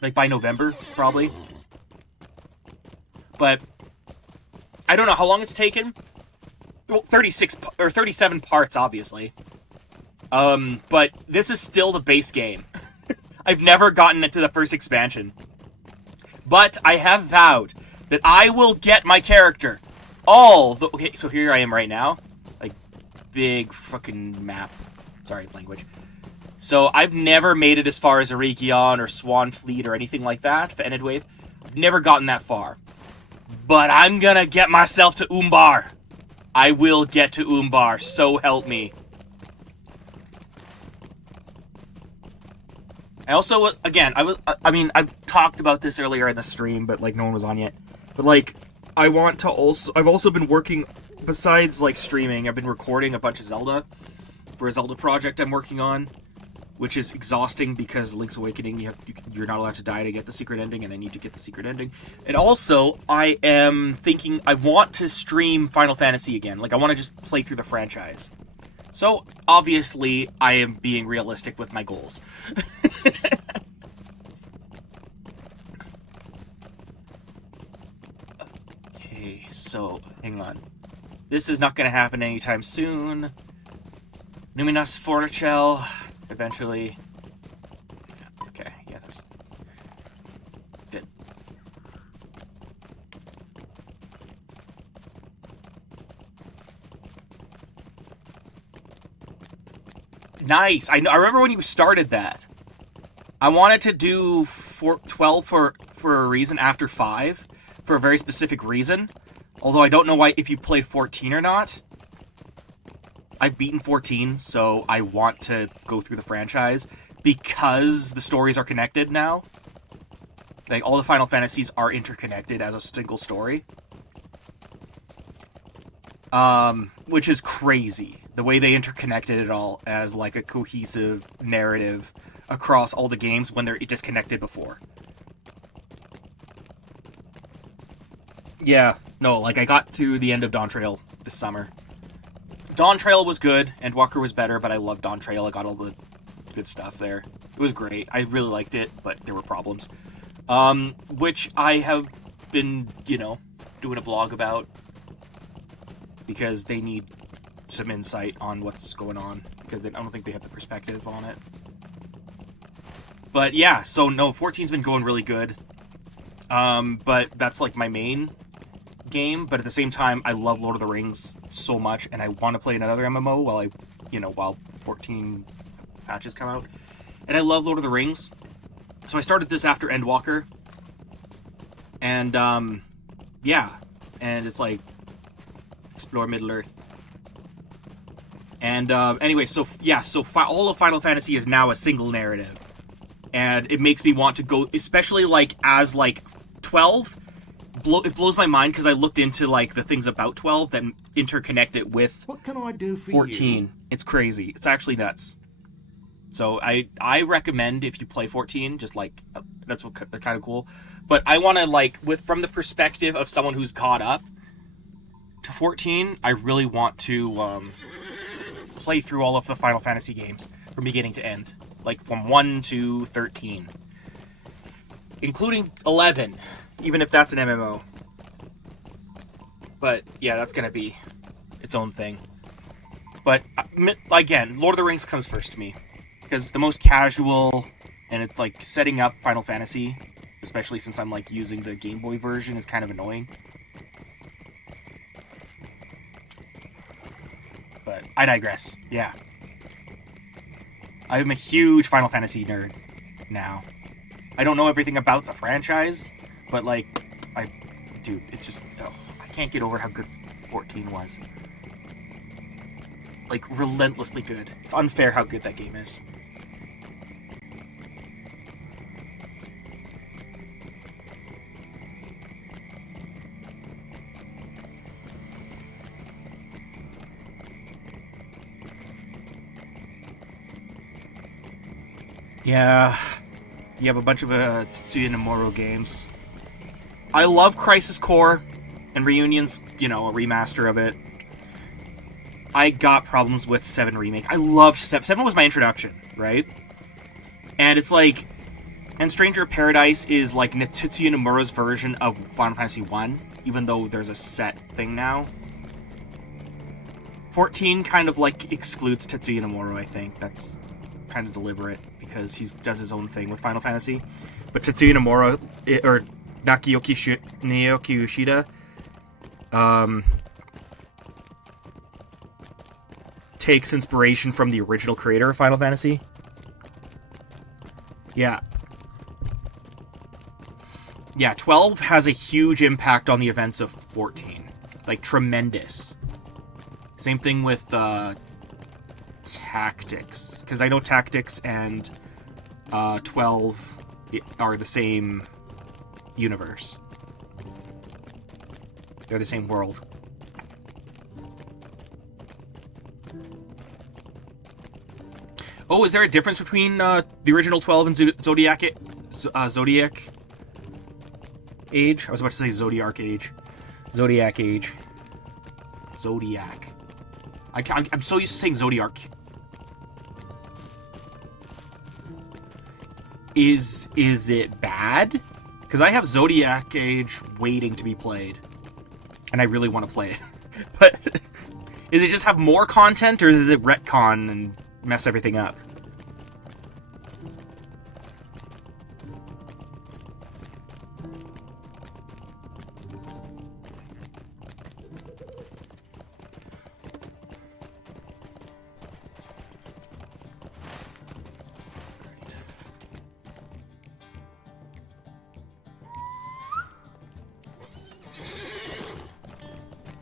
like, by November, probably. But, I don't know how long it's taken. Well, 37 parts, obviously. But this is still the base game. I've never gotten into the first expansion. But I have vowed that I will get my character okay, so here I am right now. Like, big fucking map. Sorry, language. So, I've never made it as far as Erigion or Swan Fleet or anything like that for Endwave. I've never gotten that far. But I'm gonna get myself to Umbar. I will get to Umbar, so help me. I also, again, I've talked about this earlier in the stream, but, like, no one was on yet. But, like, I've also been working, besides, like, streaming, I've been recording a bunch of Zelda. For a Zelda project I'm working on, which is exhausting because Link's Awakening, you're not allowed to die to get the secret ending, and I need to get the secret ending. And also, I am thinking I want to stream Final Fantasy again. Like, I want to just play through the franchise. So, obviously, I am being realistic with my goals. Okay, so, hang on. This is not going to happen anytime soon. Numinas Fortichel, eventually. Okay, yeah, that's good. Nice. I remember when you started that. I wanted to do 12 for a reason after 5, for a very specific reason. Although I don't know why if you played 14 or not. I've beaten 14, so I want to go through the franchise because the stories are connected now. Like, all the Final Fantasies are interconnected as a single story. Which is crazy. The way they interconnected it all as, like, a cohesive narrative across all the games when they're disconnected before. Yeah, no, like, I got to the end of Dawn Trail this summer. Dawn Trail was good, Endwalker was better, but I loved Dawn Trail. I got all the good stuff there. It was great. I really liked it, but there were problems. Which I have been, doing a blog about because they need some insight on what's going on because I don't think they have the perspective on it. But yeah, so no, 14's been going really good. But that's like my main game, but at the same time, I love Lord of the Rings so much, and I want to play another MMO while 14 patches come out. And I love Lord of the Rings. So I started this after Endwalker. And, yeah. And it's like, explore Middle-earth. And, anyway, so, yeah, all of Final Fantasy is now a single narrative. And it makes me want to go, especially, as 12, it blows my mind, because I looked into, the things about 12 that interconnect it with What can I do for 14. you? It's crazy. It's actually nuts. So I recommend if you play 14, just that's what kind of cool. But I want to from the perspective of someone who's caught up to 14, I really want to play through all of the Final Fantasy games from beginning to end, from 1 to 13, including 11, even if that's an MMO. But yeah, that's gonna be its own thing. But again, Lord of the Rings comes first to me. Because the most casual, and it's setting up Final Fantasy, especially since I'm using the Game Boy version, is kind of annoying. But I digress. Yeah. I'm a huge Final Fantasy nerd now. I don't know everything about the franchise, but dude, it's just, I can't get over how good 14 was. Relentlessly good. It's unfair how good that game is. Yeah, you have a bunch of Tetsuya Nomura games. I love Crisis Core, and Reunion's, a remaster of it. I got problems with 7 Remake. I loved 7. 7 was my introduction, right? And it's and Stranger of Paradise is Tetsuya Nomura's version of Final Fantasy 1, even though there's a set thing now. 14 kind of excludes Tetsuya Nomura, I think. That's kind of deliberate, because he does his own thing with Final Fantasy. But Tetsuya Nomura, or Naoki Yoshida, takes inspiration from the original creator of Final Fantasy. Yeah. Yeah, 12 has a huge impact on the events of 14. Tremendous. Same thing with, Tactics, because I know Tactics and 12 are the same universe. They're the same world. Oh, is there a difference between the original 12 and Zodiac Age? I was about to say Zodiac Age. Zodiac Age. Zodiac. I'm so used to saying Zodiac. Is it bad? Because I have Zodiac Age waiting to be played. And I really want to play it. But is it just have more content, or does it retcon and mess everything up?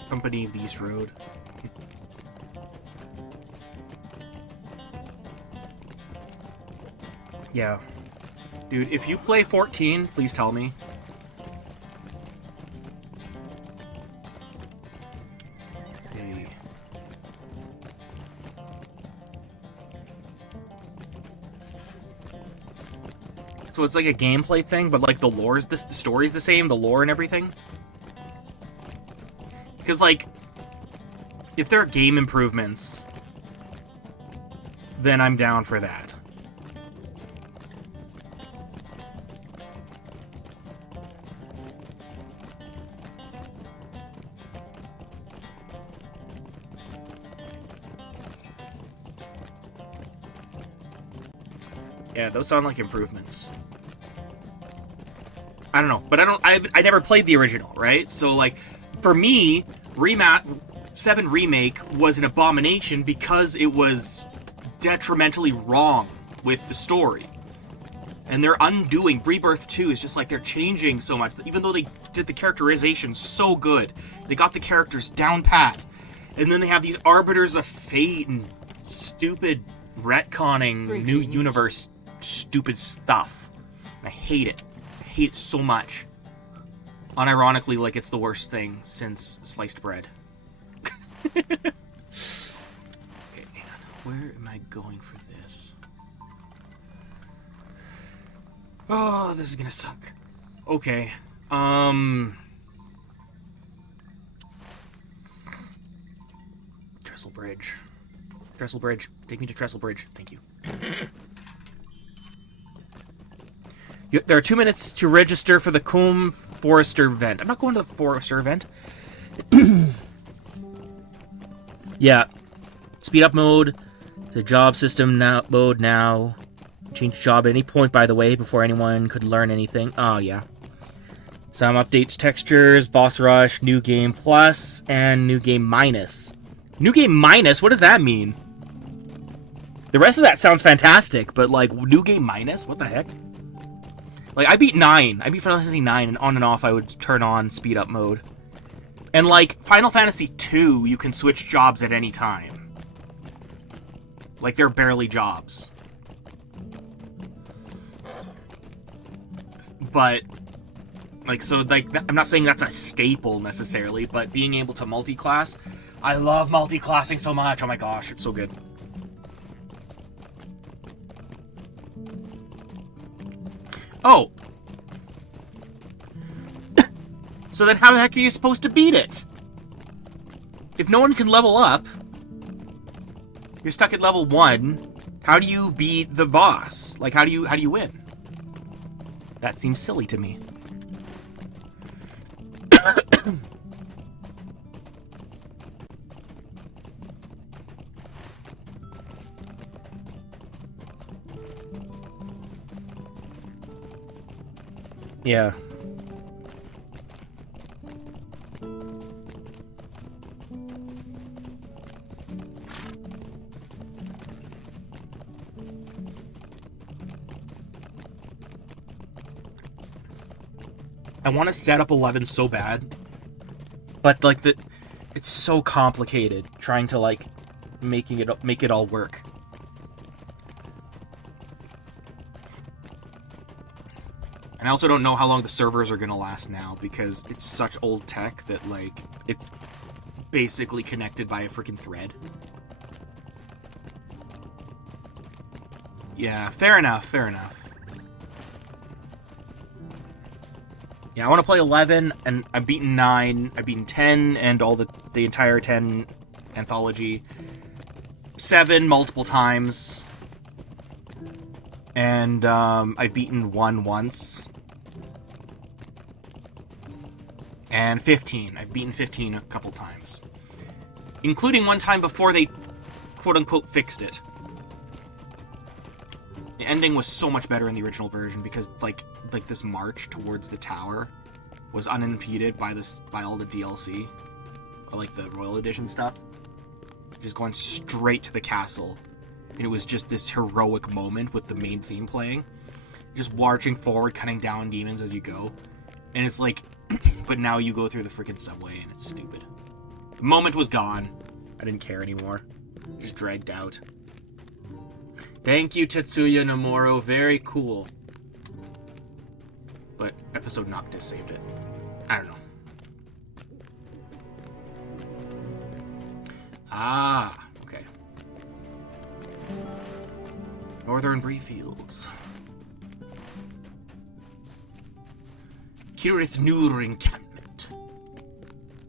Company of the East Road. Yeah. Dude, if you play 14, please tell me. Okay. So it's like a gameplay thing, but like the lore's the story's the same, the lore and everything. Because like, if there are game improvements, then I'm down for that. Yeah, those sound like improvements. I don't know, but I never played the original, right? So like, for me, 7 Remake was an abomination because it was detrimentally wrong with the story. And they're undoing. Rebirth 2 is just like they're changing so much. Even though they did the characterization so good, they got the characters down pat. And then they have these Arbiters of Fate and stupid retconning new universe stupid stuff. I hate it. I hate it so much. Unironically, like it's the worst thing since sliced bread. Okay, hang on. Where am I going for this? Oh, this is gonna suck. Okay. Trestle Bridge. Trestle Bridge. Take me to Trestle Bridge. Thank you. There are 2 minutes to register for the Combe Forester event. I'm not going to the Forester event. Yeah. Speed up mode. The job system mode now. Change job at any point, by the way, before anyone could learn anything. Oh, yeah. Some updates, textures, boss rush, new game plus, and new game minus. New game minus? What does that mean? The rest of that sounds fantastic, but like, new game minus? What the heck? Like, I beat 9. I beat Final Fantasy 9, and on I would turn on speed up mode. And like, Final Fantasy 2, you can switch jobs at any time. Like, they're barely jobs. But, like, so, like, I'm not saying that's a staple, necessarily, but being able to multi-class, I love multi-classing so much. Oh my gosh, it's so good. Oh. So then how the heck are you supposed to beat it? If no one can level up, you're stuck at level 1, how do you beat the boss? Like, how do you win? That seems silly to me. Yeah. I want to set up 11 so bad, but like it's so complicated trying to like make it all work. And I also don't know how long the servers are gonna last now because it's such old tech that like it's basically connected by a freaking thread. Yeah, fair enough, fair enough. Yeah, I want to play 11, and I've beaten 9, I've beaten 10, and all the entire 10 anthology. 7 multiple times. And, I've beaten 1 once. And 15. I've beaten 15 a couple times. Including one time before they, quote-unquote, fixed it. The ending was so much better in the original version because it's like this march towards the tower was unimpeded by all the DLC, or like the Royal Edition stuff. Just going straight to the castle, and it was just this heroic moment with the main theme playing, just marching forward, cutting down demons as you go, and it's like, but now you go through the freaking subway and it's stupid. The moment was gone. I didn't care anymore. Just dragged out. Thank you, Tetsuya Nomura. Very cool. But episode Noctis saved it. I don't know. Ah, okay. Northern Brieffields. Kirith Nur encampment.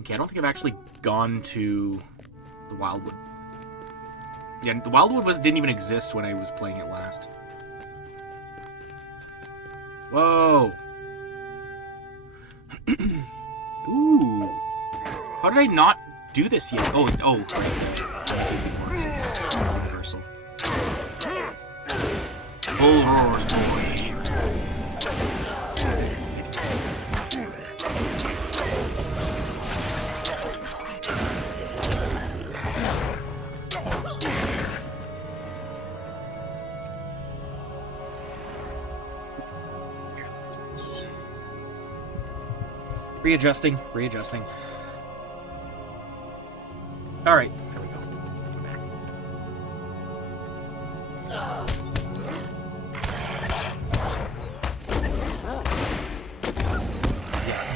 Okay, I don't think I've actually gone to the Wildwood. Yeah, the Wildwood didn't even exist when I was playing it last. Whoa. Ooh. How did I not do this yet? Oh, right. Works is universal. Bull roars, boy. Readjusting. Alright, there we go. Back.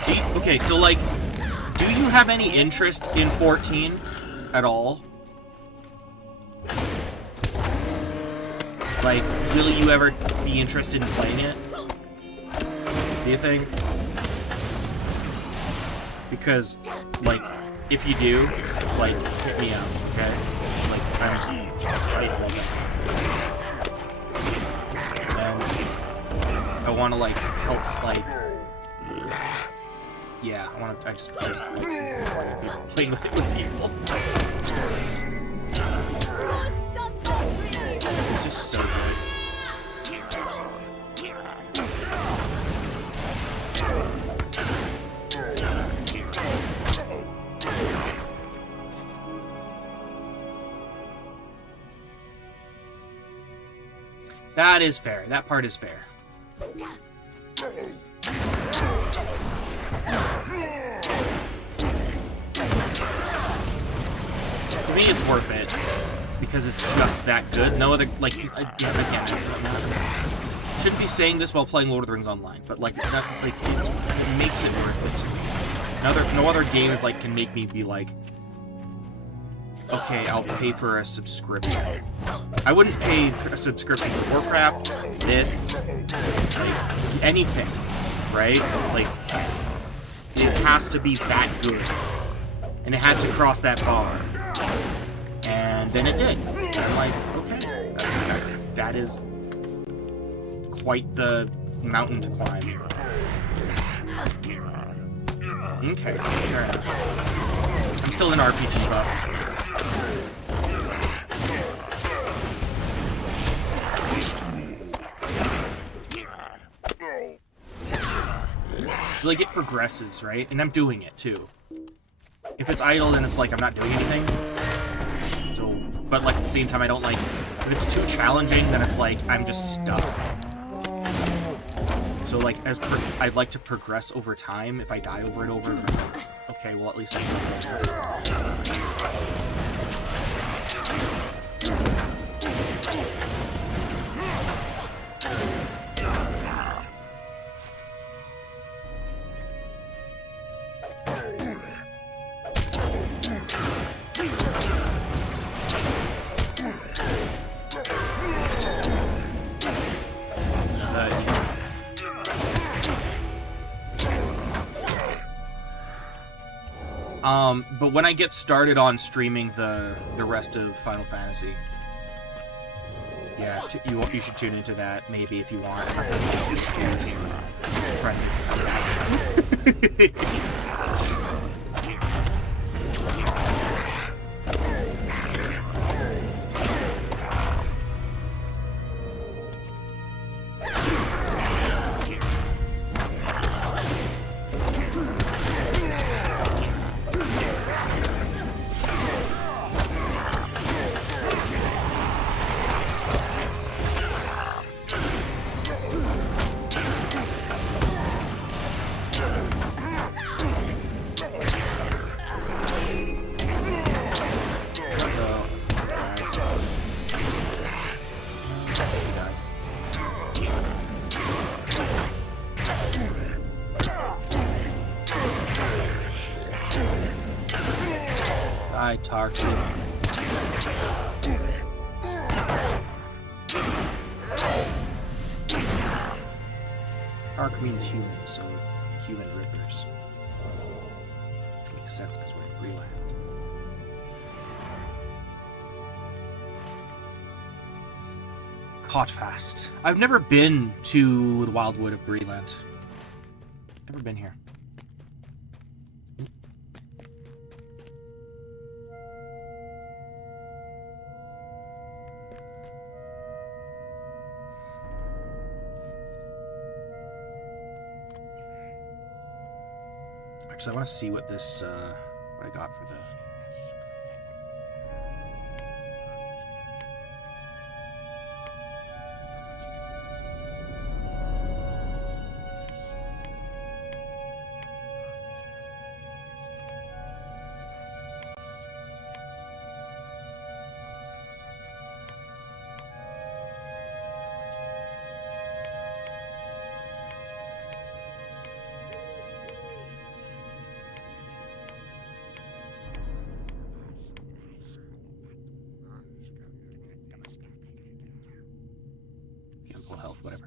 Yeah. Okay, so like, do you have any interest in 14 at all? Like, will you ever be interested in playing it? Do you think? Because, like, if you do, like, hit me up, okay? Like, I want to, like, help, like, yeah, I just like, playing with it with people. It's just so good. That is fair. That part is fair. For me, it's worth it because it's just that good. No other, like, again, shouldn't be saying this while playing Lord of the Rings Online, but like, that, like, it makes it worth it to me. No other games like can make me be like, okay, I'll pay for a subscription. I wouldn't pay for a subscription for Warcraft, this, like, anything, right? Like, it has to be that good. And it had to cross that bar. And then it did. And I'm like, okay, that is quite the mountain to climb. Okay, fair enough. I'm still an RPG buff. So like it progresses, right? And I'm doing it too. If it's idle, then it's like I'm not doing anything. So, but like at the same time, I don't like. If it's too challenging, then it's like I'm just stuck. So like I'd like to progress over time. If I die over and over, then it's like, okay, well at least I but when I get started on streaming the rest of Final Fantasy, yeah, you should tune into that maybe if you want. Because I'm trying to Hi, Tarkin. Tark means human, so it's the human rippers. Which makes sense because we're in Breland. Caught fast. I've never been to the Wildwood of Breland. Never been here. Actually, I want to see what this, what I got for the... Full health, whatever.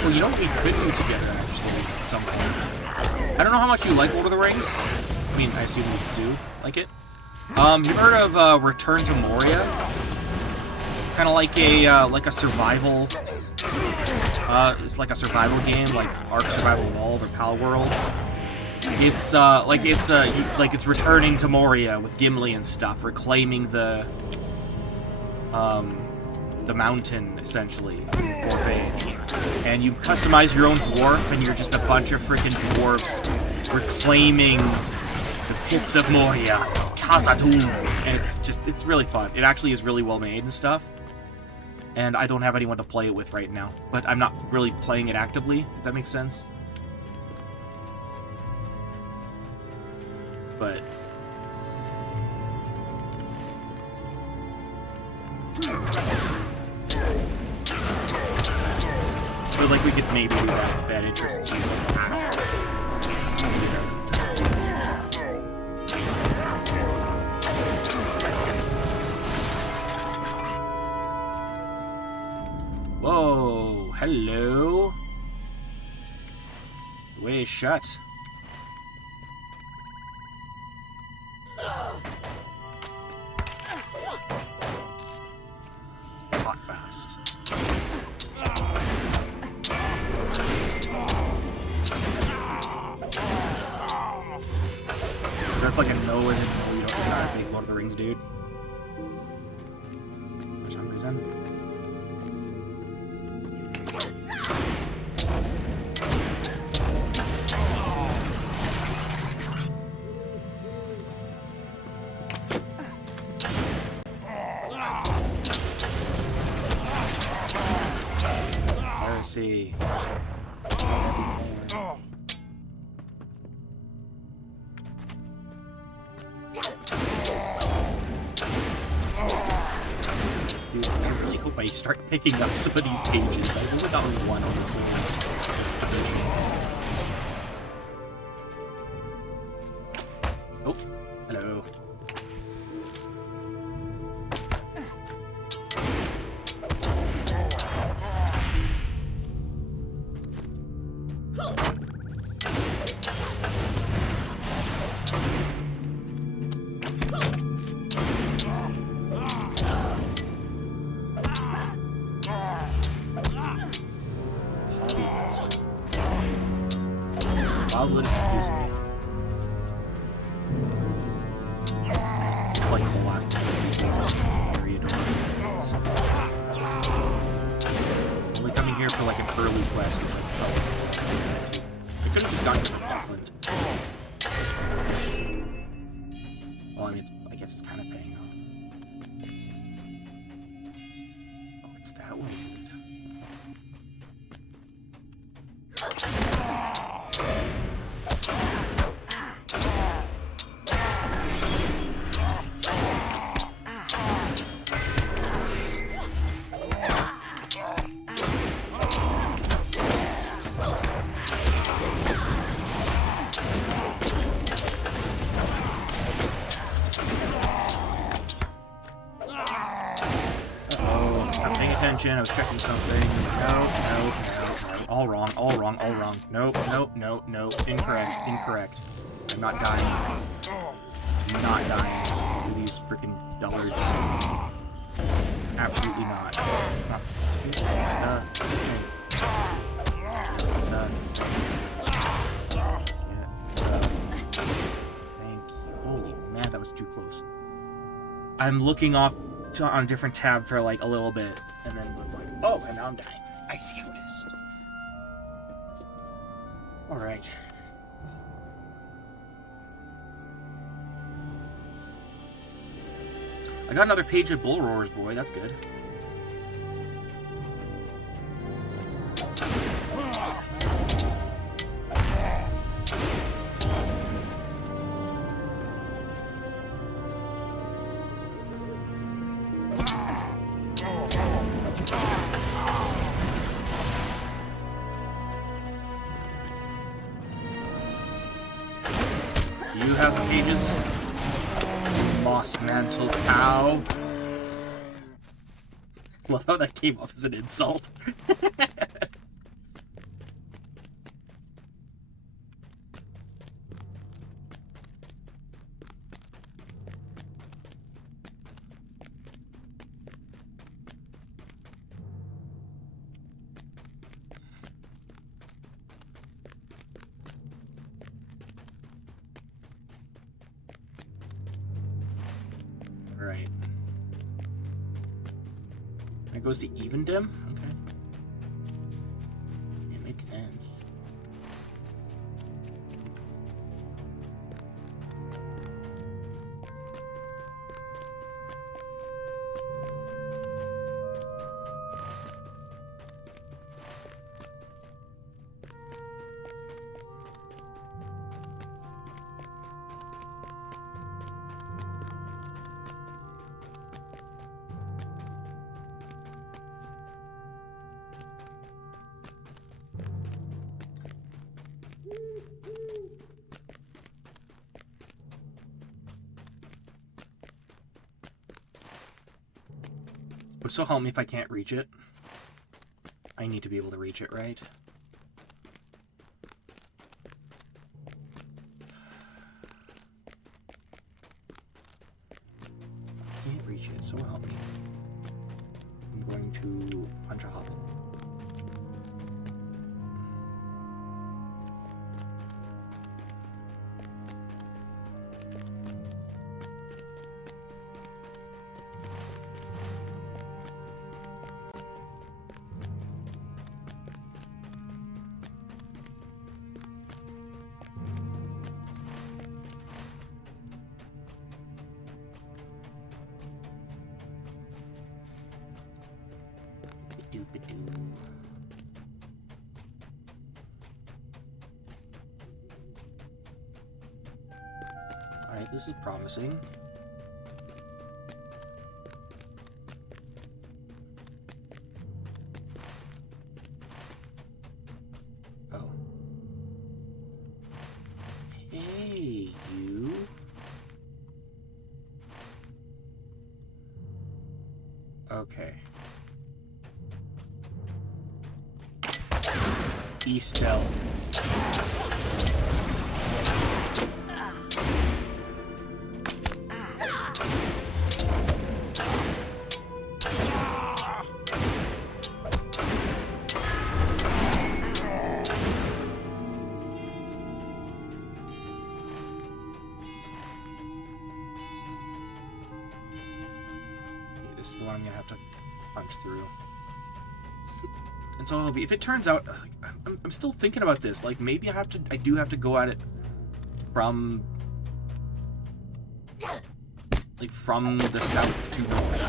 Well, you know what we could do together, actually, at some point? I don't know how much you like Lord of the Rings. I mean, I assume you do like it. You heard of Return to Moria? Kind of like a survival. It's like a survival game, like Ark Survival Evolved or Pal World. It's like it's returning to Moria with Gimli and stuff, reclaiming the mountain essentially in 4th Age. And you customize your own dwarf, and you're just a bunch of freaking dwarves reclaiming the pits of Moria, Khazad-dûm, and it's really fun. It actually is really well made and stuff. And I don't have anyone to play it with right now, but I'm not really playing it actively, if that makes sense. But like we could maybe do that interest too. Whoa, hello. The way is shut. Hot fast. Is there like a no and a no? You don't gotta make Lord of the Rings, dude. For some reason. See. Dude, I really hope I start picking up some of these pages. I've only got one on this whole expedition. Oh, hello. Wildwood is confusing me. It's like the last period. So, only coming here for like an early quest, which I felt. I could have just gotten it from Auckland. Well, I mean, I guess it's kind of paying off. Oh, it's that one. attention. I was checking something. No. All wrong. Nope. Incorrect. I'm not dying. Do these freaking dullards. Absolutely not. Thank you. Holy man, that was too close. I'm looking off on a different tab for like a little bit, and then was like, oh, and now I'm dying. I see how it is. Alright. I got another page of Bull Roar's Boy, that's good. You have the pages. Moss Mantle Cow. Love how that came off as an insult. Right. That goes to even dim? Okay. It makes sense. But so help me if I can't reach it. I need to be able to reach it, right? Can't reach it, so help me. I'm going to punch a hobble. Alright, this is promising. Oh. Hey, you. Okay. Eastel. This is the one I'm gonna have to punch through. And so it'll be, if it turns out, I'm still thinking about this. Like maybe I do have to go at it from, like from the south to north.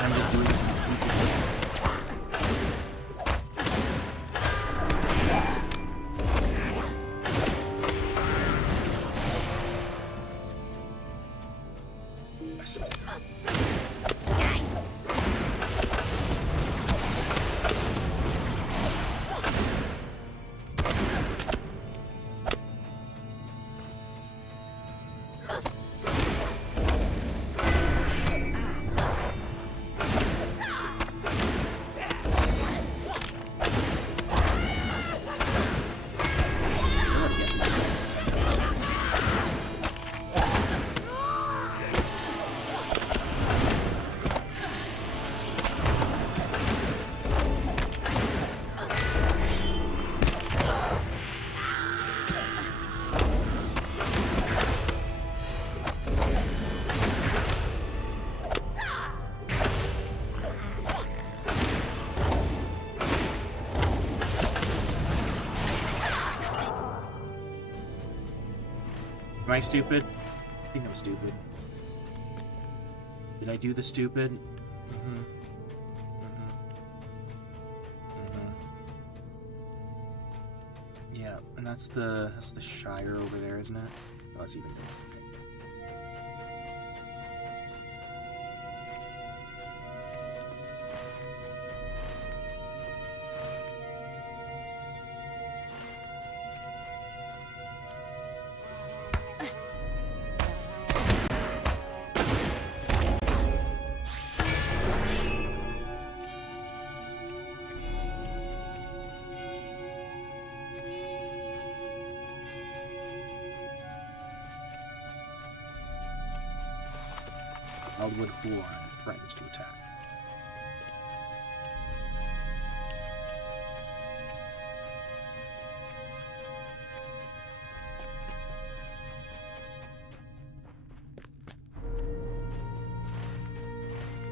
I'm just doing this completely. Am I stupid? I think I'm stupid. Did I do the stupid? Mm-hmm. Yeah, and that's the Shire over there, isn't it? Oh, that's even good. Wildwood Horn threatens to attack.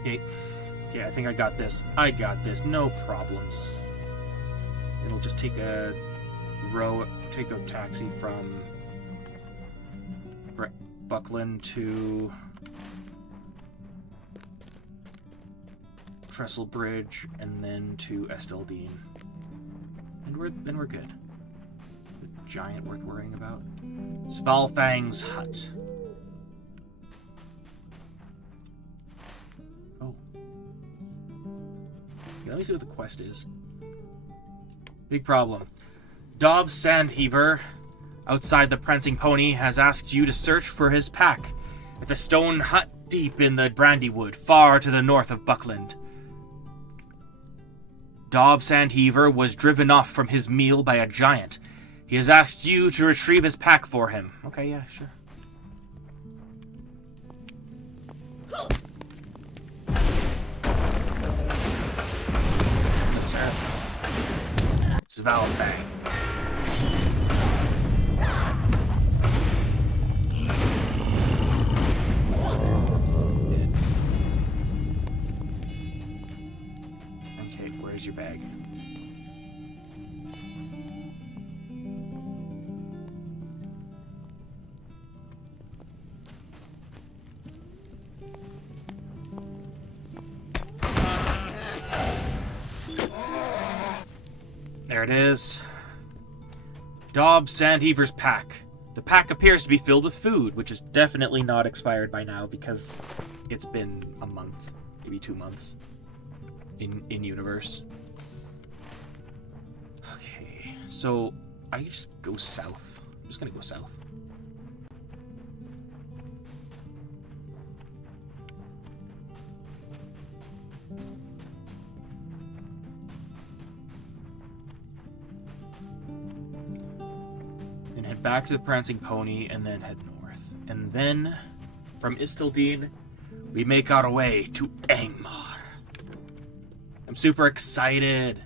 Okay. Okay, I think I got this. I got this. No problems. It'll just take a taxi from Buckland to Trestle Bridge, and then to Esteldine, and we're good. A giant worth worrying about. Svalfang's hut. Oh. Okay, let me see what the quest is. Big problem. Dob Sandheaver, outside the Prancing Pony, has asked you to search for his pack at the stone hut deep in the Brandywood, far to the north of Buckland. Dob Sandheaver was driven off from his meal by a giant. He has asked you to retrieve his pack for him. Okay, yeah, sure. Svalfang. Okay, where's your bag? There it is. Dob Sandheaver's pack. The pack appears to be filled with food, which is definitely not expired by now because it's been a month, maybe 2 months in universe. Okay, so I just go south. I'm just gonna go south. Then head back to the Prancing Pony and then head north. And then from Esteldine, we make our way to Angmar. I'm super excited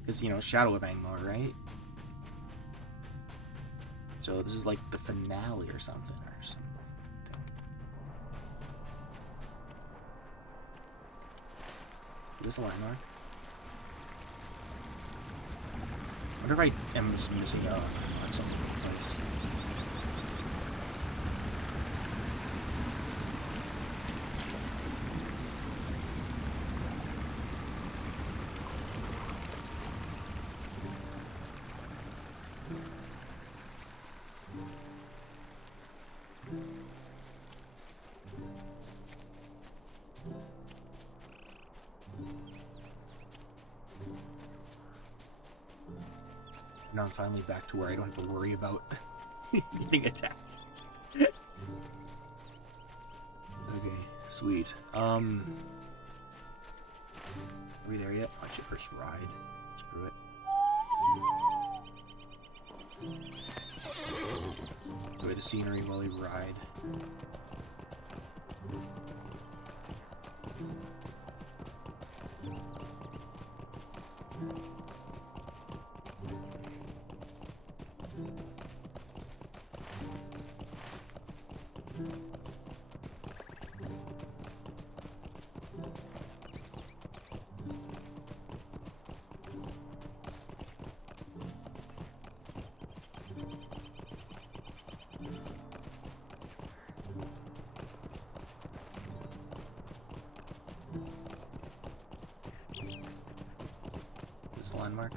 because, you know, Shadow of Angmar, right? So this is like the finale or something. Is this a landmark? I wonder if I am just missing a something place. Now I'm finally back to where I don't have to worry about getting attacked. Okay, sweet. Are we there yet? I should first ride. Screw it. Enjoy the scenery while we ride. this landmark.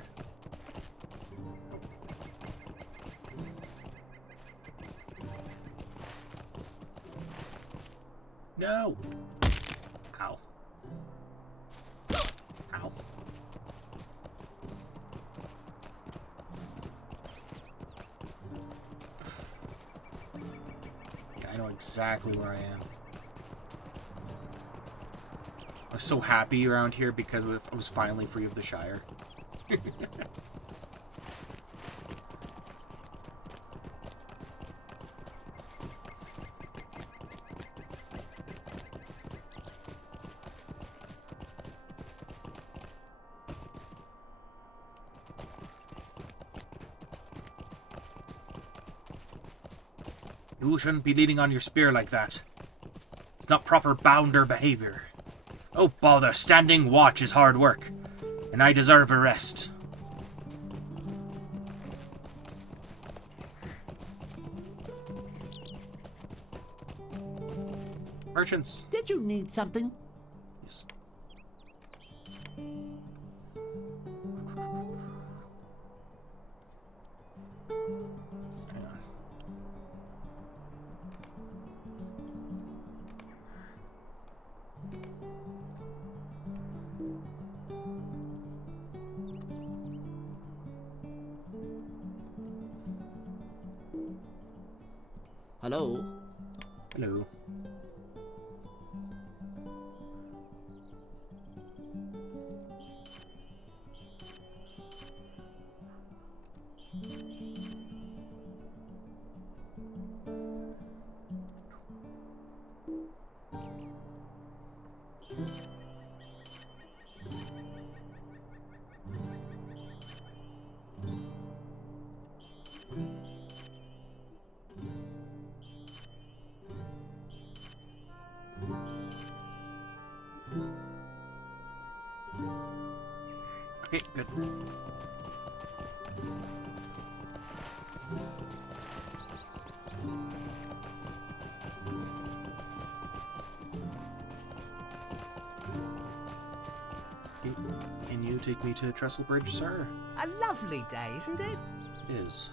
No! Ow. Ow. Yeah, I know exactly where I am. I was so happy around here because I was finally free of the Shire. You shouldn't be leaning on your spear like that. It's not proper bounder behavior. Oh bother, standing watch is hard work, and I deserve a rest. Merchants. Did you need something? Yes. Hang on. Hello? Hello. Okay, good. Can you take me to Trestle Bridge, sir? A lovely day, isn't it? It is.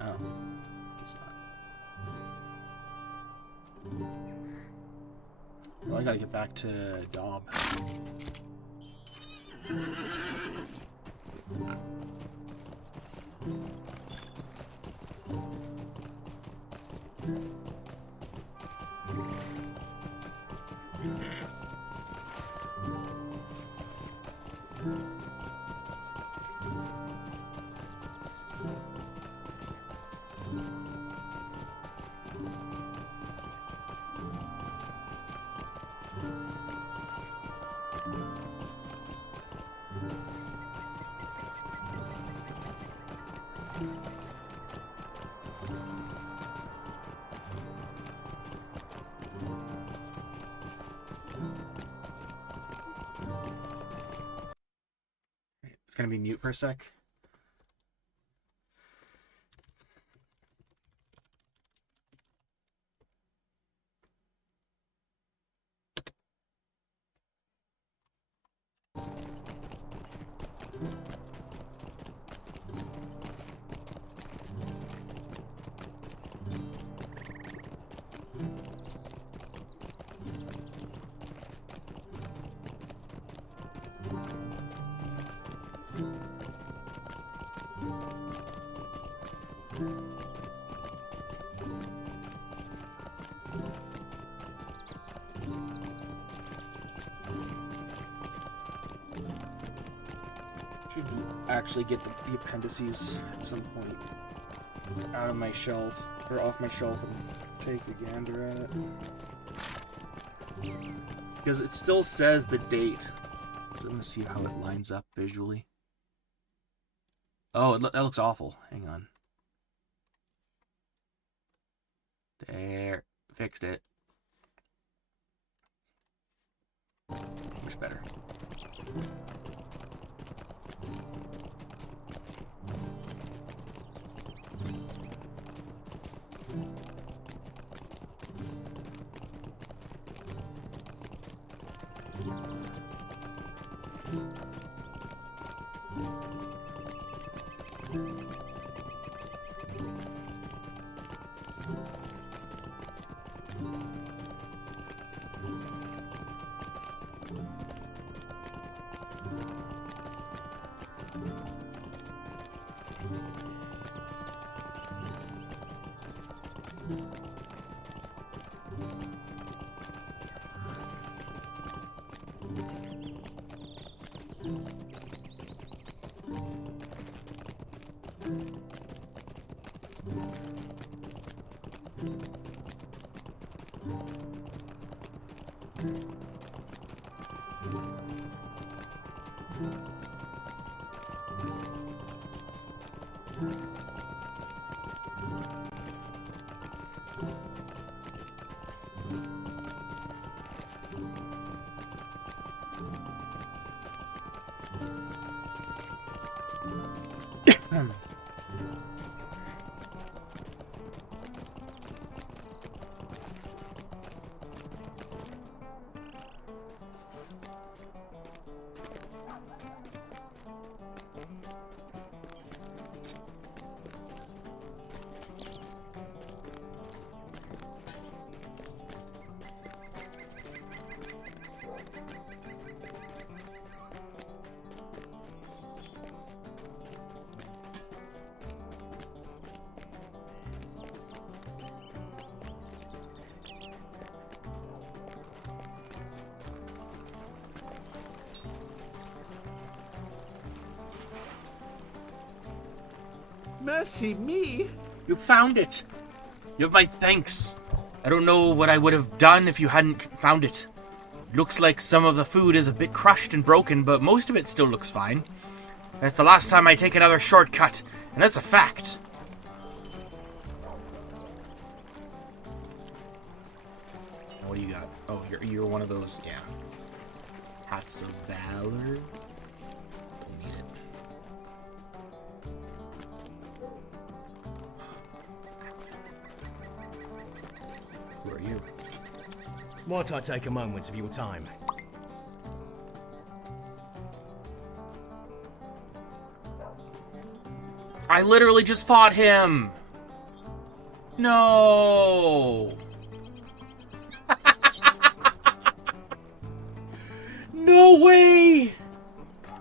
Oh, it's not. Well, I gotta get back to Daub. It's gonna be mute for a sec. Should actually get the appendices at some point out of my shelf, or off my shelf, and take a gander at it. Because it still says the date. I'm gonna see how it lines up visually. Oh, that looks awful. Hang on. There. Fixed it. Much better. Mercy me! You found it. You have my thanks. I don't know what I would have done if you hadn't found it. Looks like some of the food is a bit crushed and broken, but most of it still looks fine. That's the last time I take another shortcut, and that's a fact. What do you got? Oh, you're one of those, yeah. Hats of Valor. Don't need it. Who are you? Might I take a moment of your time? I literally just fought him! No! No way!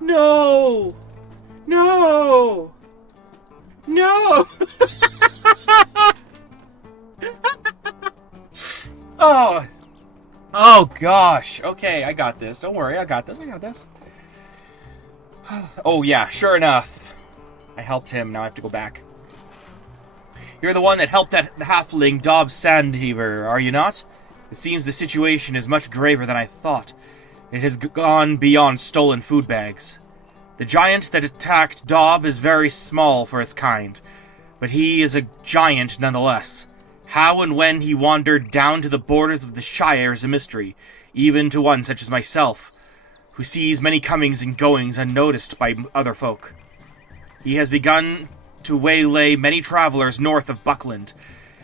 No! No! No! Oh! Oh gosh. Okay, I got this. Don't worry, I got this. Oh yeah, sure enough. I helped him, now I have to go back. You're the one that helped that halfling Dob Sandheaver, are you not? It seems the situation is much graver than I thought. It has gone beyond stolen food bags. The giant that attacked Dob is very small for its kind, but he is a giant nonetheless. How and when he wandered down to the borders of the Shire is a mystery, even to one such as myself, who sees many comings and goings unnoticed by other folk. He has begun to waylay many travelers north of Buckland,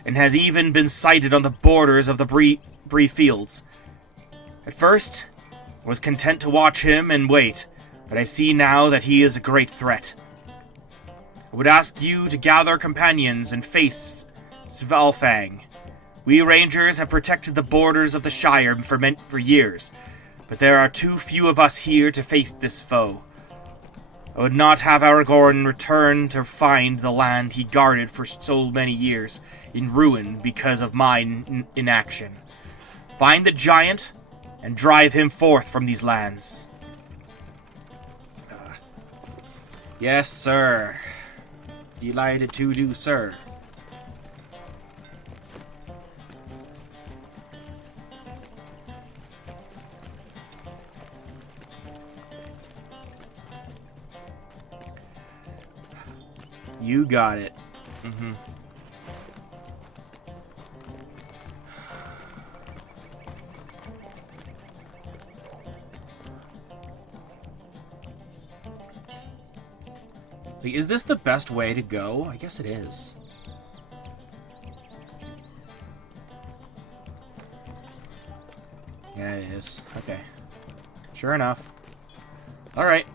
and has even been sighted on the borders of the Bree Fields. At first, I was content to watch him and wait, but I see now that he is a great threat. I would ask you to gather companions and face Svalfang. We rangers have protected the borders of the Shire for years, but there are too few of us here to face this foe. I would not have Aragorn return to find the land he guarded for so many years in ruin because of my inaction. Find the giant and drive him forth from these lands. Yes, sir. Delighted to do, sir. You got it. Mm-hmm. Like, is this the best way to go? I guess it is. Yeah, it is. Okay. Sure enough. Alright.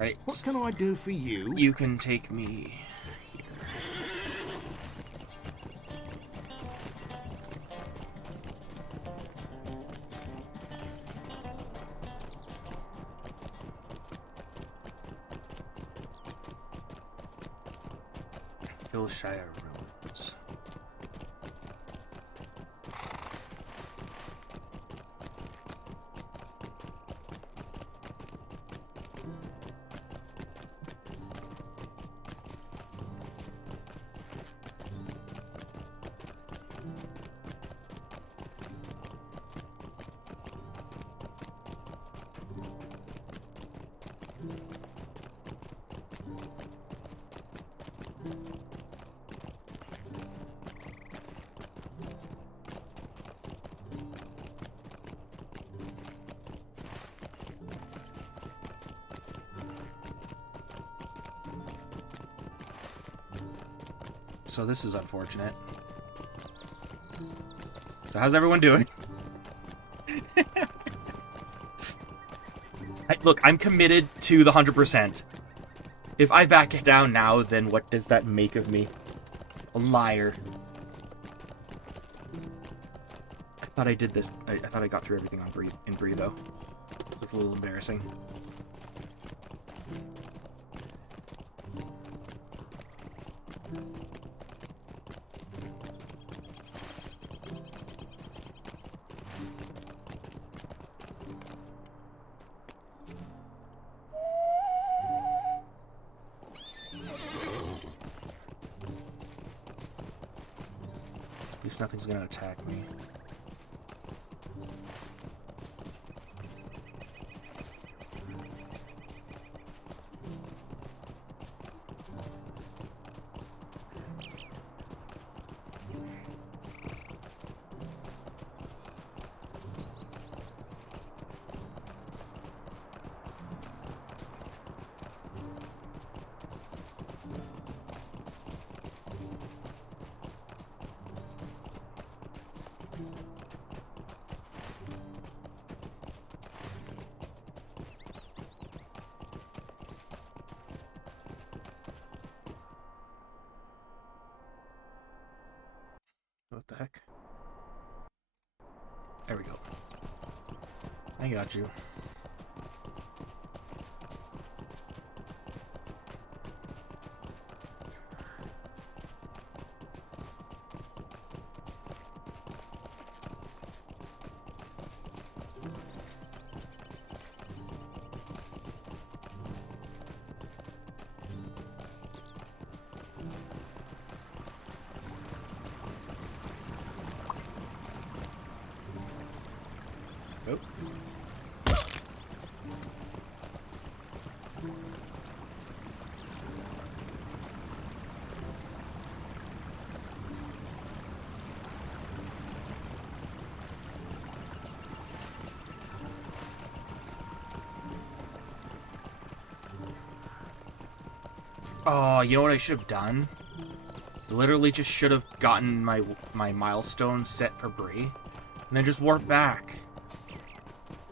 Right. What can I do for you? You can take me here. Hillshire Ruins. So this is unfortunate. So how's everyone doing? Look, I'm committed to the 100%. If I back it down now, then what does that make of me? A liar. I thought I did this. I thought I got through everything on Bree, though. That's a little embarrassing. At least nothing's gonna attack me. What the heck? There we go. I got you. Oh. Oh, you know what I should have done? Literally just should have gotten my milestone set for Bree, and then just warp back.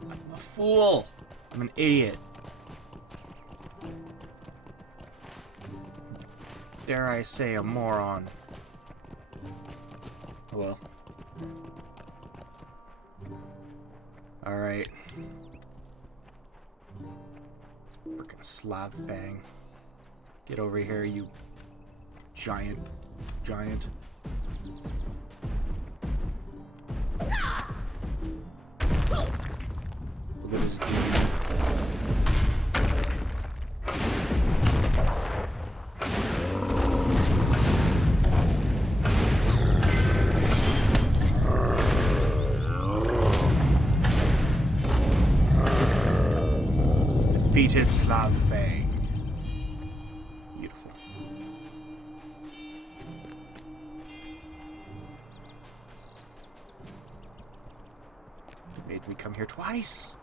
I'm a fool. I'm an idiot. Dare I say a moron. Oh well. Alright. Frickin' Slav Fang. Get over here, you giant. Look at this dude. Defeated Slav Fang. Beautiful. Made me come here twice.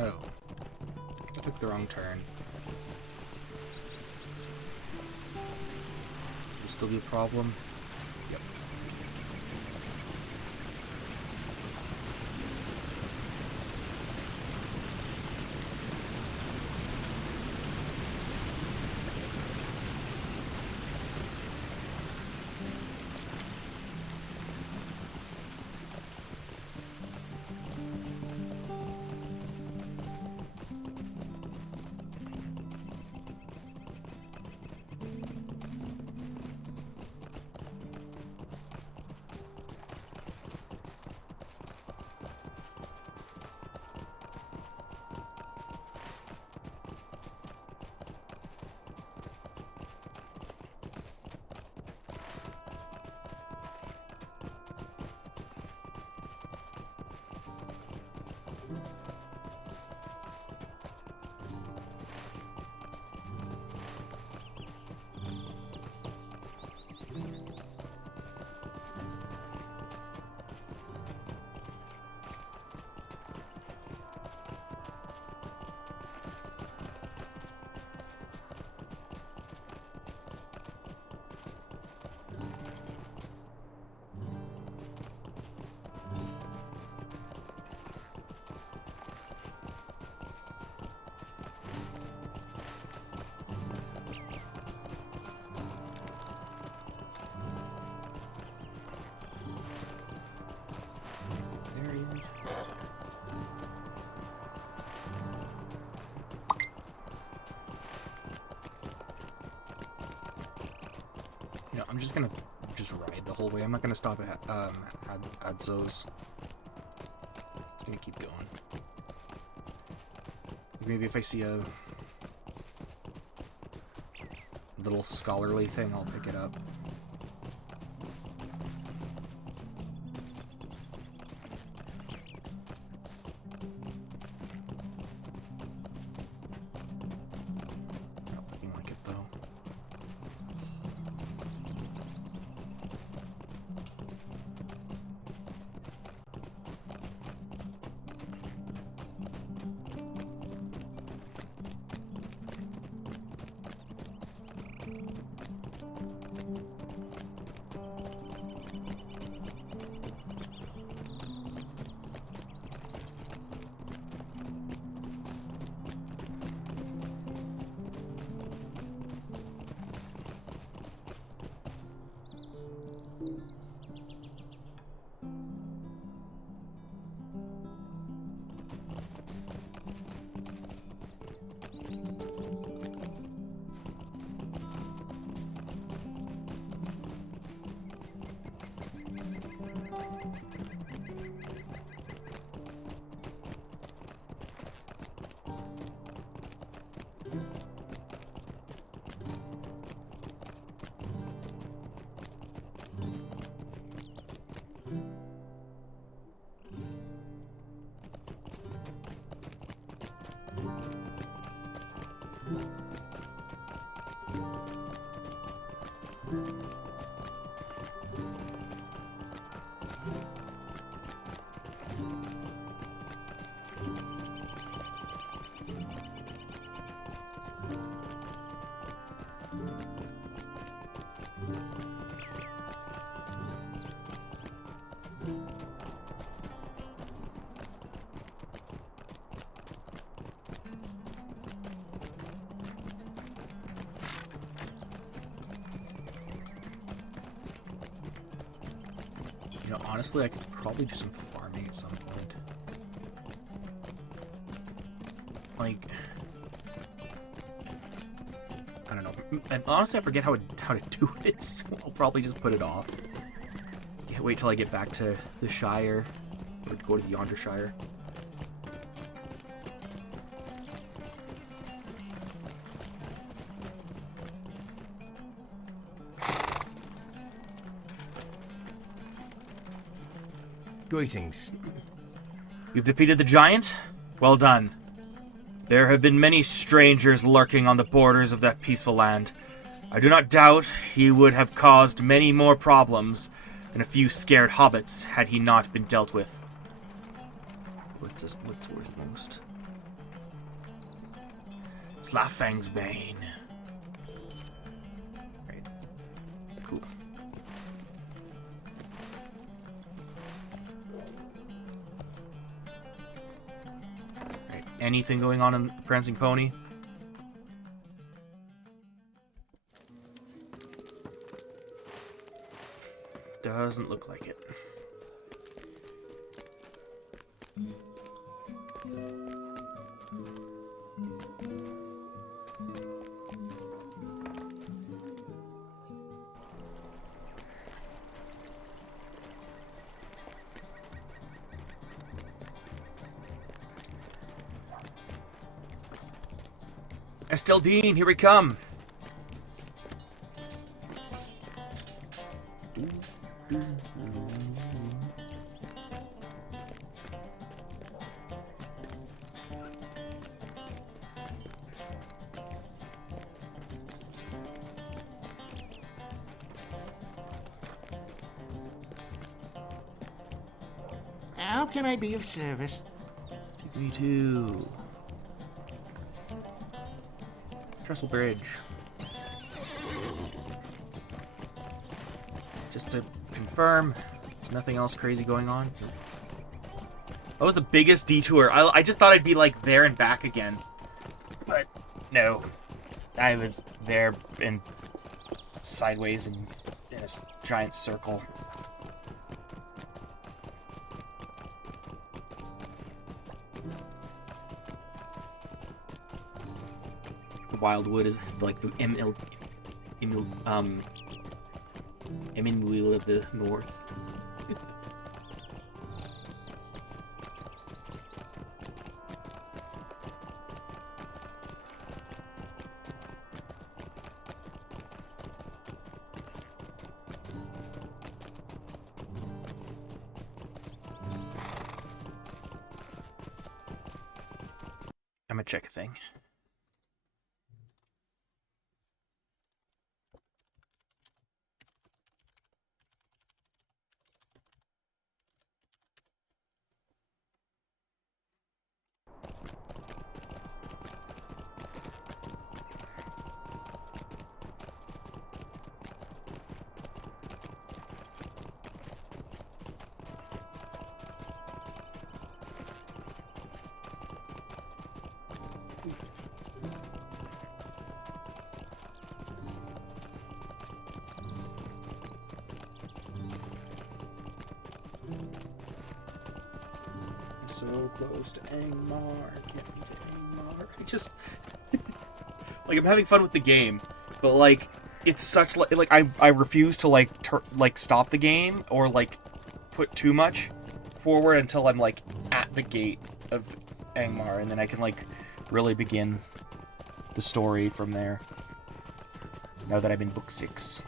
Oh. I took the wrong turn. This still be a problem? Yep. There he is. You know, I'm just gonna ride the whole way. I'm not gonna stop at Adzo's. It's gonna keep going. Maybe if I see a little scholarly thing, I'll pick it up. Not looking like it though. You know, honestly, I could probably do some farming at some point. Like, I don't know. And honestly, I forget how to do it, so I'll probably just put it off. Yeah, wait till I get back to the Shire, or go to the Yonder Shire. Greetings. You've defeated the giant? Well done. There have been many strangers lurking on the borders of that peaceful land. I do not doubt he would have caused many more problems than a few scared hobbits had he not been dealt with. What's worth most? Slafang's Bane. Right. Cool. Right. Anything going on in the Prancing Pony? Doesn't look like it. Estelle Dean, here we come. How can I be of service? Me too. Trestle Bridge. Just to confirm, there's nothing else crazy going on. That was the biggest detour. I just thought I'd be like there and back again. But no. I was there and sideways and in a giant circle. Wildwood is like the Emmanuel of the North. I'm gonna check a thing. So close to Angmar. Can't get to Angmar. I just like I'm having fun with the game, but like it's such like I refuse to like stop the game or like put too much forward until I'm like at the gate of Angmar, and then I can like really begin the story from there. Now that I'm in book 6.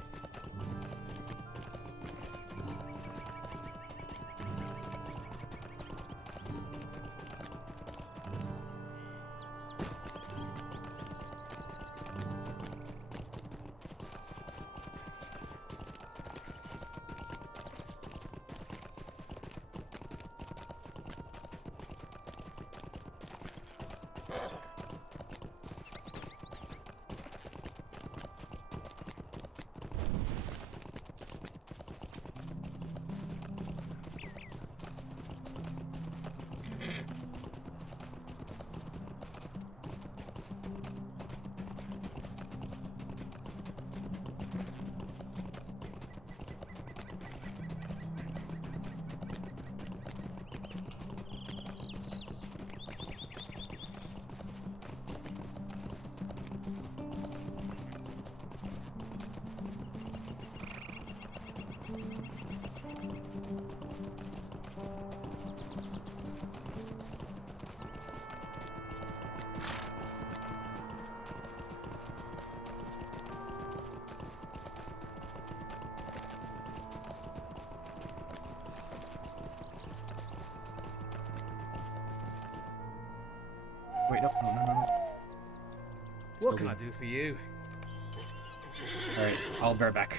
Wait, no. What can I do for you? Alright, I'll bear back.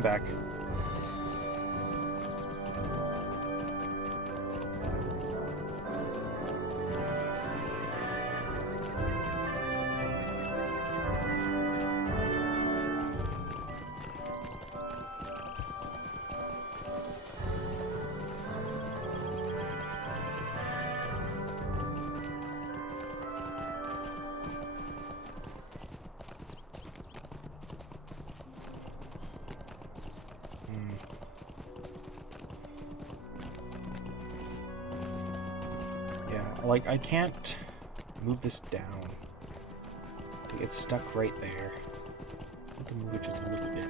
I'm back. Like, I can't move this down. It's stuck right there. I can move it just a little bit.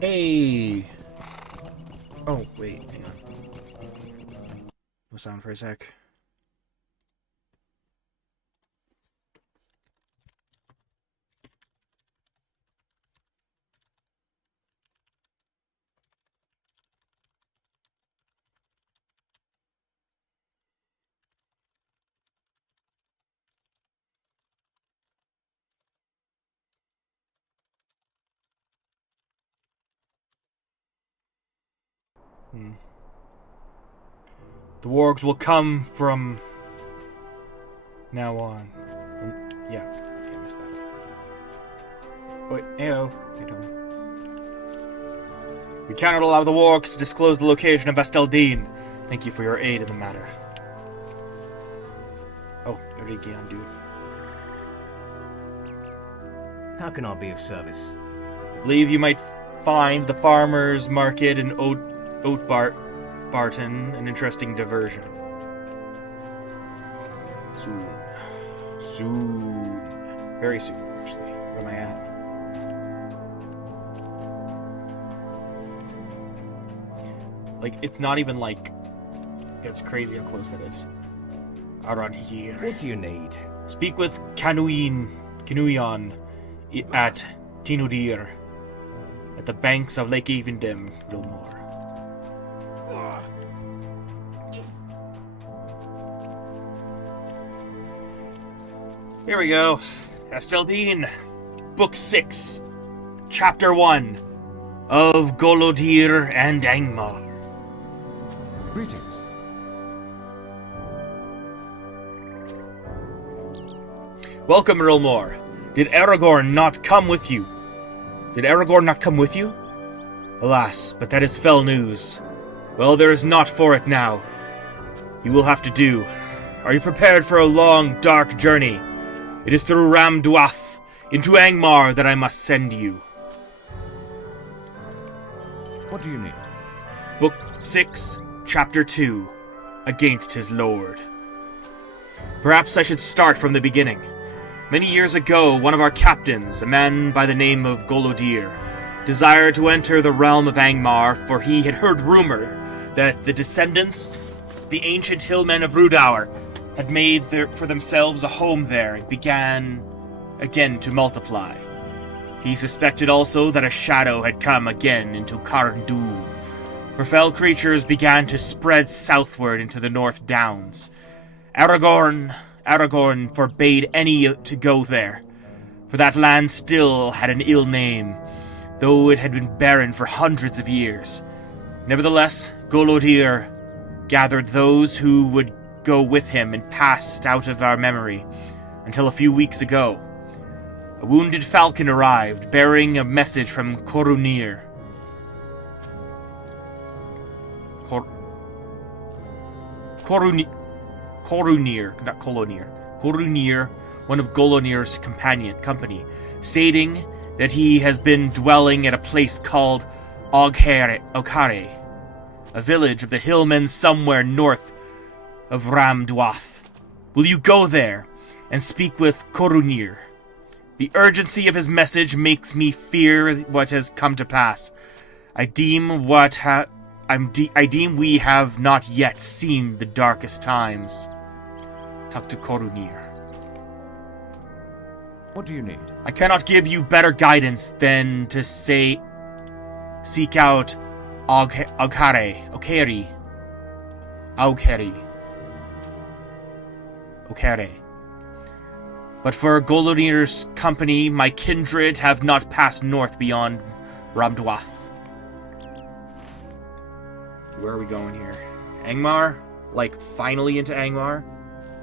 Hey! Oh, wait, hang on. No sound for a sec. The wargs will come from now on. Yeah, okay, I missed that. Oh, wait, heyo. Hey, Tom. We cannot allow the wargs to disclose the location of Esteldine. Thank you for your aid in the matter. Oh, Erigian, dude. How can I be of service? I believe you might find the farmer's market in Barton an interesting diversion. Soon. Soon. Very soon, actually. Where am I at? Like, it's not even like... It's crazy how close that is. Around here. What do you need? Speak with Canuion at Tinudir, at the banks of Lake Evendem, Vilmore. Here we go. Esteldine, Book 6, Chapter 1 of Golodir and Angmar. Greetings. Welcome, Rilmore. Did Aragorn not come with you? Alas, but that is fell news. Well, there is naught for it now. you will have to do. Are you prepared for a long, dark journey? It is through Ramduath into Angmar that I must send you. What do you need? Book 6, Chapter 2, Against His Lord. Perhaps I should start from the beginning. Many years ago, one of our captains, a man by the name of Golodir, desired to enter the realm of Angmar, for he had heard rumor that the descendants, the ancient hillmen of Rudaur, had made for themselves a home there and began again to multiply. He suspected also that a shadow had come again into Carndum, for fell creatures began to spread southward into the North Downs. Aragorn forbade any to go there, for that land still had an ill name, though it had been barren for hundreds of years. Nevertheless, Golodir gathered those who would go with him and passed out of our memory, until a few weeks ago. A wounded falcon arrived, bearing a message from Corunir. Corunir, one of Golonir's company, stating that he has been dwelling at a place called Oghare, a village of the hillmen somewhere north of Ramduath. Will you go there and speak with Corunir? The urgency of his message makes me fear what has come to pass. I deem we have not yet seen the darkest times. Talk to Corunir. What do you need? I cannot give you better guidance than to seek out Oghare. But for Golonir's company, my kindred have not passed north beyond Ramduath. Where are we going here? Angmar? Like, finally into Angmar?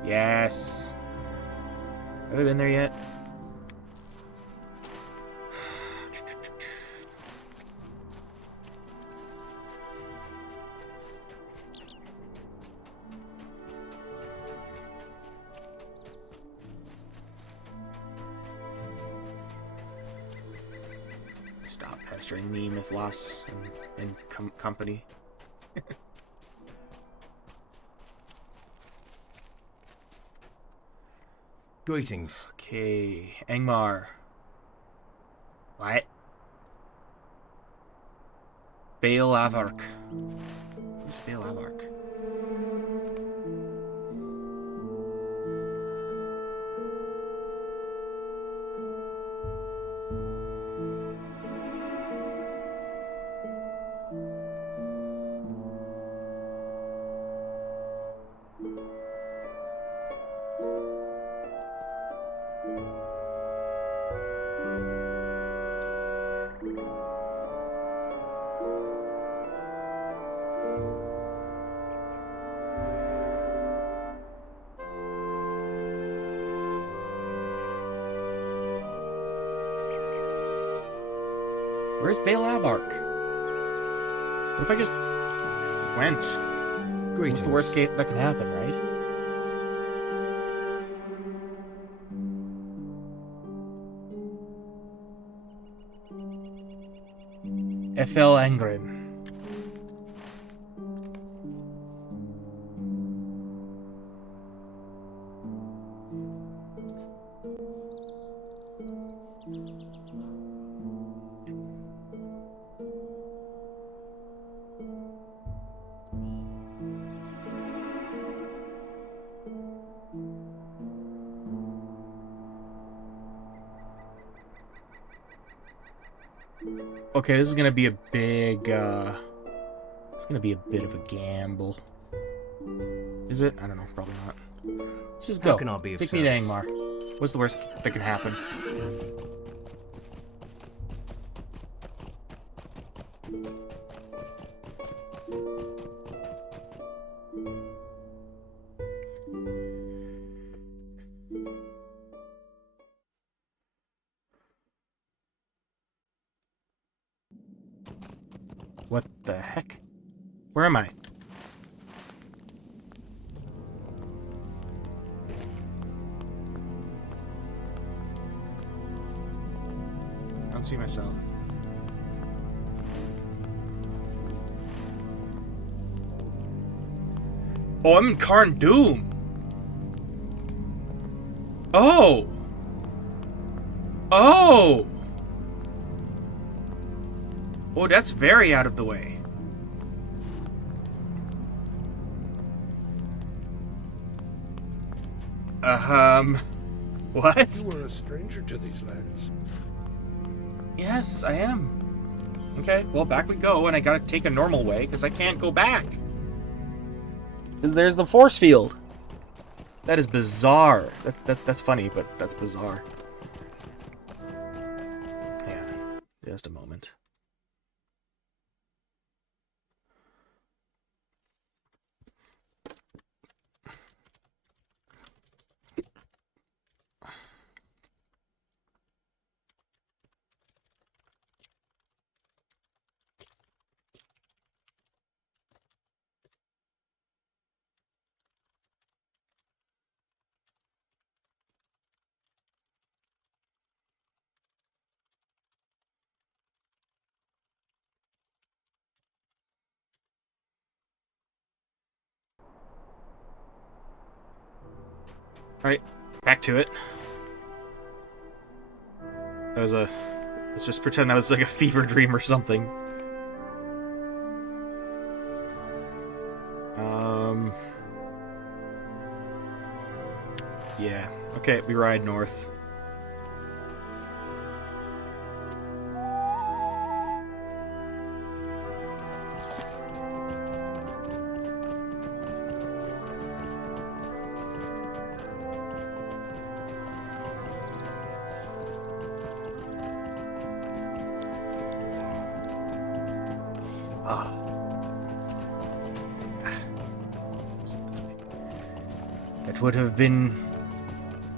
Yes. Have I been there yet? Stop pestering me, Mythlos and company. Greetings. Okay, Angmar. What? Baal Avark. Who's Baal Avark? Where's Baal Avark? What if I just went? Greetings. What's the worst case that could happen, right? Ethel Angren. Okay, this is gonna be a big, it's gonna be a bit of a gamble. Is it? I don't know, probably not. Let's just go. How can I be of Take me to service? Angmar. What's the worst that can happen? What the heck? Where am I? see myself. Oh, I'm in Karn Doom. Oh. Oh. Oh, that's very out of the way. What? You were a stranger to these lands. Yes, I am. Okay, well, back we go, and I gotta take a normal way, because I can't go back. Because there's the force field. That is bizarre. That's funny, but that's bizarre. Yeah, just a moment. Alright, back to it. That was a... Let's just pretend that was like a fever dream or something. Yeah. Okay, we ride north.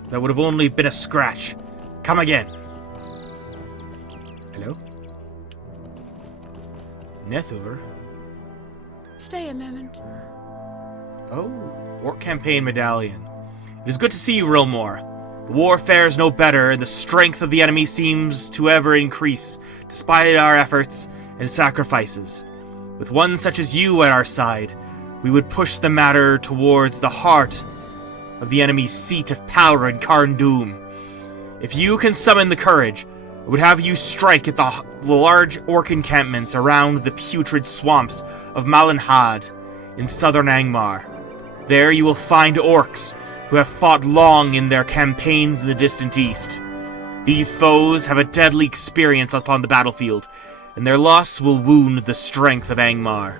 That would have only been a scratch. Come again. Hello? Nethur? Stay a moment. Oh, Orc Campaign Medallion. It is good to see you, Rilmore. The war fares no better, and the strength of the enemy seems to ever increase, despite our efforts and sacrifices. With one such as you at our side, we would push the matter towards the heart of the enemy's seat of power in Karn Doom. If you can summon the courage, I would have you strike at the large orc encampments around the putrid swamps of Malinhad in southern Angmar. There you will find orcs who have fought long in their campaigns in the distant east. These foes have a deadly experience upon the battlefield, and their loss will wound the strength of Angmar.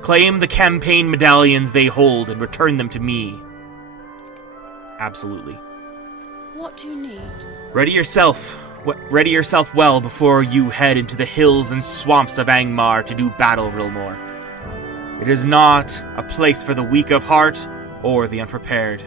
Claim the campaign medallions they hold and return them to me. Absolutely. What do you need? Ready yourself well before you head into the hills and swamps of Angmar to do battle, Rilmore. It is not a place for the weak of heart or the unprepared.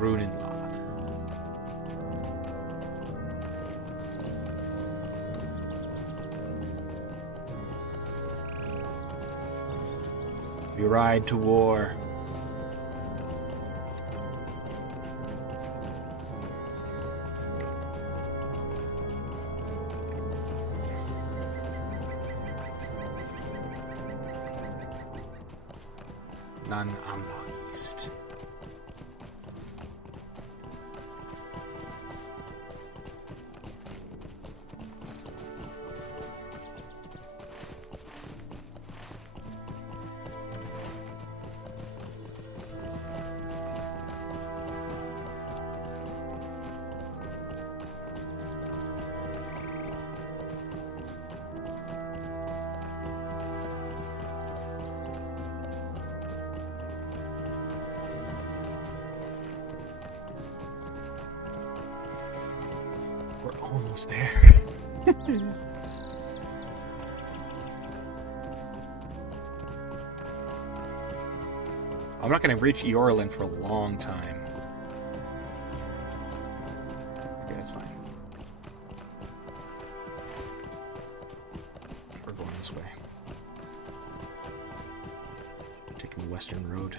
Runenlad. We ride to war. None unlocked. We're almost there. I'm not going to reach Eorlin for a long time. Okay, that's fine. We're going this way. Taking the western road.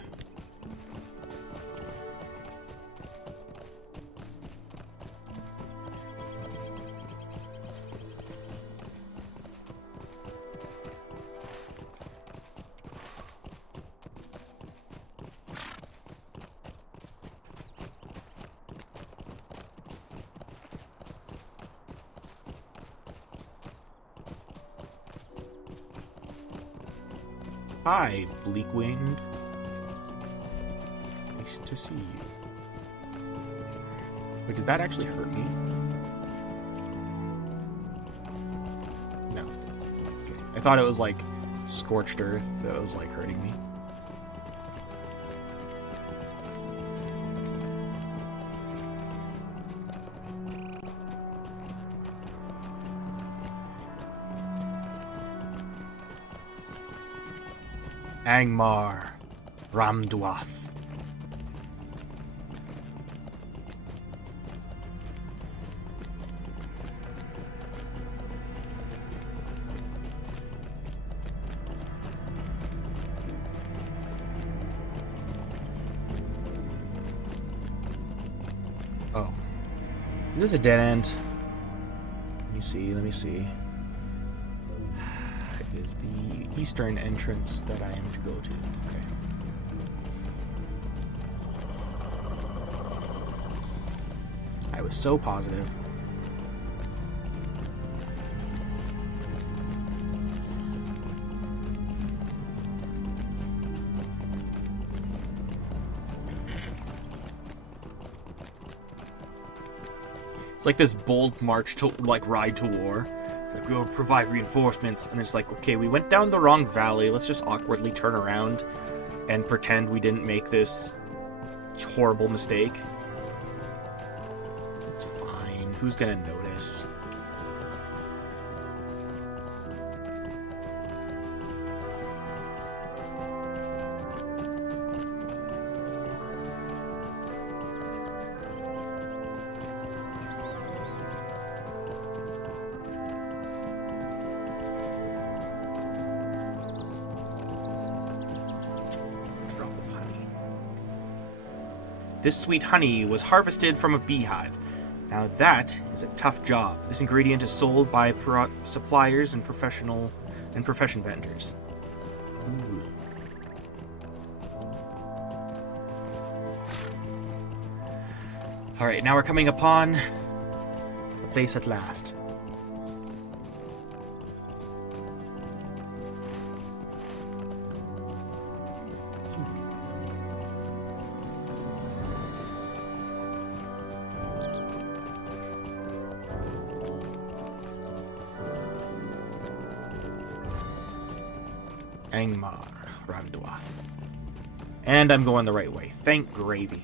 Hi, Bleak-Winged. Nice to see you. Wait, did that actually hurt me? No. Okay. I thought it was like scorched earth that was like hurting me. Angmar, Ramduath. Oh. Is this a dead end? Let me see, let me see. It is the eastern entrance that I am to go to. Okay. I was so positive. It's like this bold march to, like, ride to war. It's like, we'll provide reinforcements, and it's like, okay, we went down the wrong valley, let's just awkwardly turn around and pretend we didn't make this horrible mistake. It's fine, who's gonna notice? This sweet honey was harvested from a beehive. Now that is a tough job. This ingredient is sold by suppliers and profession vendors. Ooh. All right, now we're coming upon the place at last. Angmar, Ramduath. And I'm going the right way. Thank gravy.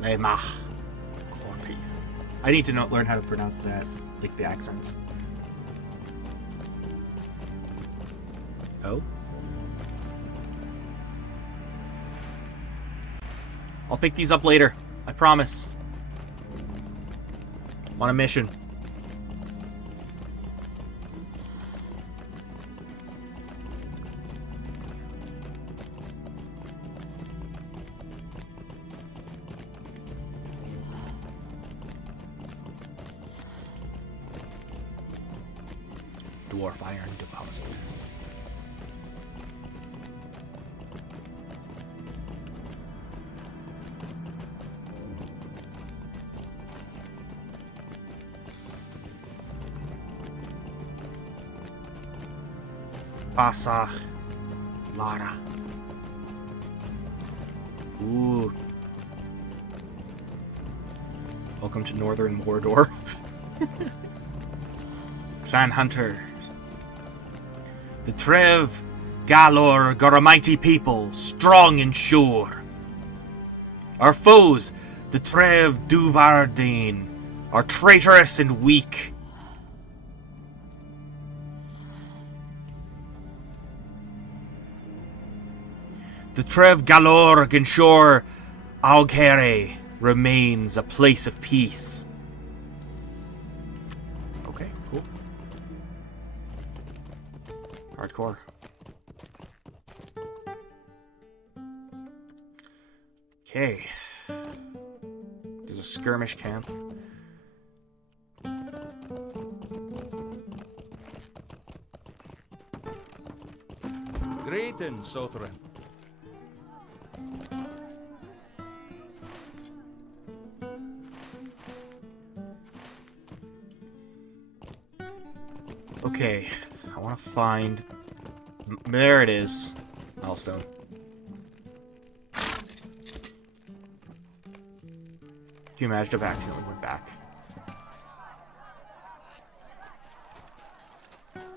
Lemach. Coffee. I need to learn how to pronounce that, like the accents. Oh? I'll pick these up later. I promise. I'm on a mission. Dwarf iron deposit. Pasach Lara. Ooh. Welcome to Northern Mordor. Clan Hunters. The Trev Galor are a mighty people, strong and sure. Our foes, the Trev Duvardin, are traitorous and weak. The Trev Galor ensure Aughere remains a place of peace. Okay, cool. Hardcore. Okay. There's a skirmish camp. Greetings, Sothran. Okay, I want to find... There it is. Milestone. Can you imagine if I accidentally went back?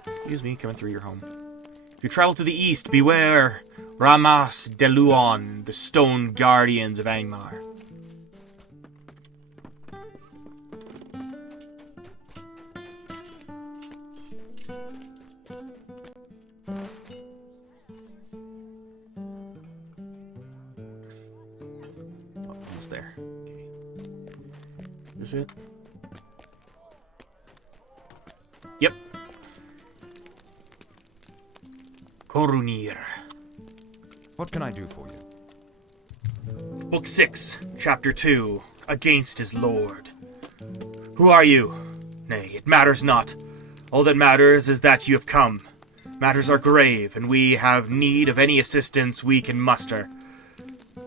Excuse me, coming through your home. If you travel to the east, beware Ramas Deluon, the stone guardians of Angmar. Almost there. Okay. Is it? Yep. Korunir. What can I do for you? Book 6, Chapter 2, Against his Lord. Who are you? Nay, it matters not. All that matters is that you have come. Matters are grave, and we have need of any assistance we can muster.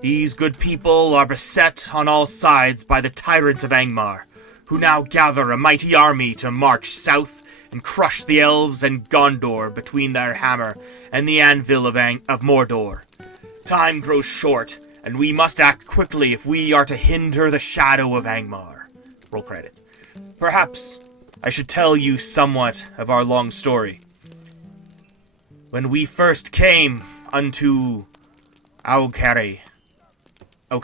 These good people are beset on all sides by the tyrants of Angmar, who now gather a mighty army to march south and crush the elves and Gondor between their hammer and the anvil of Mordor. Time grows short, and we must act quickly if we are to hinder the shadow of Angmar. Roll credit. Perhaps I should tell you somewhat of our long story. When we first came unto Aughere, oh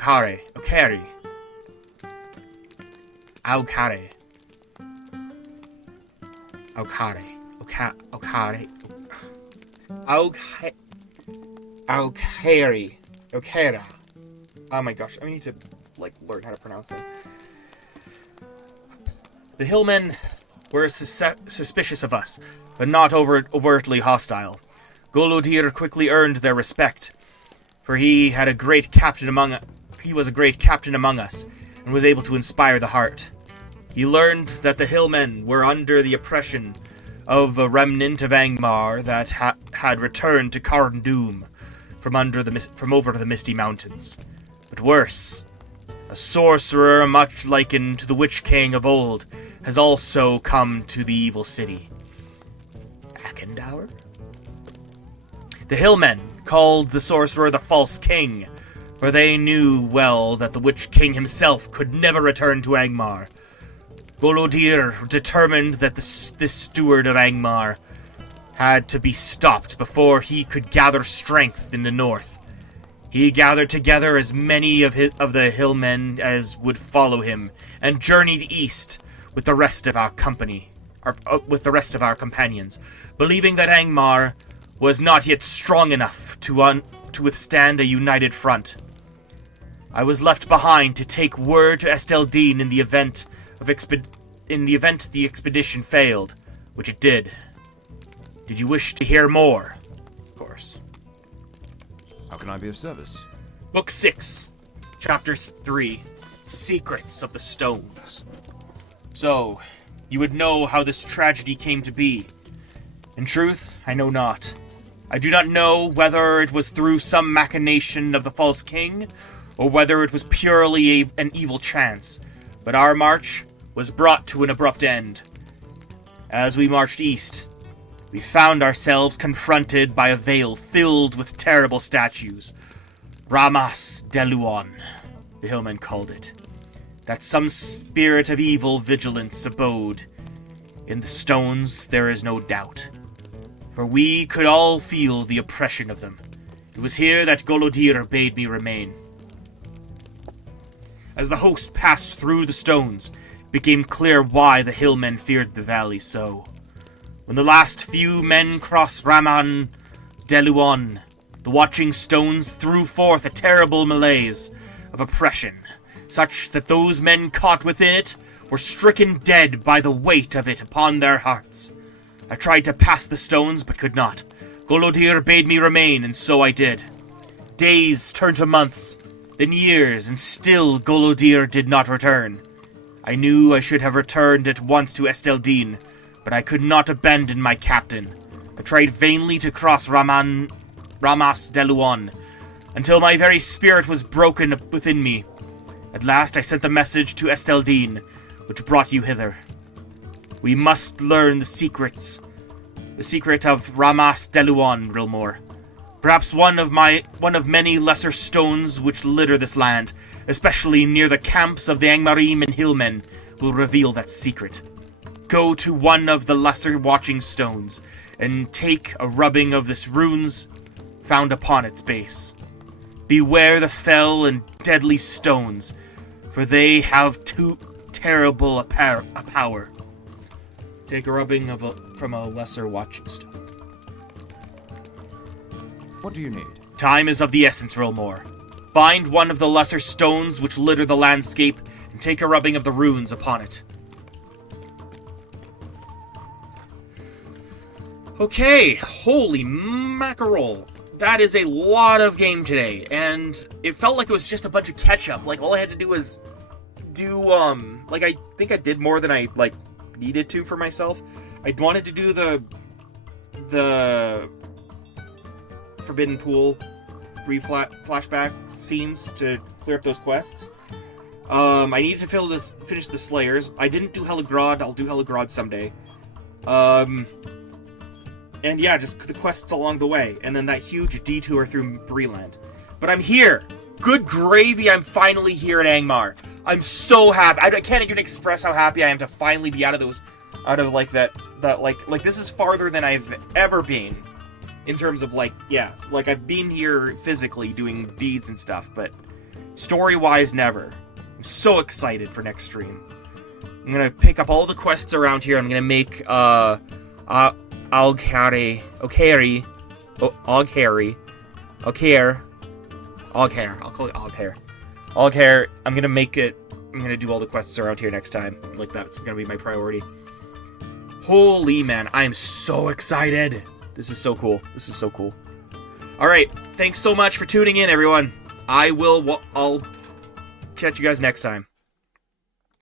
my gosh, I need to learn how to pronounce that. The hillmen were suspicious of us, but not overtly hostile. Golodir quickly earned their respect, for he was a great captain among us, and was able to inspire the heart. He learned that the hillmen were under the oppression of a remnant of Angmar that had returned to Carn Dûm from over the Misty Mountains. But worse, a sorcerer much likened to the Witch King of old has also come to the evil city. Akendour? The hillmen called the sorcerer the False King, for they knew well that the Witch King himself could never return to Angmar. Golodir determined that this steward of Angmar had to be stopped before he could gather strength in the north. He gathered together as many of the hillmen as would follow him, and journeyed east with the rest of our companions, believing that Angmar was not yet strong enough to withstand a united front. I was left behind to take word to Esteldine in the event the expedition failed, which it did. Did you wish to hear more? Of course. How can I be of service? Book 6, Chapter 3, Secrets of the Stones. So, you would know how this tragedy came to be. In truth, I know not. I do not know whether it was through some machination of the False King, or whether it was purely an evil chance, but our march was brought to an abrupt end. As we marched east, we found ourselves confronted by a vale filled with terrible statues. Ramas Deluon, the hillmen called it. That some spirit of evil vigilance abode. In the stones there is no doubt, for we could all feel the oppression of them. It was here that Golodir bade me remain. As the host passed through the stones, it became clear why the hillmen feared the valley so. When the last few men crossed Raman Deluon, the watching stones threw forth a terrible malaise of oppression, such that those men caught within it were stricken dead by the weight of it upon their hearts. I tried to pass the stones, but could not. Golodir bade me remain, and so I did. Days turned to months, then years, and still Golodir did not return. I knew I should have returned at once to Esteldine, but I could not abandon my captain. I tried vainly to cross Ramas Deluon, until my very spirit was broken within me. At last I sent the message to Esteldine, which brought you hither. We must learn the secret of Ramas Deluon, Rilmore. Perhaps one of many lesser stones which litter this land, especially near the camps of the Angmarim and Hillmen, will reveal that secret. Go to one of the lesser watching stones, and take a rubbing of this runes found upon its base. Beware the fell and deadly stones, for they have too terrible a power. Take a rubbing from a lesser watching stone. What do you need? Time is of the essence, Rilmore. Find one of the lesser stones which litter the landscape, and take a rubbing of the runes upon it. Okay, holy mackerel. That is a lot of game today, and it felt like it was just a bunch of catch-up. Like, all I had to do was like, I think I did more than I, like, needed to for myself. I wanted to do the Forbidden Pool flashback scenes to clear up those quests. I needed to finish the Slayers. I didn't do Heligrod. I'll do Heligrod someday. And yeah, just the quests along the way. And then that huge detour through Breeland. But I'm here! Good gravy, I'm finally here at Angmar. I'm so happy. I can't even express how happy I am to finally be out of this is farther than I've ever been. In terms of, like, yeah, like, I've been here physically doing deeds and stuff, but story-wise, never. I'm so excited for next stream. I'm gonna pick up all the quests around here. I'm gonna make, I'll call it Oghair. I'm gonna do all the quests around here next time. Like, that's gonna be my priority. Holy man, I am so excited. This is so cool. This is so cool. Alright, thanks so much for tuning in, everyone. I'll catch you guys next time.